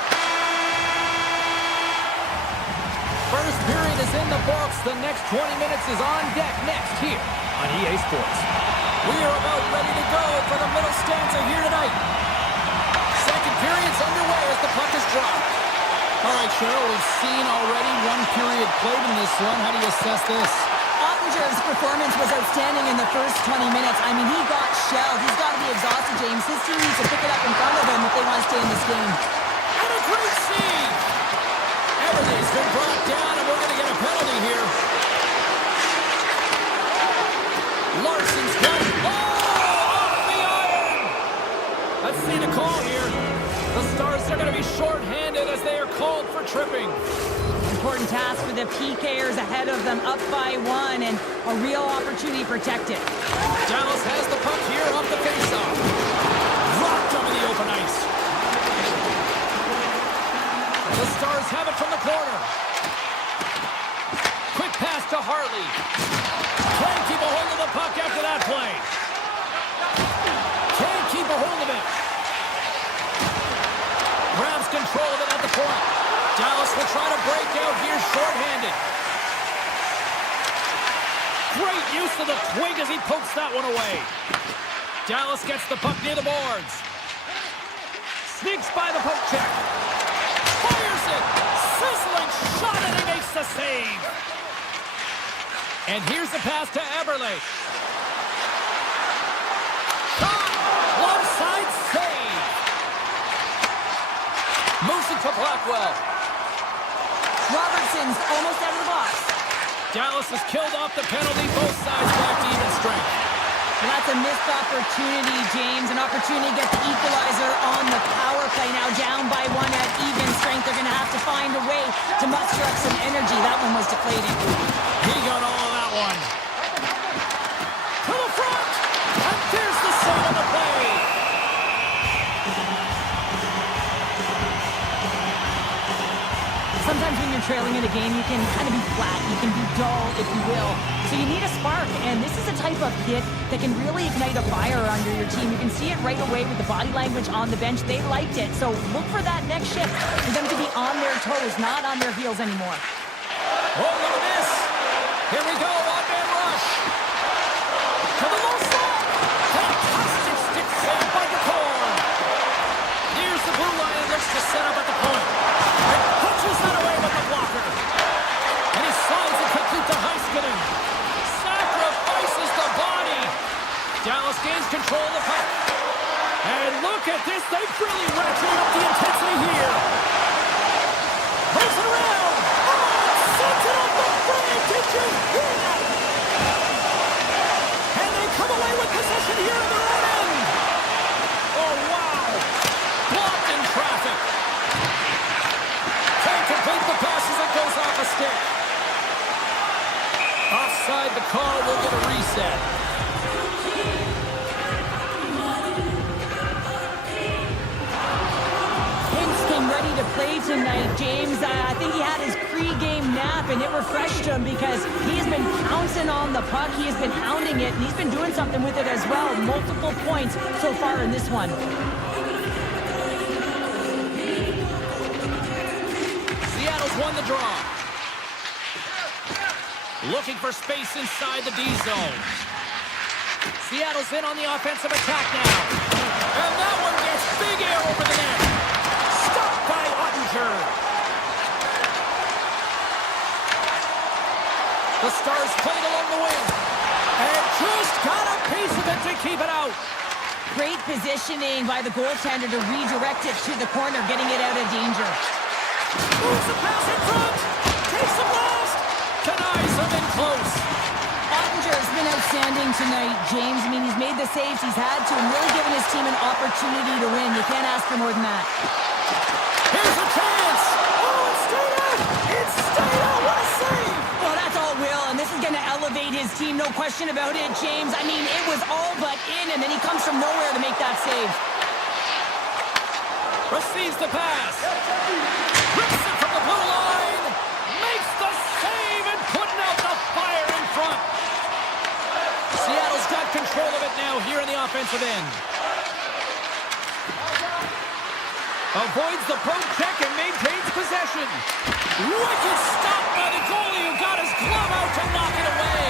First period is in the books. The next 20 minutes is on deck next here on EA Sports. We are about ready to go for the middle stanza here tonight. Second period's underway as the puck is dropped. All right, Cheryl, we've seen already one period played in this one. How do you assess this? Ottinger's performance was outstanding in the first 20 minutes. I mean, he got shelled. He's got to be exhausted, James. His team needs to pick it up in front of him if they want to stay in this game. And a great save! Everything's been brought down, and we're going to get a penalty here. Larson's got it. Oh, off the iron! Let's see the call here. The Stars are going to be shorthanded as they are called for tripping. Important task for the PKers ahead of them, up by one, and a real opportunity protected. Dallas has the puck here off the faceoff. Rocked over the open ice. The Stars have it from the corner. Quick pass to Hartley. Can't keep a hold of the puck after that play. Can't keep a hold of it. Grabs control of it at the point. Dallas will try to break out here shorthanded. Great use of the twig as he pokes that one away. Dallas gets the puck near the boards. Sneaks by the poke check. Fires it. Sizzling shot, and he makes the save. And here's the pass to Eberle. Shot. Onside save. Moves it to Blackwell. Robertson's almost out of the box. Dallas has killed off the penalty. Both sides back to even strength. And that's a missed opportunity, James. An opportunity to get the equalizer on the power play. Now down by one at even strength. They're going to have to find a way to muster up some energy. That one was deflating. He got all of that one. To the front. And there's the save on the play. Sometimes when you're trailing in a game, you can kind of be flat. You can be dull, if you will. So you need a spark, and this is a type of hit that can really ignite a fire under your team. You can see it right away with the body language on the bench. They liked it, so look for that next shift for them to be on their toes, not on their heels anymore. Oh, look at this. Here we go, one-man rush. To the low slot. Fantastic stick save by the core. Here's the blue line and looks to set up at the point. And punches that away with the blocker. And he slides it quickly to Heiskanen. Sacrifices the body. Dallas gains control of the puck. And look at this. They've really ratcheted up the intensity here. Pulls it around. Sends it off the frame. Did you hear that? And they come away with possession here in their own end. Oh, wow. Blocked in traffic. Can't complete the pass as it goes off a stick. Offside the call. Will get a reset. Ready to play tonight, James. I think he had his pre-game nap, and it refreshed him because he has been pouncing on the puck. He has been hounding it, and he's been doing something with it as well. Multiple points so far in this one. Seattle's won the draw. Looking for space inside the D zone. Seattle's in on the offensive attack now. And that one gets big air over the net. Stopped by Ottinger. The Stars played along the wing. And just got a piece of it to keep it out. Great positioning by the goaltender to redirect it to the corner, getting it out of danger. Moves the pass in front. Takes the blast. Denies him in close. Ottinger has been outstanding tonight, James. I mean, he's made the saves he's had to and really given his team an opportunity to win. You can't ask for more than that. Here's a chance. Oh, it's stayed out. It's stayed out. What a save. Well, that's all Will, and this is going to elevate his team, no question about it, James. I mean, it was all but in, and then he comes from nowhere to make that save. Receives the pass. Rips it from the blue line. Makes the save and putting out the fire in front. Seattle's got control of it now here in the offensive end. Avoids the poke check and maintains possession. Wicked stop by the goalie who got his glove out to knock it away.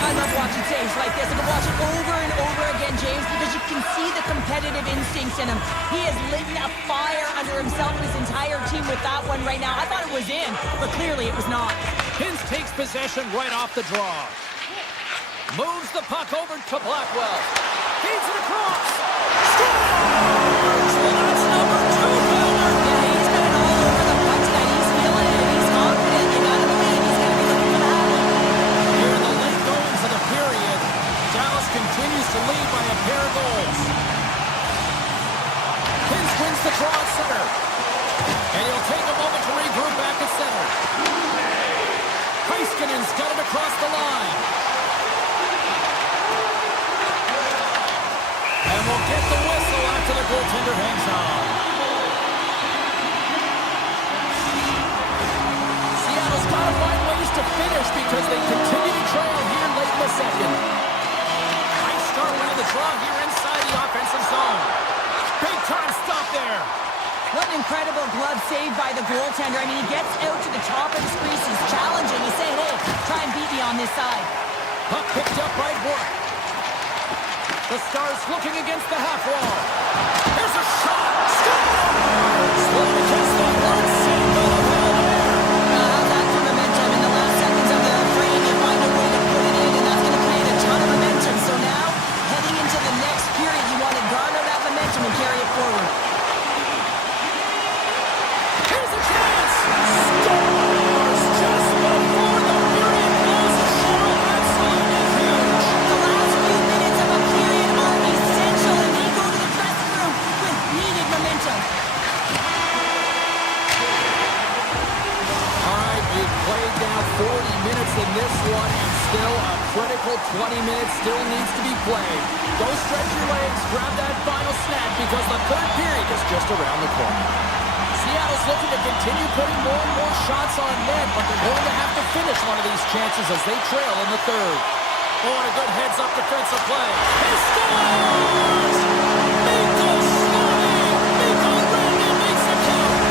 I love watching saves like this. I can watch it over and over again, James, because you can see the competitive instincts in him. He has lit a fire under himself and his entire team with that one right now. I thought it was in, but clearly it was not. Hins takes possession right off the draw. Moves the puck over to Blackwell. Feeds it across. Scores! Well, that's number 2, Miller. Yeah, he's been all over the puck tonight. He's feeling it. He's confident. You gotta believe he's gonna be looking for that. Here in the late goings of the period, Dallas continues to lead by a pair of goals. Hins wins the draw at center. And he'll take a moment to regroup back at center. Heiskanen's got it across the line. And we'll get the whistle after the goaltender hangs on. Seattle's got to find ways to finish because they continue to trail here late in the second. Nice start winning the draw here inside the offensive zone. Big time stop there. What an incredible glove save by the goaltender. I mean, he gets out to the top of his crease. He's challenging. He's saying, hey, try and beat me on this side. Puck picked up by Work. The Stars looking against the half wall. Here's a shot. Scores! Slowed against the one save by the Baltic. How's that for momentum? In the last seconds of the frame, you find a way to put it in, and that's going to create a ton of momentum. So now, heading into the next period, you want to garner that momentum and carry it forward. Here's a chance. Scores just before the period closes. Cheryl, absolutely huge. The last few minutes of a period are essential, and they go to the dressing room with needed momentum. All right, we've played now 40 minutes in this one, and still a critical 20 minutes still needs to be played. Go stretch your legs, grab that final snack, because the third period is just around the corner. Seattle's looking to continue putting more and more shots on net, but they're going to have to finish one of these chances as they trail in the third. Oh, and a good heads-up defensive play. He scores! Mikko Sloney! Mikko Randy makes it count!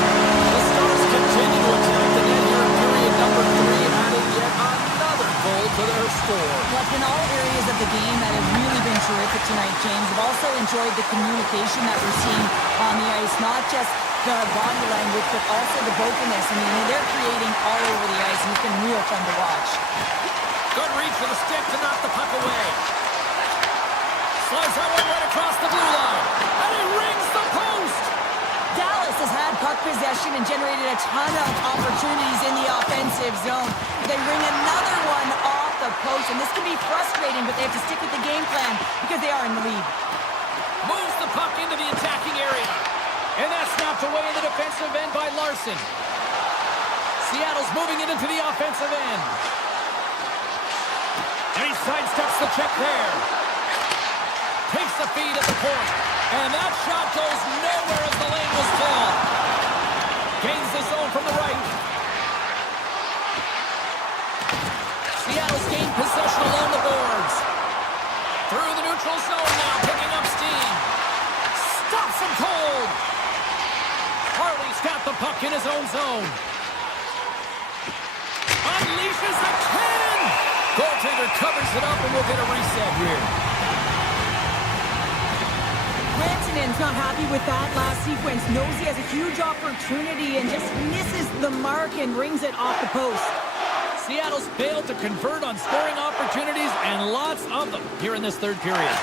The Stars continue to attack the net here in period number 3, adding yet another goal to their score. Well, in all areas of the game that have really been terrific tonight, James. I've also enjoyed the communication that we're seeing on the ice, not just the body language, but also the vocalness. I mean, they're creating all over the ice, and it's been real fun to watch. Good reach for the stick to knock the puck away. Slides that one right across the blue line. And he rings the post! Dallas has had puck possession and generated a ton of opportunities in the offensive zone. They ring another one off the post, and this can be frustrating, but they have to stick with the game plan because they are in the lead. Moves the puck into the attacking area. And that's snapped away in the defensive end by Larson. Seattle's moving it into the offensive end. And he sidesteps the check there. Takes the feed at the point. And that shot goes nowhere as the lane was filled. Gains the zone from the right. Seattle's gained possession along the boards. Through the neutral zone now, picking up steam. Stops him cold. Harley's got the puck in his own zone. Unleashes a cannon. Goaltender covers it up, and we'll get a reset here. Rantanen's not happy with that last sequence. Knows he has a huge opportunity and just misses the mark and rings it off the post. Seattle's failed to convert on scoring opportunities, and lots of them here in this third period.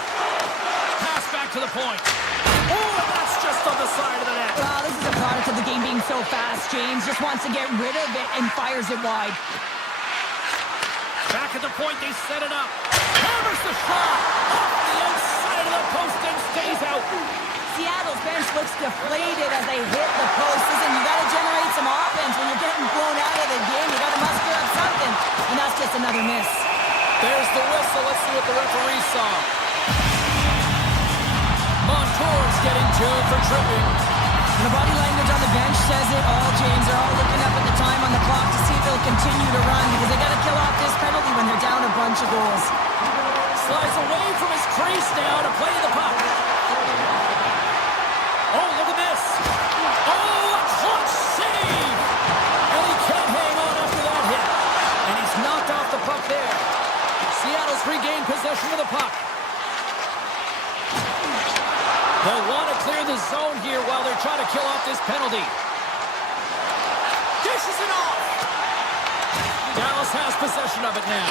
Pass back to the point. Oh, and that's just on the side of the net. Well, this is a product of the game being so fast. James just wants to get rid of it and fires it wide. Back at the point, they set it up. Hammers the shot off the inside of the post and stays out. Seattle's bench looks deflated as they hit the post. Listen, you got to generate some offense when you're getting blown out of the game. You got to muster up something, and that's just another miss. There's the whistle. Let's see what the referee saw. Montour's getting 2 for tripping. The body language on the bench says it all, James. They're all looking up at the time on the clock to see if they'll continue to run because they got to kill off this penalty when they're down a bunch of goals. Slides away from his crease now to play the puck. Oh, look at this. Oh, a clutch save. And he can't hang on after that hit. And he's knocked off the puck there. Seattle's regained possession of the puck. They'll want to clear the zone here while they're trying to kill off this penalty. Dishes it off. Dallas has possession of it now.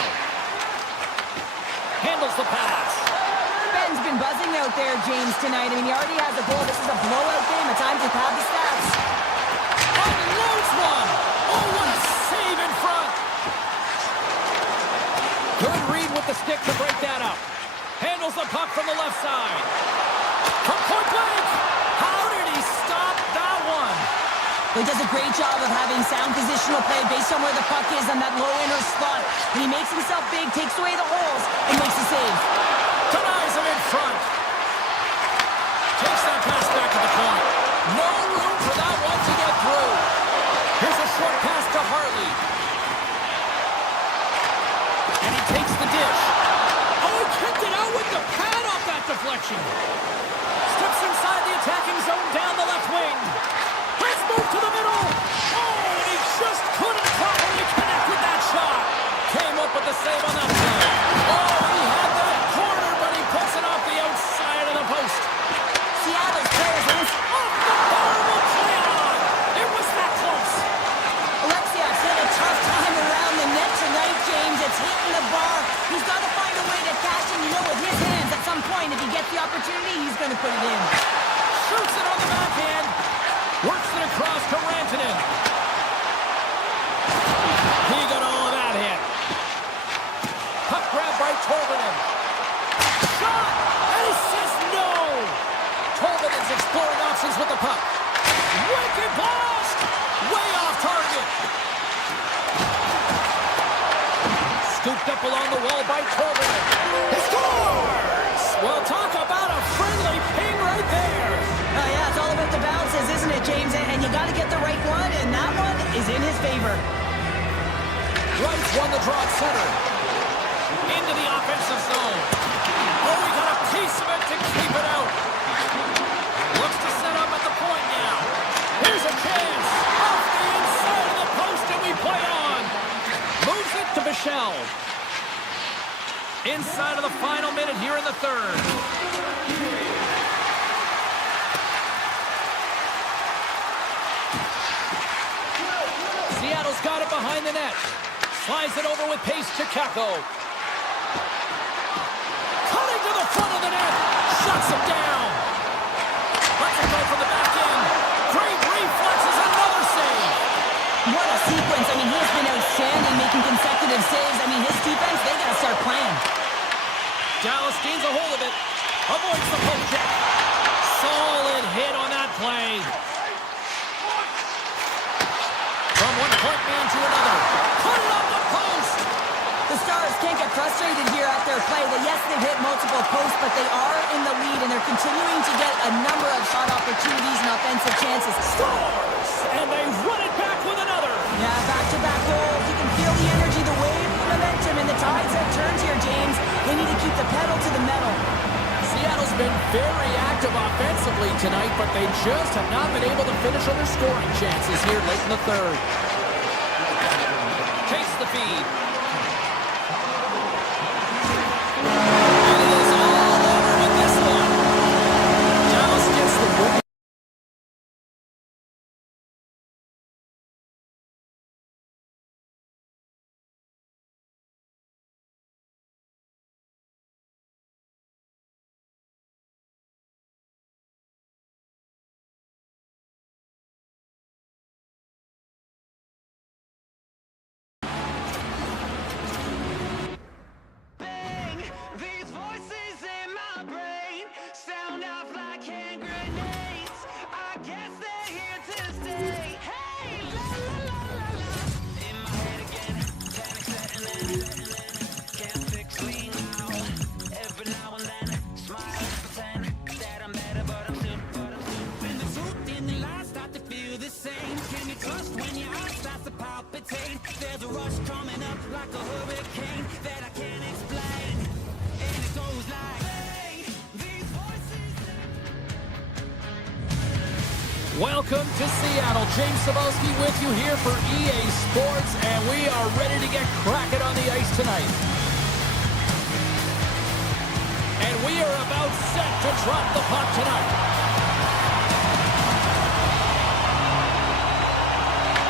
Handles the pass. Ben's been buzzing out there, James, tonight. I mean, he already has a goal. This is a blowout game. At times, he's had the stats. Unloads one. Oh, what a save in front. Good read with the stick to break that up. Handles the puck from the left side. From point blank. How did he stop that one? He does a great job of having sound positional play based on where the puck is on that low inner slot. And he makes himself big, takes away the holes, and makes a save. Denies him in front. Takes that pass back to the point. No room for that one to get through. Here's a short pass to Hartley. And he takes the dish. Oh, he kicked it out with the pad off that deflection. Steps inside the attacking zone down the left wing. Let's move to the middle. Oh, and he just couldn't properly connect with that shot. Came up with the save on that play. Oh, he had that corner, but he puts it off the outside of the post. Seattle's players are Off the bar will play on. It was that close. Alexiak's had a tough time around the net tonight, James. It's hitting the bar. He's got to find a way to cash in, with his hands at some point. If he gets the opportunity, he's going to put it in. Shoots it on the backhand. Works it across to Rantanen. He got all of that hit. Puck grab by Tolvanen. Shot! And he says no! Tolvanen's exploring options with the puck. Wicked blast! Way off target. Scooped up along the wall by Tolvanen. He scores! Well, talk about a friendly ping right there. Oh, yeah, it's all about the bounces, isn't it, James? And you got to get the right one, and that one is in his favor. Wright's won the draw at center. Into the offensive zone. Oh, we got a piece of it to keep it out. Looks to set up at the point now. Here's a chance. Off the inside of the post, and we play on. Moves it to Bichelle. Inside of the final minute here in the third. Seattle's got it behind the net. Slides it over with pace to Kako. Cutting to the front of the net. Shuts him down. Lets it go from the back end. Great reflexes, another save. What a sequence. I mean, he's been outstanding, making consecutive saves. I mean, his defense, they got to start playing. Dallas gains a hold of it. Avoids the poke check. Solid hit on that play. From one point man to another. Put it on the post. The Stars can't get frustrated here at their play. Well, yes, they've hit multiple posts, but they are in the lead, and they're continuing to get a number of shot opportunities and offensive chances. Scores! And they run it back with another. Yeah, back-to-back goals. You can feel the energy, the wave, the momentum, and the tides have turned here, James. They need to keep the pedal to the metal. Seattle's been very active offensively tonight, but they just have not been able to finish on their scoring chances here late in the third. Takes the feed. Welcome to Seattle. James Cebulski with you here for EA Sports, and we are ready to get Kraken on the ice tonight. And we are about set to drop the puck tonight.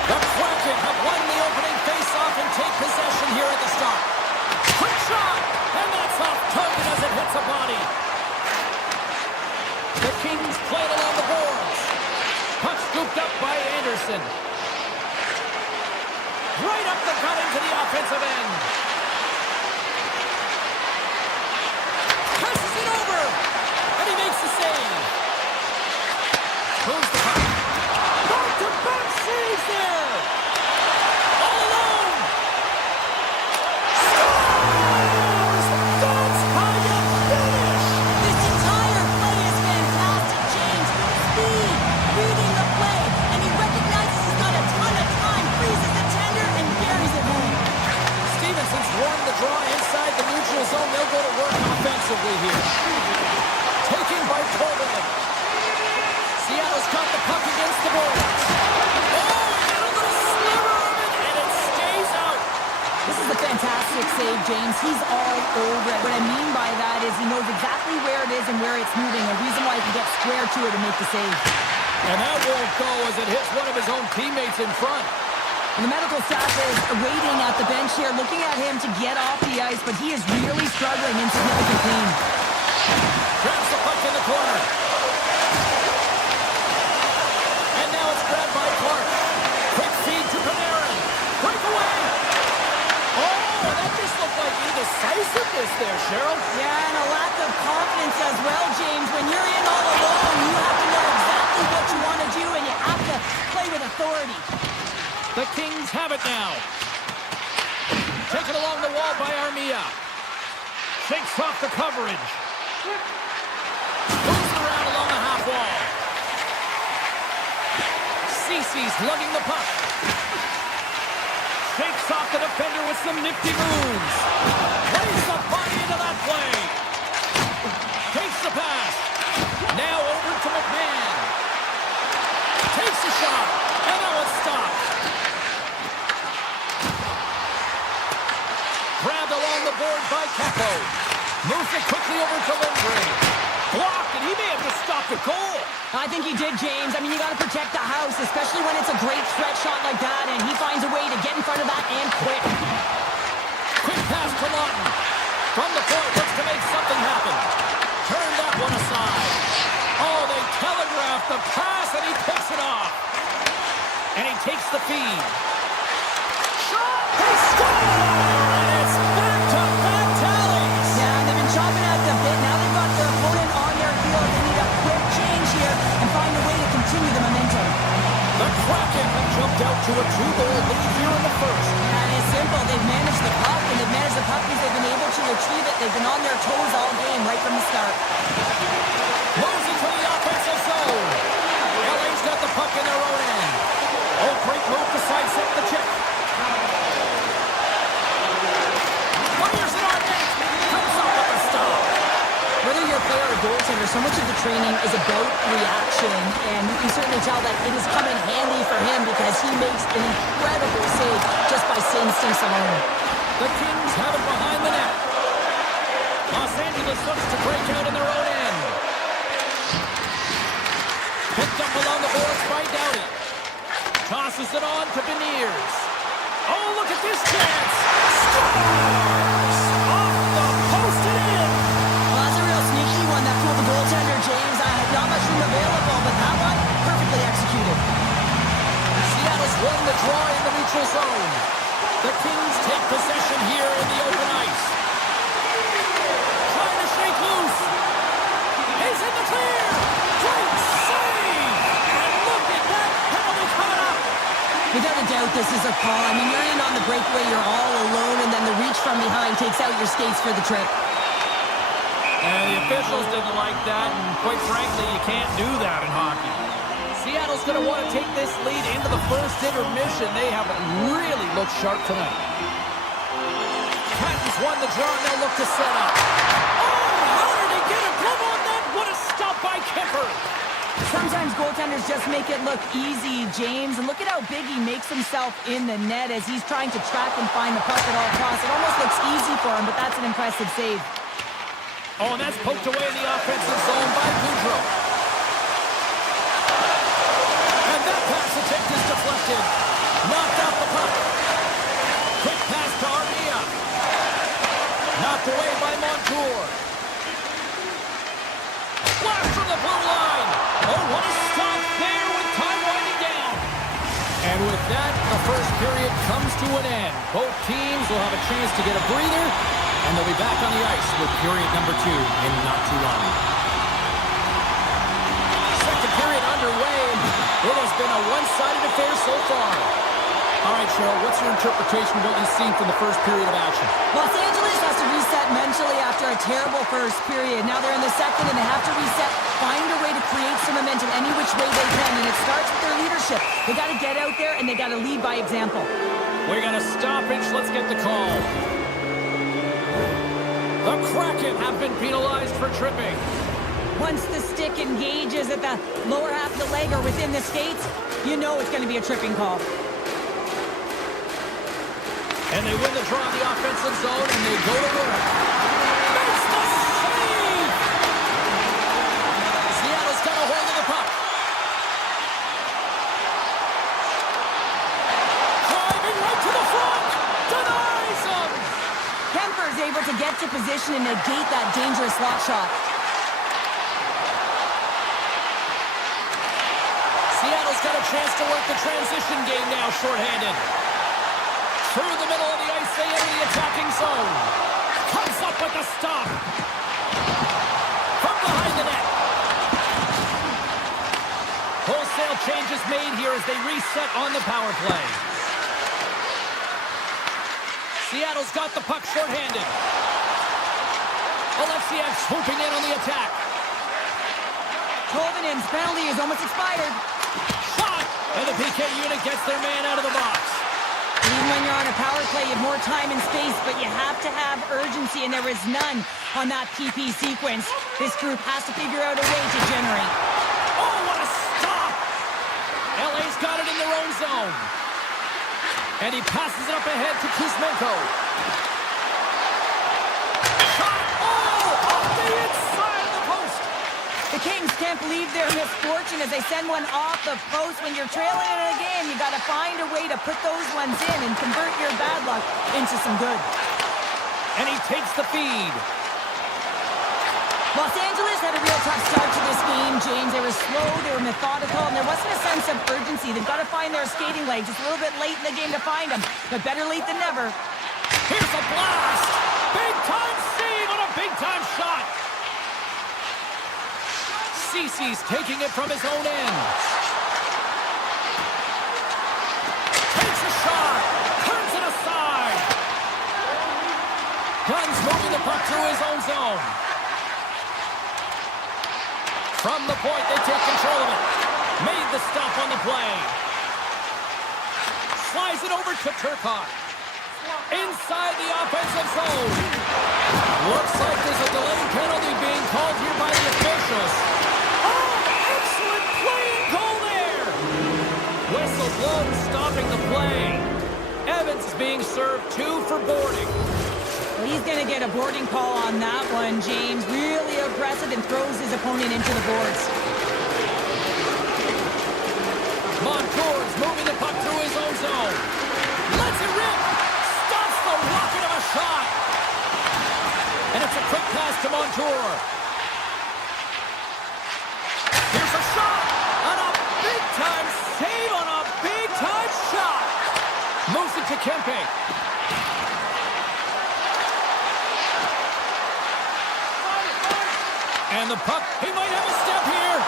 The Kraken have won the opening faceoff and take possession here at the start. Quick shot, and that's off target as it hits a body. The Kings play it along the boards. Puck scooped up by Anderson. Right up the gut into the offensive end. Passes it over. And he makes the save. Moves the puck. Back-to-back saves there. All alone. Scores! That's how you finish. This entire play is fantastic, James. Speed, reading the play, and he recognizes he's got a ton of time, freezes the tender, and buries it home. Stevenson's won the draw inside the neutral zone. They'll go to work offensively here. Taken by Corbin. Seattle's got the puck against the boards. Oh, and a little sliver of it, and it stays out. This is a fantastic save, James. He's all over it. What I mean by that is he knows exactly where it is and where it's moving, a reason why he can get square to it and make the save. And that won't go as it hits one of his own teammates in front. And the medical staff is waiting at the bench here, looking at him to get off the ice, but he is really struggling in significant pain. Grabs the puck in the corner. And now it's grabbed by Clark. Quick feed to Panarin. Breakaway. Oh, that just looked like indecisiveness there, Cheryl. Yeah, and a lack of confidence as well, James. When you're in all alone, you have to know exactly what you want to do, and you have to play with authority. The Kings have it now. Taken along the wall by Armia. Shakes off the coverage. Moves around along the half wall. Cece's lugging the puck. Shakes off the defender with some nifty moves. Plays the body into that play. Takes the pass. Now over to McMahon. Takes a shot. And that one stopped. Grabbed along the board by Capo. Moves it quickly over to Lindgren. Blocked, and he may have just stopped a goal. I think he did, James. I mean, you got to protect the house, especially when it's a great threat shot like that, and he finds a way to get in front of that and quick. Quick pass to Lawton. From the point, looks to make something happen. Turn that one aside. Oh, they telegraphed the pass, and he picks it off. And he takes the feed. Shot! He scores! And it's back-to-back tallies. Yeah, and they've been chopping at the bit. Now they've got their opponent on their field. They need a quick change here and find a way to continue the momentum. The Kraken have jumped out to a 2-goal lead here in the first. And it's simple. They've managed the puck, and they've managed the puck because they've been able to retrieve it. They've been on their toes all game right from the start. Moves into the offensive zone. LA's got the puck in their own end. Oh, great move to sidestep the check. Fires it on net. Comes up with a stop. Whether you're a player or goaltender, so much of the training is about reaction, and you can certainly tell that it has come in handy for him because he makes an incredible save just by instincts alone. The Kings have it behind the net. Los Angeles looks to break out in their own end. Picked up along the boards by Doughty. Tosses it on to Beniers. Oh, look at this chance. Scores! Off the post and in. Well, that's a real sneaky one that fooled the goaltender, James. Not much room available, but that one, perfectly executed. Seattle's won the draw in the neutral zone. The Kings take possession here in the open ice. Trying to shake loose. He's in the clear. Great save. And look at that penalty coming up. Without a doubt, this is a call. I mean, you're in on the breakaway, you're all alone, and then the reach from behind takes out your skates for the trip. And the officials didn't like that, and quite frankly, you can't do that in hockey. Seattle's going to want to take this lead into the first intermission. They have really looked sharp tonight. Catton's won the draw, and they'll look to set up. Oh, how did he get a glove on that? What a stop by Kemper. Sometimes goaltenders just make it look easy, James. And look at how big he makes himself in the net as he's trying to track and find the puck at all costs. It almost looks easy for him, but that's an impressive save. Oh, and that's poked away in the offensive zone by Boudreau. And that pass attempt is deflected. Knocked out the puck. Quick pass to Armia. Knocked away by Montour. Flash from the blue line. Oh, what a stop there with time winding down. And with that, the first period comes to an end. Both teams will have a chance to get a breather, and they'll be back on the ice with period number 2 in not too long. Second period underway. It has been a one-sided affair so far. All right, Cheryl, what's your interpretation of what you've seen from the first period of action? Los Angeles has to reset mentally after a terrible first period. Now they're in the second, and they have to reset, find a way to create some momentum any which way they can, and it starts with their leadership. They got to get out there, and they got to lead by example. We got a stoppage. Let's get the call. The Kraken have been penalized for tripping. Once the stick engages at the lower half of the leg or within the skates, you know it's going to be a tripping call. And they win the draw in the offensive zone, and they go to work. Makes the save! Seattle's got a hold of the puck. Driving right to the front. Denies him. Kemper's able to get to position and negate that dangerous slot shot. Seattle's got a chance to work the transition game now, shorthanded. Through the middle of the ice, they enter the attacking zone. Comes up with the stop. From behind the net. Wholesale changes made here as they reset on the power play. Seattle's got the puck shorthanded. Oleksiak swooping in on the attack. Tolvanen's penalty is almost expired. Shot! And the PK unit gets their man out of the box. Even when you're on a power play, you have more time and space, but you have to have urgency, and there is none on that PP sequence. This group has to figure out a way to generate. Oh, what a stop! LA's got it in their own zone. And he passes it up ahead to Kuzmenko. Shot! Oh, off the inside of the post! The Kings can't believe their misfortune as they send one off the post. When you're trailing in a game, you got to find a way to put those ones in and convert your bad luck into some good. And he takes the feed. Los Angeles had a real tough start to this game, James. They were slow, they were methodical, and there wasn't a sense of urgency. They've got to find their skating legs. It's a little bit late in the game to find them, but better late than never. Here's a blast! Big-time save on a big-time shot! Cece's taking it from his own end. Takes a shot! Turns it aside! Guns moving the puck through his own zone. From the point, they take control of it. Made the stop on the play. Slides it over to Turcotte. Inside the offensive zone. Looks like there's a delayed penalty being called here by the officials. Oh, excellent play and goal there. Whistle blown, stopping the play. Evans is being served 2 for boarding. Well, he's going to get a boarding call on that one, James. Really aggressive and throws his opponent into the boards. Montour's moving the puck through his own zone. Lets it rip. Stops the rocket of a shot. And it's a quick pass to Montour. Here's a shot. On a big-time save on a big-time shot. Moves it to Kempe. And the puck, he might have a step here.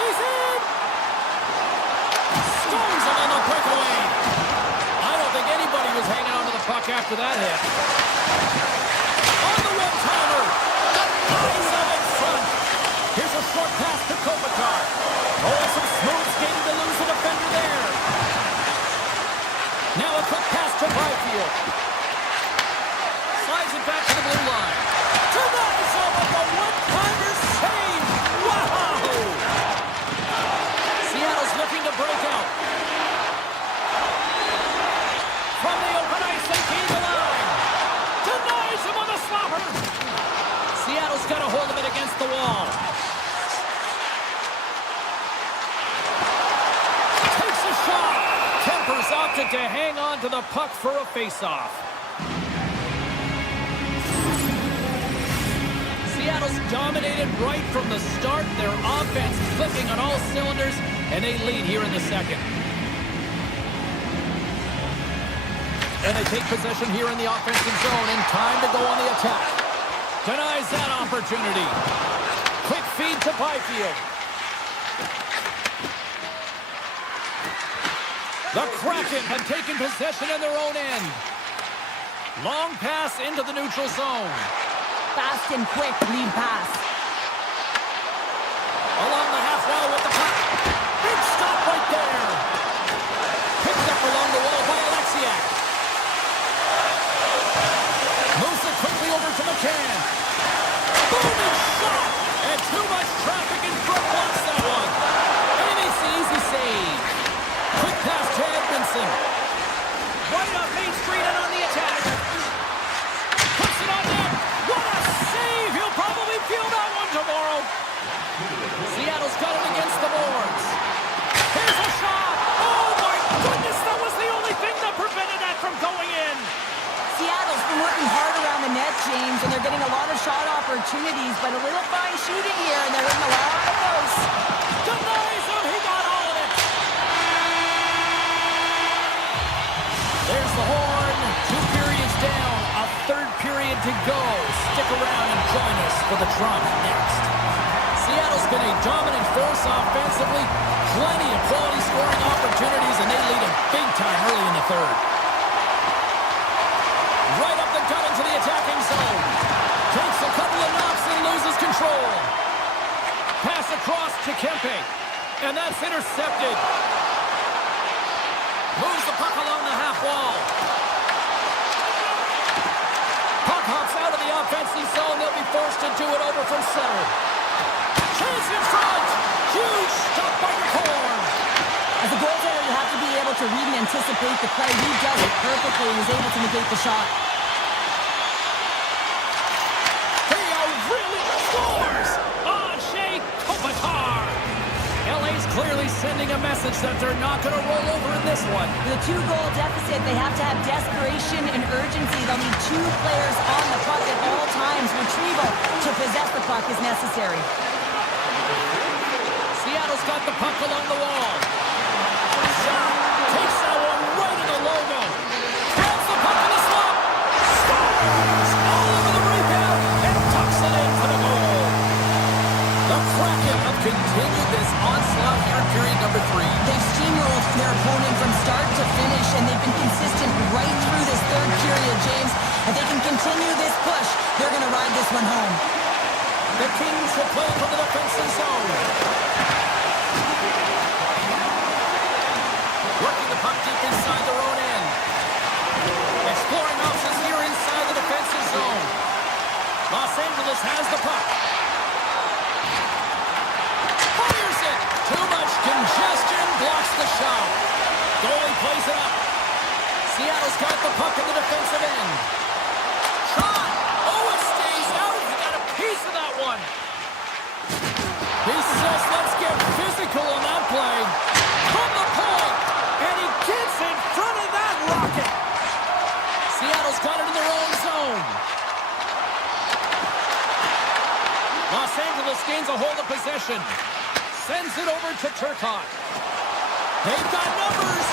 He's in. Stones him on the breakaway. I don't think anybody was hanging on to the puck after that hit. On the one-timer. Eyes up in front. Here's a short pass to Kopitar. Oh, some smooth skating to lose a defender there. Now a quick pass to Byfield. Slides it back to the blue line. To Knox with a one-timer save. Wow! wall. Takes a shot. Tempers opted to hang on to the puck for a face-off. Seattle's dominated right from the start. Their offense clicking on all cylinders, and they lead here in the second. And they take possession here in the offensive zone, and time to go on the attack. Denies that opportunity. Quick feed to Byfield. The Kraken have taken possession in their own end. Long pass into the neutral zone. Fast and quick lead pass. Along the half wall with the puck. Big stop right there. Picked up along the wall by Alexiak. Moves it quickly over to McCann. Booming shot. And too much traffic in front blocks that one. And it's the easy save. Quick pass to Edmondson. Right up Main Street and on the attack. Puts it on net. What a save. He'll probably feel that one tomorrow. Seattle's got it against the boards. Here's a shot. Oh, my goodness. That was the only thing that prevented that from going in. Seattle's been working hard around the net, James, and they're getting a lot of shot opportunities, but a little fine shooting here, and they're hitting a lot of those. Denies him. He got all of it. There's the horn. 2 periods down. A third period to go. Stick around and join us for the Trump next. Seattle's been a dominant force offensively. Plenty of quality scoring opportunities, and they lead it big time early in the third. Right up the gut into the attacking zone. Takes a couple of knocks and loses control. Pass across to Kempe. And that's intercepted. Moves the puck along the half wall. Puck hops out of the offensive zone. They'll be forced to do it over from center. Chance in front. Huge stop by the corner. As a goaltender, you have to be able to read and anticipate the play. He does it perfectly and is able to negate the shot. He really scores! On Shea Kopitar. LA's clearly sending a message that they're not going to roll over in this one. With a 2-goal deficit, they have to have desperation and urgency. They'll need 2 players on the puck at all times. Retrieval to possess the puck is necessary. Seattle's got the puck along the wall. Shot! Takes that one right in the logo. Grabs the puck in the slot. Scores! All over the rebound and tucks it in for the goal. The Kraken have continued this onslaught here in period number 3. They've steamrolled their opponent from start to finish, and they've been consistent right through this third period, James. If they can continue this push, they're going to ride this one home. The Kings will play from the defensive zone. Working the puck deep inside their own end. Exploring options here inside the defensive zone. Los Angeles has the puck. Fires it. Too much congestion. Blocks the shot. Goalie plays it up. Seattle's got the puck in the defensive end. Shot. Oh, it stays out. He got a piece of that one. He says, let's get physical on that play. From the point. And he gets in front of that rocket. Seattle's got it in their own zone. Los Angeles gains a hold of possession. Sends it over to Turcotte. They've got numbers.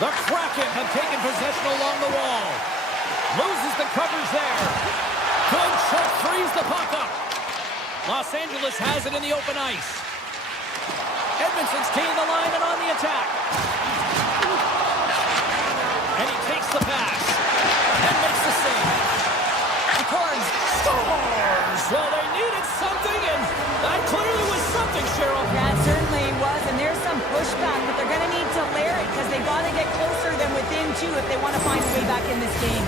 The Kraken have taken possession along the wall. Loses the coverage there. Good check, frees the puck up. Los Angeles has it in the open ice. Edmondson's keying the line and on the attack. And he takes the pass. And makes the save. Accords. Scores! Well, they needed something, and that clearly was something, Cheryl. That certainly was, and there's some pushback, but they're going to need to layer it because they've got to get closer than within 2 if they want to find a way back in this game.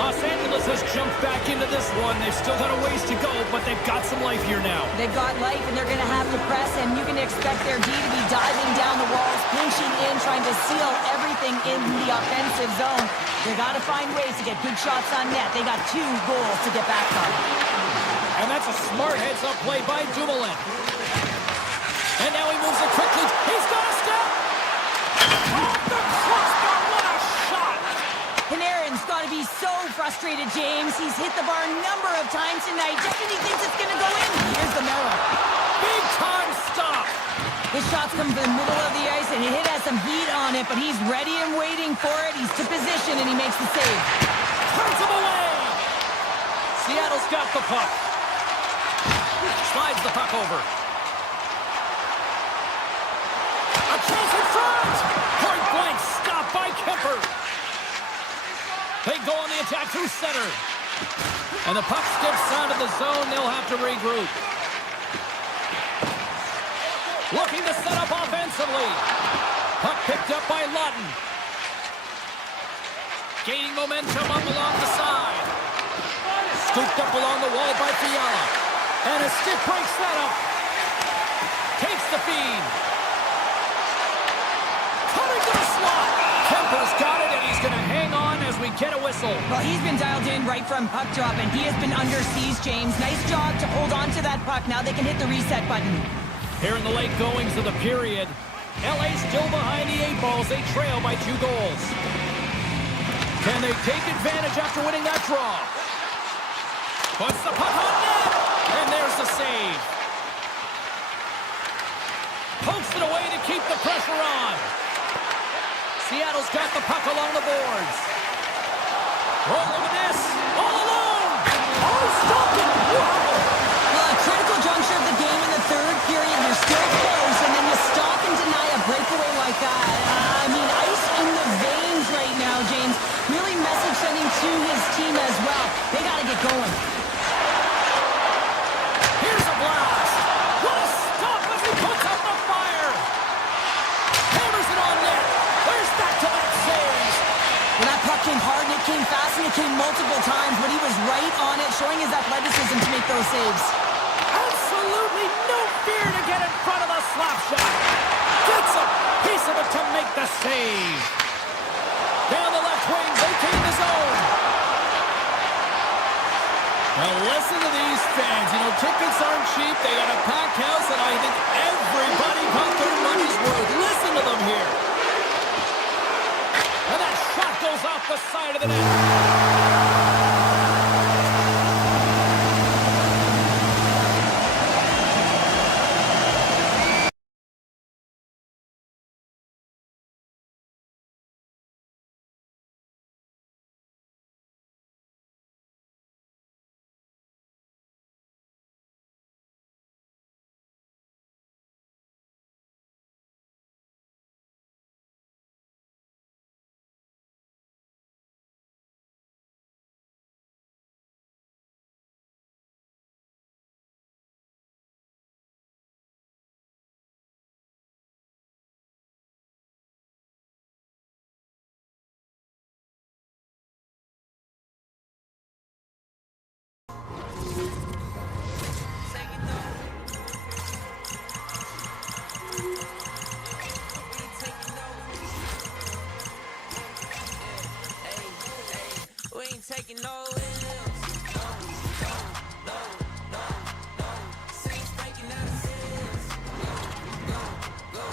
Los Angeles has jumped back into this one. They've still got a ways to go, but they've got some life here now. They've got life, and they're going to have to press, and you can expect their D to be diving down the walls, pinching in, trying to seal everything in the offensive zone. They got to find ways to get good shots on net. They got 2 goals to get back on. And that's a smart heads-up play by Dumoulin. And now he moves it quickly. He's got a step. Off the crossbar. What a shot. Panarin's got to be so frustrated, James. He's hit the bar a number of times tonight just as he thinks it's going to go in. Here's the Merrill. Big time stop. His shots come from the middle of the ice, and the hit has some heat on it, but he's ready and waiting for it. He's to position, and he makes the save. Turns him away. Seattle's got the puck. Slides the puck over. A chance in front. Point blank stop by Kemper. They go on the attack through center. And the puck skips out of the zone. They'll have to regroup. Looking to set up offensively. Puck picked up by Lawton. Gaining momentum up along the side. Scooped up along the wall by Fiala. And a stick break setup. Takes the feed. Cutting to the slot. Kemper's got it, and he's going to hang on as we get a whistle. Well, he's been dialed in right from puck drop, and he has been under siege, James. Nice job to hold on to that puck. Now they can hit the reset button. Here in the late goings of the period, LA still behind the 8 balls. They trail by 2 goals. Can they take advantage after winning that draw? Puts the puck on net, and there's the save. Pokes it away to keep the pressure on. Seattle's got the puck along the boards. Rolling with this, all alone. Oh, stopped it. Wow. Well, a critical juncture of the game in the third period. You're still close, and then you stop and deny a breakaway like that. I mean, ice in the veins right now, James. Really message sending to his team as well. They got to get going. Here's a blast. What a stop as he puts up the fire. Hammers it on net. There's back to that save. Well, that puck came hard, and it came fast, and it came multiple times, but he was right on it, showing his athleticism to make those saves. Absolutely no fear to get in front of the slap shot. Gets a piece of it to make the save. Down the left wing, vacating the zone. Now listen to these fans. You know, tickets aren't cheap. They got a packed house, and I think everybody got their money's worth. Listen to them here. And that shot goes off the side of the net. Taking no L's. No. Saints breaking out of sins. Go.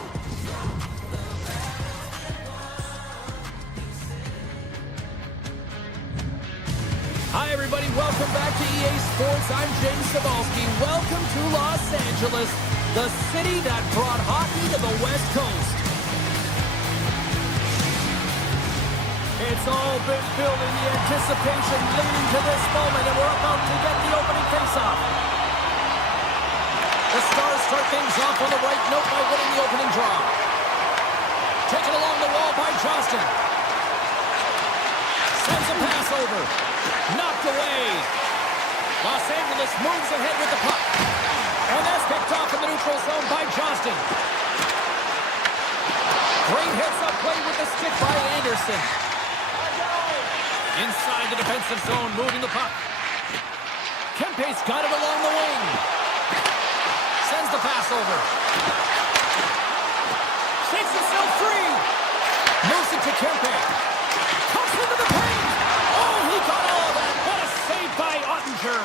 Hi, everybody. Welcome back to EA Sports. I'm James Cebulski. Welcome to Los Angeles, the city that brought hockey to the West Coast. It's all been building, the anticipation leading to this moment, and we're about to get the opening faceoff. The Stars start things off on the right note by winning the opening draw. Taken along the wall by Johnston. Sends a pass over. Knocked away. Los Angeles moves ahead with the puck. And that's picked off in the neutral zone by Johnston. Great hits-up play with the stick by Anderson. Inside the defensive zone, moving the puck. Kempe's got it along the wing. Sends the pass over. Shakes himself free. Moves it to Kempe. Comes into the paint. Oh, he got all of that. What a save by Ottinger.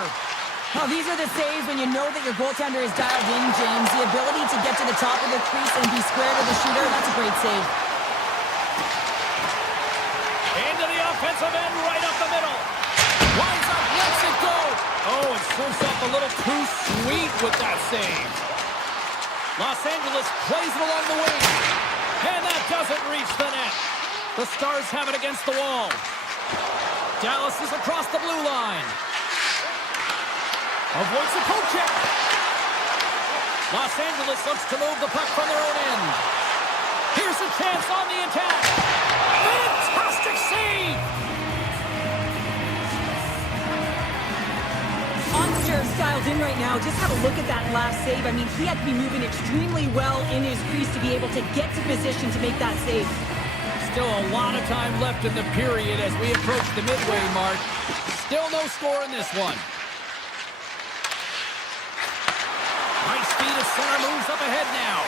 Well, these are the saves when you know that your goaltender is dialed in, James. The ability to get to the top of the crease and be square to the shooter, that's a great save. Into the offensive end, right up the middle. Winds up, lets it go. Oh, it serves up a little too sweet with that save. Los Angeles plays it along the wing. And that doesn't reach the net. The Stars have it against the wall. Dallas is across the blue line. Avoids the poke check. Los Angeles looks to move the puck from their own end. Here's a chance on the attack. Fantastic save! Onster's dialed in right now. Just have a look at that last save. I mean, he had to be moving extremely well in his crease to be able to get to position to make that save. Still a lot of time left in the period as we approach the midway mark. Still no score in this one. Nice speed as center moves up ahead now.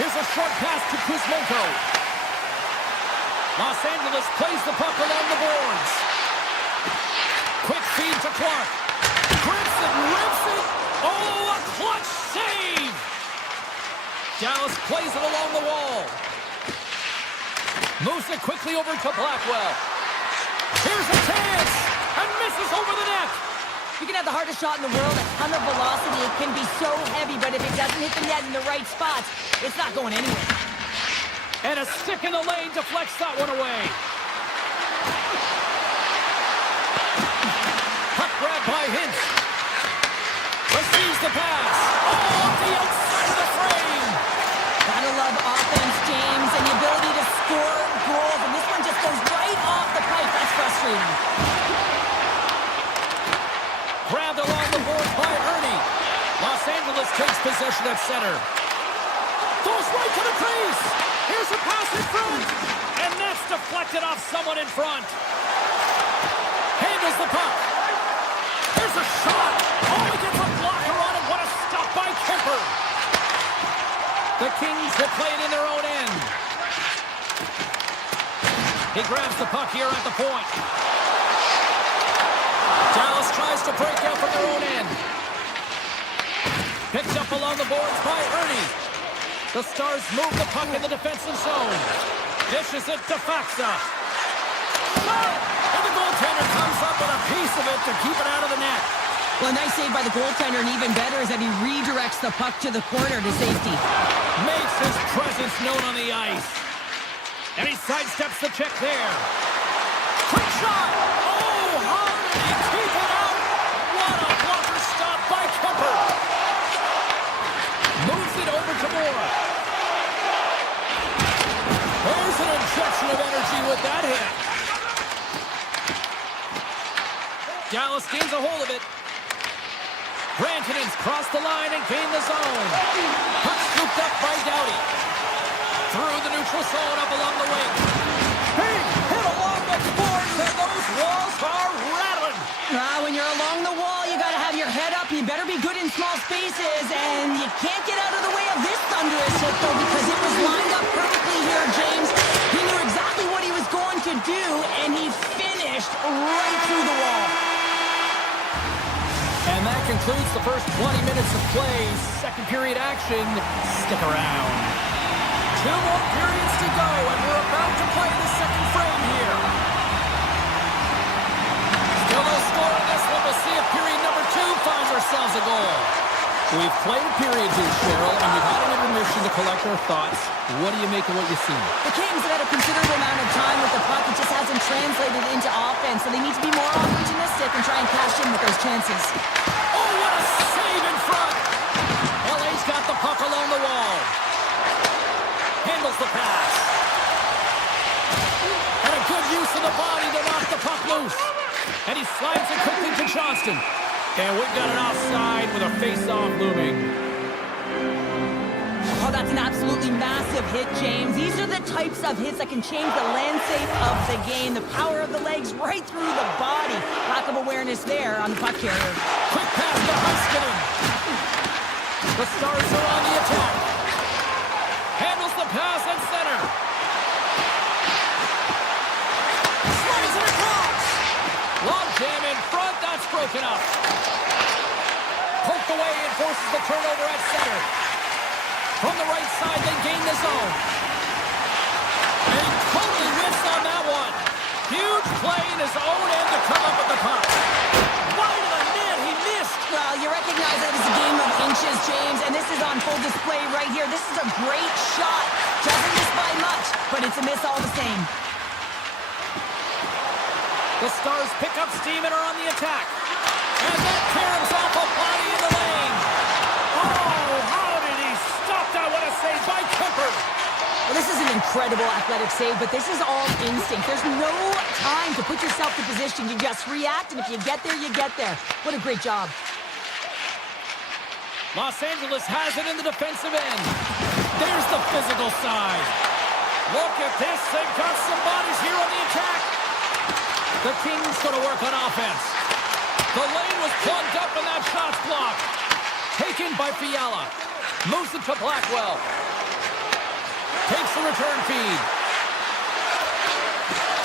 Here's a short pass to Kuzmenko. Los Angeles plays the puck along the boards. Quick feed to Clark. Grips it, rips it. Oh, a clutch save! Dallas plays it along the wall. Moves it quickly over to Blackwell. Here's a chance! And misses over the net! You can have the hardest shot in the world, a ton of velocity. It can be so heavy, but if it doesn't hit the net in the right spots, it's not going anywhere. And a stick in the lane deflects that one away. Puck grab by Hintz. Receives the pass. Oh, off the outside of the frame. Gotta love offense, James, and the ability to score goals. And this one just goes right off the pipe. That's frustrating. Grabbed along the boards by Ernie. Los Angeles takes possession at center. Goes right to the crease. Here's a pass in front. And that's deflected off someone in front. Handles the puck. Here's a shot. Oh, he gets a blocker on it. What a stop by Kemper. The Kings will play it in their own end. He grabs the puck here at the point. Dallas tries to break out from their own end. Picked up along the boards by Ernie. The Stars move the puck in the defensive zone. Dishes it to Faxa. And the goaltender comes up with a piece of it to keep it out of the net. Well, a nice save by the goaltender, and even better is that he redirects the puck to the corner to safety. Makes his presence known on the ice. And he sidesteps the check there. Quick shot! Oh, how did he keep it out? What a blocker stop by Kemper. Moves it over to Moore. There's an injection of energy with that hit. Dallas gains a hold of it. Rantanen's crossed the line and gained the zone. Puck scooped up by Doughty. Through the neutral zone up along the wing. He hit along the boards and those walls are rattling. When you're along the wall, you got to have your head up. You better be good in small spaces, and you can't get out of the way of this thunderous hit, though, because it was lined up perfectly here, James. He knew exactly what he was going to do, and he finished right through the wall. And that concludes the first 20 minutes of play. Second period action. Stick around. 2 more periods to go, and we're about to play the second frame here. Still no score in this one. We'll see if period number 2 finds ourselves a goal. We've played period 2, Cheryl, and we've had an intermission to collect our thoughts. What do you make of what you've seen? The Kings have had a considerable amount of time with the puck. It just hasn't translated into offense, so they need to be more opportunistic and try and cash in with those chances. Oh, what a save in front! LA's got the puck along the wall. Handles the pass. And a good use of the body to knock the puck loose. And he slides it quickly to Johnston. And we've got an offside with a face-off looming. Oh, that's an absolutely massive hit, James. These are the types of hits that can change the landscape of the game. The power of the legs right through the body. Lack of awareness there on the puck carrier. Quick pass to Heiskanen. The Stars are on the attack. Handles the pass at center. Slides it across. Log jam in front. That's broken up. poked away and forces the turnover at center. From the right side, they gain the zone. And he totally whiffs on that one. Huge play in his own end to come up with the puck. Wide of the net, he missed. Well, you recognize that it's a game of inches, James, and this is on full display right here. This is a great shot. Doesn't miss by much, but it's a miss all the same. The Stars pick up steam and are on the attack. And that caroms off a body in the lane. Oh, how did he stop that? What a save by Kemper. Well, this is an incredible athletic save, but this is all instinct. There's no time to put yourself in position. You just react, and if you get there, you get there. What a great job. Los Angeles has it in the defensive end. There's the physical side. Look at this. They've got some bodies here on the attack. The Kings going to work on offense. The lane was plugged up and that shot's blocked. Taken by Fiala. Moves it to Blackwell. Takes the return feed.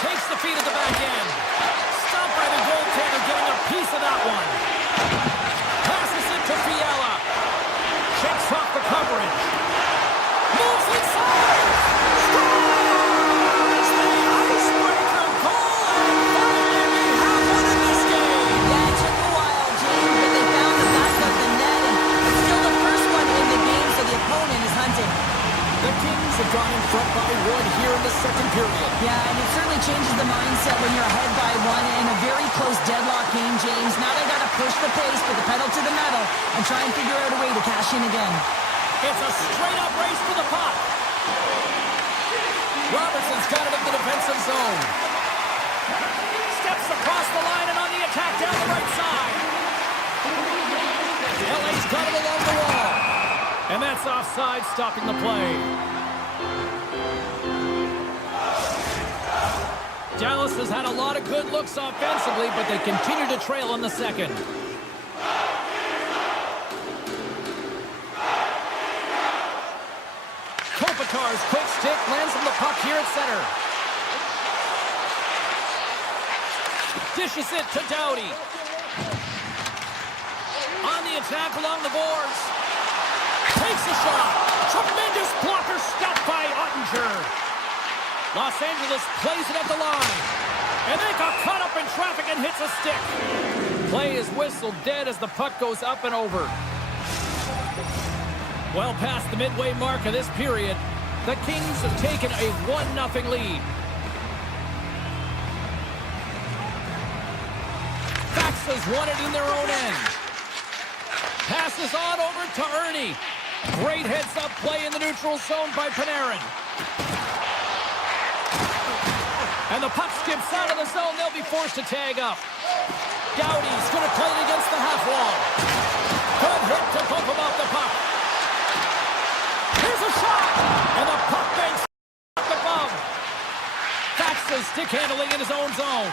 Takes the feed at the back end. Stopped by the goaltender, getting a piece of that one. Passes it to Fiala. Shakes off the coverage. Moves inside. Scores! The icebreaker goal, and finally we have one in this game. Yeah, it took a while, James, but they found the back of the net, and it's still the first one in the game, so the opponent is hunting. The Kings have gone in front by one here in the second period. Yeah, and it certainly changes the mindset when you're ahead by one in a very close deadlock game, James. Now they got to push the pace, put the pedal to the metal, and try and figure out a way to cash in again. It's a straight-up race for the puck. Robertson's got it in the defensive zone. Steps across the line and on the attack down the right side. LA's got it along the wall. And that's offside, stopping the play. Dallas has had a lot of good looks offensively, but they continue to trail in the second. Kopitar's quick stick lands on the puck here at center. Dishes it to Doughty. On the attack along the boards. Takes a shot. Tremendous blocker stopped by Ottinger. Los Angeles plays it at the line. And they got caught up in traffic and hits a stick. Play is whistled dead as the puck goes up and over. Well past the midway mark of this period, the Kings have taken a 1-0 lead. Faxas won it in their own end. Passes on over to Ernie. Great heads-up play in the neutral zone by Panarin. And the puck skips out of the zone. They'll be forced to tag up. Doughty's going to play it against the half wall. Good hit to bump him off the puck. Here's a shot! And the puck banks up above. Faxas stick handling in his own zone.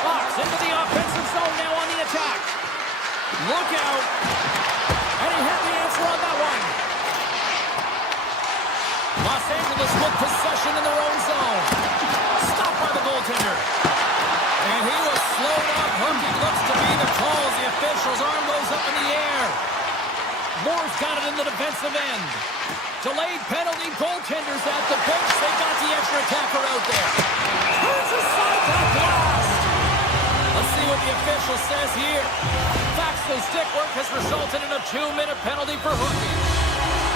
Fox into the offensive zone now on the attack. Look out. And he had the answer on that one. Los Angeles with possession in their own zone. Stopped by the goaltender. And he was slowed up. Herky looks to be the call as the official's arm goes up in the air. Moore's got it in the defensive end. Delayed penalty, goaltenders at the bench. They got the extra attacker out there. Turns aside that blast. Let's see what the official says here. Fax's stick work has resulted in a 2-minute penalty for Herky.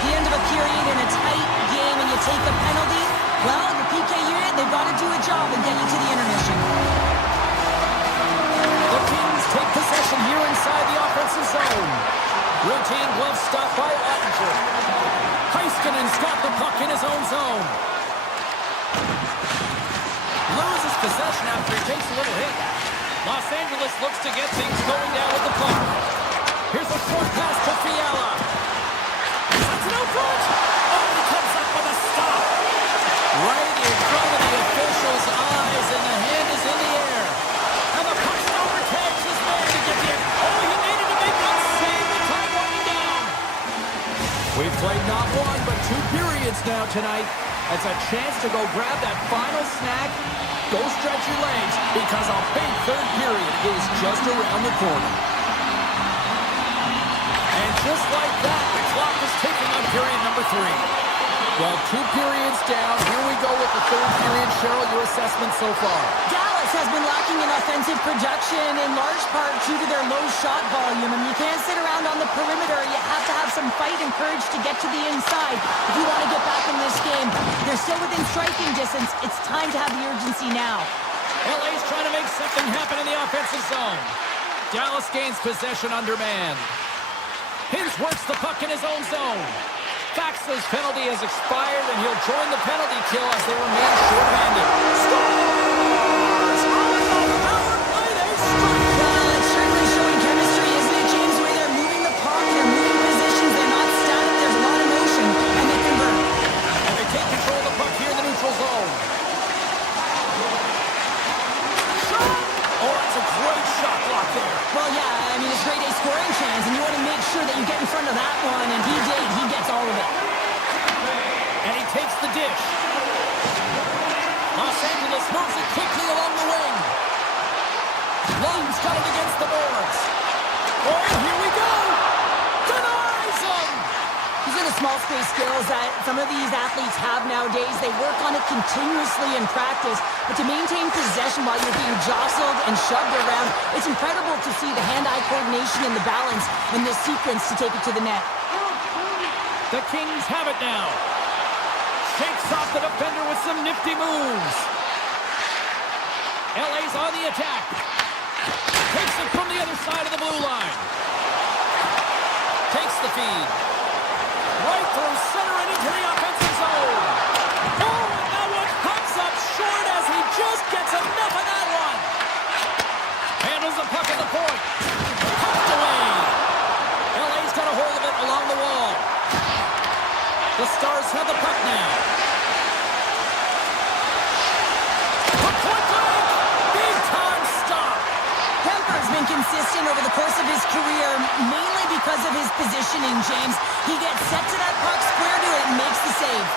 The end of a period in a tight game and you take the penalty, well, your PK unit, they've got to do a job and get you to the intermission. The Kings take possession here inside the offensive zone. Routine glove stop by Ottinger. Heiskanen's got the puck in his own zone. Loses possession after he takes a little hit. Los Angeles looks to get things going down with the puck. Here's a short pass to Fiala. That's no good. Oh, he comes up with a stop. Right in front of the official's eyes, and the hand is in the air. And the puck overtakes his man to get the... Oh, he needed to make one save. The time winding down. We've played not one, but 2 periods now tonight. It's a chance to go grab that final snack. Go stretch your legs, because a big third period is just around the corner. Just like that, the clock is ticking on period number 3. Well, 2 periods down. Here we go with the 3rd period. Cheryl, your assessment so far? Dallas has been lacking in offensive production in large part due to their low shot volume. I mean, you can't sit around on the perimeter. You have to have some fight and courage to get to the inside if you want to get back in this game. They're still within striking distance. It's time to have the urgency now. LA's trying to make something happen in the offensive zone. Dallas gains possession under man. Hintz works the puck in his own zone. Fax's penalty has expired, and he'll join the penalty kill as they remain short-handed. Scores! On the power play, they strike! Well, it's certainly showing chemistry, isn't it, James, where they're moving the puck, they're moving positions, they're not static, there's a lot of motion, and they convert. And they take control of the puck here in the neutral zone. Shot! Oh, that's a great shot block there. Well, yeah, I mean, it's grade A scoring chance, and you want to make sure that you get in front of that one, and he did. He gets all of it. And he takes the dish. Los Angeles moves it quickly along the wing. Lund's got it against the boards. Oh, here we go. Denies him. These are the small space skills that some of these athletes have nowadays. They work on it continuously in practice, but to maintain possession while you're being jostled and shoved around, it's incredible to see the hand-eye coordination and the balance in this sequence to take it to the net. The Kings have it now. Shakes off the defender with some nifty moves. LA's on the attack. Takes it from the other side of the blue line. Takes the feed. Right through center and into the offensive zone. Oh, and that one comes up short as he just gets enough of that one. Handles the puck at the point. Pucked away. LA's got a hold of it along the wall. The Stars have the puck now. Puck point blank. Big time stop. Kemper's been consistent over the course of his career, mainly because of his positioning, James. He gets set to that puck, square to it, and makes the save.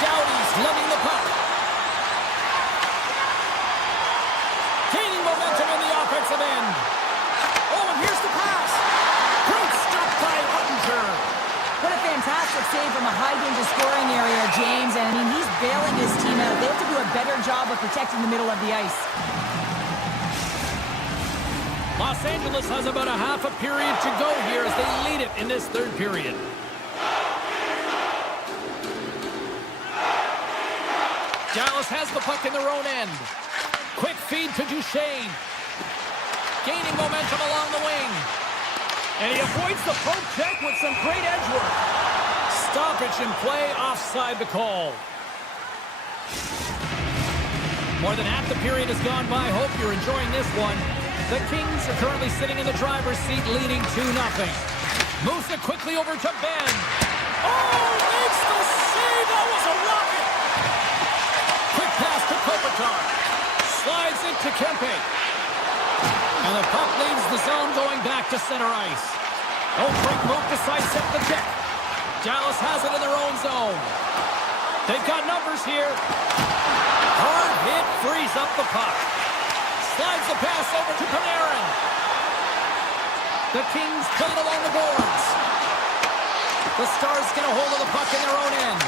Doughty's lugging the puck. Gaining momentum in the offensive end. Oh, and here's the pass. Great stop by Ottinger. What a fantastic save from a high-danger scoring area, James. And, I mean, he's bailing his team out. They have to do a better job of protecting the middle of the ice. Los Angeles has about a half a period to go here as they lead it in this 3rd period. Dallas has the puck in their own end. Quick feed to Duchesne. Gaining momentum along the wing. And he avoids the poke check with some great edge work. Stoppage in play, offside the call. More than half the period has gone by. Hope you're enjoying this one. The Kings are currently sitting in the driver's seat, leading 2-0. Moves it quickly over to Ben. Oh, makes the save. That was a rocket. Quick pass to Kopitar. Slides into Kempe. And the puck leaves the zone going back to center ice. Oh, quick move to sidestep the check. Dallas has it in their own zone. They've got numbers here. Hard hit frees up the puck. Slides the pass over to Panarin. The Kings play it along the boards. The Stars get a hold of the puck in their own end.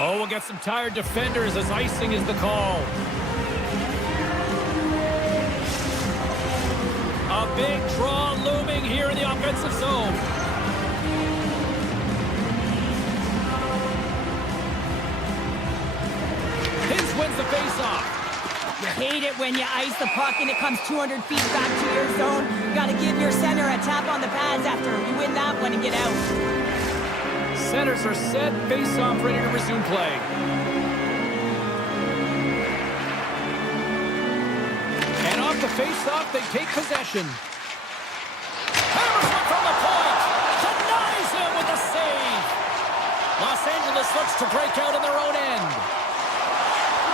Oh, we'll get some tired defenders as icing is the call. A big draw looming here in the offensive zone. Hintz wins the faceoff. You hate it when you ice the puck and it comes 200 feet back to your zone. You got to give your center a tap on the pads after you win that one and get out. Centers are set, faceoff ready to resume play. And off the faceoff, they take possession. Hammers one from the point. Denies him with a save. Los Angeles looks to break out in their own end.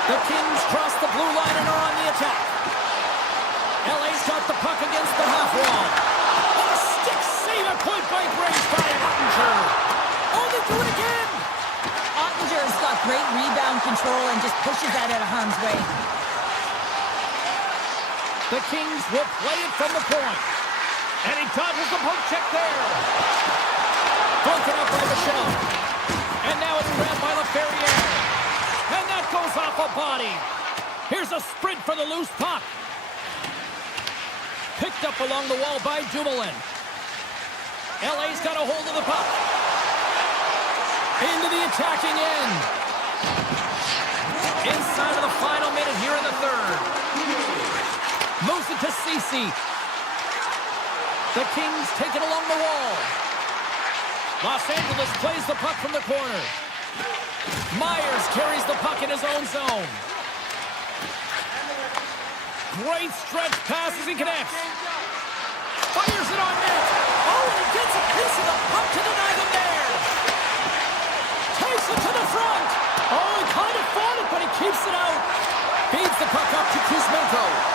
The Kings cross the blue line and are on the attack. LA's got the puck against the half wall. And a stick save at point-blank range by Ottinger. Oh, they do it again. Ottinger's got great rebound control and just pushes that out of harm's way. The The Kings will play it from the point. And he dodges the poke check there. Broken up by Michel. And now it's grabbed by LaFerriere. And that goes off a body. Here's a sprint for the loose puck. Picked up along the wall by Dumoulin. LA's got a hold of the puck. Into the attacking end. Inside of the final minute here in the third. Moves it to Ceci. The Kings take it along the wall. Los Angeles plays the puck from the corner. Myers carries the puck in his own zone. Great stretch pass as he connects. Fires it on net. Oh, and he gets a piece of the puck to deny them there. Takes it to the front. Oh, he kind of fought it, but he keeps it out. Feeds the puck up to Kuzmenko.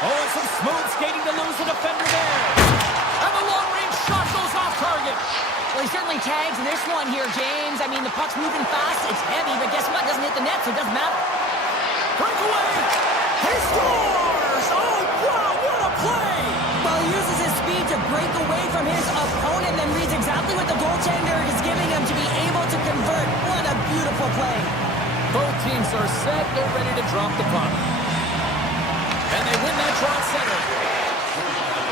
Oh, and some smooth skating to lose the defender there. And the long-range shot goes off target. Well, he certainly tags this one here, James. I mean, the puck's moving fast. It's heavy, but guess what? It doesn't hit the net, so it doesn't matter. Breakaway. He scores. Oh, wow, what a play. Well, he uses his speed to break away from his opponent, then reads exactly what the goaltender is giving him to be able to convert. What a beautiful play. Both teams are set. They're ready to drop the puck. And they win that draw center.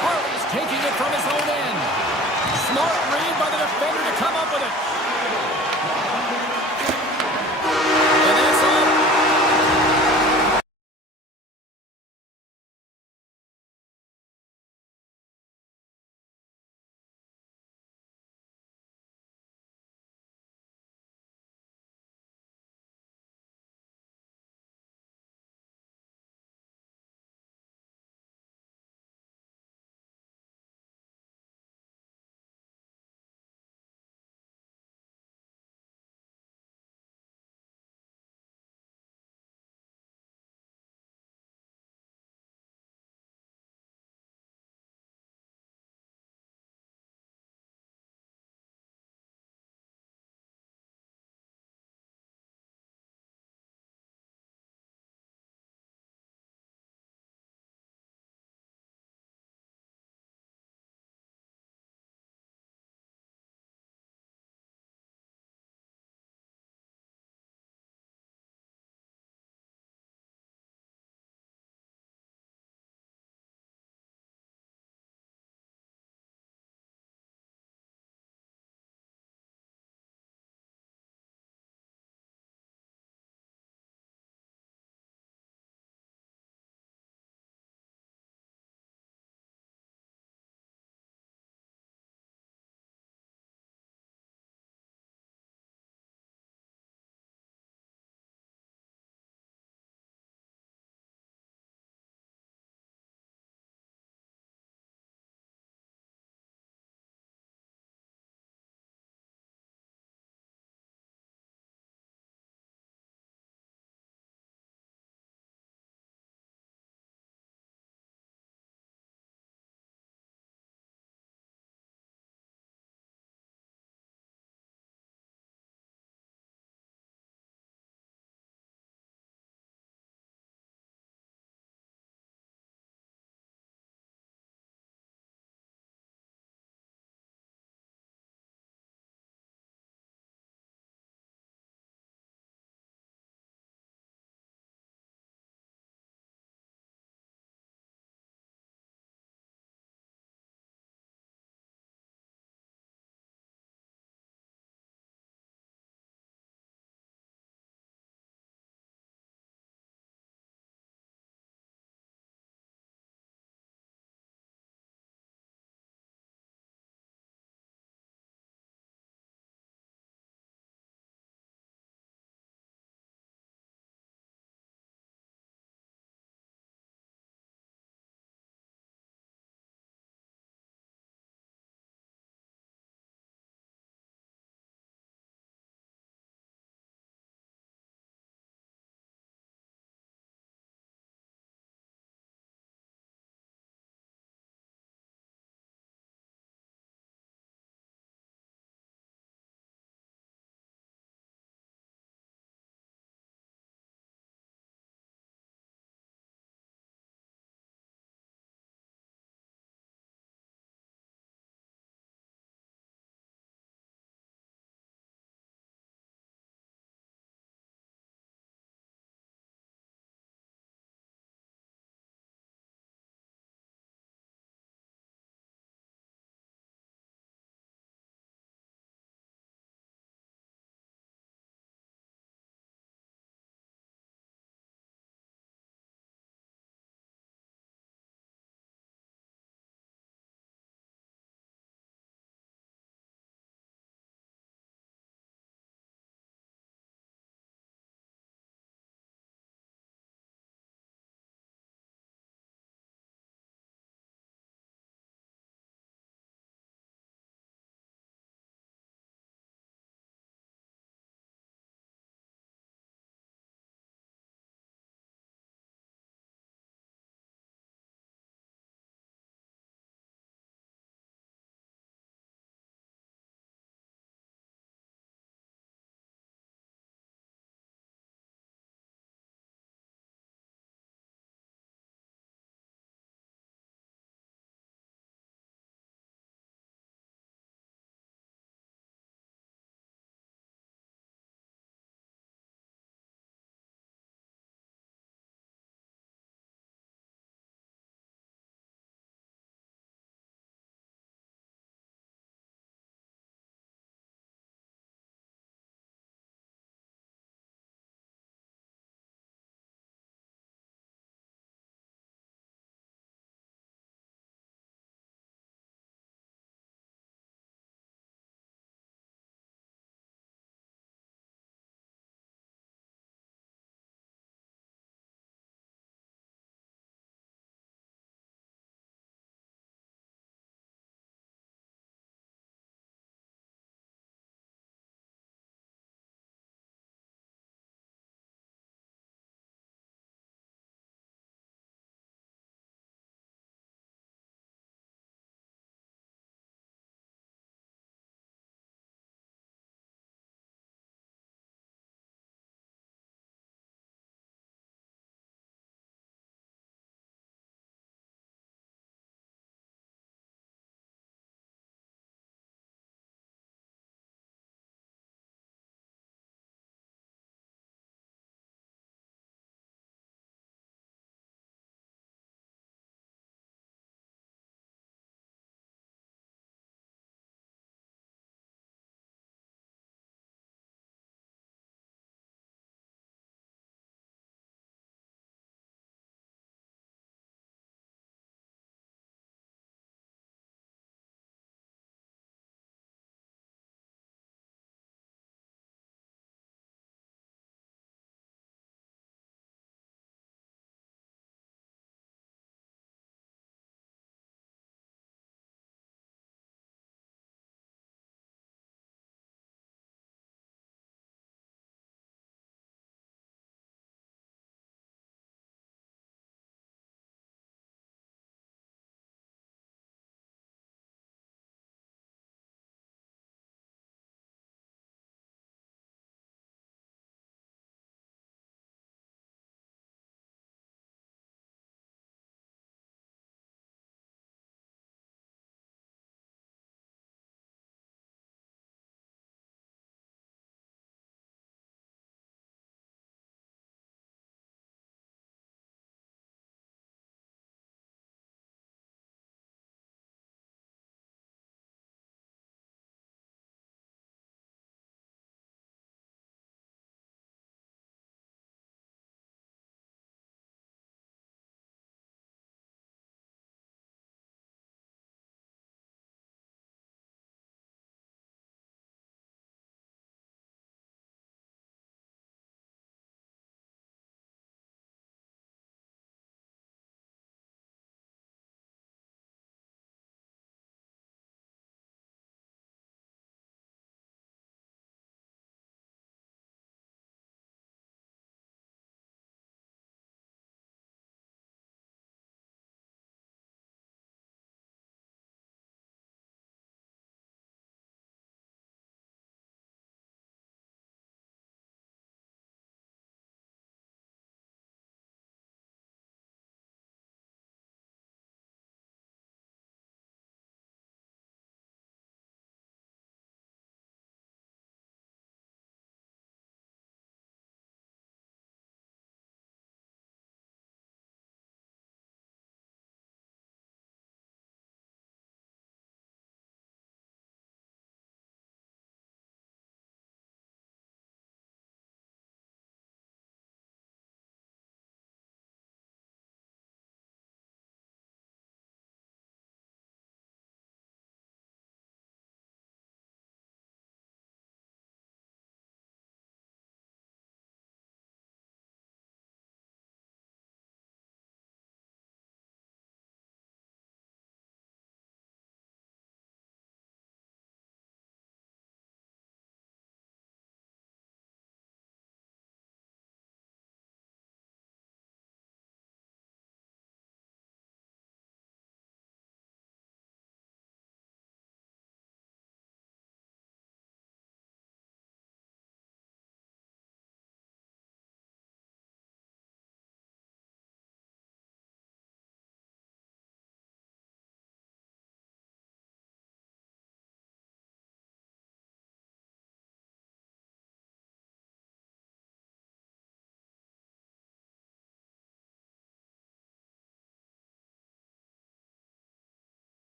Harley's taking it from his own end. Smart read by the defender to come up with it.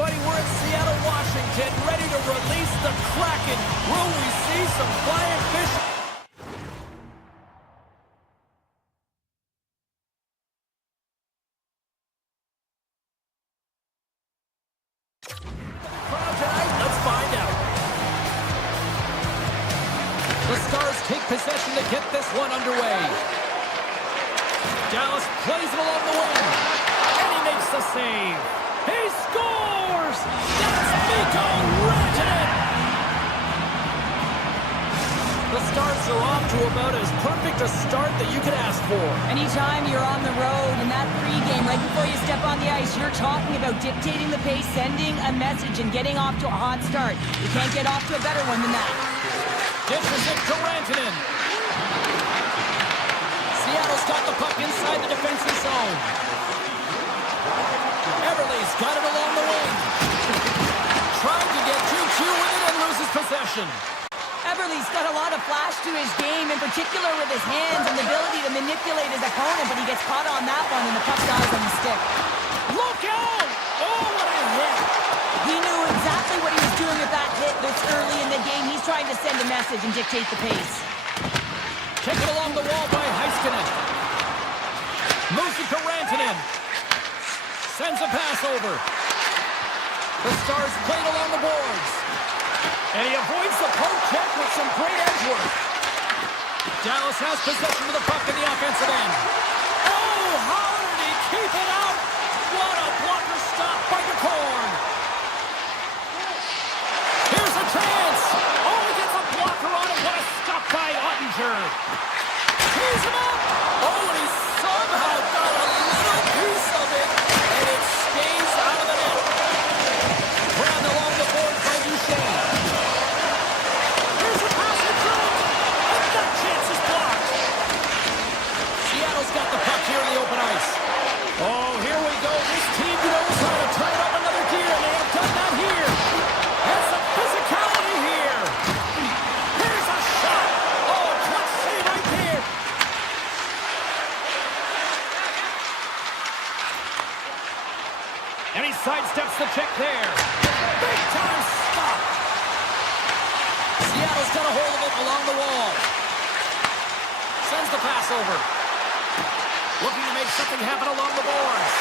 everybody. We're in Seattle, Washington, ready to release the Kraken. Will we see some flying fish? Crowd tonight? Let's find out. The Stars take possession to get this one underway. Dallas plays it along the wing, and he makes the save. He scores! That's Mikko Rantanen! The Stars are off to about as perfect a start that you could ask for. Anytime you're on the road in that pregame, right before you step on the ice, you're talking about dictating the pace, sending a message, and getting off to a hot start. You can't get off to a better one than that. Dishes it to Rantanen. Seattle's got the puck inside the defensive zone. Everly's got it along the wing. Trying to get 2-2 with it and loses possession. Everly's got a lot of flash to his game, in particular with his hands and the ability to manipulate his opponent, but he gets caught on that one and the puck dies on the stick. Look out! Oh, what a hit! He knew exactly what he was doing with that hit this early in the game. He's trying to send a message and dictate the pace. Kick it along the wall by Heiskanen. Moves it to Rantanen. Sends a pass over. The Stars played along the boards. And he avoids the poke check with some great edge work. Dallas has possession of the puck in the offensive end. Oh, how did he keep it out? What a blocker stop by the corn. Here's a chance. Oh, he gets a blocker on it. What a stop by Ottinger. Tees him up. Oh, and he somehow got a little piece of it, and it stays out of the net. Grabbed along the boards by Duchesne. Here's a pass in front, and that chance is blocked. Seattle's got the puck here in the open ice. Oh, here we go. This team knows how to turn up another gear, and they have done that here. And some physicality here. Here's a shot. Oh, clutch save right there. And he sidesteps the check there. Big time stop. Seattle's got a hold of it along the wall. Sends the pass over. Looking to make something happen along the boards.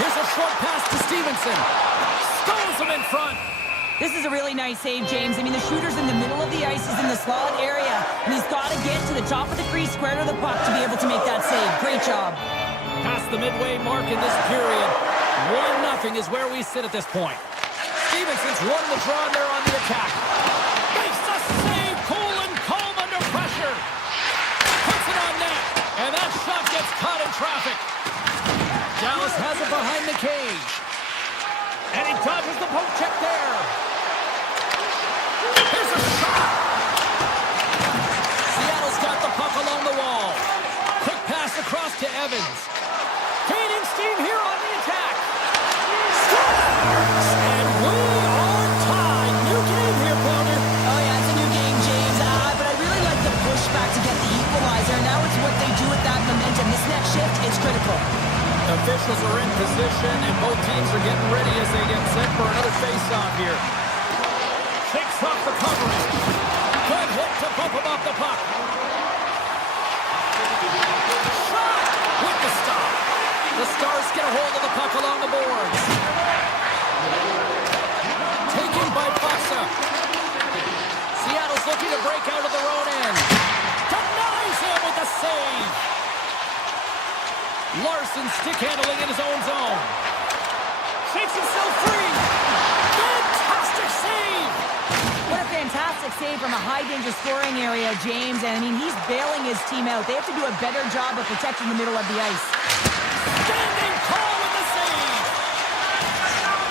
Here's a short pass to Stevenson. Stones him in front. This is a really nice save, James. I mean, the shooter's in the middle of the ice. He's in the slot area, and he's got to get to the top of the crease, square to the puck to be able to make that save. Great job. Past the midway mark in this period. 1-0 is where we sit at this point. Stevenson's won the draw there on the attack. Makes the save, cool and calm under pressure. Puts it on net, and that shot gets caught in traffic. Dallas has it behind the cage. And he dodges the poke check there. Here's a shot. Seattle's got the puck along the wall. Quick pass across to Evans. Gaining steam here on the attack. Scores! And we are tied. New game here, Powder. Oh, yeah, it's a new game, James. But I really like the pushback to get the equalizer. Now it's what they do with that momentum. This next shift is critical. Officials are in position, and both teams are getting ready as they get set for another face-off here. Shakes off the covering. Good hit to bump him off the puck. Shot with the stop. The Stars get a hold of the puck along the boards. Taken by Foxa. Seattle's looking to break out of their own end. Denies him with the save. Larson stick handling in his own zone. Shakes himself free. Fantastic save. What a fantastic save from a high-danger scoring area, James. And, I mean, he's bailing his team out. They have to do a better job of protecting the middle of the ice. Standing tall with the save.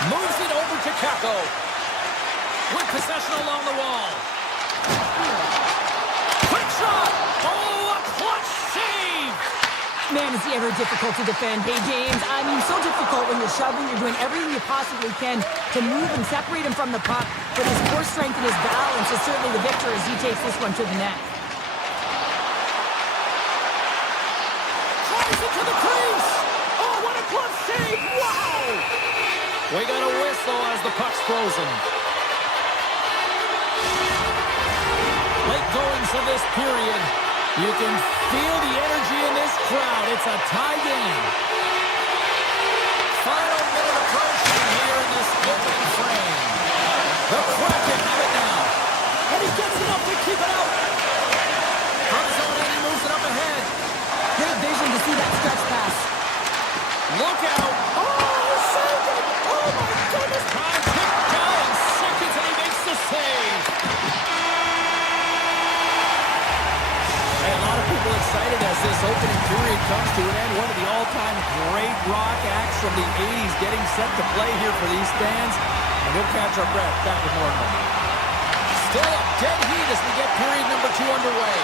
Moves it over to Kakko. With possession along the wall. Quick shot. Oh, a clutch save. Man, is he ever difficult to defend. Hey, James, I mean, so difficult when you're shoving. You're doing everything you possibly can to move and separate him from the puck. But his core strength and his balance is certainly the victor as he takes this one to the net. Tries it to the crease. Oh, what a glove save. Wow. We got a whistle as the puck's frozen. Late goings of this period. You can feel the energy in this crowd. It's a tie game. Final minute approaching here in this opening frame. The Kraken have it now. And he gets enough to keep it out. From his own end, he moves it up ahead. Great vision to see that stretch pass. Look out. Oh, saved it. Oh, my goodness. Time ticked down in seconds, and he makes the save. Hey, a lot of people excited as this opening period comes to an end. One of the all-time great rock acts from the 80s getting set to play here for these fans. And we'll catch our breath. Back with more in a moment. Still a dead heat as we get period number 2 underway.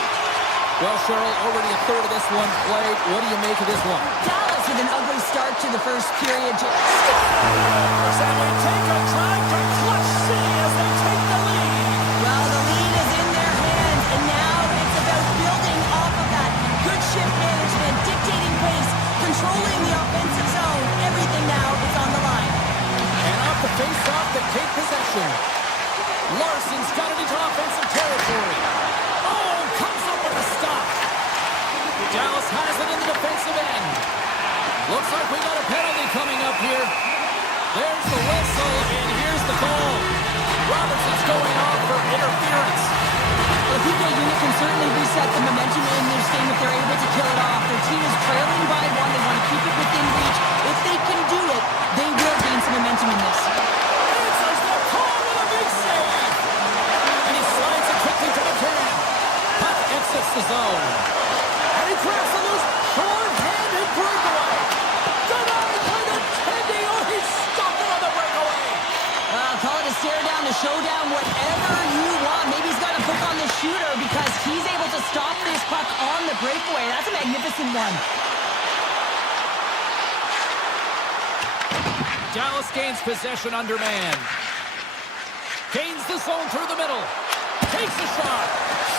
Well, Cheryl, already a third of this one played. What do you make of this one? Dallas with an ugly start to the first period. And we take a drive to Clutch City as they take the lead. Well, the lead is in their hands, and now it's about building off of that. Good shift management, dictating pace, controlling the offensive zone. Everything now is on the line. And off the face-off to take possession. Larson's got it into offensive territory. Oh, comes up with a stop. Dallas has it in the defensive end. Looks like we got a penalty coming up here. There's the whistle, and here's the goal. Robertson's going off for interference. The PK unit can certainly reset the momentum in this game if they're able to kill it off. Their team is trailing by 1. They want to keep it within reach. If they can do it, they will gain some momentum in this. Answers the call with a big save. And he slides it quickly to the can. Puck exits the zone. And he grabs a loose, short-handed breakaway. Denied by the Teddy. Oh, he stopped it on the breakaway. Call it a stare down, a showdown, whatever you want. Maybe he's got a book on the shooter because he's able to stop this puck on the breakaway. That's a magnificent one. Dallas gains possession under man. Gains the zone through the middle. Takes a shot.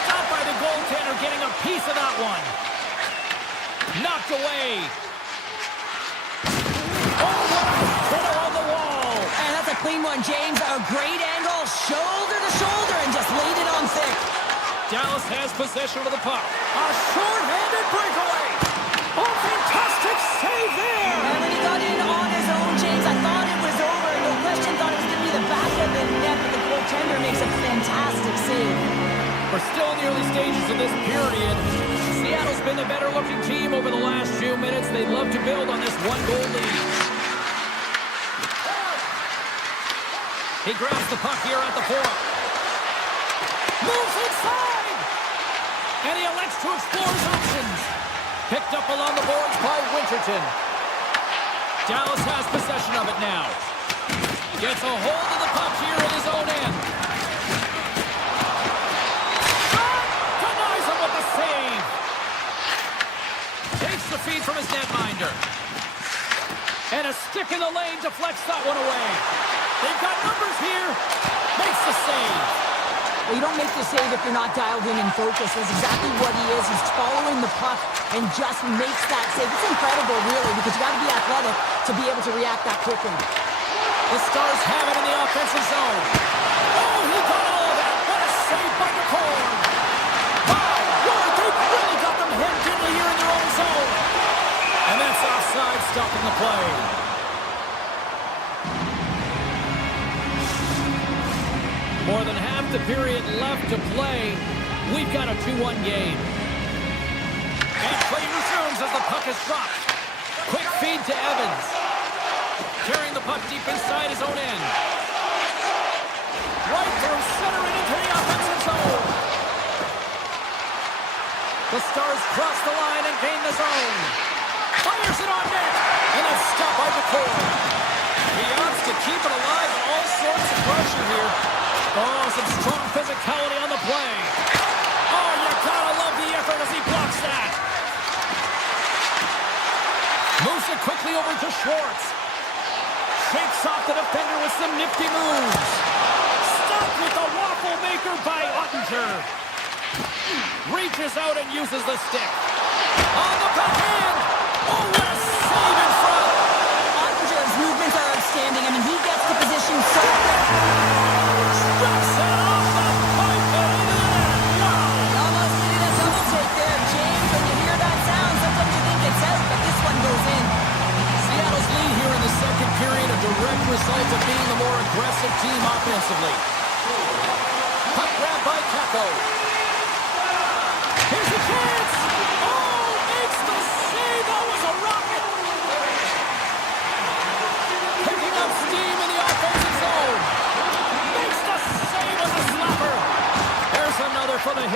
Stopped by the goaltender, getting a piece of that one. Knocked away. Oh, what a hitter on the wall. And that's a clean one, James. A great angle, shoulder to shoulder, and just laid it on thick. Dallas has possession of the puck. A short-handed breakaway. Oh, fantastic save there. And when he got in on his own, James, I thought it was over. No question, thought it was going to be the back of the net, but the goaltender makes a fantastic save. We're still in the early stages of this period. Seattle's been the better-looking team over the last few minutes. They'd love to build on this one-goal lead. He grabs the puck here at the point. Moves inside! And he elects to explore his options. Picked up along the boards by Winterton. Dallas has possession of it now. Gets a hold of the puck here at his own end. Shot! Denies him with the save. Takes the feed from his netminder. And a stick in the lane deflects that one away. They've got numbers here. Makes the save. Well, you don't make the save if you're not dialed in and focused. That's exactly what he is. He's following the puck and just makes that save. It's incredible, really, because you got to be athletic to be able to react that quickly. The Stars have it in the offensive zone. Oh, he got all of that. What a save by McCord. My word, they really got them hemmed in here in their own zone. And that's offside, stopping the play. More than half the period left to play. We've got a 2-1 game. And play resumes as the puck is dropped. Quick feed to Evans. Carrying the puck deep inside his own end. Right through center and into the offensive zone. The Stars cross the line and gain the zone. Fires it on net. And it's stopped by McCord. He opts to keep it alive with all sorts of pressure here. Oh, some strong physicality on the play. Oh, you gotta love the effort as he blocks that. Moves it quickly over to Schwartz. Shakes off the defender with some nifty moves. Stopped with the waffle maker by Ottinger. Reaches out and uses the stick. On the backhand. Oh, what a save in front. Ottinger's movements are outstanding. I mean, he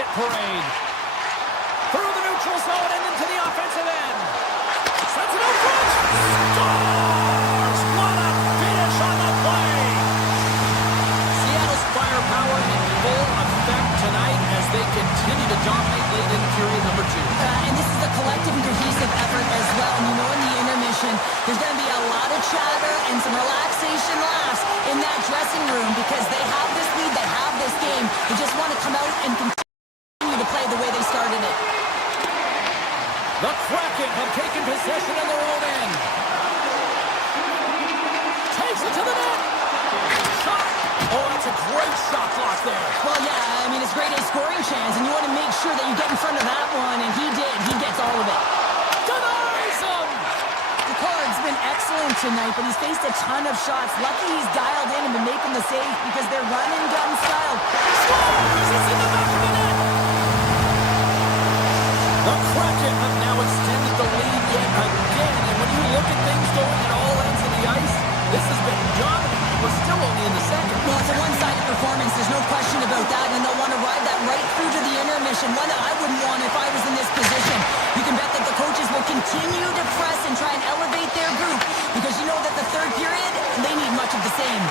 hit parade. Through the neutral zone and into the offensive end. Sends it out front. Scores! What a finish on the play. Seattle's firepower in full effect tonight as they continue to dominate late in period number 2. And this is a collective and cohesive effort as well. And you know in the intermission, there's going to be a lot of chatter and some relaxation laughs in that dressing room because they have this lead, they have this game. They just want to come out and continue to play the way they started it. The Kraken have taken possession in their own end. Takes it to the net. Shot. Oh, that's a great shot block there. Well, yeah, I mean, it's great a scoring chance, and you want to make sure that you get in front of that one, and he did. He gets all of it. Denies him. Picard's been excellent tonight, but he's faced a ton of shots. Lucky he's dialed in and been making the saves because they're run-and-gun style. Scores! It's in the back of the net. The Kraken have now extended the lead yet again, and when you look at things going at all ends of the ice, this has been dominant. We're still only in the second. Well, it's a one-sided performance. There's no question about that, and they'll want to ride that right through to the intermission, one that I wouldn't want if I was in this position. You can bet that the coaches will continue to press and try and elevate their group because you know that the third period, they need much of the same.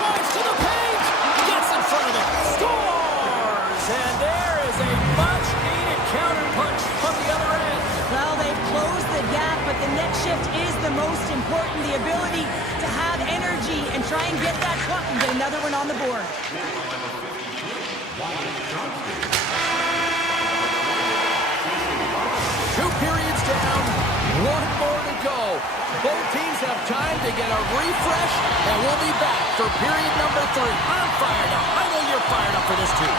Drives to the paint. Gets in front of it. Scores! And there is a much-needed counterpunch from the other end. Well, they've closed the gap, but the next shift is the most important. The ability to have energy and try and get that puck and get another one on the board. 2 periods down, 1 more to go. Both teams have time to get a refresh, and we'll be back for period number 3. I'm fired up. I know you're fired up for this too.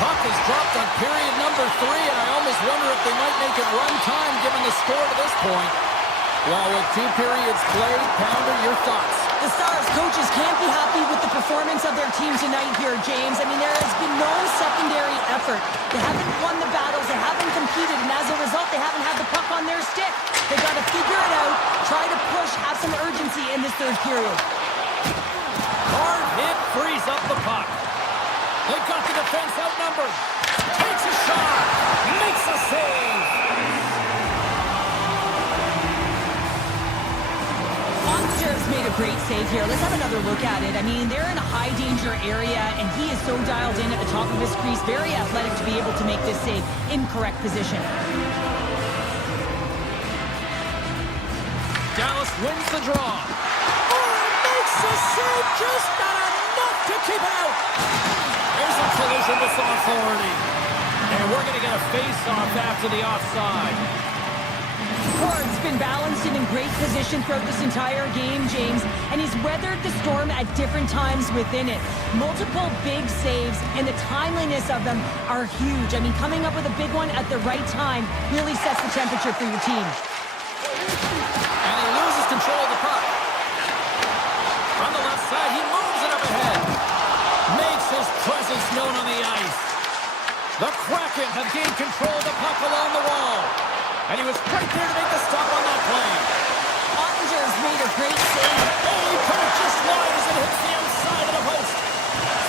Puck is dropped on period number 3, and I almost wonder if they might make it run time given the score to this point. Well, with 2 periods played, Pounder, your thoughts? The Stars coaches can't be happy with the performance of their team tonight here, James. I mean, there has been no secondary effort. They haven't won the battles, they haven't competed, and as a result, they haven't had the puck on their stick. They've got to figure it out, try to push, have some urgency in this third period. Hard hit frees up the puck. They've got the defense outnumbered. Takes a shot, makes a save. Monsters made a great save here. Let's have another look at it. I mean, they're in a high-danger area, and he is so dialed in at the top of his crease. Very athletic to be able to make this save in correct position. Dallas wins the draw. Oh, makes the save, just not enough to keep out. There's a collision with some authority. And we're going to get a face-off after the offside. Ford's been balanced and in great position throughout this entire game, James, and he's weathered the storm at different times within it. Multiple big saves, and the timeliness of them are huge. I mean, coming up with a big one at the right time really sets the temperature for your team. And he loses control of the puck. From the left side, he moves it up ahead. Makes his presence known on the ice. The Kraken have gained control of the puck along the wall. And he was right there to make the stop on that play. Ottinger's made a great save. Oh, he put it just wide as it hits the outside of the post.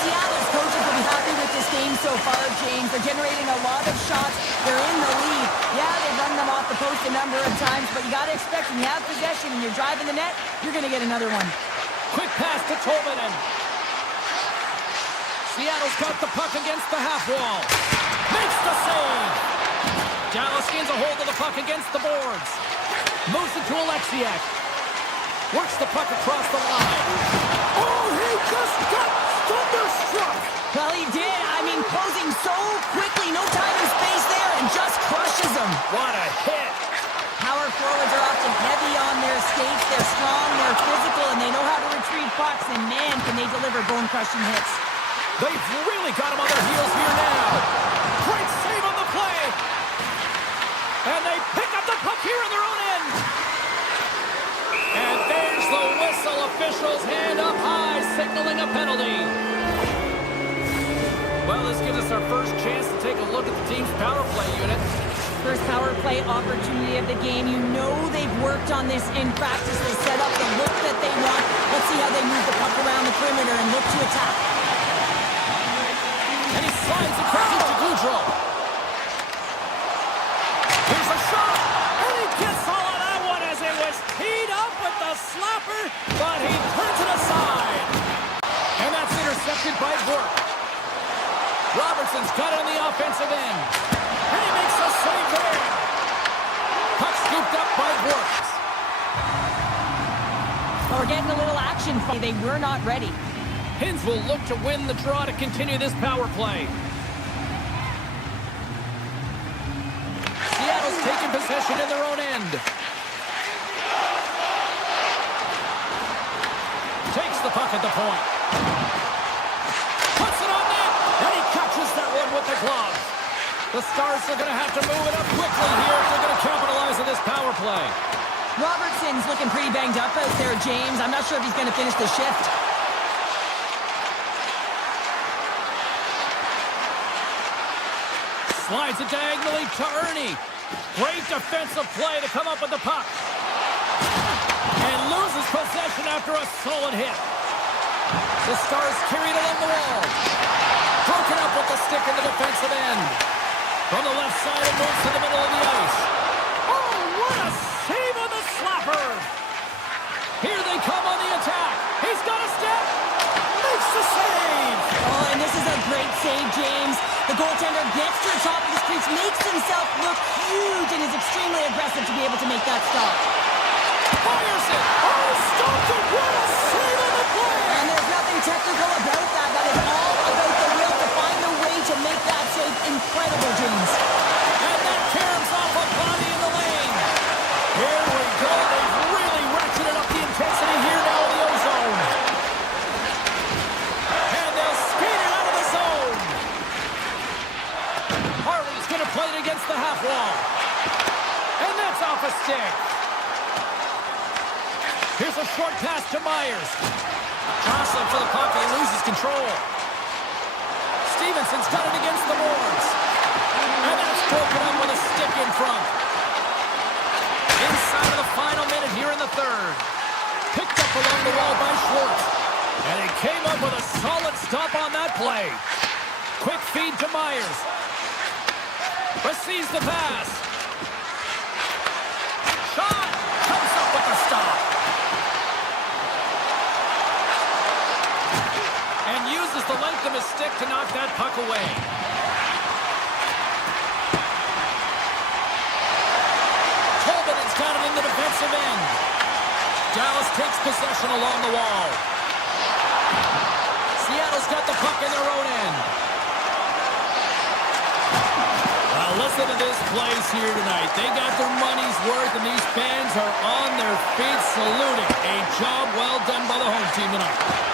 Seattle's coaches will be happy with this game so far, James. They're generating a lot of shots. They're in the lead. Yeah, they've run them off the post a number of times, but you got to expect when you have possession and you're driving the net, you're going to get another one. Quick pass to Tolvanen. Seattle's got the puck against the half wall. Makes the save. Dallas gains a hold of the puck against the boards. Moves it to Alexiak. Works the puck across the line. Oh, he just got thunderstruck. Well, he did. I mean, closing so quickly. No time and space there, and just crushes him. What a hit. Power forwards are often heavy on their skates. They're strong, they're physical, and they know how to retrieve pucks. And, man, can they deliver bone-crushing hits. They've really got him on their heels here now. Great save on the play. And they pick up the puck here in their own end. And there's the whistle. Officials hand up high, signaling a penalty. Well, this gives us our first chance to take a look at the team's power play unit. First power play opportunity of the game. You know they've worked on this in practice. They set up the look that they want. Let's see how they move the puck around the perimeter and look to attack. Slides it quickly to Goudreau. Here's a shot. And he gets all of that one as it was teed up with the slapper, but he turns it aside. And that's intercepted by Bork. Robertson's got it on the offensive end. And he makes a save there. Puck scooped up by Bork. We're getting a little action. They were not ready. Hins will look to win the draw to continue this power play. Seattle's taking possession in their own end. Takes the puck at the point. Puts it on net. And he catches that one with the glove. The Stars are going to have to move it up quickly here if they're going to capitalize on this power play. Robertson's looking pretty banged up out there, James. I'm not sure if he's going to finish the shift. Slides it diagonally to Ernie. Great defensive play to come up with the puck. And loses possession after a solid hit. The Stars carried along the wall. Broken up with the stick in the defensive end. From the left side, it moves to the middle of the ice. Oh, what a save on the slapper! Here they come on the attack. He's got a step. Makes the save. Oh, and this is a great save, James. The goaltender gets to the top of the crease, makes himself look huge, and is extremely aggressive to be able to make that stop. Fires it. Oh, stopped it. What a save on the play. And there's nothing technical about that. That is all about the will to find a way to make that save incredible, James. And that caroms off a body in the lane. Here we go. They've really ratcheted up the intensity here now in the O-zone. And they'll skate it out of the zone. Harley's going to play it against the half wall. And that's off a stick. Here's a short pass to Myers. Jostling for the puck and he loses control. Stevenson's got it against the boards. And that's broken up with a stick in front. Inside of the final minute here in the third. Picked up along the wall by Schwartz. And he came up with a solid stop on that play. Quick feed to Myers. Receives the pass. Shot. Comes up with the stop. And uses the length of his stick to knock that puck away. Tolman's got it in the defensive end. Dallas takes possession along the wall. Seattle's got the puck in their own end. Now listen to this place here tonight. They got their money's worth, and these fans are on their feet saluting. A job well done by the home team tonight.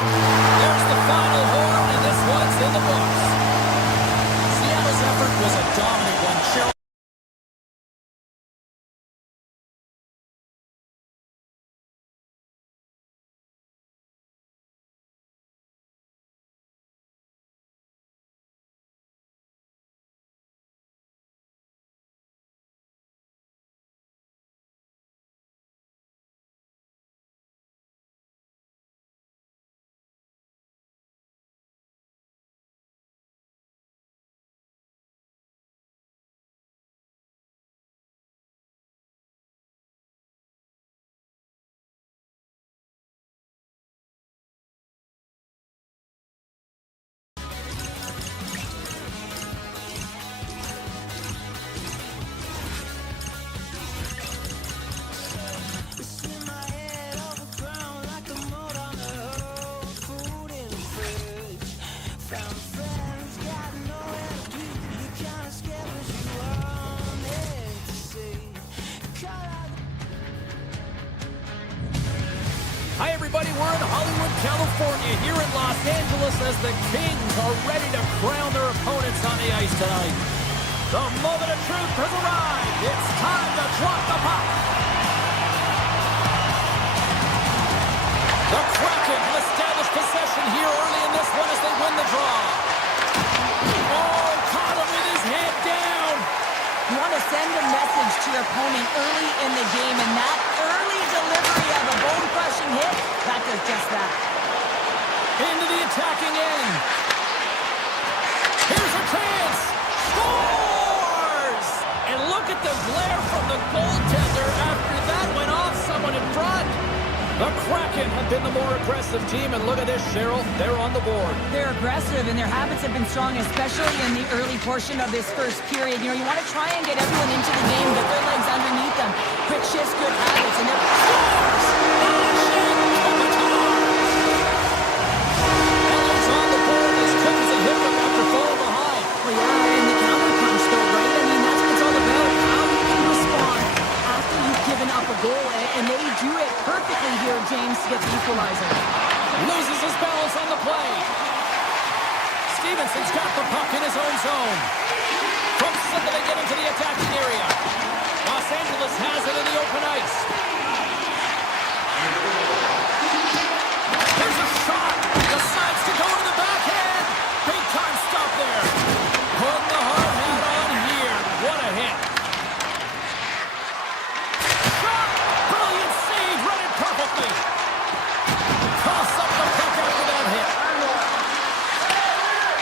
There's the final horn, and this one's in the books. Seattle's effort was a dominant one. Hi, everybody. We're in Hollywood, California, here in Los Angeles as the Kings are ready to crown their opponents on the ice tonight. The moment of truth has arrived. It's time to drop the puck. The Kraken will establish possession here early in this one as they win the draw. Oh, caught him with his head down. You want to send a message to your opponent early in the game, and that early delivery of a bone-crushing hit, that does just that. Into the attack. The Kraken have been the more aggressive team, and look at this, Cheryl. They're on the board. They're aggressive, and their habits have been strong, especially in the early portion of this first period. You want to try and get everyone into the game, get their legs underneath them. Quick shifts, good habits, and they're... Scores! LA's on the board as quick as a hiccup after falling behind. Well, yeah, and the counter punch, though, right? I mean, that's what it's all about. How you can respond after you've given up a goal, and they do it perfectly here, James, to get the equalizer. Loses his balance on the play. Stevenson's got the puck in his own zone. Crooks until they get into the attacking area. Los Angeles has it in the open ice. There's a shot. Decides to go to the backhand. Big time stop there. Putting the hard hat on here. What a hit. Shot. Brilliant save. Run it perfectly. Toss up the puck after that hit.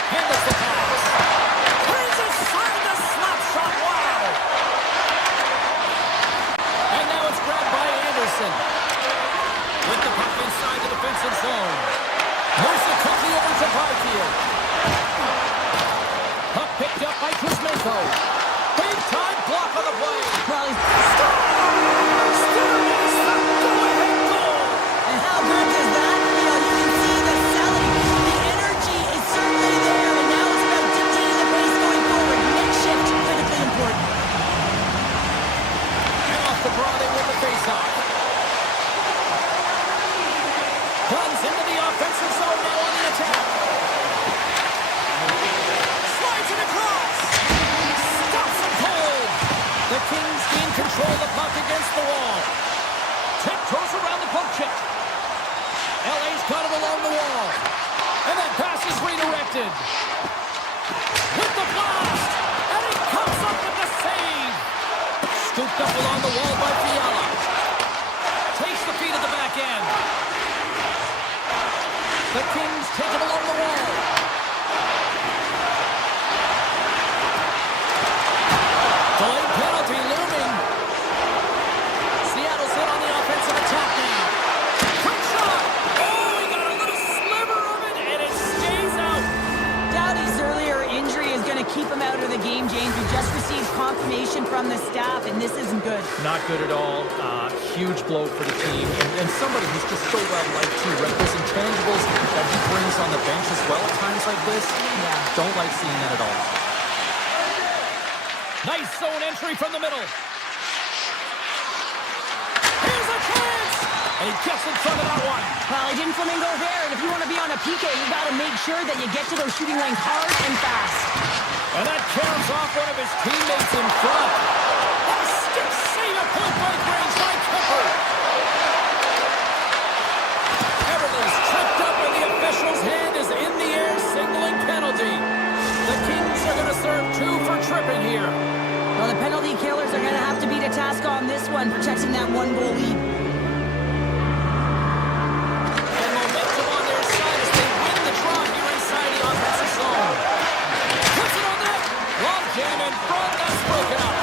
Handles the pass. Turns aside the slap shot. Wow. And now it's grabbed by Anderson. With the puck inside the defensive zone. Moves it quickly over to Byfield. Puck picked up by Kuzmenko. Big time block on the play. Well, he's... Still is the go-ahead goal. And how good is that feel? You can see the selling. The energy is certainly there, and now it's about dictating the pace going forward. Next shift, critically important. And off the draw, they win the faceoff. Runs into the offensive zone now on the attack. Slides it across. Stops it cold. The Kings gain control of the puck against the wall. Tiptoes around the poke check. LA's got it along the wall. And that pass is redirected. With the blast. And he comes up with the save. Scooped up along the wall by Fiala. Takes the feed at the back end. The Kings take it along the wall. Delayed penalty looming. Seattle's hit on the offensive attack now. Quick shot. Oh, he got a little sliver of it, and it stays out. Doughty's earlier injury is going to keep him out of the game, James. We just received confirmation from the staff, and this isn't good. Not good at all. Huge blow for the team. And somebody who's just so well-liked, too, right? Those intangibles that he brings on the bench as well at times like this. Yeah. Don't like seeing that at all. Nice zone entry from the middle. Here's a chance! And he gets in front of that one. Well, he didn't flamingo there, and if you want to be on a PK, you got to make sure that you get to those shooting lanes hard and fast. And that caroms off one of his teammates in front. A stick save at point-blank range by Kipper. Everly's tripped up, and the official's hand is in the air, signaling penalty. The Kings are going to serve 2 for tripping here. Well, the penalty killers are going to have to beat a task on this one, protecting that 1-goal lead. And momentum on their side as they win the draw here inside the offensive zone. Puts it on net. Long jam in front. That's broken up.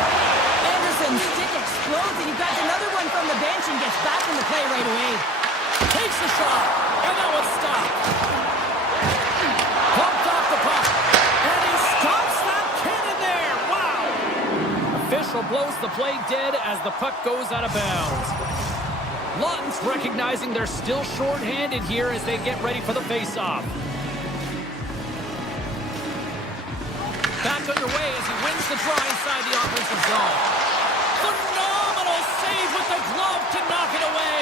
Anderson's stick explodes, and you've got another one from the bench and gets back in the play right away. Takes the shot. And that one's stopped. Pumped off the puck. And he stops that cannon there. Wow. Official blows the play dead as the puck goes out of bounds. Lawton's recognizing they're still short-handed here as they get ready for the face-off. Back underway as he wins the draw inside the offensive zone. Phenomenal save with the glove to knock it away.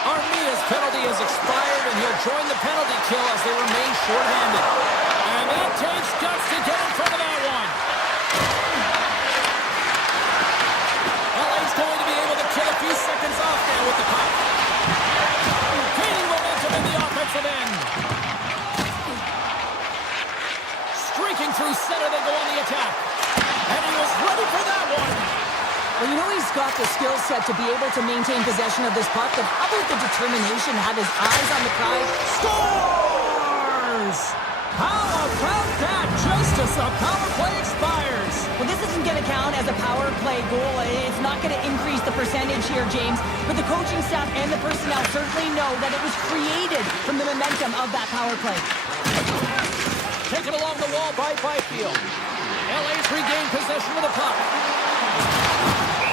Armia's penalty has expired, and he'll join the penalty kill as they remain short-handed. And that takes guts to get in front of that one. LA's going to be able to kill a few seconds off now with the puck. Gaining momentum in the offensive end. Streaking through center, they go on the attack. And he was ready for that one. Well, you know he's got the skill set to be able to maintain possession of this puck, but how about the determination to have his eyes on the prize? Scores! How about that? Just as the power play expires. Well, this isn't going to count as a power play goal. It's not going to increase the percentage here, James, but the coaching staff and the personnel certainly know that it was created from the momentum of that power play. Taken along the wall by Byfield. LA's regained possession of the puck.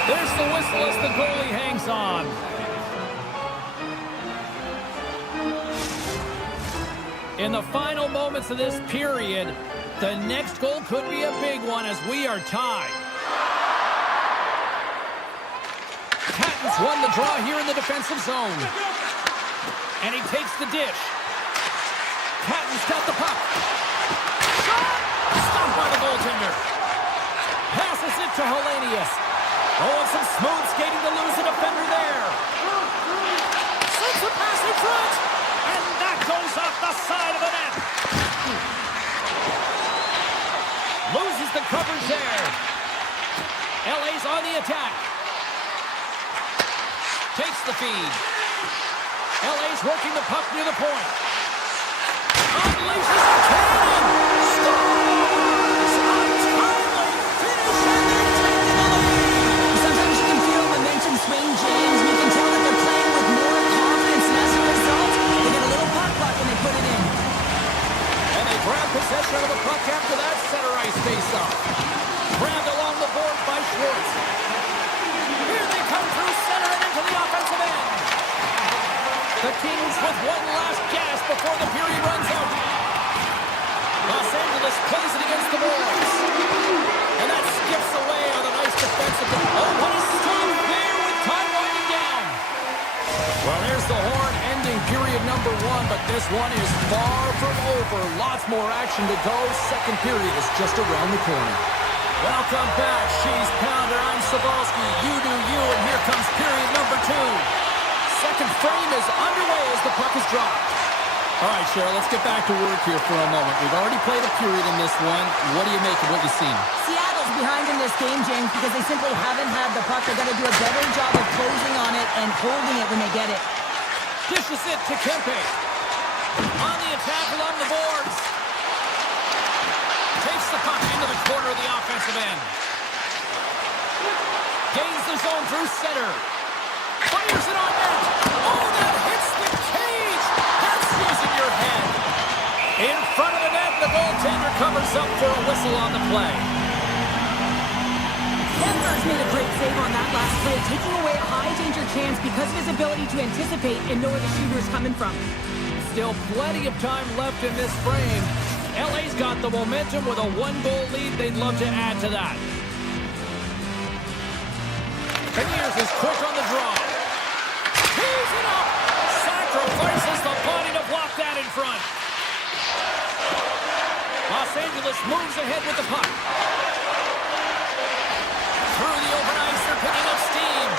There's the whistle as the goalie hangs on. In the final moments of this period, the next goal could be a big one as we are tied. Patton's won the draw here in the defensive zone. And he takes the dish. Patton's got the puck. Shot! Stopped by the goaltender. Passes it to Hellenius. Oh, and some smooth skating to lose a defender there. Sends a pass in front. And that goes off the side of the net. Loses the coverage there. LA's on the attack. Takes the feed. LA's working the puck near the point. Unleashes a cannon. Scores! Untitled finish and they're taking the lead. Sometimes you can feel momentum swing, James. You can tell that they're playing with more confidence, and as a result, they get a little puck and they put it in. And they grab possession of the puck after that center ice face-off. Grabbed along the board by Schwartz. Here they come through center and into the offensive end. The Kings with one last gasp before the period runs out. Los Angeles plays it against the boards. And that skips away on a nice defensive. Oh, what a strong there with time winding down. Well, there's the horn ending period number one, but this one is far from over. Lots more action to go. Second period is just around the corner. Welcome back, She's Pounder. I'm Cebulski. You do you, and here comes period number two. Second frame is underway as the puck is dropped. All right, Cheryl, let's get back to work here for a moment. We've already played a period in this one. What do you make of what you've seen? Seattle's behind in this game, James, because they simply haven't had the puck. They've got to do a better job of closing on it and holding it when they get it. Dishes it to Kempe. On the attack along the boards. Takes the puck into the corner of the offensive end. Gains the zone through center. Fires it on net. Oh, that hits the cage. That's using your head. In front of the net, the goaltender covers up for a whistle on the play. Denver's made a great save on that last play, taking away a high-danger chance because of his ability to anticipate and know where the shooter's coming from. Still plenty of time left in this frame. LA's got the momentum with a one-goal lead. They'd love to add to that. Beniers is quick on the draw. Tees it up. Sacrifices the body to block that in front. Los Angeles moves ahead with the puck. Through the open ice, they're picking up steam.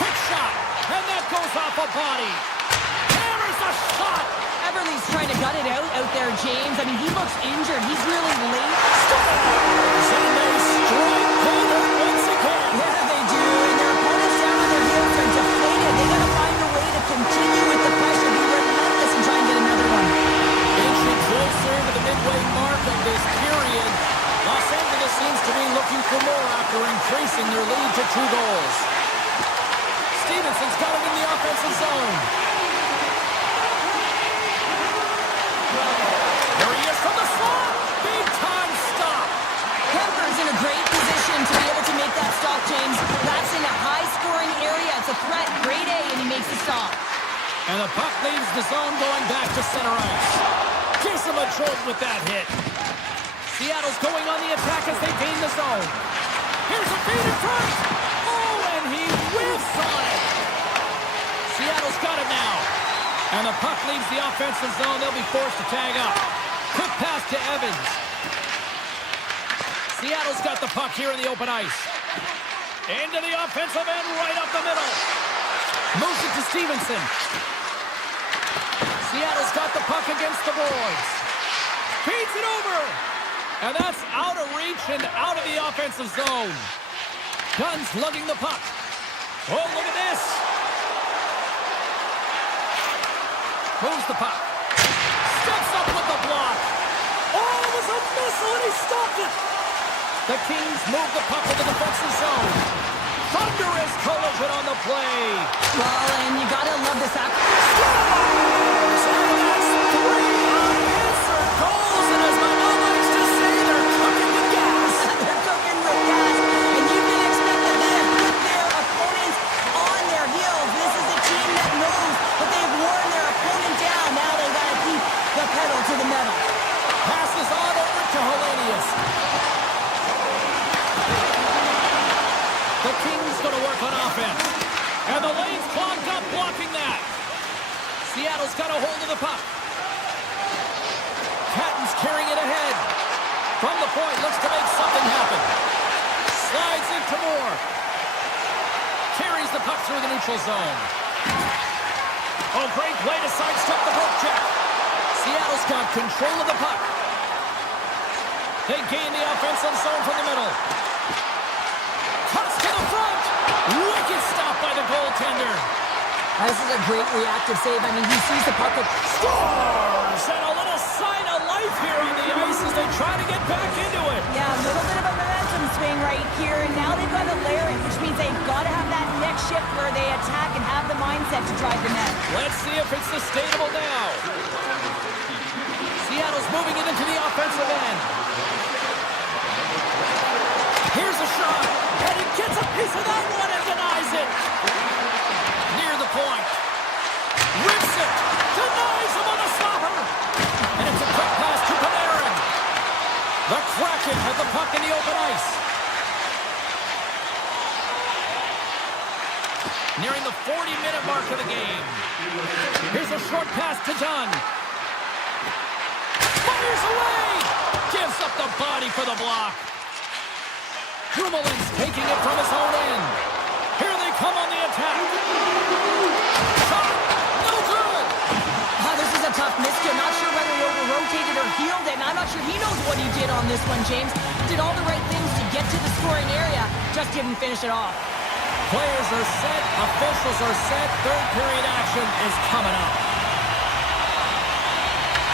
Quick shot, and that goes off a body. Hammers the shot. Everly's trying to gut it out there, James. I mean, he looks injured. He's really late. And they strike Calder once again. Yeah, they do. And their opponents down on their heels are deflated. They got to find a way to continue with the pressure, be relentless, and try and get another one. Inching closer to the midway mark of this period. Los Angeles seems to be looking for more after increasing their lead to 2 goals. Stevenson's got it in the offensive zone. There he is from the slot. Big time stop. Kemper's in a great position to be able to make that stop, James. That's in a high-scoring area. It's a threat. Grade A, and he makes the stop. And the puck leaves the zone going back to center ice. Gives him a jolt with that hit. Seattle's going on the attack as they gain the zone. Here's a feed in front. Oh, and he whiffs on it. Seattle's got it now. And the puck leaves the offensive zone. They'll be forced to tag up. Quick pass to Evans. Seattle's got the puck here in the open ice. Into the offensive end, right up the middle. Moves it to Stevenson. Seattle's got the puck against the boards. Feeds it over. And that's out of reach and out of the offensive zone. Gunn's lugging the puck. Oh, look at this. Moves the puck. Steps up with the block. Oh, the a missile, and he stopped it. The Kings move the puck into the defensive zone. Thunderous collision on the play. Well, and you gotta love this act. Scores! And that's 3 unanswered goals, and as my mom likes to say, they're cooking with gas. They're cooking with gas, and you can expect that they have put their opponents on their heels. This is a team that knows that they've worn their opponent down. Now they gotta keep the pedal to the metal. Passes on over to Hellenius. The Kings going to work on offense. And the lane's clogged up, blocking that. Seattle's got a hold of the puck. Patton's carrying it ahead. From the point, looks to make something happen. Slides into Moore. Carries the puck through the neutral zone. Oh, great play to sidestep the poke check. Seattle's got control of the puck. They gain the offensive zone from the middle. Cuts to the front. Wicked stop by the goaltender. This is a great reactive save. I mean, he sees the puck. Scores! And a little sign of life here on the ice as they try to get back into it. Yeah, a little bit of a momentum swing right here. And now they've got to layer it, which means they've got to have that next shift where they attack and have the mindset to drive the net. Let's see if it's sustainable now. Seattle's moving it into the offensive end. Here's a shot, and he gets a piece of that one and denies it. Near the point. Rips it. Denies him on the stopper. And it's a quick pass to Panarin. The Kraken have the puck in the open ice. Nearing the 40-minute mark of the game. Here's a short pass to Dunn. Fires away. Gives up the body for the block. Hummelin's taking it from his own end. Here they come on the attack. Shot. No good. This is a tough miscue. Not sure whether he over-rotated or healed it. And I'm not sure he knows what he did on this one, James. Did all the right things to get to the scoring area. Just didn't finish it off. Players are set. Officials are set. Third period action is coming up.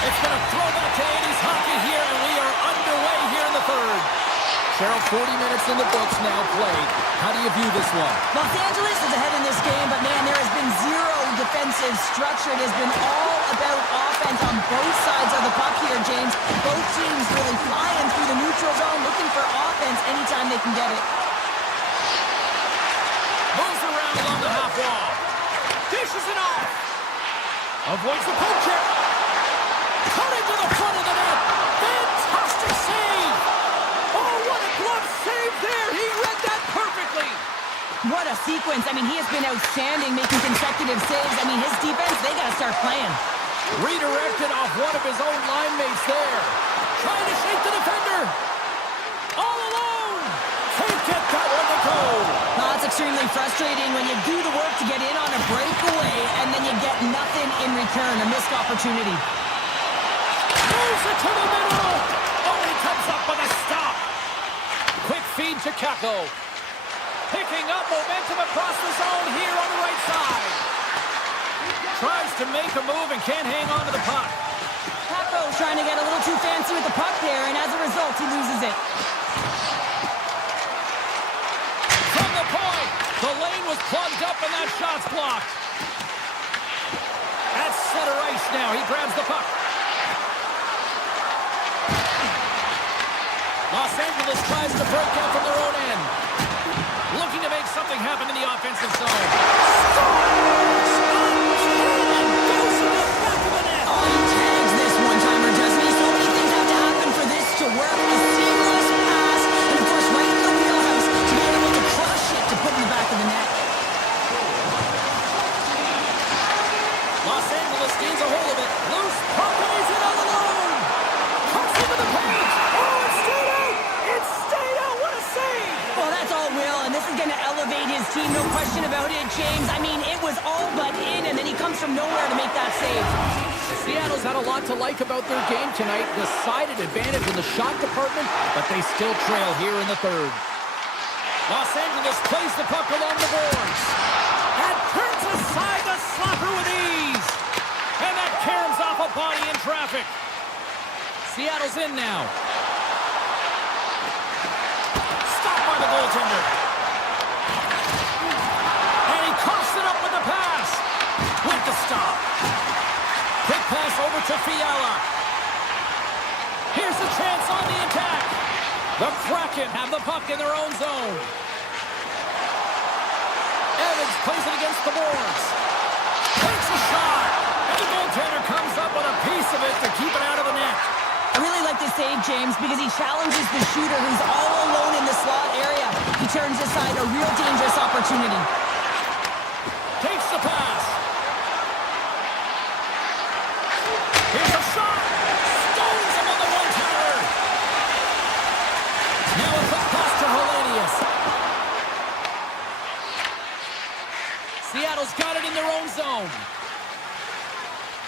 It's been a throwback to 80s hockey here, and we are underway here in the third. Cheryl, 40 minutes in the books now played. How do you view this one? Los Angeles is ahead in this game, but man, there has been zero defensive structure. It has been all about offense on both sides of the puck here, James. Both teams really flying through the neutral zone, looking for offense anytime they can get it. Moves around along the half wall. Dishes it off. Avoids the poke check. Cutting to the front of the net. Fantastic save. Oh, what a glove save there. He read that perfectly. What a sequence. I mean, he has been outstanding, making consecutive saves. I mean, his defense, they got to start playing. Redirected off one of his own line mates there. Trying to shake the defender. All alone. Can't get that one to go. No, it's extremely frustrating when you do the work to get in on a breakaway and then you get nothing in return, a missed opportunity. Moves it to the middle. Oh, he comes up with a stop. Quick feed to Kako. Picking up momentum across the zone here on the right side. Tries to make a move and can't hang on to the puck. Paco's trying to get a little too fancy with the puck there, and as a result, he loses it. From the point, the lane was plugged up and that shot's blocked. At center ice now, he grabs the puck. Los Angeles tries to break out from their own end. Looking to make something happen in the offensive zone. Scores! And goes to the back of the net. Oh, he tags this one-timer, doesn't he? So many things have to happen for this to work. A seamless pass, and of course, right in the wheelhouse to be able to crush it to put in the back of the net. Los Angeles gains a hold of it. Loose puck, and he's in all alone. Cuts into the paint. Oh, it stayed out. It stayed out. What a save. Well, that's all Will, and this is going to elevate his team, no question about it, James. I mean, it was all but in, and then he comes from nowhere to make that save. Seattle's had a lot to like about their game tonight. Decided advantage in the shot department, but they still trail here in the third. Los Angeles plays the puck along the boards and turns aside the slapper with ease. And that caroms off a body in traffic. Seattle's in now. Stopped by the goaltender. And he coughs it up with the pass. With the stop. Quick pass over to Fiala. Here's the chance on the attack. The Kraken have the puck in their own zone. Evans plays it against the boards. Takes a shot. And the goaltender comes up with a piece of it to keep it out of the net. I really like the save, James, because he challenges the shooter who's all alone in the slot area. He turns aside a real dangerous opportunity. Takes the pass. Here's a shot. Stones him on the one-timer. Now a quick pass to Hellenius. Seattle's got it in their own zone.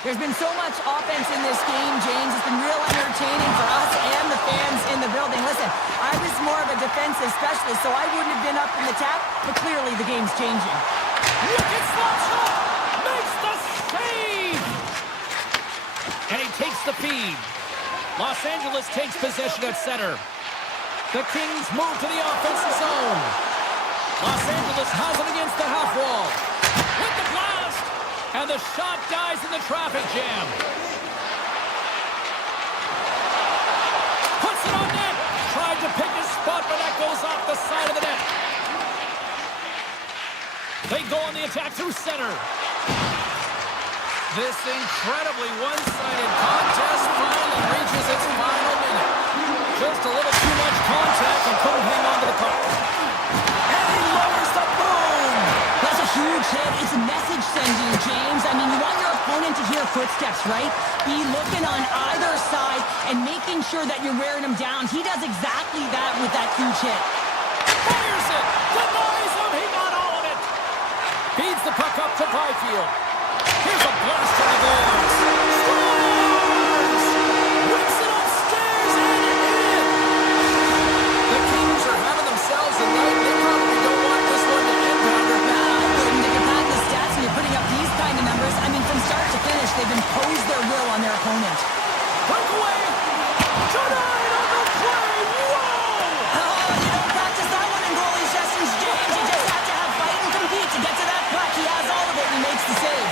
There's been so much offense in this game, James. It's been real entertaining for us and the fans in the building. Listen, I was more of a defensive specialist, so I wouldn't have been up in the tap, but clearly the game's changing. Look at slap shot! Makes the save! And he takes the feed. Los Angeles takes possession at center. The Kings move to the offensive zone. Los Angeles has it against the half wall. With the blast! And the shot dies in the traffic jam. Puts it on net. Tried to pick his spot, but that goes off the side of the net. They go on the attack through center. This incredibly one-sided contest finally reaches its final minute. Just a little too much contact and couldn't hang on to the puck. And he lowers the boom. That's a huge hit. It's a message sending, James. I mean, you want your opponent to hear footsteps, right? Be looking on either side and making sure that you're wearing him down. He does exactly that with that huge hit. Fires it. Denies him. He got all of it. Feeds the puck up to Byfield. Here's a blast to the boards. Scores! Whips it upstairs and in. The Kings are having themselves a night. They probably don't want this one to end, Pounder. Nah, I wouldn't. If you're packing the stats and you're putting up these kind of numbers, I mean, from start to finish, they've imposed their will on their opponent. Breakaway. Tonight on the play. Whoa! Oh, you don't practice that one in goalie sessions, James. You just have to have fight and compete to get to that puck. He has all of it and he makes the save.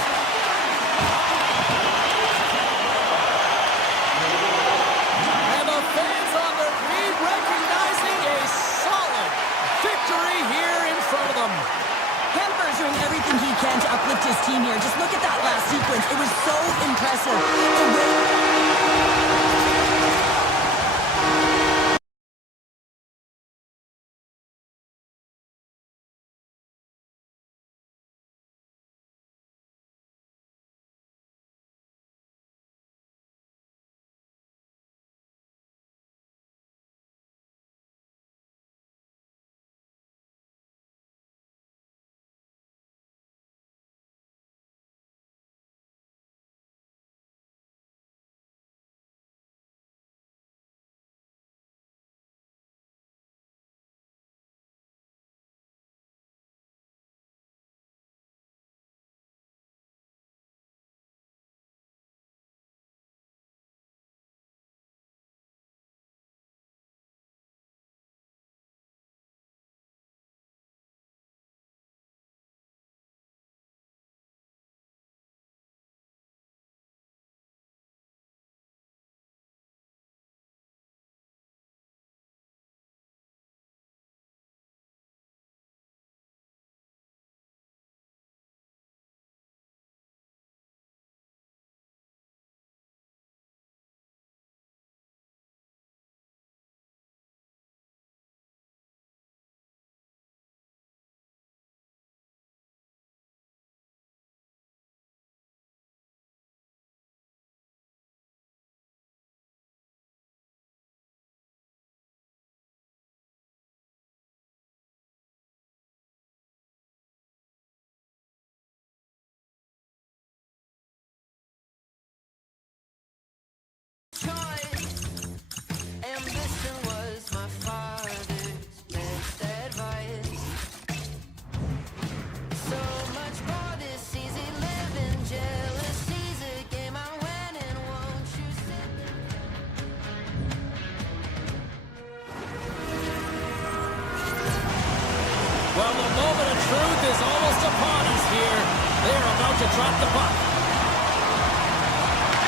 the moment of truth is almost upon us here. They are about to drop the puck.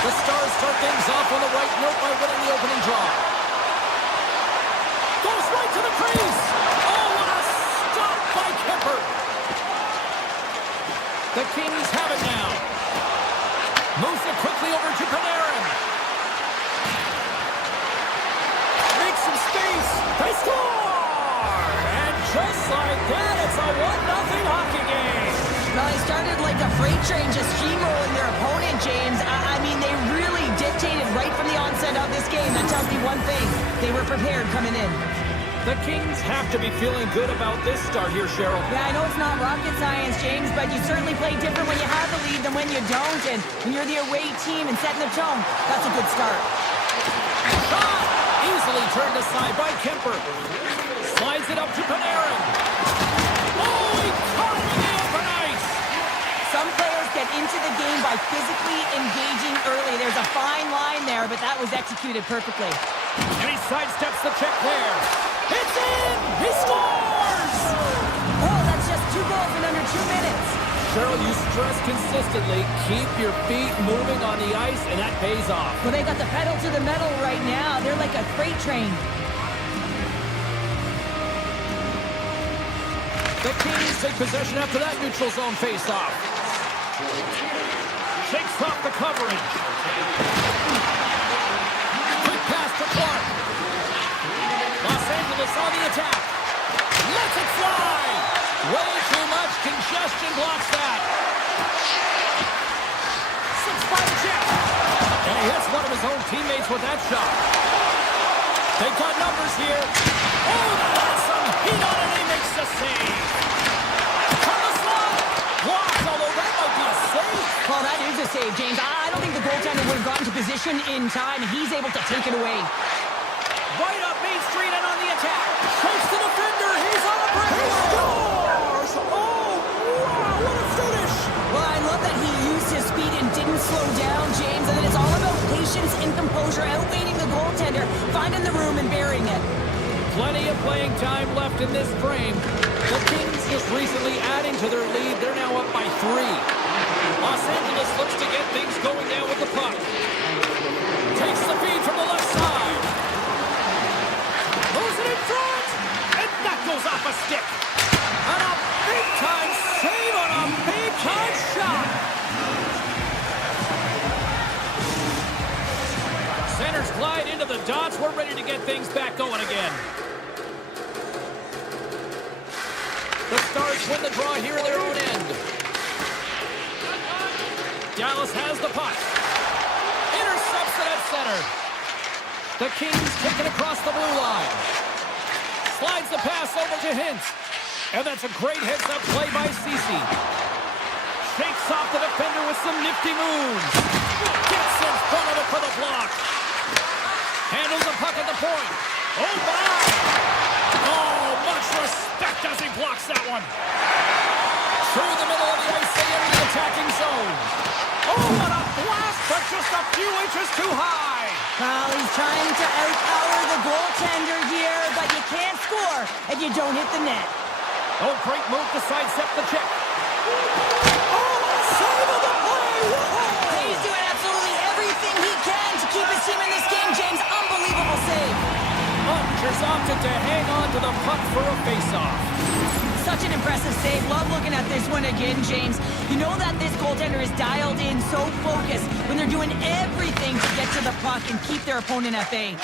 The Stars start things off on the right note by winning the opening draw. Goes right to the crease. Oh, what a stop by Kemper. The Kings have it now. Moves it quickly over to Panarin. Makes some space. They score! And just like that, it's a 1-0 hockey game. Well, they started like a freight train just steamrolling their opponent, James. I mean, they really dictated right from the onset of this game. That tells me one thing. They were prepared coming in. The Kings have to be feeling good about this start here, Cheryl. Yeah, I know it's not rocket science, James, but you certainly play different when you have the lead than when you don't. And when you're the away team and setting the tone, that's a good start. Shot! Easily turned aside by Kemper. Slides it up to Panarin. Oh, he caught him in the open ice! Some players get into the game by physically engaging early. There's a fine line there, but that was executed perfectly. And he sidesteps the check there. It's in! He scores! Oh, that's just 2 goals in under 2 minutes. Cheryl, you stress consistently, keep your feet moving on the ice, and that pays off. Well, they got the pedal to the metal right now. They're like a freight train. The Kings take possession after that neutral zone face-off. Shakes off the coverage. Quick pass to Clark. Los Angeles on the attack. Lets it fly. Way too much congestion blocks that. 6-5 check. And he hits one of his own teammates with that shot. They've got numbers here. Oh, that's some heat on it. He makes the save. From the slot. Blocked, although that might be a save. Well, that is a save, James. I don't think the goaltender would have gotten to position in time, and he's able to take it away. Right up Main Street and on the attack. Shakes the defender. He's on a break. He scores! Oh, wow, what a finish. Well, I love that he used his speed and didn't slow down, James. And then it's all about patience and composure, outweighing the goaltender, finding the room and burying it. Plenty of playing time left in this frame. The Kings just recently adding to their lead. They're now up by 3. Los Angeles looks to get things going now with the puck. Takes the feed from the left side. Moves it in front. And that goes off a stick. And a big-time save on a big-time shot. Centers glide into the dots. We're ready to get things back going again. The Stars win the draw here in their own end. Dallas has the puck. Intercepts it at center. The Kings take it across the blue line. Slides the pass over to Hintz. And that's a great heads-up play by Ceci. Shakes off the defender with some nifty moves. Gets in front of it for the block. Handles the puck at the point. Oh, my! Oh, much respect as he blocks that one. Through the middle of the ice, they enter the attacking zone. Oh, what a blast, but just a few inches too high. Well, he's trying to outpower the goaltender here, but you can't score if you don't hit the net. Oh, great move to sidestep the check. Oh, save of the play! Whoa! He's doing absolutely everything he can to keep his team in this game, James. Unbelievable save. Rangers opted to hang on to the puck for a face-off. Such an impressive save. Love looking at this one again, James. You know that this goaltender is dialed in, so focused when they're doing everything to get to the puck and keep their opponent at bay.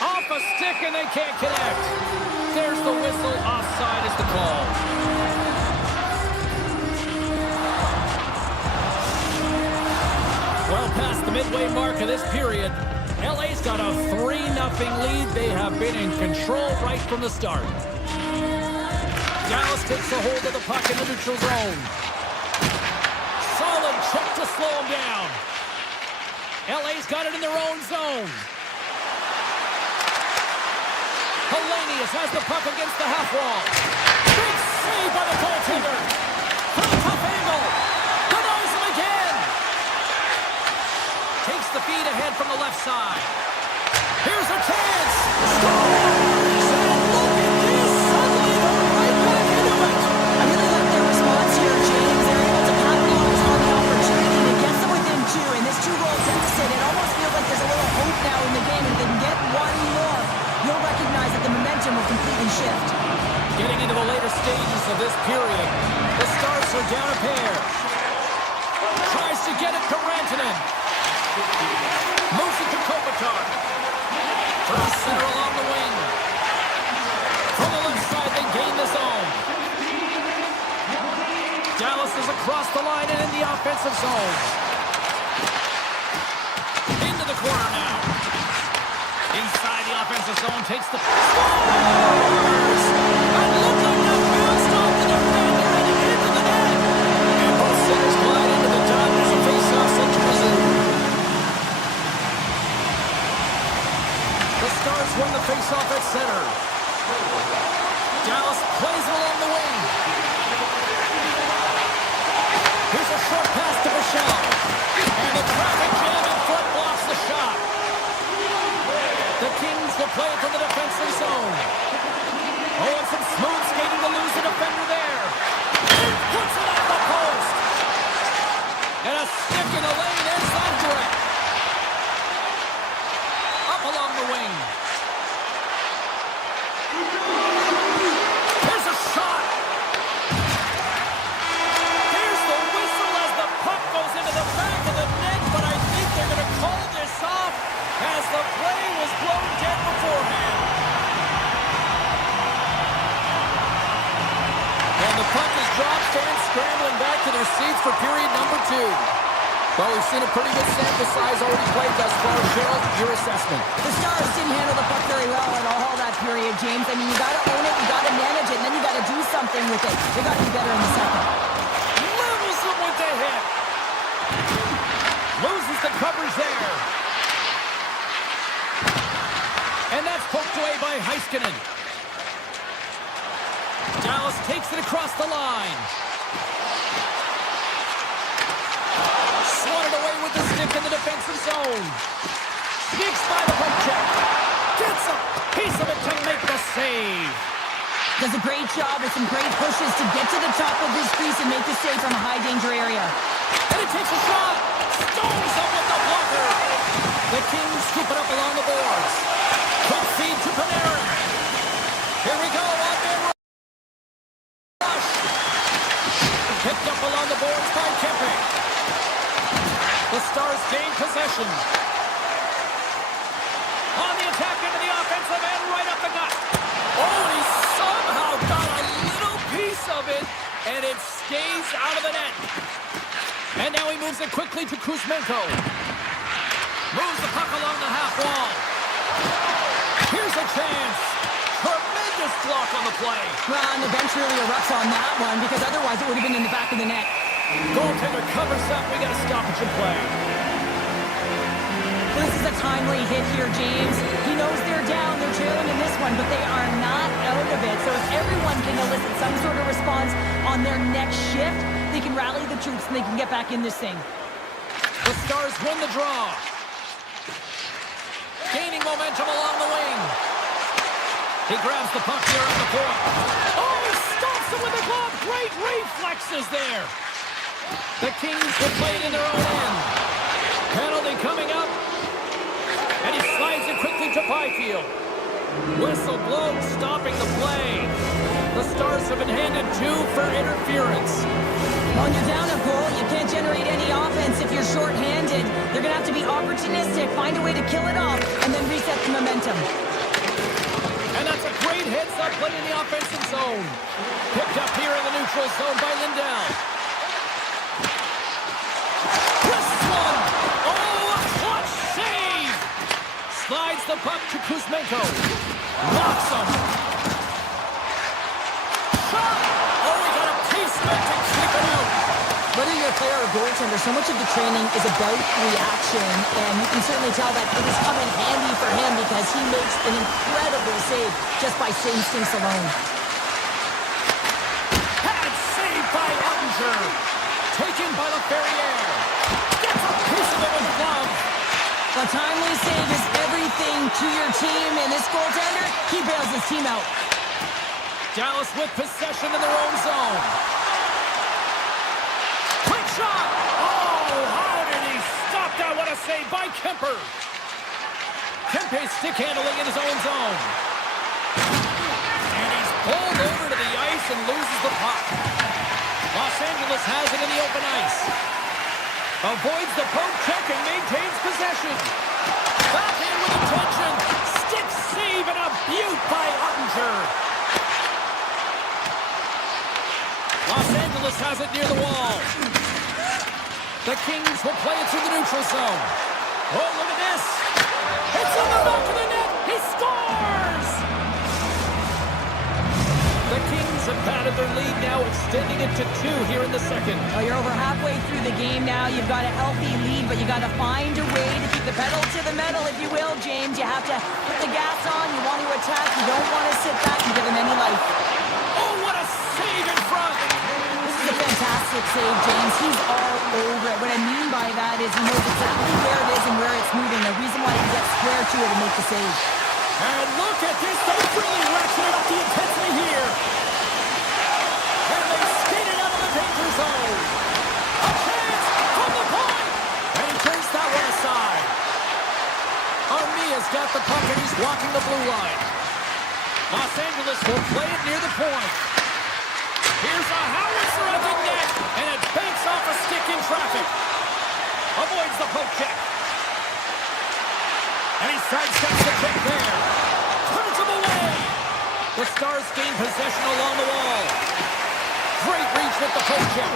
Off a stick and they can't connect. There's the whistle. Offside is the call. Well past the midway mark of this period, LA's got a 3-0 lead. They have been in control right from the start. Dallas takes a hold of the puck in the neutral zone. Solid check to slow him down. LA's got it in their own zone. Hellenius has the puck against the half wall. Big save by the goaltender. From a tough angle. Denies him again. Takes the feed ahead from the left side. Here's a chance. Scores! And look at this. Suddenly they're right back into it. side and in the offensive zone. Into the corner now. Inside the offensive zone, takes the... Scores! And look like that bounced off the defender and into the net. And both centers glide into the dot as the face-off set to resume. The Stars win the face-off at center. Dallas plays it along the wing. Here's a short pass to Michelle. And the traffic jam in front blocks the shot. The Kings will play it from the defensive zone. Oh, and some smooth skating to lose the defender there. He puts it off the post. And a stick in the lane ends on direct. Up along the wing. Here's a shot. There's the whistle as the puck goes into the back of the net, but I think they're going to call this off as the play was blown dead beforehand. And the puck is dropped, fans scrambling back to their seats for period number 2. Well, we've seen a pretty good sample size already played thus far. Cheryl, your assessment. The Stars didn't handle the puck very well at all that period, James. I mean, you got to own it, you got to manage it, and then you got to do something with it. They got to be better in the second. Levels them with the hit. Loses the coverage there. And that's poked away by Heiskanen. Dallas takes it across the line. Swatted away with the stick in the defensive zone. Sneaks by the poke check. Gets a piece of it to make the save. Does a great job with some great pushes to get to the top of his crease and make the save from a high-danger area. And he takes a shot. Stones up with the blocker. The Kings scoop it up along the boards. Quick feed to Panarin. Here we go. On-man rush. Picked up along the boards by Kempe. The Stars gain possession. On the attack into the offensive end, right up the gut. Oh, he somehow got a little piece of it, and it stays out of the net. And now he moves it quickly to Kuzmenko. Moves the puck along the half wall. Here's a chance. Tremendous block on the play. Well, and the bench really erupts on that one because otherwise it would have been in the back of the net. Goaltender covers up. We got a stoppage in play. This is a timely hit here, James. He knows they're down. They're trailing in this one, but they are not out of it. So if everyone can elicit some sort of response on their next shift, they can rally the troops and they can get back in this thing. The Stars win the draw. Gaining momentum along the wing. He grabs the puck here on the point. Oh, he stops it with a glove. Great reflexes there. The Kings will play it in their own end. Penalty coming up. And he slides it quickly to Byfield. Whistle blown, stopping the play. The Stars have been handed 2 for interference. When you're down a goal, you can't generate any offense if you're shorthanded. They're going to have to be opportunistic, find a way to kill it off, and then reset the momentum. And that's a great heads-up play in the offensive zone. Picked up here in the neutral zone by Lindell. Twists one. Oh, a clutch save. Slides the puck to Kuzmenko. Knocks him. Shot. Oh, he got a piece of it to keep it out. Whether you're a player or goaltender, so much of the training is about reaction, and you can certainly tell that it has come in handy for him because he makes an incredible save just by instincts alone. Had saved by Ottinger. Taken by LaFerriere. Gets a piece of it with glove. A timely save is everything to your team, and this goaltender, he bails his team out. Dallas with possession in their own zone. Quick shot! Oh, how did he stop that? What a save by Kemper. Kempe stick handling in his own zone. And he's pulled over to the ice and loses the puck. Los Angeles has it in the open ice. Avoids the poke check and maintains possession. Back in with attention. Stick save and a beaut by Ottinger. Los Angeles has it near the wall. The Kings will play it through the neutral zone. Oh, look at this. It's on the back of the net. He scores! The Kings have padded their lead now, extending it to 2 here in the second. Well, you're over halfway through the game now. You've got a healthy lead, but you got to find a way to keep the pedal to the metal, if you will, James. You have to put the gas on. You want to attack. You don't want to sit back and give them any life. Oh, what a save in front! This is a fantastic save, James. He's all over it. What I mean by that is he knows exactly where it is and where it's moving. The reason why he gets square to it and make the save. And look at this. They've really ratcheted up the intensity here. And they skated out of the danger zone. A chance from the point. And he turns that one aside. Armia's got the puck and he's walking the blue line. Los Angeles will play it near the point. Here's a howitzer at the net. And it banks off a stick in traffic. Avoids the poke check. And he sidesteps the kick there. Turns him away. The Stars gain possession along the wall. Great reach with the poke check.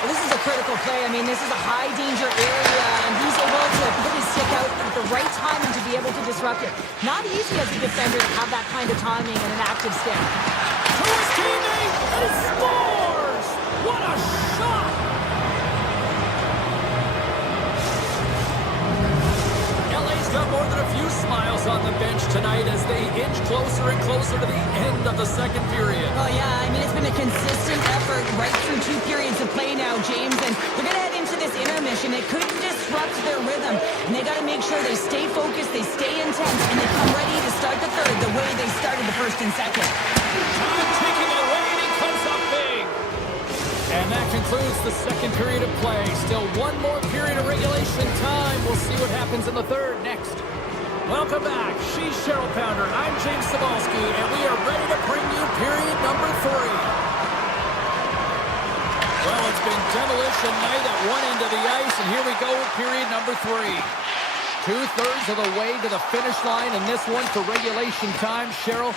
Well, this is a critical play. I mean, this is a high-danger area, and he's able to put his stick out at the right time and to be able to disrupt it. Not easy as a defender to have that kind of timing and an active stick. To his teammate, and he scores! What a shot! LA's got more than a few smiles on the bench tonight as they inch closer and closer to the end of the second period. Oh, yeah, I mean, it's been a consistent effort right through 2 periods of play now, James, and they're going to head into this intermission. It could disrupt their rhythm, and they got to make sure they stay focused, they stay intense, and they come ready to start the third the way they started the first and second. Time taking it away, and he comes up big. And that concludes the second period of play. Still one more period of regulation time. We'll see what happens in the third next. Welcome back. She's Cheryl Pounder. I'm James Cebulski, and we are ready to bring you period number 3. Well, it's been demolition night at one end of the ice, and here we go with period number 3. 2/3 of the way to the finish line, and this one for regulation time. Cheryl,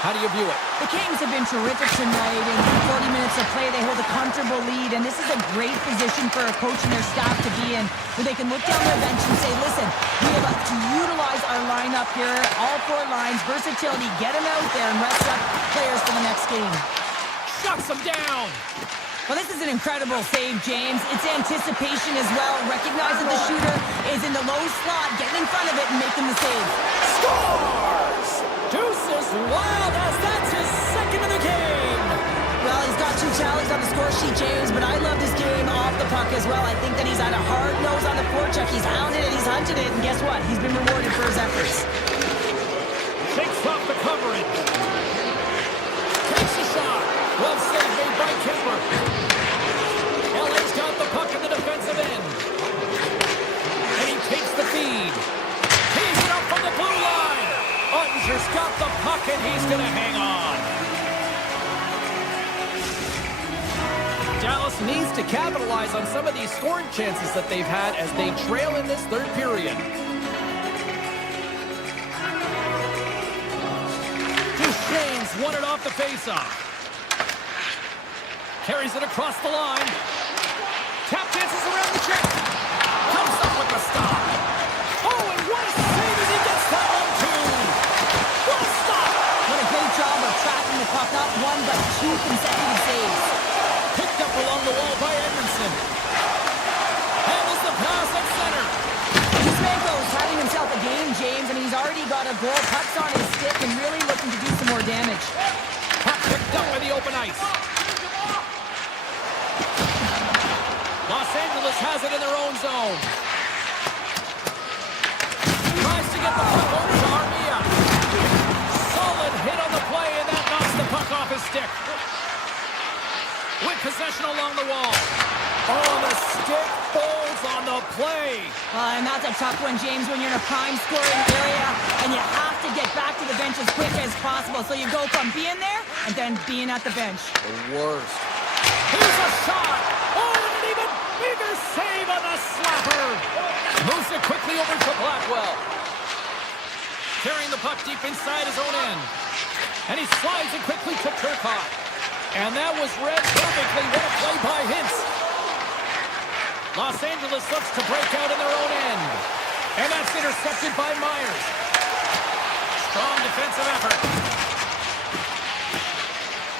how do you view it? The Kings have been terrific tonight. In 40 minutes of play, they hold a comfortable lead, and this is a great position for a coach and their staff to be in, where they can look down their bench and say, listen, we have to utilize our lineup here, all 4 lines, versatility, get them out there and rest up players for the next game. Shuts them down. Well, this is an incredible save, James. It's anticipation as well, recognizing the shooter is in the low slot, getting in front of it and making the save. Scores! Deuces wild as that's his second of the game. Well, he's got 2 tallies on the score sheet, James, but I love this game off the puck as well. I think that he's had a hard nose on the forecheck. He's hounded it, he's hunted it, and guess what? He's been rewarded for his efforts. Takes off the coverage. Takes a shot. Well saved made by Kemper. LA's got the puck in the defensive end. And he takes the feed. Tees it up from the blue line. Uttinger's got the puck and he's going to hang on. Dallas needs to capitalize on some of these scoring chances that they've had as they trail in this third period. Duchesne's won it off the faceoff. Carries it across the line. Tap dances around the check. Comes up with the stop. Oh, and what a save as he gets that one, too. What a stop. What a great job of tracking the puck, not 1 but 2 consecutive saves. Picked up along the wall by Edmondson. Handles the pass at center. Kuzmenko's having himself a game, James, and he's already got a goal. Puck's on his stick and really looking to do some more damage. Puck picked up by the open ice. Los Angeles has it in their own zone. Tries to get the puck over to Armia. Solid hit on the play, and that knocks the puck off his stick. With possession along the wall. Oh, the stick folds on the play. And that's a tough one, James, when you're in a prime scoring area and you have to get back to the bench as quick as possible. So you go from being there and then being at the bench. The worst. Here's a shot. Oh, and an even bigger save on the slapper. Moves it quickly over to Blackwell. Carrying the puck deep inside his own end. And he slides it quickly to Turcotte. And that was read perfectly. What a play by Hintz. Los Angeles looks to break out in their own end. And that's intercepted by Myers. Strong defensive effort.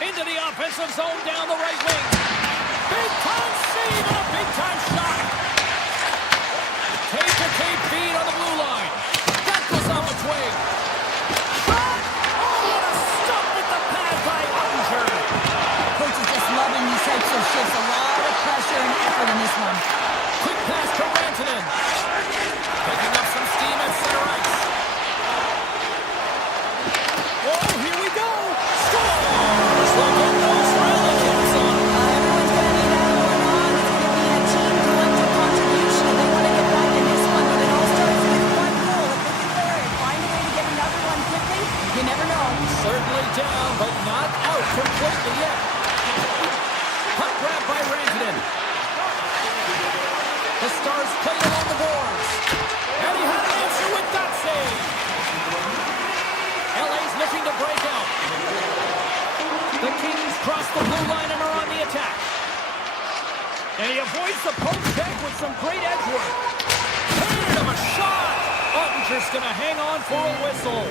Into the offensive zone down the right wing. Big time save and a big time shot. Tape-to-tape feed on the blue line. That goes off a twig. Shot! Oh, what a stop at the pad by Ottinger. Coach is just loving these types of shifts. A lot of pressure and effort in this one. Quick pass to Rantanen. Picking up some steam at center ice. Oh, here we go. Scores! Look at those rally caps on. Everyone's going to need that one on. It's going to be a team collective contribution if they want to get back in this one. But it all starts with one goal. If they can clear it, find a way to get another one quickly, you never know. Certainly down, but not out completely yet. Puck grab by Rantanen. The Stars played along the boards. And he had an answer with that save. LA's looking to break out. The Kings cross the blue line and are on the attack. And he avoids the poke check with some great edge work. Painted him a shot. Ottinger's going to hang on for a whistle.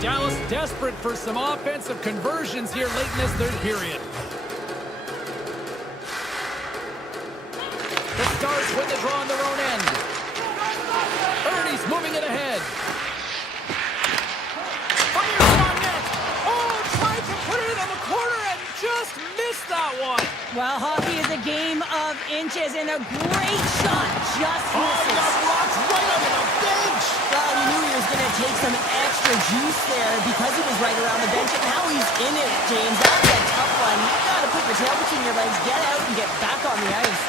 Dallas desperate for some offensive conversions here late in this third period. The Stars win the draw on their own end. Ernie's moving it ahead. Fires on net. Oh, tried to put it in the corner and just missed that one. Well, hockey is a game of inches, and a great shot just Oh, he misses. got rocked right under the bench. Well, you knew he was going to take some extra juice there because he was right around the bench, and now he's in it, James. That's a tough one. You got to put your tail between your legs, get out, and get back on the ice.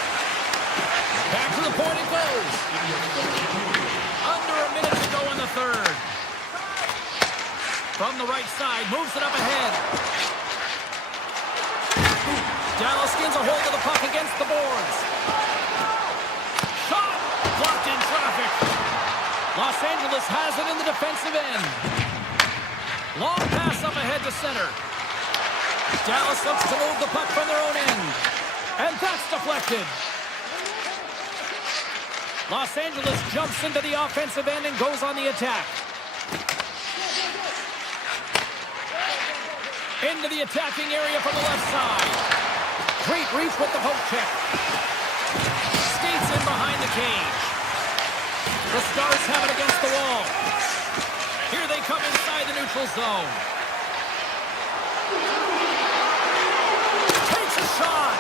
Back to the point it goes. Under a minute to go in the third. From the right side, moves it up ahead. Dallas gains a hold of the puck against the boards. Shot! Blocked in traffic. Los Angeles has it in the defensive end. Long pass up ahead to center. Dallas looks to move the puck from their own end. And that's deflected. Los Angeles jumps into the offensive end and goes on the attack. Into the attacking area from the left side. Great reach with the poke check. Skates in behind the cage. The Stars have it against the wall. Here they come inside the neutral zone. Takes a shot.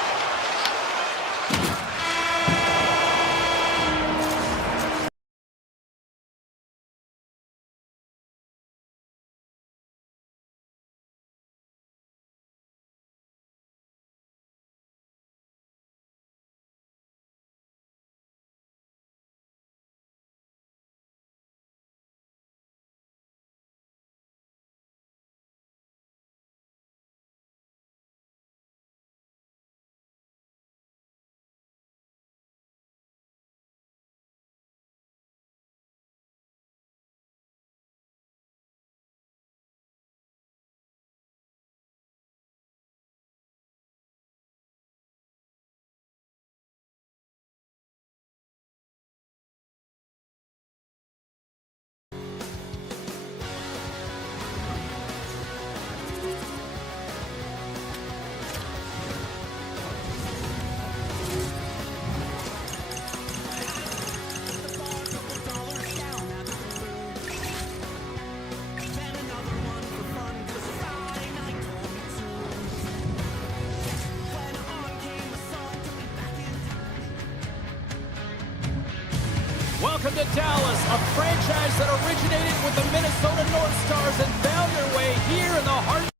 Welcome to Dallas, a franchise that originated with the Minnesota North Stars and found their way here in the heart of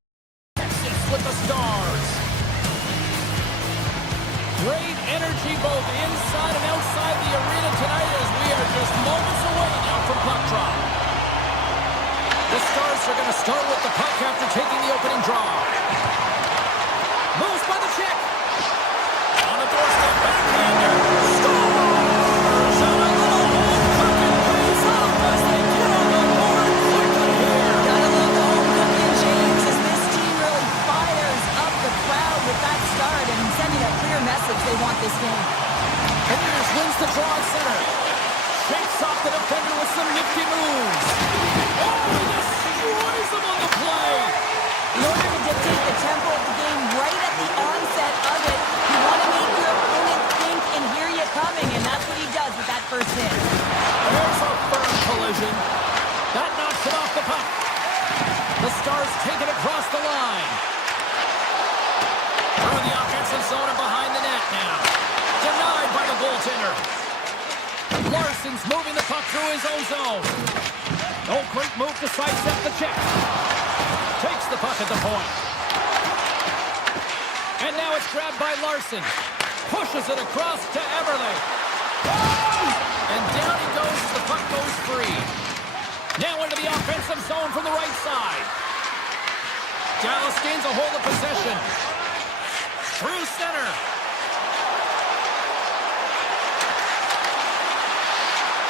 Texas with the Stars. Great energy both inside and outside the arena tonight as we are just moments away now from puck drop. The Stars are going to start with the puck after taking the opening draw. Moves by the check. On the doorstep, backhander. Scores! And a little home cooking pays off as they get on the board quickly here. Gotta love the home cooking, James, as this team really fires up the crowd with that stuff. the draw at center. Shakes off the defender with some nifty moves. Oh, he destroys him on the play. In order to dictate the tempo of the game right at the onset of it, you want to make your opponent think and hear you coming, and that's what he does with that first hit. There's a firm collision. That knocks it off the puck. The Stars take it across the line. Through the offensive zone and behind the net now. Denied by the goaltender. Larson's moving the puck through his own zone. Oh, great move to sidestep the check. Takes the puck at the point. And now it's grabbed by Larson. Pushes it across to Everly. And down he goes as the puck goes free. Now into the offensive zone from the right side. Dallas gains a hold of possession. Through center.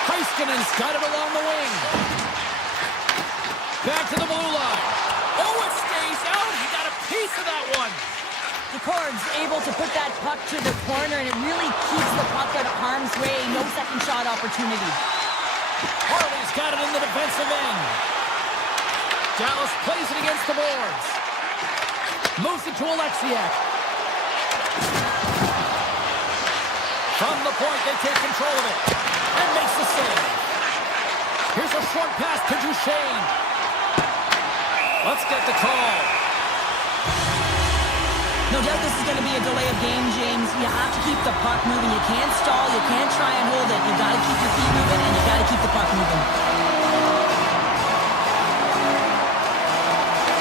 Heiskanen's got it along the wing. Back to the blue line. Oh, it stays out. He got a piece of that one. Decord's able to put that puck to the corner, and it really keeps the puck out of harm's way. No second shot opportunity. Harley's got it in the defensive end. Dallas plays it against the boards. Moves it to Alexiak. From the point, they take control of it. And makes the save. Here's a short pass to Duchesne. Let's get the call. No doubt this is going to be a delay of game, James. You have to keep the puck moving. You can't stall. You can't try and hold it. You got to keep your feet moving, and you got to keep the puck moving.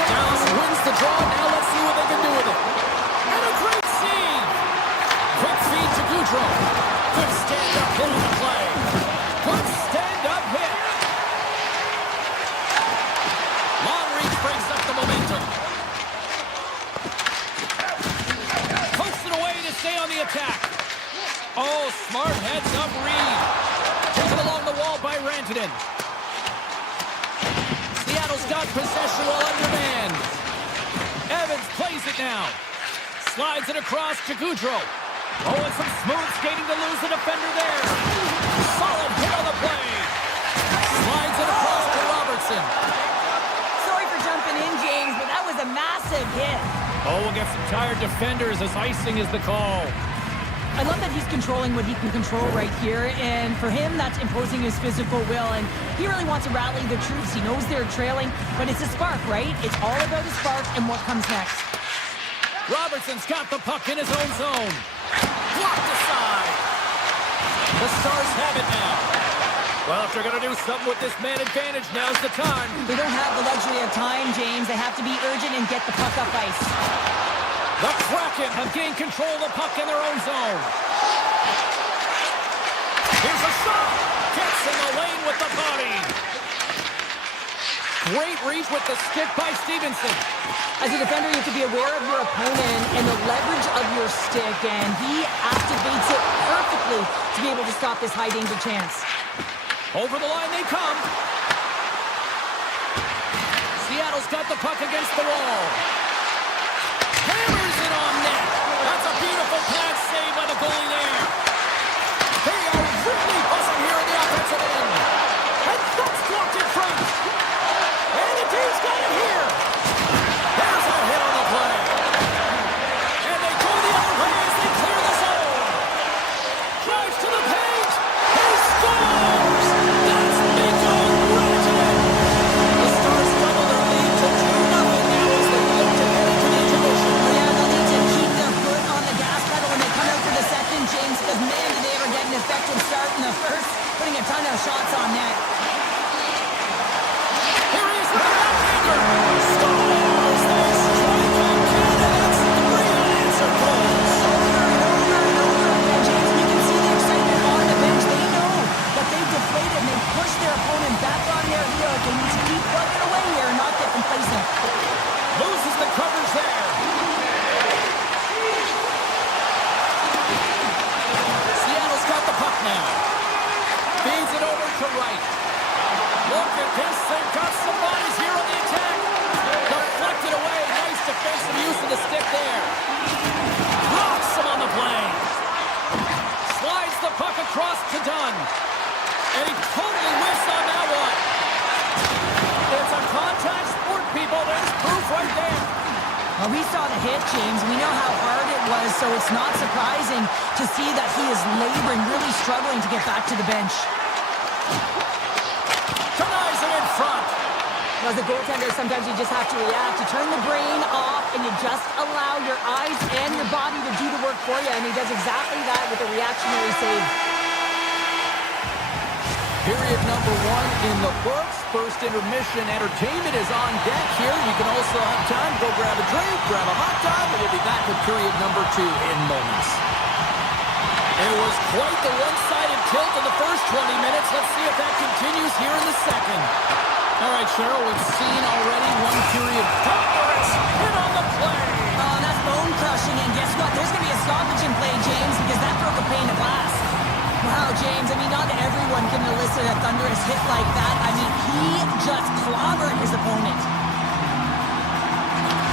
Dallas wins the draw. Now let's see what they can do with it. And a great save. Quick feed to Goudreau. Good stand-up hit on the play. Good stand-up hit. Long reach breaks up the momentum. Pokes it away to stay on the attack. Oh, smart heads-up read. Taken along the wall by Rantanen. Seattle's got possession while undermanned. Evans plays it now. Slides it across to Goudreau. Oh, and some smooth skating to lose the defender there. Solid hit on the play. Slides it across to Robertson. Sorry for jumping in, James, but that was a massive hit. Oh, we'll get some tired defenders as icing is the call. I love that he's controlling what he can control right here, and for him, that's imposing his physical will, and he really wants to rally the troops. He knows they're trailing, but it's a spark, right? It's all about the spark and what comes next. Robertson's got the puck in his own zone. Blocked aside. The Stars have it now. Well, if they're going to do something with this man advantage, now's the time. They don't have the luxury of time, James. They have to be urgent and get the puck up ice. The Kraken have gained control of the puck in their own zone. Here's a shot. Gets in the lane with the body. Great reach with the stick by Stevenson. As a defender, you have to be aware of your opponent and the leverage of your stick, and he activates it perfectly to be able to stop this high-danger chance. Over the line they come. Seattle's got the puck against the wall. Hammers it on net. That's a beautiful pass save by the goalie there. They are really buzzing here in the offensive end. And that's blocked in front. And the team's got it here. There's a hit on the play. And they go the other way as they clear the zone. Drives to the paint. He scores. That's Mikko Rantanen. The Stars double their lead to 2-0 now as they look to head into the intermission. Yeah, they'll need to keep their foot on the gas pedal when they come out for the second, James, because, man, did they ever get an effective start in the first, putting a ton of shots on net. Here he is with the backhander. Scores! They strike on Canada's 3 unanswered goals. Over and over and over again, James, and you can see the excitement on the bench. They know that they've deflated and they push their opponent back on their heels. They need to keep plugging away here and not get complacent. Loses the coverage there. Seattle's got the puck now. Feeds it over to Wright. Look at this. They've got some bodies here on the attack. Deflected away. Nice defensive use of the stick there. Rocks him on the play. Slides the puck across to We saw the hit, James. We know how hard it was, so it's not surprising to see that he is laboring, really struggling to get back to the bench. Denies him in front. As a goaltender, sometimes you just have to react. You turn the brain off, and you just allow your eyes and your body to do the work for you, and he does exactly that with a reactionary save. Period number 1 in the books. First intermission entertainment is on deck here. You can also have time to go grab a drink, grab a hot dog, and we'll be back with period number 2 in moments. It was quite the one-sided tilt in the first 20 minutes. Let's see if that continues here in the second. All right, Cheryl, we've seen already one period. Thunderous hit on the play. Oh, that's bone-crushing, and guess what? There's going to be a stoppage in play, James, because that broke a pane of glass. Wow, James, I mean, not everyone can elicit a thunderous hit like that. I mean, he just clobbered his opponent.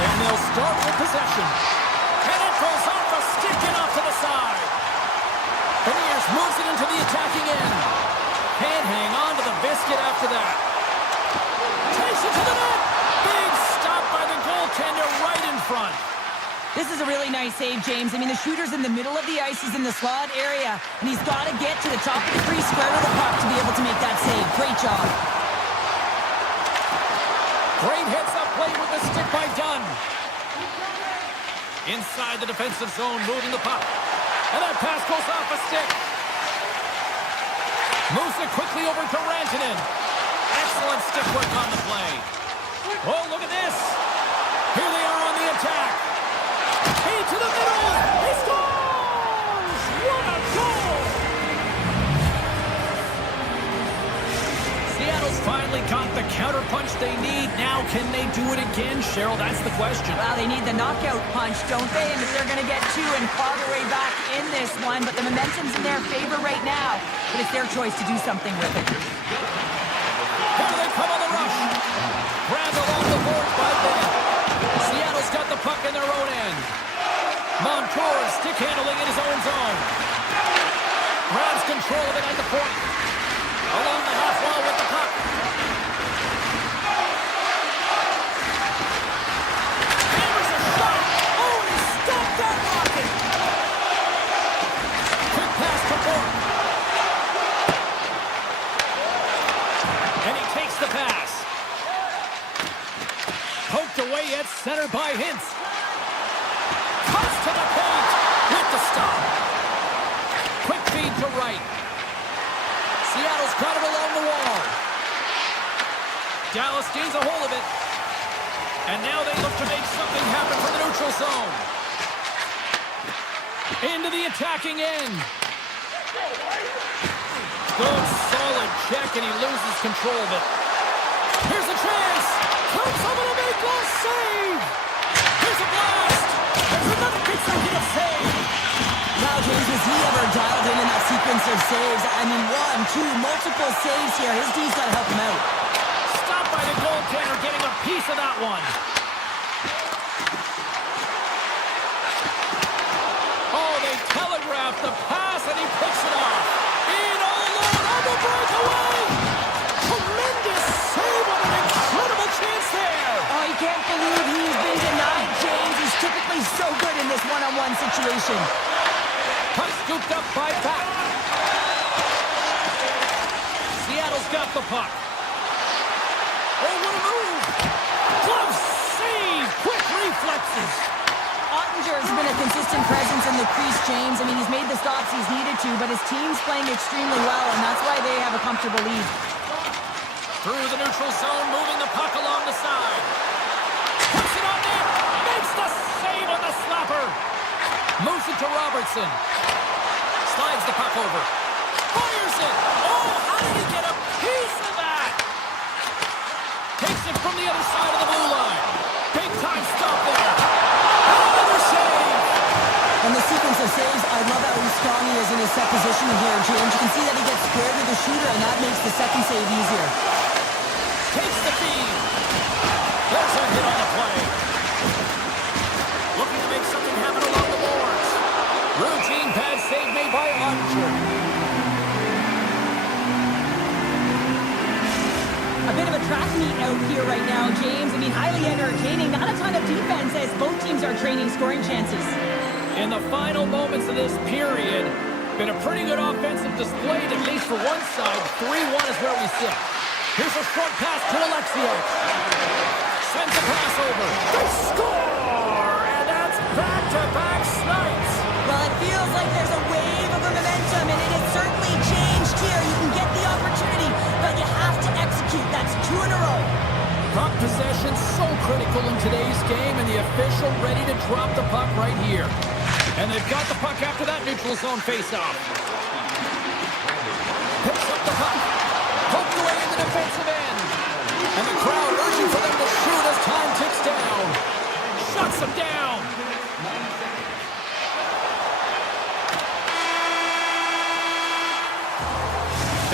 And they'll start with possession. And it goes off a stick and off to the side. Beniers moves it into the attacking end. Can't hang on to the biscuit after that. Takes it to the net. Big stop by the goaltender right in front. This is a really nice save, James. I mean, the shooter's in the middle of the ice. He's in the slot area, and he's got to get to the top of the crease, square to the puck to be able to make that save. Great job. Great heads-up play with the stick by Dunn. Inside the defensive zone, moving the puck. And that pass goes off a stick. Moves it quickly over to Rantanen. Excellent stick work on the play. Oh, look at this. Here they are on the attack. Key to the middle. He scores! What a goal! Seattle's finally got the counterpunch they need. Now, can they do it again, Cheryl? That's the question. Well, they need the knockout punch, don't they? And if they're going to get 2 and claw their way back in this one, but the momentum's in their favor right now. But it's their choice to do something with it. Here they come on the rush. Grabbed along the boards by Ben. Seattle's got the puck in their own end. Montour stick handling in his own zone. Grabs control of it at the point. Along the half wall with the puck. Hammers a shot. Oh, he stopped that rocket. Quick pass to Bork. And he takes the pass. Poked away at center by Hintz. Cuts to the point with the stop. Quick feed to right. Seattle's got it along the wall. Dallas gains a hold of it. And now they look to make something happen from the neutral zone. Into the attacking end. Good solid check, and he loses control of it. Here's a chance. Comes over to make a save. Here's a blast. There's another consecutive save. Wow, James, was he ever dialed in that sequence of saves? I mean, 1, 2, multiple saves here. His D's got to help him out. Stopped by the goaltender, getting a piece of that one. Oh, they telegraphed the pass, and he picks it off. In alone on the breakaway. Tremendous save on an incredible chance there. Oh, you can't believe he's been denied, James. He's typically so good in this one-on-one situation. Puck scooped up by Pack. Seattle's got the puck. Oh, what a move. Glove save. Quick reflexes. Ottinger has been a consistent presence in the crease, James. I mean, he's made the stops he's needed to, but his team's playing extremely well, and that's why they have a comfortable lead. Through the neutral zone, moving the puck along the side. Puts it on net. Makes the save on the slapper. Moves it to Robertson. Slides the puck over. Fires it. Oh, how did he get a piece of that? Takes it from the other side of the blue line. Big time stop there. Another save. And the sequence of saves, I love how strong he is in his set position here, James. You can see that he gets square to the shooter, and that makes the second save easier. Takes the feed. There's a hit on the play. Looking to make something happen along the boards. Routine pad save made by Ottinger. A bit of a track meet out here right now, James. I mean, highly entertaining. Not a ton of defense as both teams are trading scoring chances. In the final moments of this period, been a pretty good offensive display, at least for one side. 3-1 is where we sit. Here's a short pass to Alexio. Sends the pass over. They score! And that's back-to-back snipes. Well, it feels like there's a wave of momentum, and it has certainly changed here. You can get the opportunity, but you have to execute. That's 2 in a row. Puck possession so critical in today's game, and the official ready to drop the puck right here. And they've got the puck after that neutral zone faceoff. Picks up the puck. Poked away in the defensive end. And the crowd urging for them to shoot as time ticks down. Shuts them down.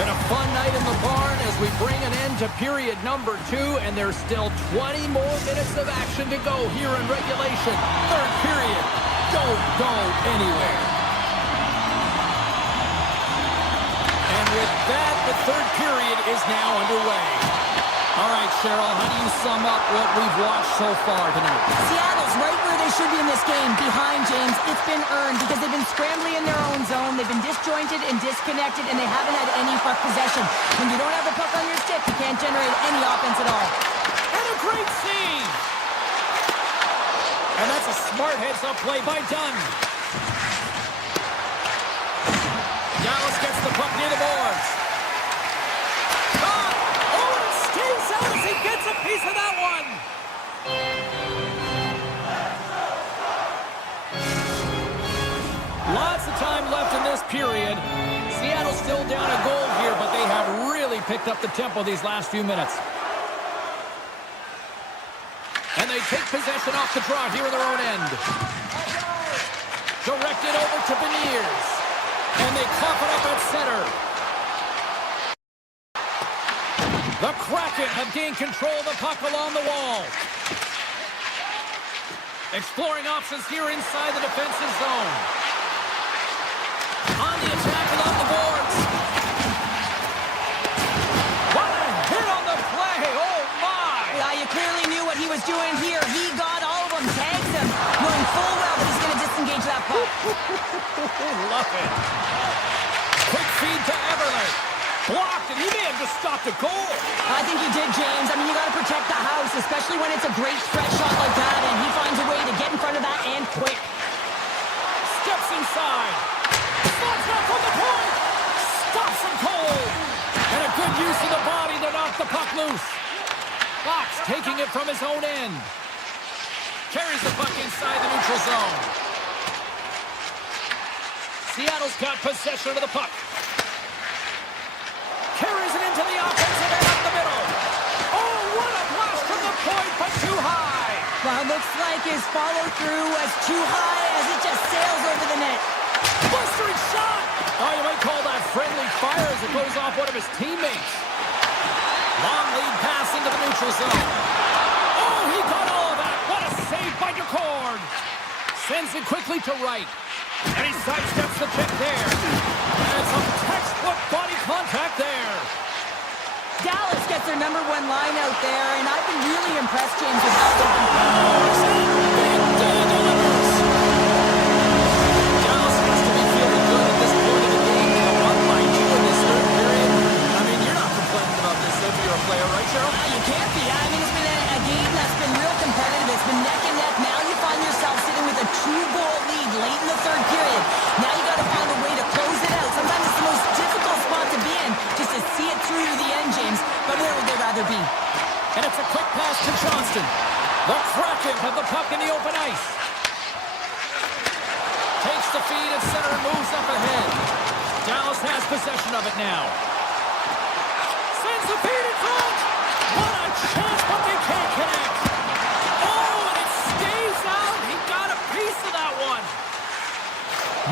Been a fun night in the barn as we bring an end to period number 2, and there's still 20 more minutes of action to go here in regulation. Third period. Don't go anywhere. And with that, the third period is now underway. All right, Cheryl, how do you sum up what we've watched so far tonight? Seattle's right where they should be in this game, behind James. It's been earned because they've been scrambling in their own zone. They've been disjointed and disconnected, and they haven't had any puck possession. When you don't have the puck on your stick, you can't generate any offense at all. And a great save! And that's a smart heads-up play by Dunn. Dallas gets the puck near the boards. Shot! Oh, and it stays out as he gets a piece of that one! Lots of time left in this period. Seattle's still down a goal here, but they have really picked up the tempo these last few minutes. And they take possession off the draw here in their own end. Directed over to Beniers. And they cough it up at center. The Kraken have gained control of the puck along the wall. Exploring options here inside the defensive zone. On the attack along the boards. What a hit on the play! Oh, my! Yeah, you clearly knew what he was doing here. He got all of them, tags them, knowing full well that he's going to disengage that puck. Love it. Quick feed to Everly. Blocked, and he may have just stopped a goal. I think he did, James. I mean, you got to protect the house, especially when it's a great stretch shot like that, and he finds a way to get in front of that and quick. Steps inside. Slots up from the point. Stops him cold. And a good use of the body to knock the puck loose. Fox taking it from his own end. Carries the puck inside the neutral zone. Seattle's got possession of the puck. Carries it into the offensive end up the middle. Oh, what a blast from the point, but too high. Well, it looks like his follow-through was too high as it just sails over the net. Blistering shot! Oh, you might call that friendly fire as it goes off one of his teammates. Long lead pass into the neutral zone. Oh, he got all of that. What a save by DeCord. Sends it quickly to right. And he sidesteps the check there. And some textbook body contact there. Dallas gets their #1 line out there, and I've been really impressed, James, with how they've been Big day delivers. Dallas has to be feeling good at this point of the game. Up by 2 in this third period. I mean, you're not complaining about this if you're a player, right, Cheryl? You can't be. I mean, it's been a game that's been real competitive. It's been neck and neck. Now you find yourself sitting with a 2-goal lead late in the third period. Now you got to find a way to close it out. Sometimes it's the most difficult spot to be in, just to see it through to the end, James. But where would they rather be? And it's a quick pass to Johnston. The Kraken have the puck in the open ice. Takes the feed at center and moves up ahead. Dallas has possession of it now. Sends the feed in front. What a chance, but they can't connect. Oh, and it stays out. He got a piece of that one.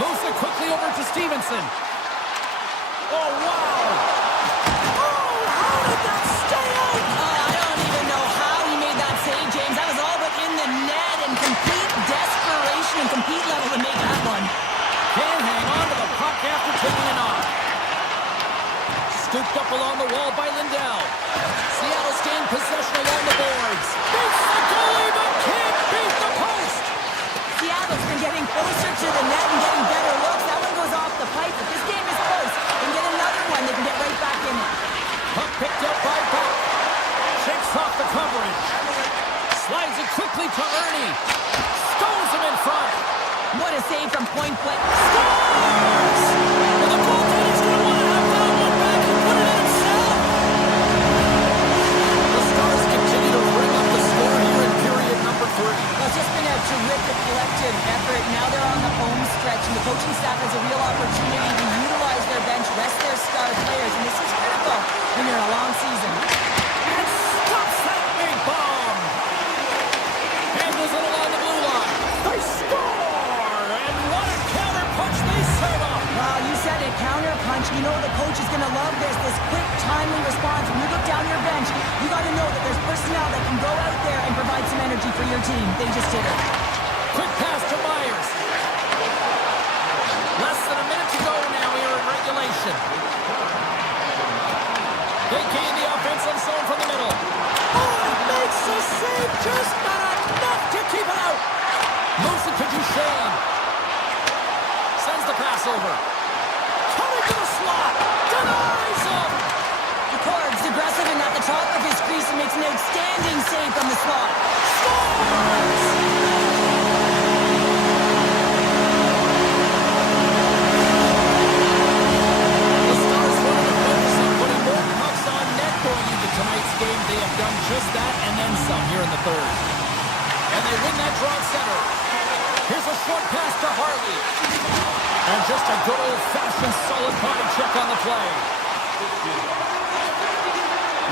Moves it quickly over to Stevenson. Oh, wow. Oh, how did that stay out? I don't even know how he made that save, James. That was all but in the net and complete desperation and compete level to make that one. Can't hang on to the puck after taking it off. Scooped up along the wall by Lindell. Seattle's gained possession along the boards. Beats the goalie, but can't beat the post. Seattle's been getting closer to the net and getting better looks. That one goes off the pipe. If this game is close, they can get another one. They can get right back in it. Puck picked up by Buck. Shakes off the coverage. Slides it quickly to Ernie. Stones him in front. What a save from point blank. Scores! Well, the goaltender's going to want to have that one back and put it in himself. The Stars continue to bring up the score here in period number 3. Well, it's just been a terrific collective effort. Now they're on the home stretch, and the coaching staff has a real opportunity to utilize their bench, rest their star players, and this is critical when you're in a long season. And stops that big bomb. Handles it along the blue line. They score! And what a counter punch they serve up. Well, you said it, counter punch. You know the coach is going to love this quick, timely response. When you look down your bench, you got to know that there's personnel that can go out there and provide some energy for your team. They just did it. Quick pass to Myers. Less than a minute to go now here in regulation. They gain the offensive zone from the middle. Oh, it makes the save, just not enough to keep it out. Moves it to Duchesne. Sends the pass over. Coming to the slot. Denies him. McCord's aggressive and at the top of his crease and makes an outstanding save from the slot. Scores! The Stars wanted to focus on putting more pucks on net going into tonight's game. They have done just that and then some here in the third. And they win that draw center. Here's a short pass to Harley. And just a good old-fashioned solid body check on the play.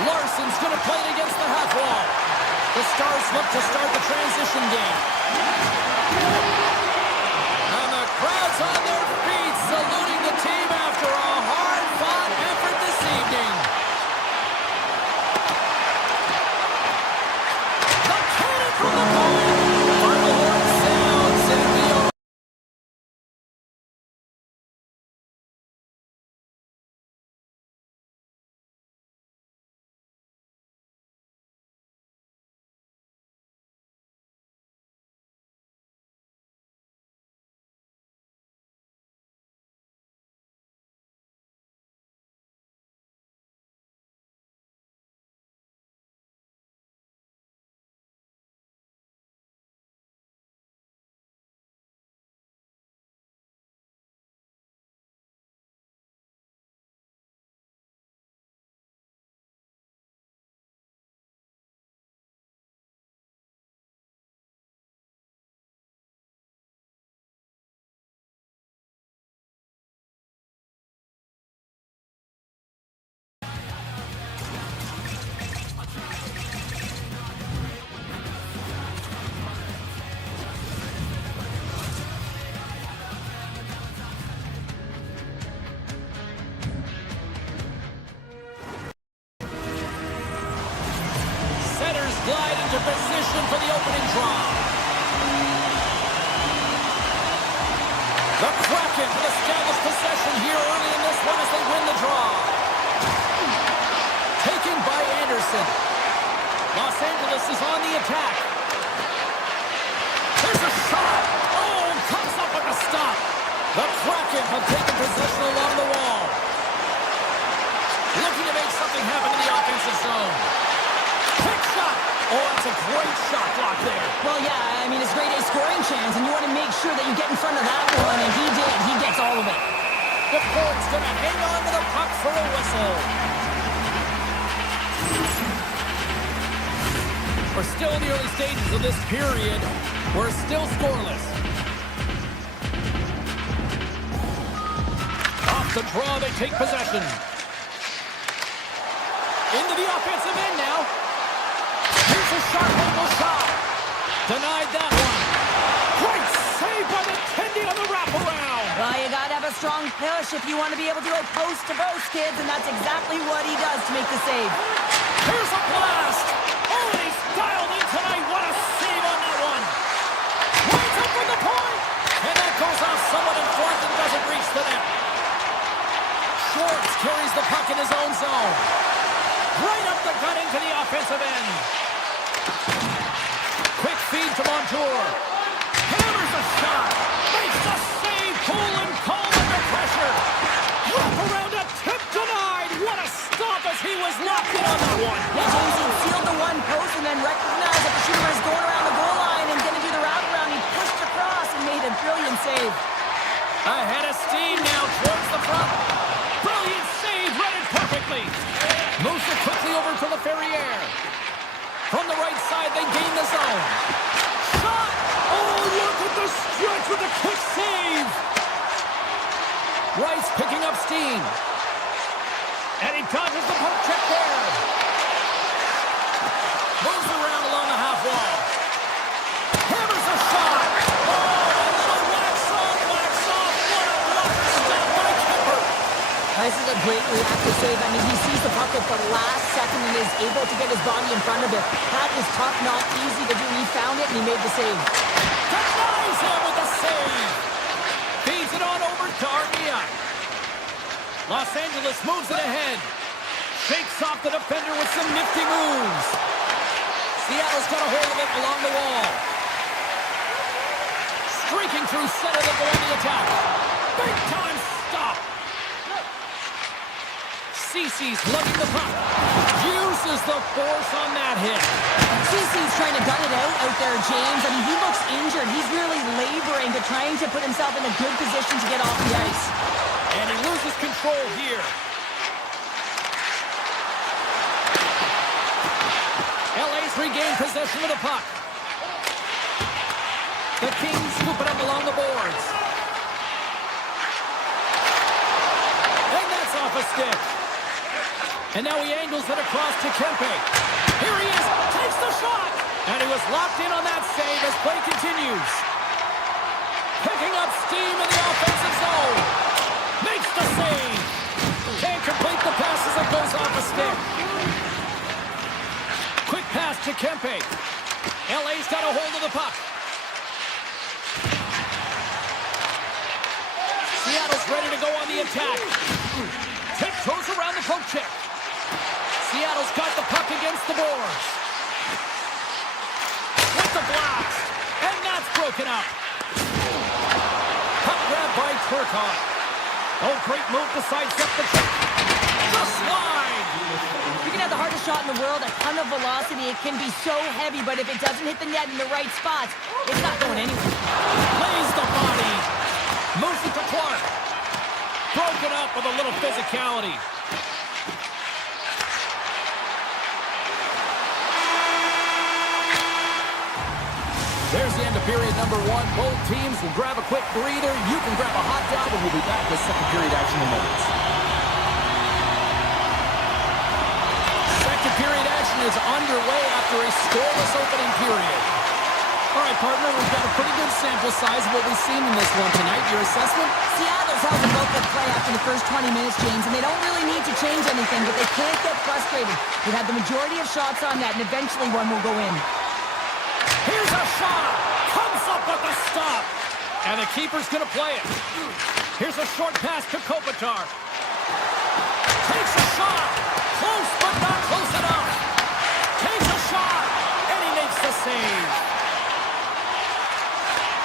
Larson's going to play it against the half wall. The Stars look to start the transition game. And the crowd's on their feet, saluting the team after a hard-fought effort this evening. The cannon from the point. Final horn sounds, and we are... Glide into position for the opening draw. The Kraken with established possession here early in this one as they win the draw. Taken by Anderson. Los Angeles is on the attack. There's a shot. Oh, comes up with a stop. The Kraken have taken possession along the wall. Looking to make something happen in the offensive zone. Quick shot. Oh, that's a great shot block there. Well, yeah, I mean, it's great a scoring chance, and you want to make sure that you get in front of that one, and he did. He gets all of it. The Fort's going to hang on to the puck for a whistle. We're still in the early stages of this period. We're still scoreless. Off the draw, they take possession. Into the offensive end now. Here's a sharp angle shot. Denied that one. Great save by the Tendy on the wraparound. Well, you got to have a strong push if you want to be able to go post to post, kids, and that's exactly what he does to make the save. Here's a blast. Oh, and he's dialed in tonight. What a save on that one. Lines up with the point. And that goes off someone in front and doesn't reach the net. Schwartz carries the puck in his own zone. Right up the gut into the offensive end. Quick feed to Montour. Hammers a shot. Makes the save. Poland calm under pressure. Wrap around a tip denied. What a stop as he was locked in on that one. Yeah, James, he sealed the one post and then recognized that the shooter was going around the goal line and didn't do the wraparound. He pushed across and made a brilliant save. Ahead of steam now towards the front. Brilliant save. Read it perfectly. Moves it quickly over to the Ferrier. From the right side, they gain the zone. Shot! Oh, look at the stretch with a quick save! Rice picking up steam. And he dodges the poke check there. Moves around along the half wall. Hammers a shot! Oh, a little wax on, wax off. What a block stop by Kemper. This is a great reactive save. I mean, he sees the puck at the last second and is able to get his body in front of it. That is tough, not easy to do. He found it and he made the save. Denies him with the save. Feeds it on over to Armia. Los Angeles moves it ahead. Shakes off the defender with some nifty moves. Seattle's got a hold of it along the wall. Streaking through center, they go on the attack. Big time stop. Cece's lugging the puck. Uses the force on that hit. Cece's trying to gun it out there, James. I mean, he looks injured. He's really laboring to trying to put himself in a good position to get off the ice. And he loses control here. LA's regained possession of the puck. The Kings scoop it up along the boards. And that's off a stick. And now he angles it across to Kempe. Here he is, takes the shot! And he was locked in on that save as play continues. Picking up steam in the offensive zone. Makes the save. Can't complete the pass as it goes off a stick. Quick pass to Kempe. LA's got a hold of the puck. Seattle's ready to go on the attack. Tiptoes around the poke check. Seattle's got the puck against the boards. With the blast. And that's broken up. Puck grab by Turcotte. Oh, great move to sidestep the check. The slide. You can have the hardest shot in the world, a ton of velocity. It can be so heavy, but if it doesn't hit the net in the right spots, it's not going anywhere. Lays the body. Moves it to Clark. Broken up with a little physicality. There's the end of period number one. Both teams will grab a quick breather. You can grab a hot dog, and we'll be back with second period action in moments. Second period action is underway after a scoreless opening period. All right, partner, we've got a pretty good sample size of what we've seen in this one tonight. Your assessment? Seattle's held a local play after the first 20 minutes, James, and they don't really need to change anything, but they can't get frustrated. They have the majority of shots on net, and eventually one will go in. Here's a shot. Comes up with a stop. And the keeper's going to play it. Here's a short pass to Kopitar. Takes a shot. Close, but not close enough. Takes a shot. And he makes the save.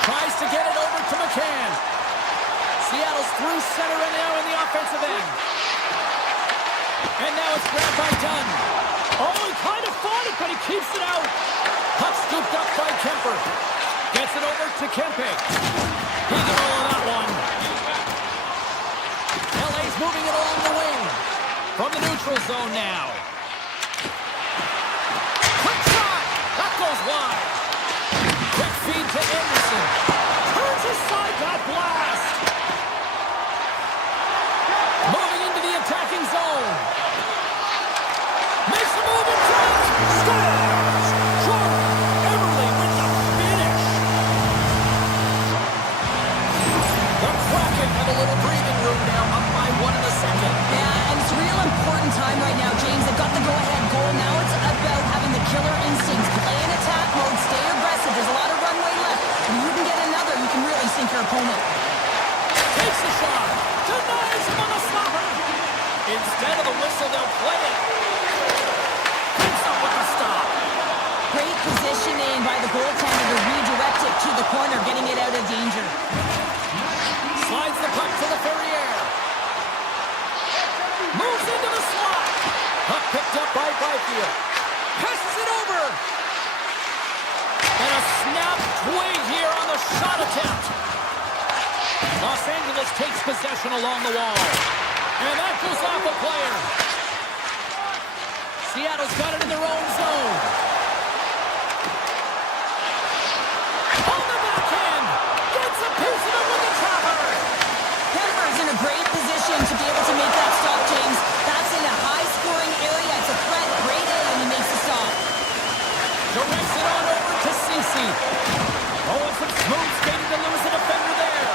Tries to get it over to McCann. Seattle's through center and now in the offensive end. And now it's grabbed by Dunn. Oh, he kind of fought it, but he keeps it out. Puck scooped up by Kemper. Gets it over to Kempe. He can roll that one. LA's moving it along the wing. From the neutral zone now. Quick shot. That goes wide. Quick feed to Anderson. Turns aside that blast. Moving into the attacking zone. Makes a move in front. Scores! Jordan Eberle with the finish. The Kraken have a little breathing room now, up by one in the second. Yeah, and it's a real important time right now, James. They've Instead of the whistle, they'll play it. Picks up with the stop. Great positioning by the goaltender to redirect it to the corner, getting it out of danger. Slides the puck to the Ferrier. Moves into the slot. Puck picked up by Byfield. Passes it over. And a snap twig here on the shot attempt. Los Angeles takes possession along the wall. And that goes off a player. Seattle's got it in their own zone. On the backhand. Gets a piece of it with the trapper. Denver's in a great position to be able to make that stop, James. That's in a high-scoring area. It's a threat. Great A, and he makes the stop. Directs it on over to Ceci. Oh, and some smooth skating to lose a defender there.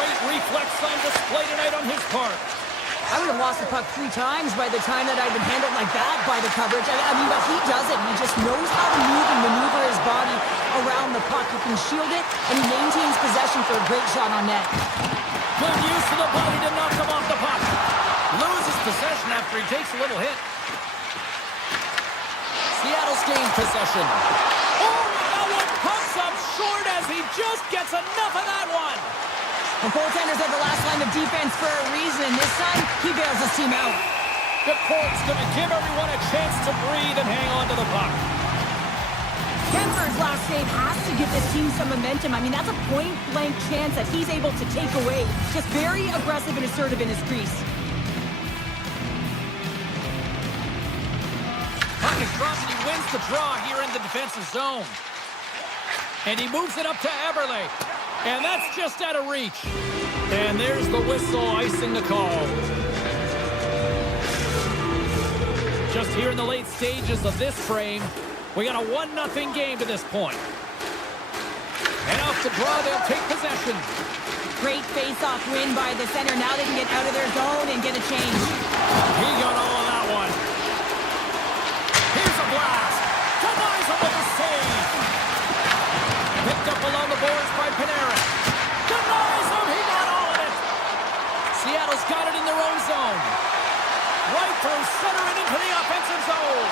Great reflex on display tonight on his part. I would have lost the puck 3 times by the time that I'd been handled like that by the coverage. I mean, but he doesn't. He just knows how to move and maneuver his body around the puck. He can shield it, and he maintains possession for a great shot on net. Good use of the body to knock him off the puck. Loses possession after he takes a little hit. Seattle's gained possession. Oh, that one comes up short as he just gets enough of that one. The goaltenders are the last line of defense for a reason, and this time, he bails his team out. The court's going to give everyone a chance to breathe and hang on to the puck. Denver's last save has to give this team some momentum. I mean, that's a point-blank chance that he's able to take away. Just very aggressive and assertive in his crease. Puck is dropped and he wins the draw here in the defensive zone. And he moves it up to Eberle. And that's just out of reach. And there's the whistle icing the call. Just here in the late stages of this frame, we got a 1-0 game to this point. And off the draw, they'll take possession. Great face-off win by the center. Now they can get out of their zone and get a change. He got all of that one. Here's a blast. Denies him with a save. Picked up along the boards by Panarin. Denies him. He got all of it. Seattle's got it in their own zone. Right through center and into the offensive zone.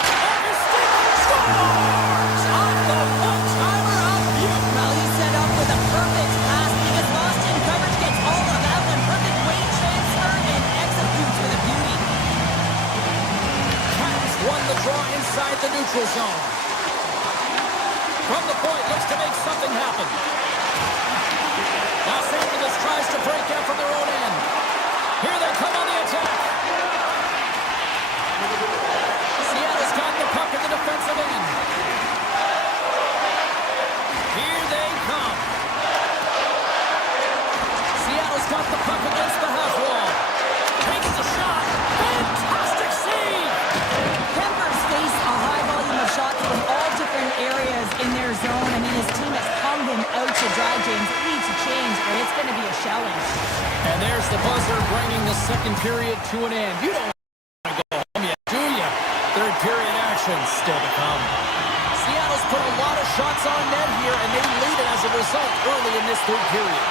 Off his stick. Scores! On the one-timer of Butte. Well, he's set up with a perfect pass. He gets lost in coverage, gets all of that one. Perfect weight transfer and executes with a beauty. Cats won the draw inside the neutral zone. From the point, looks to make something happen. Los Angeles tries to break out from their own end. Here they come on the attack. Seattle's got the puck in the defensive end. Here they come. Seattle's got the puck against the half wall. Takes the shot. Fantastic save. Denver's face a high volume of shots from all different areas in their zone. I mean, his team has hung him out to dry, James. It needs to change, or it's going to be a shelling. And there's the buzzer bringing the second period to an end. You don't want to go home yet, do you? Third period action still to come. Seattle's put a lot of shots on net here, and they lead it as a result early in this third period.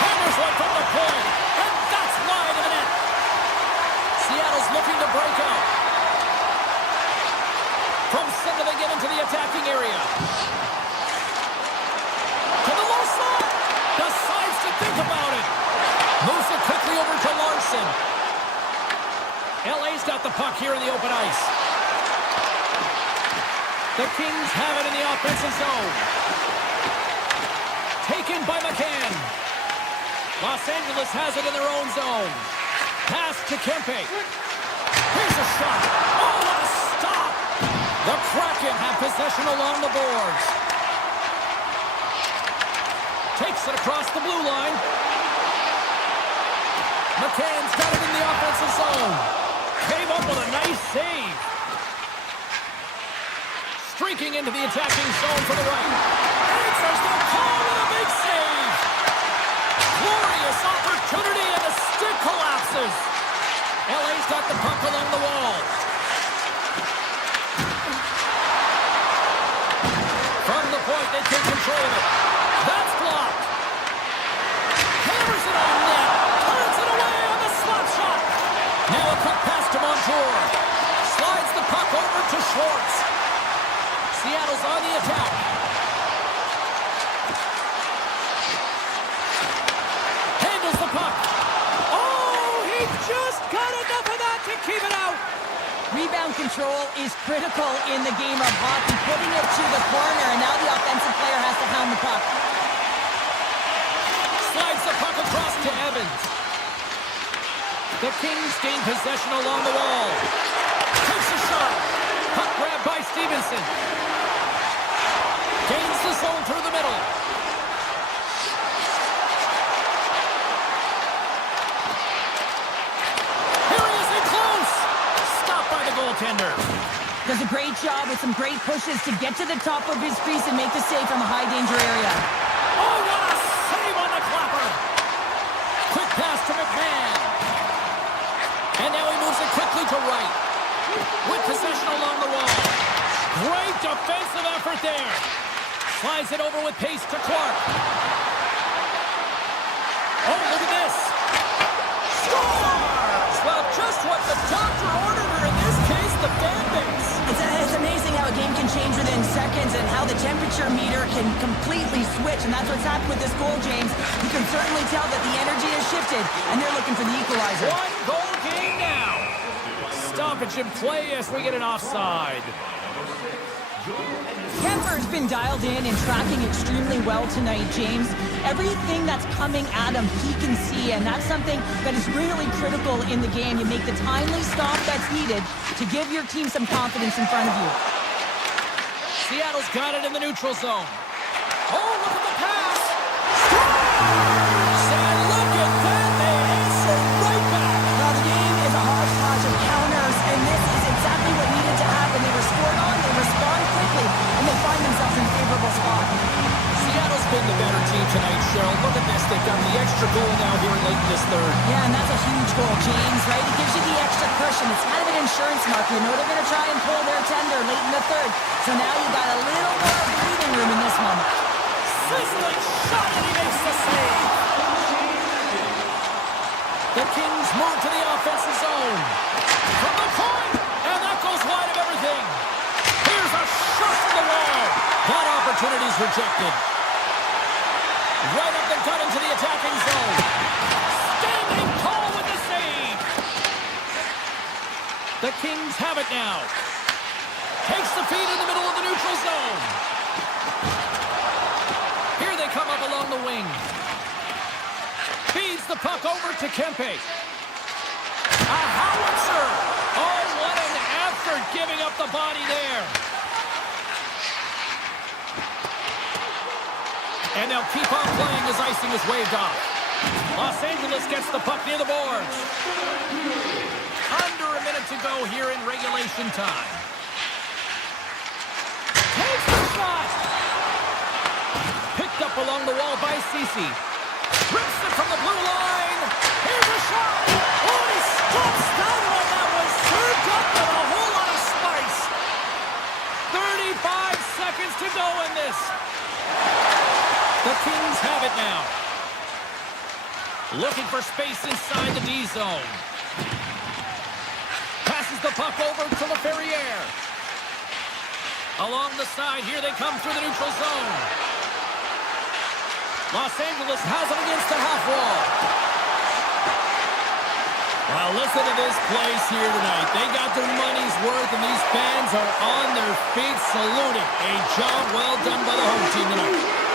Hammers one from the point, and that's wide of the net. Seattle's looking to break out. From center they get into the attacking area. To the low slot. Decides to think about it. Moves it quickly over to Larson. LA's got the puck here in the open ice. The Kings have it in the offensive zone. Taken by McCann. Los Angeles has it in their own zone. Pass to Kempe. Here's a shot. Oh, what a stop. The Kraken have possession along the boards. Takes it across the blue line. McCann's got it in the offensive zone. Came up with a nice save. Streaking into the attacking zone for the right. Answers the call with a big save. Glorious opportunity and the stick collapses. LA's got the puck along the wall. From the point, they take control of it. That's blocked. Hammers it Seattle's on the attack. Handles the puck. Oh, he just got enough of that to keep it out. Rebound control is critical in the game of hockey, putting it to the corner, and now the offensive player has to hound the puck. Slides the puck across to Evans. The Kings gain possession along the wall. Takes a shot. Puck grab by Stevenson. Gains the zone through the middle. Here he is in close. Stopped by the goaltender. Does a great job with some great pushes to get to the top of his crease and make the save from a high-danger area. Oh, what a save on the clapper. Quick pass to McMahon. And now he moves it quickly to right. With possession along the wall. Great defensive effort there. Slides it over with pace to Clark. Oh, look at this. Scores! Well, just what the doctor ordered her, in this case, the fan base. It's amazing how a game can change within seconds and how the temperature meter can completely switch, and that's what's happened with this goal, James. You can certainly tell that the energy has shifted, and they're looking for the equalizer. One goal game now. Stoppage in play as we get an offside. Kemper's been dialed in and tracking extremely well tonight, James. Everything that's coming at him, he can see, and that's something that is really critical in the game. You make the timely stop that's needed to give your team some confidence in front of you. Seattle's got it in the neutral zone. Oh, look at the pass. Scores! And look at that. They answer right back. Now, the game is a hodgepodge of counters, and this is exactly what needed to happen. They were scored on, they respond quickly, and they find themselves in a favorable spot. Seattle's been the better team tonight, Cheryl. Look at this. They've got the extra goal now here late in this third. Yeah, and that's a huge goal, James, right? It gives you the extra cushion. It's kind of an insurance marker. You know they're going to try and pull their tender late in the third. So now you got a little more breathing room in this one. Sizzling shot, and he makes the save. The Kings move to the offensive zone. From the point, and that goes wide of everything. Here's a shot from the wall. That opportunity's rejected. Right up the gut into the attacking zone. Standing tall with the save. The Kings have it now. Takes the feed in the middle of the neutral zone. Here they come up along the wing. Feeds the puck over to Kempe. A howitzer. Oh, what an effort giving up the body there. And they'll keep on playing as icing is waved off. Los Angeles gets the puck near the boards. Under a minute to go here in regulation time. Takes the shot. Picked up along the wall by Ceci. Rips it from the blue line. Here's a shot. Oh, he stops that one. That was served up with a whole lot of spice. 35 seconds to go in this. The Kings have it now. Looking for space inside the D zone. Passes the puck over to LaFerriere. Along the side, here they come through the neutral zone. Los Angeles has it against the half wall. Well, listen to this place here tonight. They got their money's worth, and these fans are on their feet saluting. A job well done by the home team tonight.